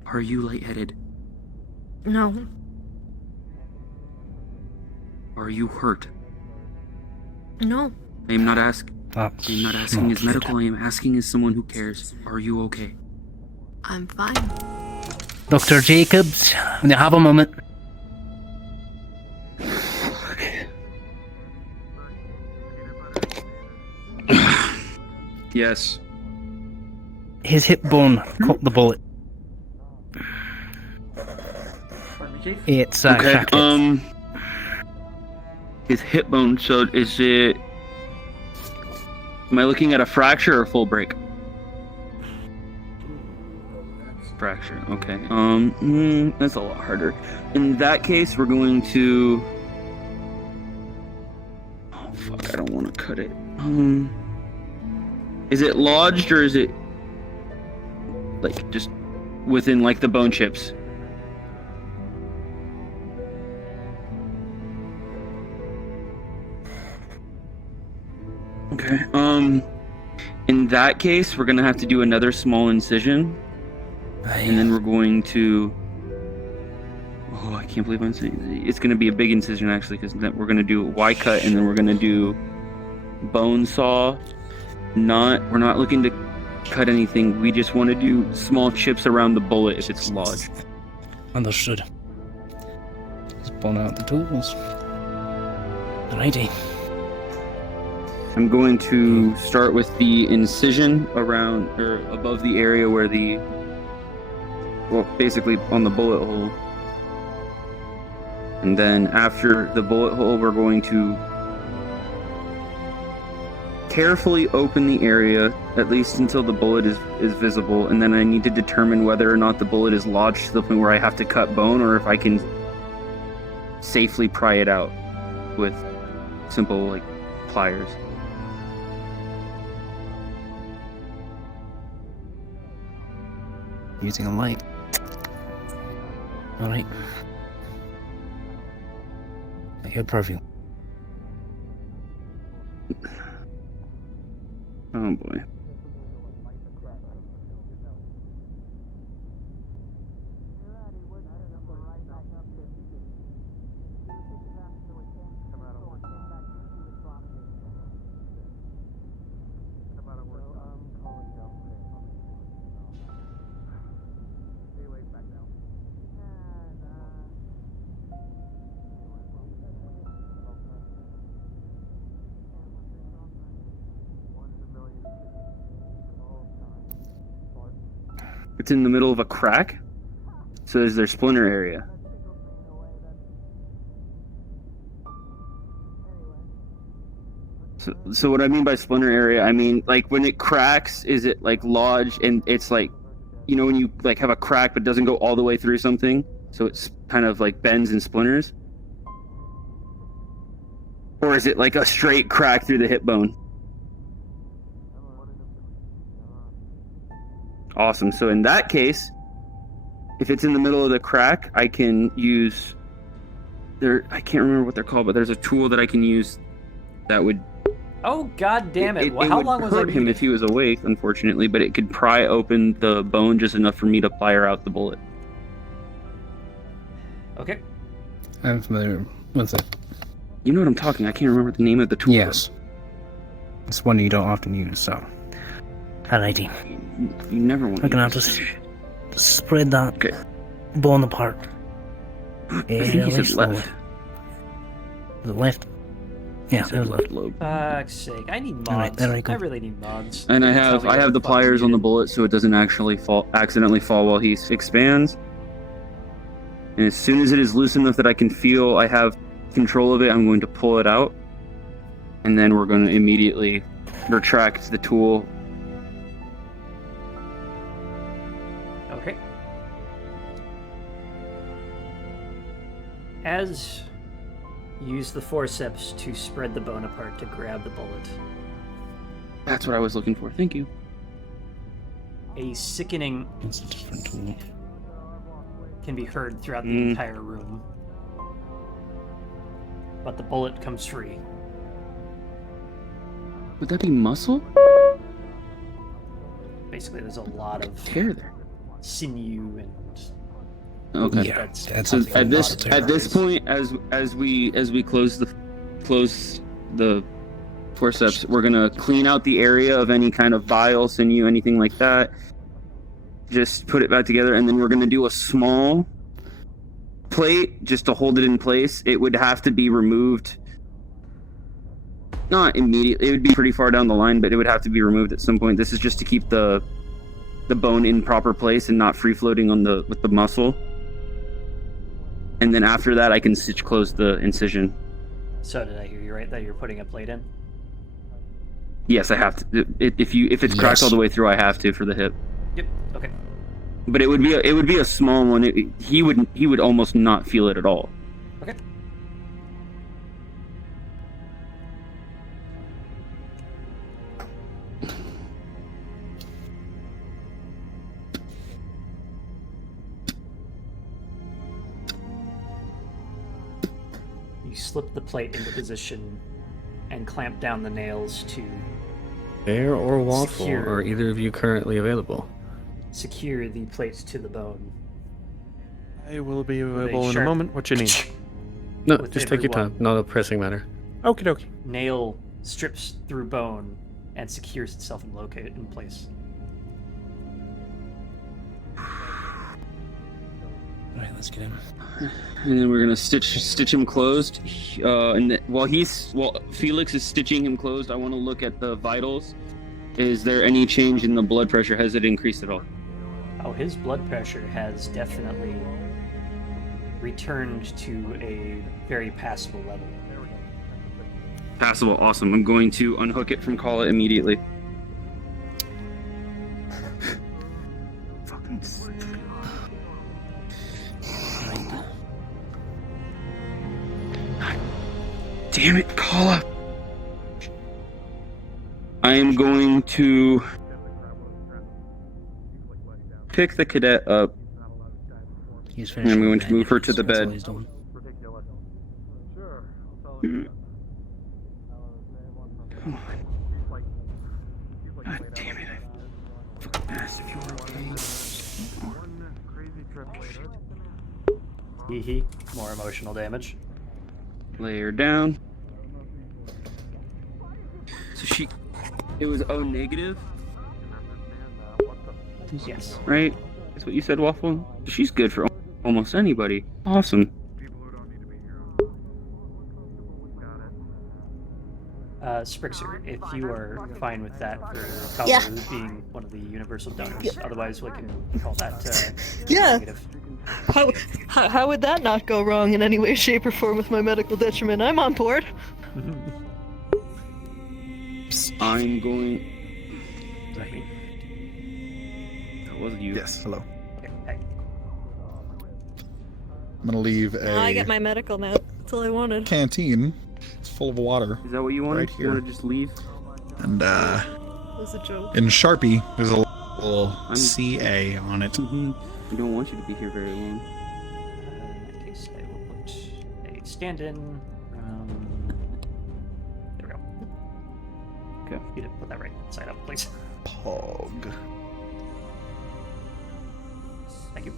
Are you lightheaded? No. Are you hurt? No. I am not asking. I'm not asking as medical. I am asking as someone who cares. Are you okay? I'm fine. Dr. Jacobs, when you have a moment. Yes. His hip bone caught the bullet. It's Okay. cracked. His hip bone. So is it? Am I looking at a fracture or full break? Fracture. Okay. That's a lot harder. In that case, we're going to. Oh fuck! I don't want to cut it. Is it lodged or is it like just within like the bone chips? Okay. In that case, we're gonna have to do another small incision, and then we're going to. Oh, I can't believe I'm saying it's gonna be a big incision actually, because we're gonna do a Y cut, and then we're gonna do bone saw. We're not looking to cut anything. We just want to do small chips around the bullet if it's lodged. Understood. Just pull out the tools. Alrighty. I'm going to start with the incision around or above the area where basically on the bullet hole. And then after the bullet hole, we're going to carefully open the area, at least until the bullet is visible. And then I need to determine whether or not the bullet is lodged to the point where I have to cut bone, or if I can safely pry it out with simple, pliers. Using a light. Alright. You're perfect. Oh boy. It's in the middle of a crack, so is there splinter area? So what I mean by splinter area, I mean when it cracks, is it lodged and it's when you have a crack but doesn't go all the way through something, so it's kind of bends and splinters? Or is it a straight crack through the hip bone? Awesome. So in that case, if it's in the middle of the crack, I can use I can't remember what they're called, but there's a tool that I can use that would. Oh God damn it! How long was it? Hurt him if he was awake, unfortunately, but it could pry open the bone just enough for me to plier out the bullet. Okay. I'm familiar with it. You know what I'm talking. I can't remember the name of the tool. Yes. It's one you don't often use, so. Alrighty. You never want. We're gonna have to spread that bone apart. I think he said left. The left. Yeah, there's left lobe. Fuck's sake! I need mods. Alright, there we go. I really need mods. And I have the pliers on the bullet, so it doesn't actually accidentally fall while he expands. And as soon as it is loose enough that I can feel I have control of it, I'm going to pull it out, and then we're going to immediately retract the tool. Okay. As use the forceps to spread the bone apart to grab the bullet. That's what I was looking for. Thank you. A sickening can be heard throughout the entire room, but the bullet comes free. Would that be muscle? Basically, there's a lot of tear there, sinew and. Okay. Yeah, that's so at this point, as we close the forceps, we're gonna clean out the area of any kind of bile, sinew, anything like that. Just put it back together, and then we're gonna do a small plate just to hold it in place. It would have to be removed. Not immediately. It would be pretty far down the line, but it would have to be removed at some point. This is just to keep the bone in proper place and not free floating with the muscle. And then after that, I can stitch close the incision. So did I hear you right that you're putting a plate in? Yes, I have to. If it's cracked all the way through, I have to for the hip. Yep. Okay. But it would be a small one. He would almost not feel it at all. Okay. You slip the plate into position and clamp down the nails to Bear or Waffle, Secure. are either of you currently available? secure the plates to the bone. I will be With a available in a sharp moment. What you need? No, With just take your everyone. time. Not a pressing matter. Okie dokie. Nail strips through bone and secures itself in place. Alright, let's get him. And then we're gonna stitch him closed. While Felix is stitching him closed, I want to look at the vitals. Is there any change in the blood pressure? Has it increased at all? Oh, his blood pressure has definitely returned to a very passable level. Passable, awesome. I'm going to unhook it from Kala immediately. Fucking. Damn it, Kala! I am going to pick the cadet up. And I'm going to move her to the bed. God damn it. I fucking asked if you were okay. Hee. More emotional damage. Lay her down. So it was O negative? Yes. Right? That's what you said, Waffle? She's good for almost anybody. Awesome. Sprixer, if you are fine with that for Yeah. Kala being one of the universal donors, otherwise we can call that Yeah. negative. How would that not go wrong in any way, shape, or form with my medical detriment? I'm on board. I'm going. That was you. Yes, hello. Okay. I'm gonna leave a I get my medical note. That's all I wanted. canteen. It's full of water. Is that what you wanted? Right You here. want to just leave? And It was a joke. in Sharpie, there's a little CA on it. I don't want you to be here very long. In that case, I will put a stand-in. There we go. Okay. You didn't put that right side up, please. Pog. Thank you.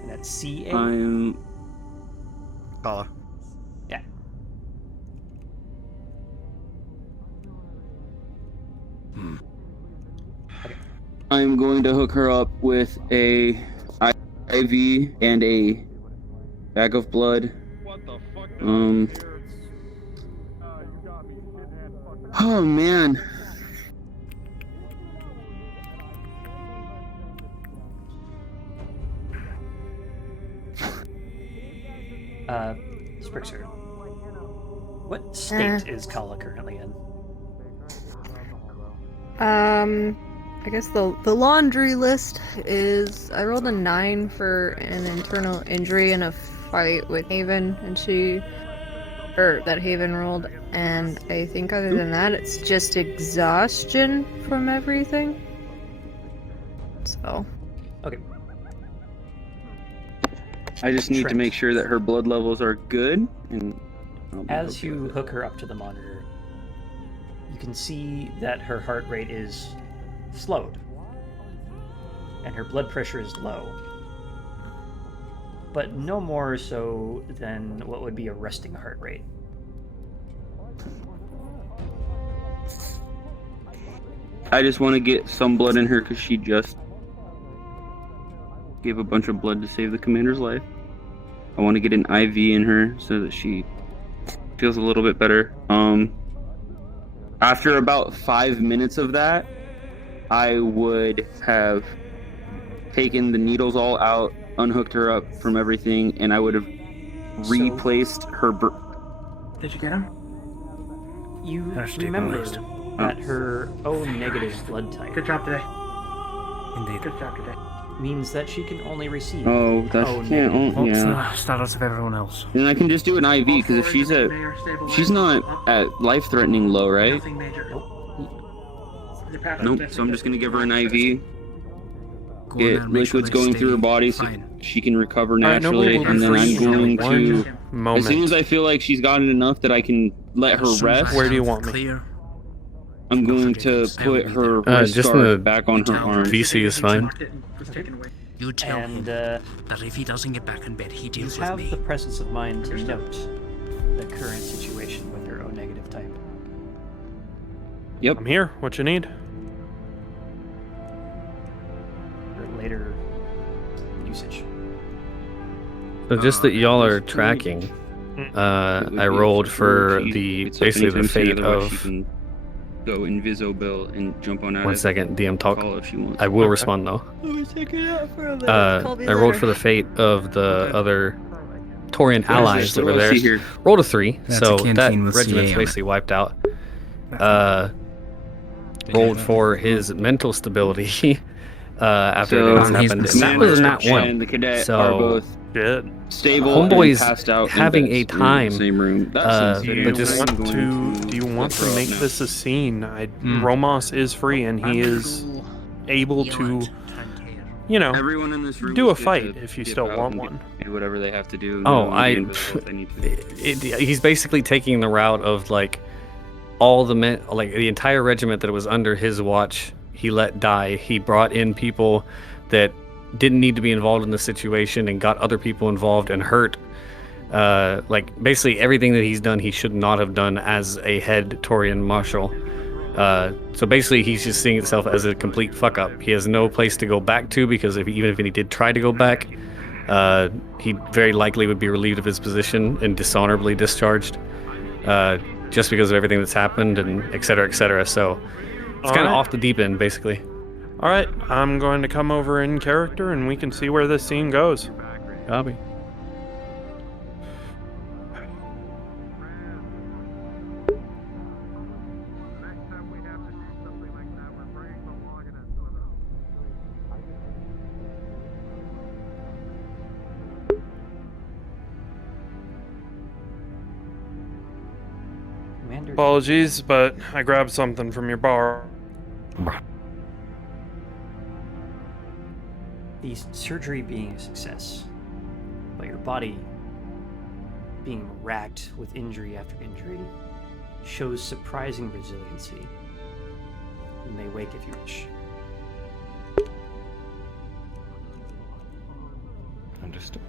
And that's CA. I'm. Kala. Yeah. I'm going to hook her up with a IV and a bag of blood. Oh man. Sprixer. What state is Kala currently in? I guess the laundry list is I rolled a 9 for an internal injury in a fight with Haven, and that Haven rolled, and I think other than that, it's just exhaustion from everything. So. Okay. I just need to make sure that her blood levels are good, and As you hook her up to the monitor, you can see that her heart rate is slowed, and her blood pressure is low, but no more so than what would be a resting heart rate. I just want to get some blood in her because she just gave a bunch of blood to save the commander's life. I want to get an IV in her so that she feels a little bit better. After about 5 minutes of that, I would have taken the needles all out, unhooked her up from everything, and I would have replaced her. Did you get him? You remember that her O negative blood type. Good job today. Indeed. Good job today. Means that she can only receive. Oh, that can't. Oh, yeah. Status of everyone else. Then I can just do an IV because if she's not at life-threatening low, right? Nope. Nope. So I'm just gonna give her an IV. get liquids going through her body so she can recover naturally, and then I'm going to, as soon as I feel like she's gotten enough that I can let her rest. Where do you want me? I'm going to put her wrist just guard back on her arm. VC is fine. You tell him that if he doesn't get back in bed, he deals with me. You have the presence of mind to note the current situation with her O-negative type. Yep. I'm here. What you need? Or later usage. So just that y'all are tracking, I rolled for basically the fate of. Go invisible and jump on out. 1 second, DM talk. If you want. I will respond though. I rolled for the fate of the other Taurian allies that were there. Rolled a 3, so that regiment's basically wiped out. Rolled for his mental stability after everything happened. And that was not one. The cadet so are both stable. Homeboy's and passed out having a time. in the same room. Do you want to make this a scene? Romos is free and he is able to, you know, Everyone in this room do a is good fight to if you dip still out want and one. Do whatever they have to do. Oh, he's basically taking the route of like all the men, like the entire regiment that was under his watch. He let die. He brought in people that didn't need to be involved in the situation and got other people involved and hurt. Like basically everything that he's done, he should not have done as a head Taurian marshal. So basically he's just seeing himself as a complete fuck up. He has no place to go back to because even if he did try to go back, he very likely would be relieved of his position and dishonorably discharged, just because of everything that's happened and et cetera, et cetera. So it's kind of off the deep end, basically. All right, I'm going to come over in character and we can see where this scene goes. Copy. Apologies, but I grabbed something from your bar. The surgery being a success, but your body being racked with injury after injury shows surprising resiliency. You may wake if you wish. Understood.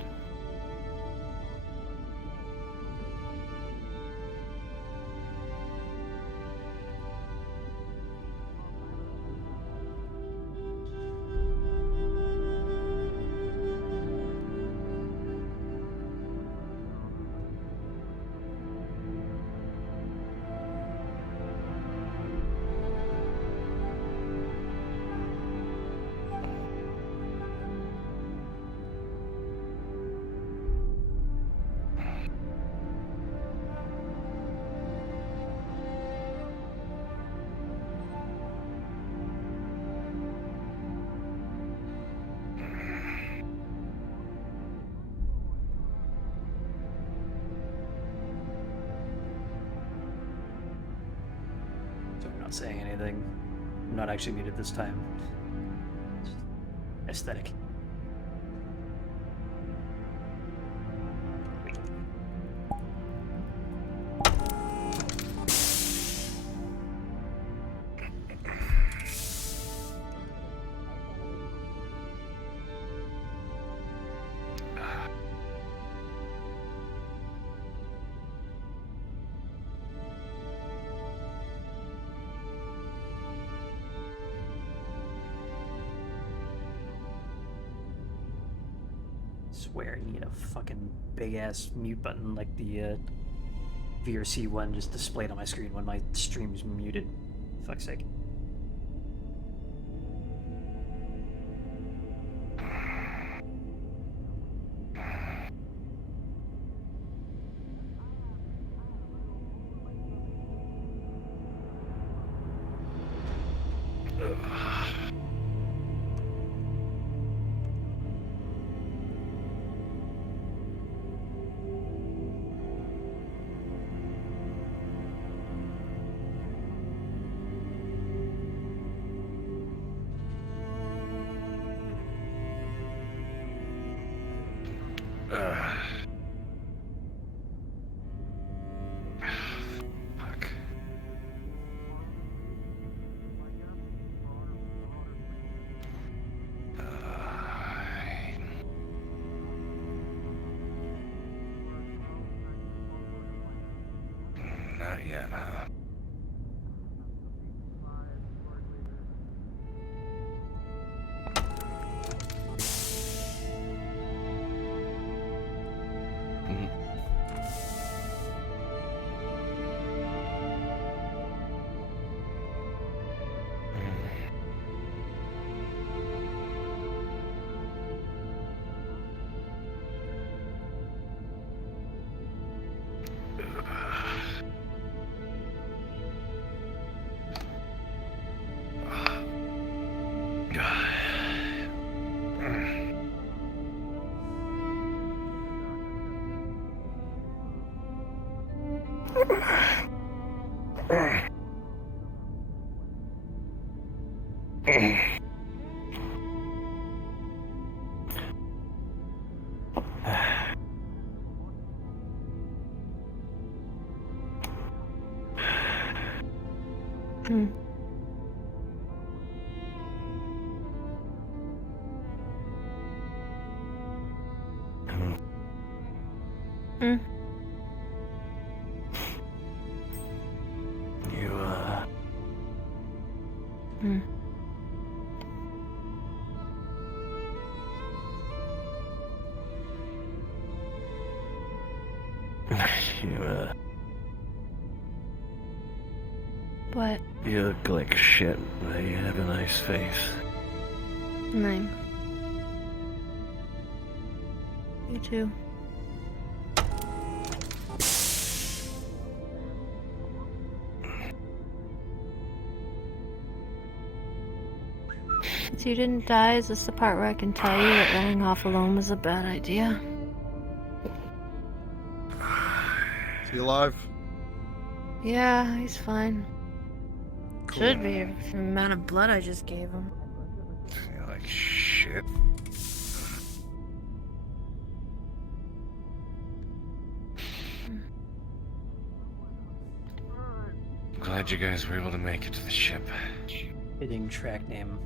Not saying anything. I'm not actually muted this time. Aesthetic. Swear you need a fucking big ass mute button like the VRC one just displayed on my screen when my stream's muted. Fuck's sake. yet, huh? What? You look like shit, but you have a nice face. Mine. You too. Since you didn't die, is this the part where I can tell you that running off alone was a bad idea? Is he alive? Yeah, he's fine. Should be, for the amount of blood I just gave him. You're like shit. Glad you guys were able to make it to the ship. Fitting track name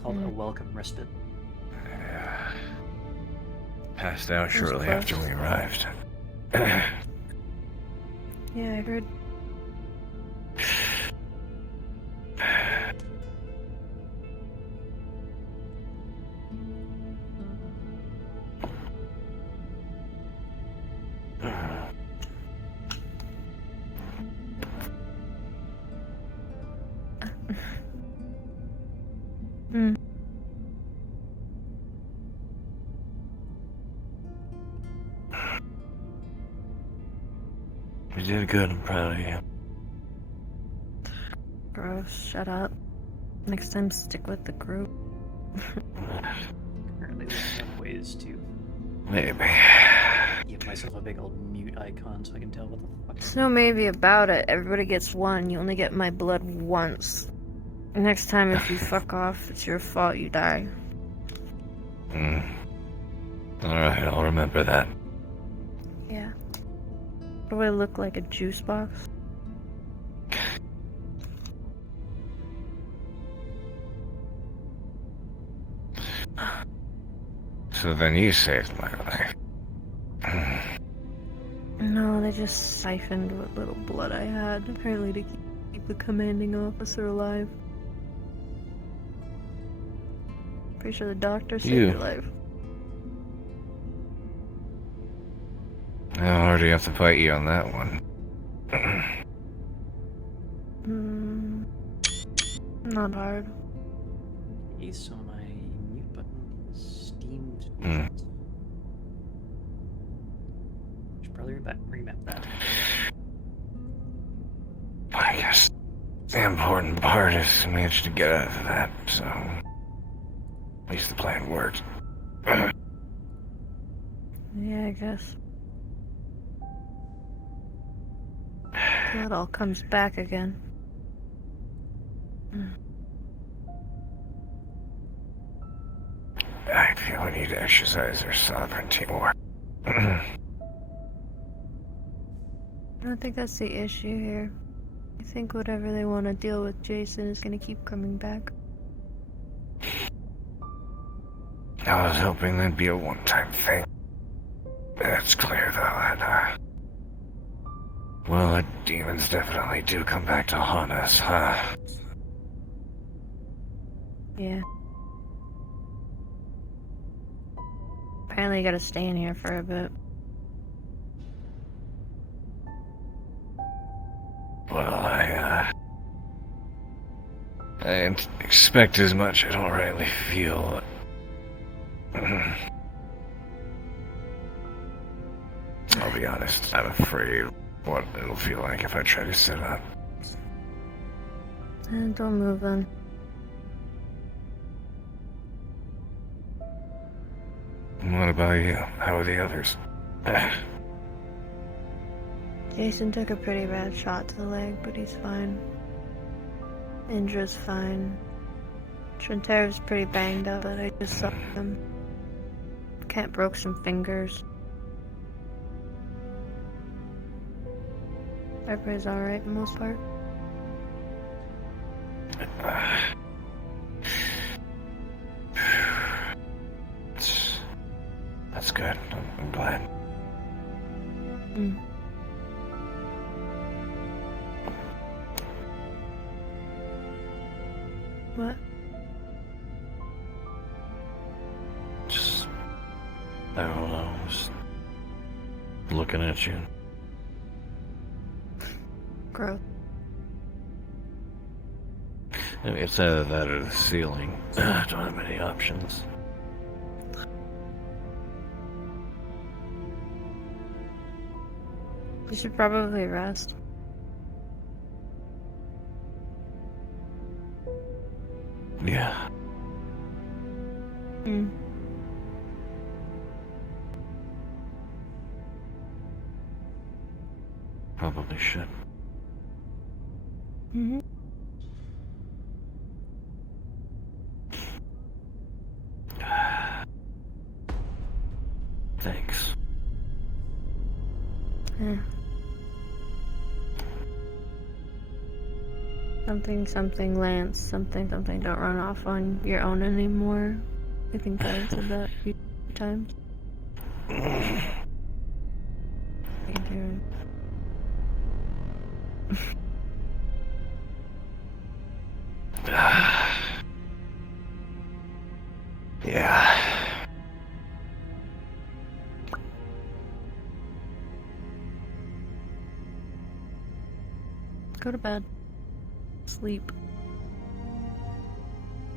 called A Welcome Respite. Yeah. Passed out shortly after we arrived. Yeah, I heard. You did good, I'm proud of you. Bro, shut up. Next time, stick with the group. Apparently there's some ways to Maybe. give myself a big old mute icon so I can tell what the fuck. There's no maybe about it. Everybody gets one. You only get my blood once. Next time, if you fuck off, it's your fault you die. Alright, I'll remember that. Yeah. Do I look like a juice box? So then you saved my life. No, they just siphoned what little blood I had, apparently to keep the commanding officer alive. Pretty sure the doctor saved your life. How hard do you have to fight you on that one? Not hard. Okay, so my mute button is steamed. Should probably remap that. I guess the important part is to manage to get out of that, so at least the plan worked. Yeah, I guess. Till it all comes back again. I feel we need to exercise our sovereignty more. I don't think that's the issue here. I think whatever they want to deal with Jason is going to keep coming back. I was hoping that'd be a one-time thing. It's clear, though, that Well, the demons definitely do come back to haunt us, huh? Yeah. Apparently you gotta stay in here for a bit. Well, I didn't expect as much. I don't really feel... I'll be honest, I'm afraid what it'll feel like if I try to sit up. Don't move then. What about you? How are the others? Jason took a pretty bad shot to the leg, but he's fine. Indra's fine. Shantarav's pretty banged up, but I just saw him. Cat broke some fingers. Everybody's alright for the most part. That's good. I'm glad. What? Just... I don't know. Just looking at you. Growth. I mean, it's either that or the ceiling. I don't have many options. You should probably rest. Yeah. Probably should. Thanks. Yeah. Something Lance, something don't run off on your own anymore. I think I said that a few times. Thank you. Yeah. Go to bed. Sleep.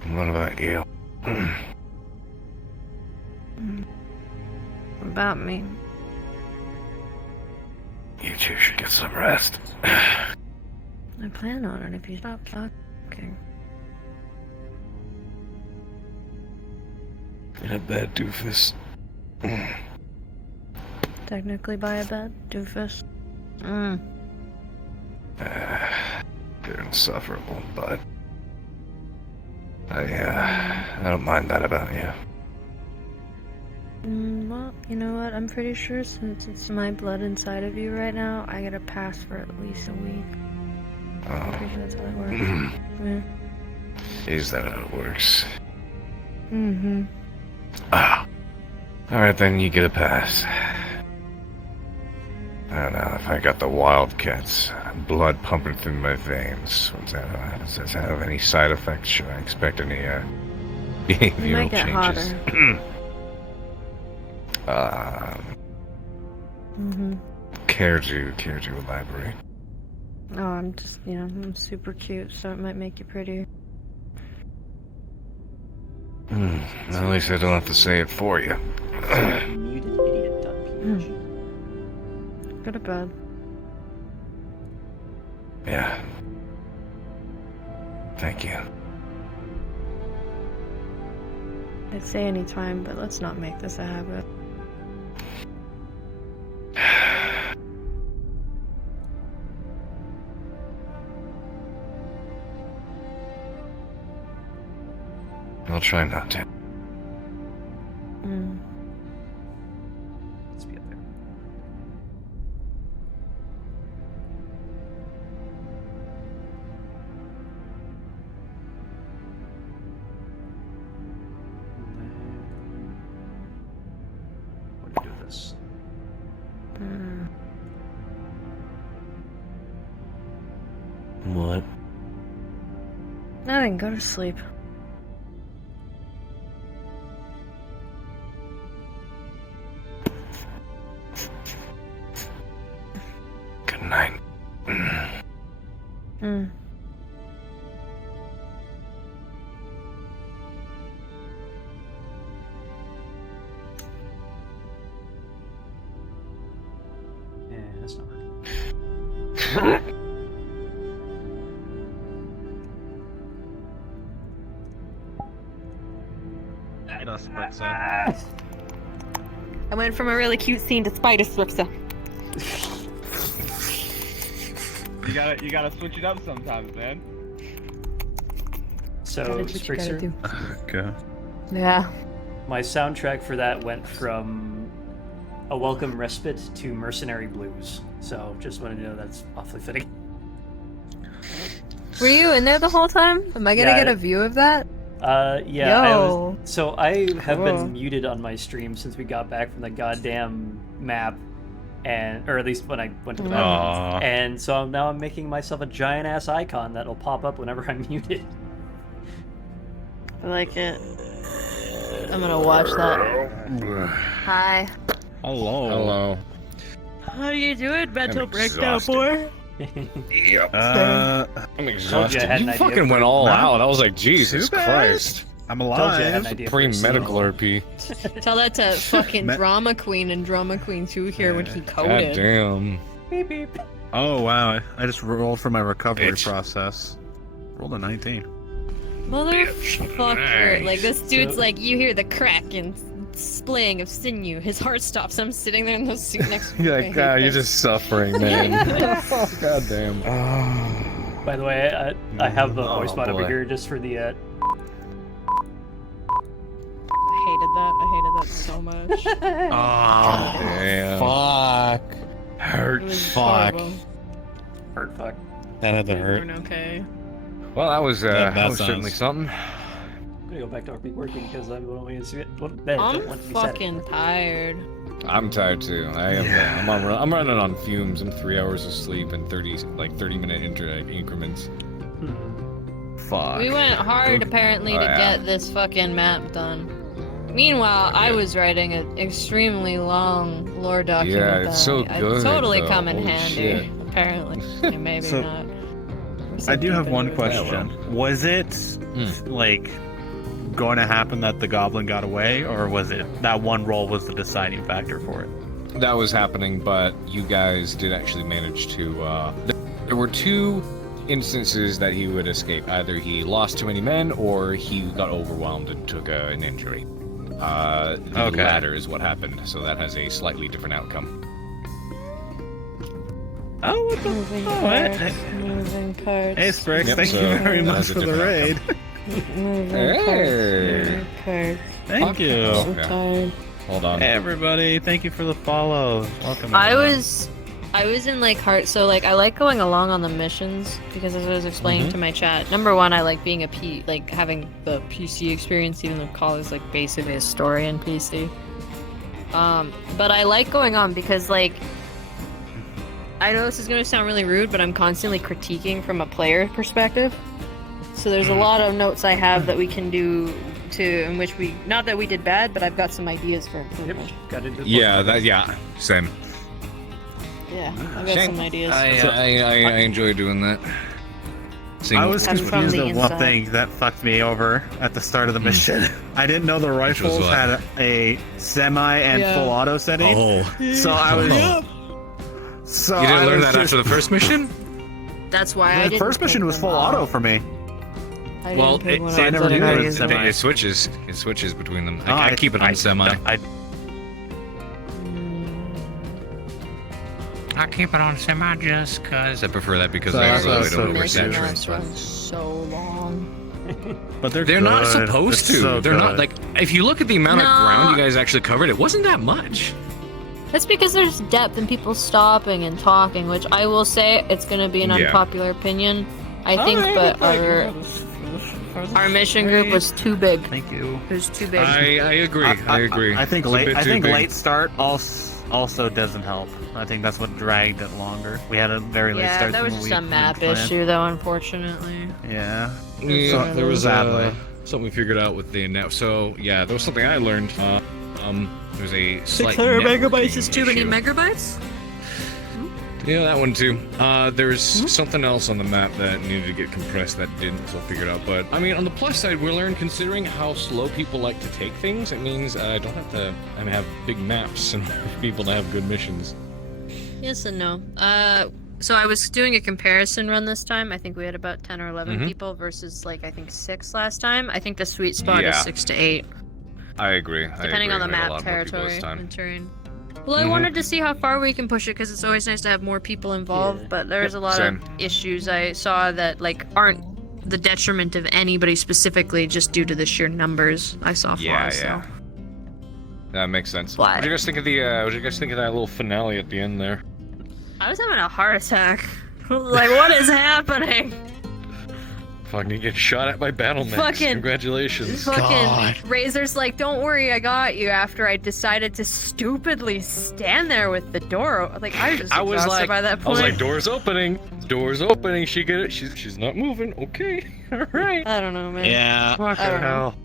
What about you? What about me? You two should get some rest. I plan on it if you stop talking. In a bed, doofus. Technically by a bed, doofus. You're insufferable, but I don't mind that about you. Well, you know what? I'm pretty sure since it's my blood inside of you right now, I get a pass for at least a week. I'm pretty sure that's how that works. Yeah. Is that how it works? Alright, then you get a pass. I don't know if I got the wildcats, blood pumping through my veins. Does that have any side effects? Should I expect any behavioral changes? Care to elaborate? Oh, I'm just, I'm super cute, so it might make you prettier. At least I don't have to say it for you. Go to bed. Yeah. Thank you. I'd say any time, but let's not make this a habit. I'll try not to. Let's be up there. What do you do with this? What? Nothing. Go to sleep. Good night. Mm. Yeah, that's not working. I went from a really cute scene to Spider Swipsa. You gotta switch it up sometimes, man. So, Sprixer, Okay. Yeah. my soundtrack for that went from A Welcome Respite to Mercenary Blues. So, just wanted to know that's awfully fitting. Were you in there the whole time? Am I gonna Yeah, get a view of that? Yeah. Yo. So I have Whoa. been muted on my stream since we got back from the goddamn map, or at least when I went to the Aw. map. And so now I'm making myself a giant ass icon that'll pop up whenever I'm muted. I like it. I'm gonna watch that. Hi. Hello. How you doing, mental I'm breakdown exhausted. boy? Yep. Told I'm you I exhausted. had You an idea fucking for went you. all No. out. I was like, Jesus Too bad. Christ. I'm Told you I had an alive. idea for Pretty a medical scene. RP. Tell that to fucking Me- Drama Queen and Drama Queen 2 here when he coded. God damn. Beep, beep. Oh wow! I just rolled for my recovery Bitch. process. Rolled a 19. Motherfucker. Like, this dude's So- like, you hear the crack and splaying of sinew. His heart stops. I'm sitting there in the seat next to me. You're I like, hate God, you're this. just suffering, man. God damn. By the way, I have the voice mod over boy. here just for the. I hated that so much. Oh, Damn. fuck. Hurt. It was Fuck. horrible. Hurt fuck. That had to hurt. Doing okay. Well, that was that certainly sounds- something. I'm gonna go back to RP working because I don't want to see it. I'm fucking tired. I'm tired too. I am. I'm running on fumes. I'm 3 hours of sleep and 30-minute increments. Fuck. We went hard apparently Oh, to yeah. get this fucking map done. Meanwhile, I was writing an extremely long lore document. Yeah, it's that so I good, totally though. come in Holy handy. shit. Apparently, Yeah, maybe So- not. I do have one question. Was it Hmm. like going to happen that the goblin got away, or was it that one roll was the deciding factor for it? That was happening, but you guys did actually manage to. There were two instances that he would escape. Either he lost too many men, or he got overwhelmed and took an injury. The Okay. latter is what happened, so that has a slightly different outcome. Oh, what the Moving fuck? parts. Moving parts. Hey, Sprix, Yep, thank so you very that much has a for the different raid. Moving Hey. parts. Moving parts. Thank you. I'm Yeah. tired. Hold on. Hey, everybody, thank you for the follow. Welcome. I everyone. was in like heart, so like I like going along on the missions because as I was explaining Mhm. to my chat, number one, I like being like having the PC experience, even though COD is like basically a story in PC. But I like going on because like I know this is going to sound really rude, but I'm constantly critiquing from a player perspective. So there's a lot of notes I have that we can do in which we, not that we did bad, but I've got some ideas for improvement. Got into the Yeah, same. Yeah, I've got some ideas. I enjoy doing that. I was I'm from confused the of one inside. thing that fucked me over at the start of the mission. I didn't know the was rifles what? had a semi and Yeah. full auto setting. Oh. So I was. So You didn't I learn was that just, after the first mission? That's why I The didn't first mission pick was them full up. auto for me. I didn't Well, pick one so I up never that knew already it was used. semi. It switches. It switches between them. Oh, I keep it on semi. I keep it on semi just cause I prefer that because So I I also was don't so oversaturate. Maps run so long. But They're not good. supposed It's to. so They're not good. like if you look at the amount of No. ground you guys actually covered, it wasn't that much. That's because there's depth and people stopping and talking, which I will say it's going to be an Yeah. unpopular opinion. I think, but our mission group was too big. Thank you. It was too big. I agree. I agree. I think It's a late. bit I too think big. late start. also doesn't help. I think that's what dragged it longer. We had a very late start. That was than just we a map planned. issue, though, unfortunately. Yeah. Yeah, there was Sadly. something we figured out with the net. So yeah, there was something I learned. There's a slight 600 networking megabytes is too many issue. megabytes? Yeah, that one too. There's something else on the map that needed to get compressed that didn't, so I'll figure it out. But I mean, on the plus side, we learned considering how slow people like to take things. It means I don't have to have big maps and people to have good missions. Yes and no. So I was doing a comparison run this time. I think we had about 10 or 11 people versus, like, I think 6 last time. I think the sweet spot is 6 to 8. I agree. Depending on the map, territory, and terrain. Well, I wanted to see how far we can push it because it's always nice to have more people involved. But there's a lot of issues I saw that aren't the detriment of anybody specifically, just due to the sheer numbers I saw. So. That makes sense. What did you guys think of the? What did you guys think of that little finale at the end there? I was having a heart attack. Like, what is happening? Fucking you get shot at by Battletech. Fucking- Congratulations. Fucking Razor's like, don't worry, I got you. After I decided to stupidly stand there with the door, like I was just exhausted by that point. I was like, door's opening. Door's opening. She get it. She's not moving. Okay. All right. I don't know, man. Yeah. Fucking hell.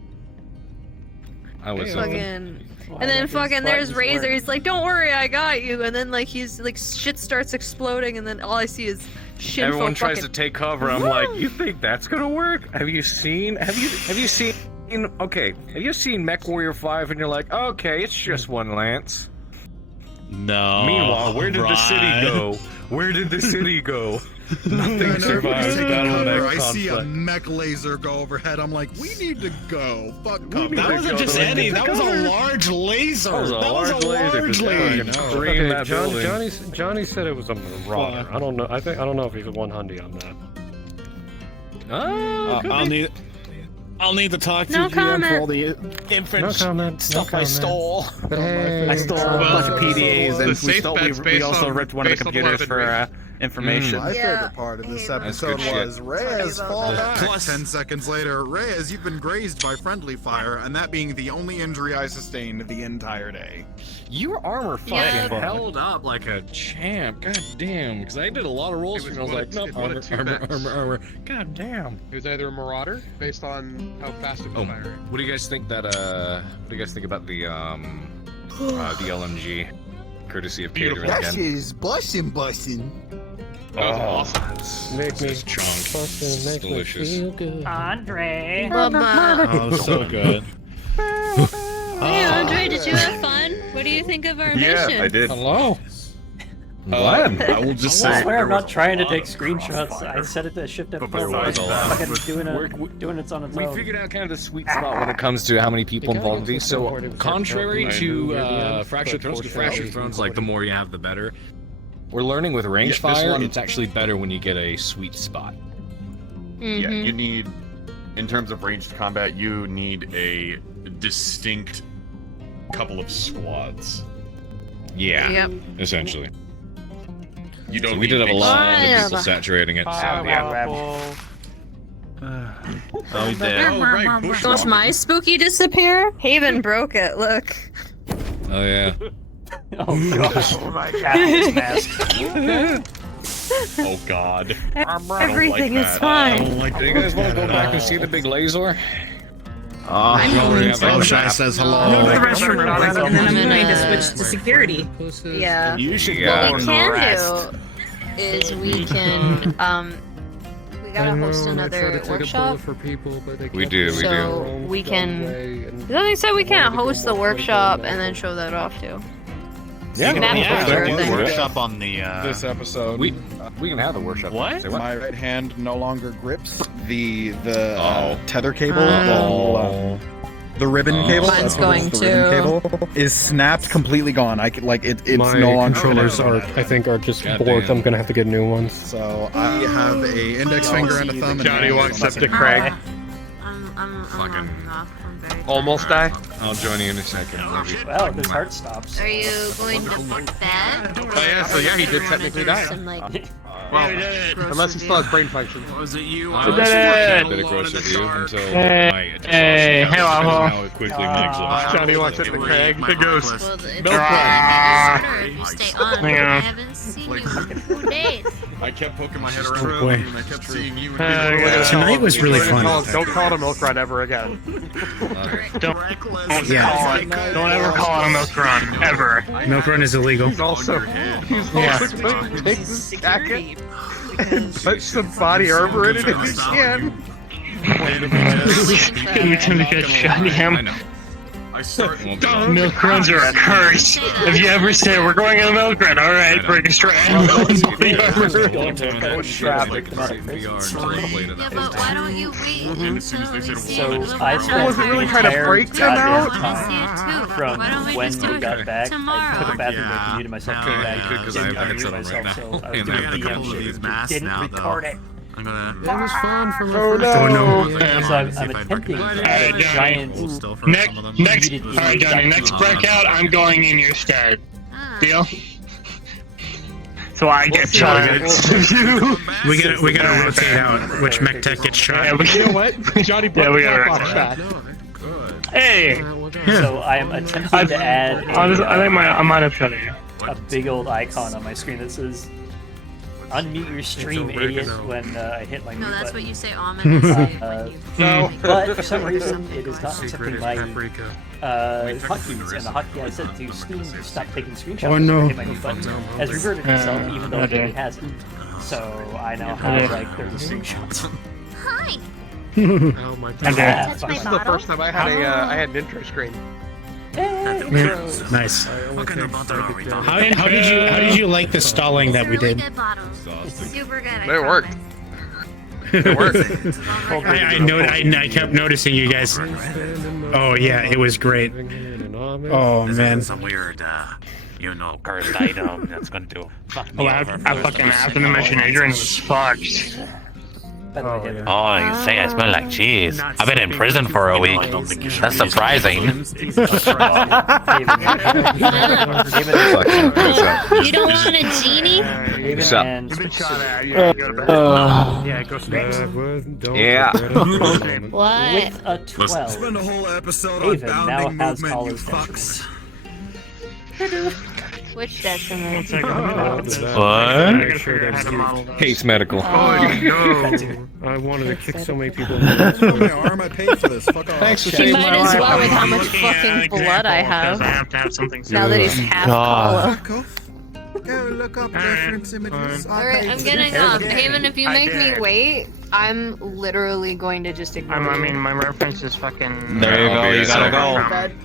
I was fucking. And then fucking there's Razor. He's like, don't worry, I got you. And then like he's like shit starts exploding, and then all I see is shit. Everyone tries to take cover. I'm like, you think that's gonna work? Have you seen? Okay. Have you seen Mech Warrior 5? And you're like, okay, it's just one lance. No. Meanwhile, where did the city go? Where did the city go? Nothing survived Battletech I see a conflict. mech laser go overhead. I'm like, we need to go. Fuck cover. That wasn't just any. That was a large laser. That was a large laser. Okay, Johnny said it was a marauder. I don't know. I don't know if he's a 100 on that. I'll need to talk to No GM comment. for all the infant stuff I stole. But hey, I stole a bunch of PDAs, and safe we also ripped one of the computers for information. My favorite part of this episode was Reyes fall back. 10 seconds later, Reyes, you've been grazed by friendly fire, and that being the only injury I sustained the entire day. Your armor fucking held up like a champ. God damn. Because I did a lot of rolls and I was like, nope, armor. God damn. It was either a marauder based on how fast it was firing. What do you guys think that? What do you guys think about the LMG? Courtesy of Cater That again. shit is bussin'. make me chunk. fucking make delicious. me feel good. Andre. Oh, so good. Hey, Andre, did you have fun? What do you think of our mission? Yeah, I did. Hello. I will just I say. swear I'm not trying to take screenshots. I set it to shift F4, there but was it's a lot. fucking doing it on its We own. figured out kind of the sweet spot when it comes to how many people involved in these. So, contrary to Fractured Thrones, because Fractured Thrones, like, the more you have, the better. We're learning with range fire, it's actually better when you get a sweet spot. Yeah, you need, in terms of ranged combat, you need a distinct couple of squads. Yeah, Yep. essentially. You don't. So we did have a need lot big- of people saturating it. So, yeah. Oh, he did. Does my spooky disappear? Haven broke it, look. Oh, yeah. Oh gosh. Oh my god, this mask. Oh god. Everything is fine. Do you guys want to go back and see the big laser? Shy says hello. Go to the restroom, and then I'm I'm going to gonna- switch to security. Yeah. You should What we go. can do is we can we gotta host another workshop. We do. So we can. Something said we can't host the workshop and then show that off too. Yeah, Map poster do the thing. workshop on the. This episode. We can have the workshop. What? Say My right hand no longer grips the tether cable. The ribbon cable. Mine's going the ribbon too. cable is snapped, completely gone. It's My no longer controllers connected. I think, are just God borked. damn. I'm gonna have to get new ones. So I have a index finger and a thumb. Johnny and walks a up to Craig. I'm very Almost die. I'll join you in a second. Maybe. Well, this heart stops. Are you going to fuck that? Oh yeah, so yeah, he did technically die. Some, like, Well, unless he still has brain function. Was it you? I was a bit aggressive to you until my Hey, how it quickly makes up. Johnny walks into Craig. He goes, well, it's milk harder if you stay on. Yeah. I haven't seen you in 4 days. I kept poking my head Oh, around boy. and I kept seeing you. Tonight was really fun. Don't call it a milk run ever again. Don't Yeah. call it. Don't ever call it a milk run, ever. Milk run is illegal. He's also take this jacket and put some body armor in it if he can. Every time you get shot, him. Milk runs are a curse. If you ever say we're going on a milk run, all right, bring a strap. Yeah, but why don't you wait until you see So it? I spent wasn't really the trying to entire break them goddamn out. time from Why don't we when just we do it got back. I took a bathroom break, muted myself, came back, because I didn't have unmute it myself, right so now. I was And doing I had a DM couple of shit, these didn't record it. I'm gonna. It was fun for Oh no! So I'm attempting to add a giant Next, all right, Johnny. Next breakout, I'm going in your stead. Deal? So I get shot. We gotta rotate out which mech tech gets shot. Yeah, You know what? Johnny Yeah, we gotta Black rotate. shot. Hey, So I am attempting to add I might have shot at you. a big old icon on my screen that says "Unmute your stream, idiot," when I hit my mute No, that's button. what you say ominously when you No, make but a for some joke or reason something. it is not accepting my hotkeys, and the hotkey I set to Steam to stop taking screenshots Oh, no. when I hit my mute button has reverted itself, even though it really hasn't. So I now have like 30 screenshots. Hi! Oh my god! That's my This is the bottle? first time I had an intro screen. Nice. How did you like the stalling that we Really did? good bottles. Super good. I It worked. It worked. I kept noticing you guys. Oh yeah, it was great. Oh man. Some weird, cursed item that's gonna do. Oh, I fucking after the mission, Adrian was fucked. Oh, you say I smell like cheese. I've been in prison for a week. That's surprising. You don't want a genie? What's up? Yeah, go straight. Yeah. What? With a 12, Spend a whole episode Haven on now bounding has movement, you college fucks. Switch decimals. What? Hates medical. I wanted to kick so many people. My arm, I paid for this. Fuck off. Thanks for He saving might my as life. well with how much fucking blood I have. I have to have something. Now that he's half hollow. Go look up reference images. Alright, I'm getting Haven, if you make me wait, I'm literally going to just ignore I you. mean, my reference is fucking. There you go. You gotta go.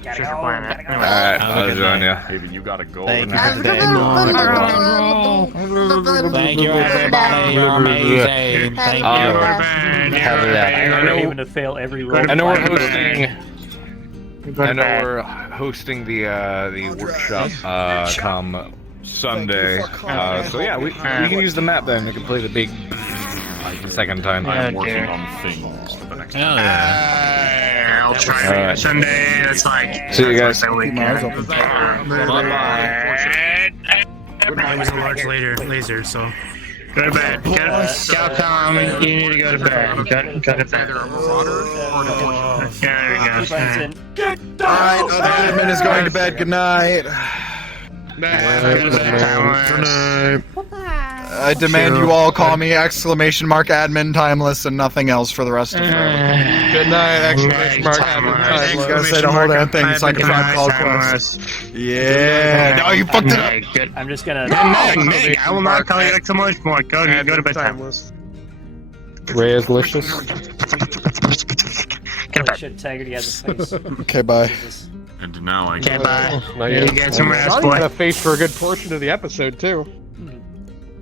Sister planet. Anyway. Alright, I'll join ya. Haven, you gotta go. Thank you for today. Thank you, everybody. You're amazing. Thank you. Have that. I know Haven to fail every roll. I know we're hosting the workshop come Sunday. So yeah, we can use the map then to complete the big second time. I'm working on things for the next I'll try it. Sunday. It's like. See you guys. Mine was a large laser, so. Go to bed. Capcom, you need to go to bed. Go to bed. There we go. Alright, other admin is going to bed. Good night. I demand you all call me !admin timeless and nothing else for the rest of forever. Good night, !admin timeless. You gotta say the whole damn thing so I can find call quest. Yeah. No, you fucked it up. I'm just gonna. Nick, I will not call you so much more. Go to bed. Timeless. Ray's-licious. Holy shit, Taggart has a face. Okay, bye. And now I Okay, bye. Not You yet. get some rest, Johnny had boy. a face for a good portion of the episode too.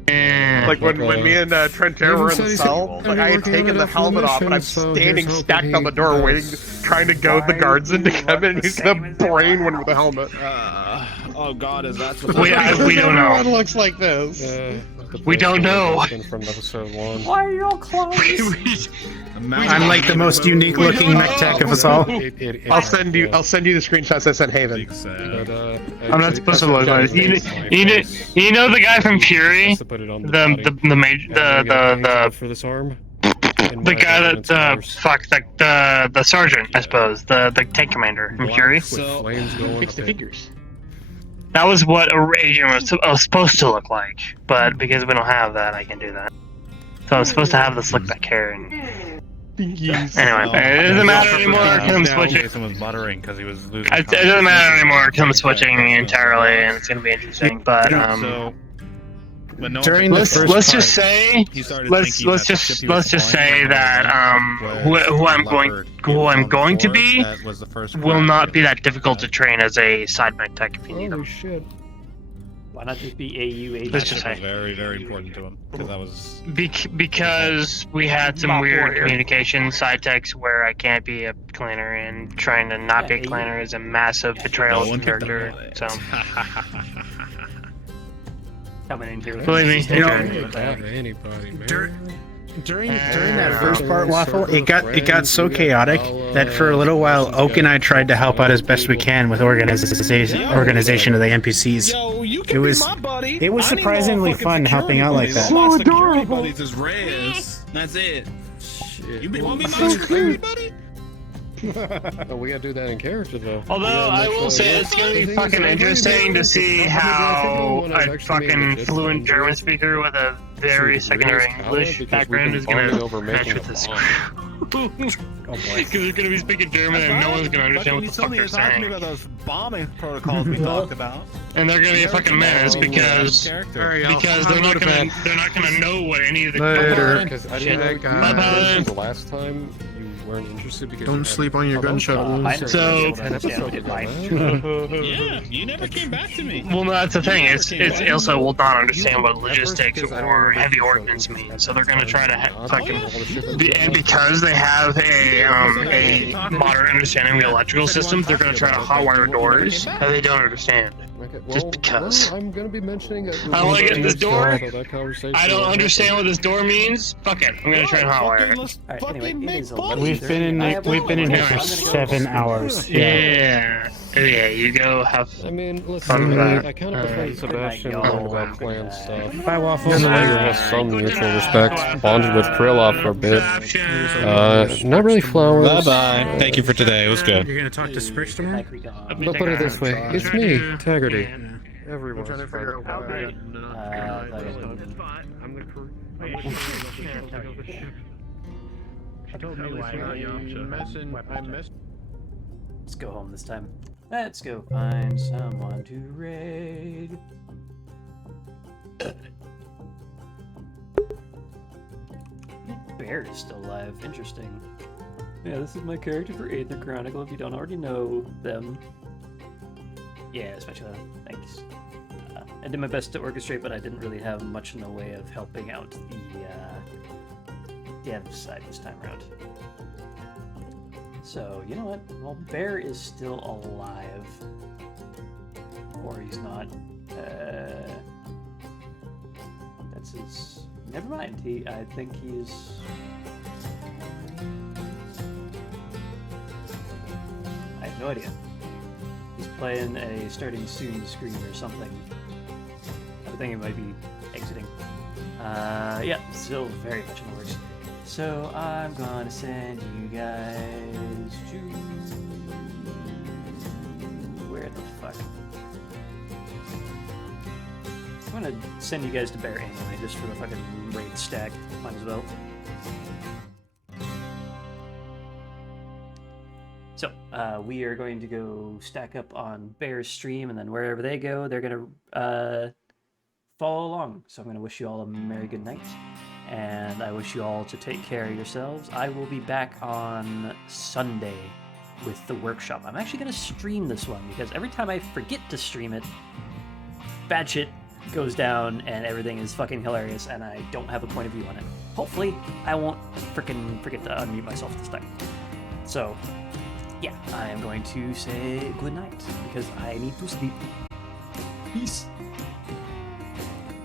Like when me and Trentera were in the cell, like I had taken the helmet off and I'm standing stacked on the door waiting, trying to goad the guards into come in and he's gonna brain one with a helmet. Oh god, is that We don't know. Everyone looks like this. We don't know. Why are you all close? I'm like the most unique looking mech tech of us all. I'll send you the screenshots I sent Haven. I'm not supposed to look like you know the guy from Fury? The guy that the sergeant, I suppose, the tank commander from Fury. Fix the figures. That was what a agent was supposed to look like, but because we don't have that, I can do that. So I'm supposed to have this look back here. And... Anyway, it doesn't matter anymore because I'm switching. Jason was muttering because he was losing. It doesn't matter anymore because I'm switching entirely, and it's gonna be interesting. But during the first let's just say that who I'm going to be will not be that difficult to train as a side mech tech if you need them. Shit. Why not just be AU agent? Let's just say very, very important to him because that was because we had some weird communication side techs where I can't be a cleaner, and trying to not be a cleaner is a massive betrayal of the character. So. Coming in here. Believe me, during that first part, Waffle, it got so chaotic that for a little while, Oak and I tried to help out as best we can with organization of the NPCs. It was surprisingly fun helping out like that. So adorable. That's it. Shit. You want me my security buddy? Oh, we gotta do that in character though. Although I will say it's gonna be fucking interesting to see how a fucking fluent German speaker with a very secondary English background is gonna match with this. Because they're gonna be speaking German and no one's gonna understand what the fuck they're saying. about those bombing protocols we talked about. And they're gonna be a fucking menace because they're not gonna know what any of the shit. Bye-bye. The last time you weren't interested because don't sleep on your gunshot wounds. So yeah, you never came back to me. Well, no, that's the thing. It's also will not understand what logistics or heavy ordnance means. So they're gonna try to fucking and because they have a modern understanding of the electrical systems, they're gonna try to hotwire doors that they don't understand. Just because. I'm gonna be mentioning it. I want to get in this door. I don't understand what this door means. Fuck it. I'm gonna try and hotwire it. Alright, anyway, it is We've been in here for 7 hours. Yeah. Yeah, you go have listen, I kind of prefer Sebastian talking about clan stuff. Bye, Waffle. Slayer has some mutual respect. Bonded with Krillov for a bit. Not really flowers. Bye-bye. Thank you for today. It was good. You're gonna talk to Sprich tomorrow? But put it this way, it's me, Integrity. Everyone's trying to figure out why. Let's go home this time. Let's go find someone to raid. Bear is still alive. Interesting. Yeah, this is my character for Aether Chronicle, if you don't already know them. Yeah, especially thanks. I did my best to orchestrate, but I didn't really have much in the way of helping out the dev side this time around. So, you know what? Well, Bear is still alive. Or he's not. That's his... Never mind. I think he's... I have no idea. He's playing a starting soon screen or something. I think he might be exiting. Yeah, still very much in the works. So I'm gonna send you guys to... Where the fuck? I'm gonna send you guys to Bear anyway, just for the fucking raid stack. Might as well. So, we are going to go stack up on Bear's stream, and then wherever they go, they're gonna follow along. So I'm gonna wish you all a merry good night. And I wish you all to take care of yourselves. I will be back on Sunday with the workshop. I'm actually going to stream this one because every time I forget to stream it, bad shit goes down and everything is fucking hilarious and I don't have a point of view on it. Hopefully, I won't freaking forget to unmute myself this time. So, yeah, I am going to say good night because I need to sleep. Peace.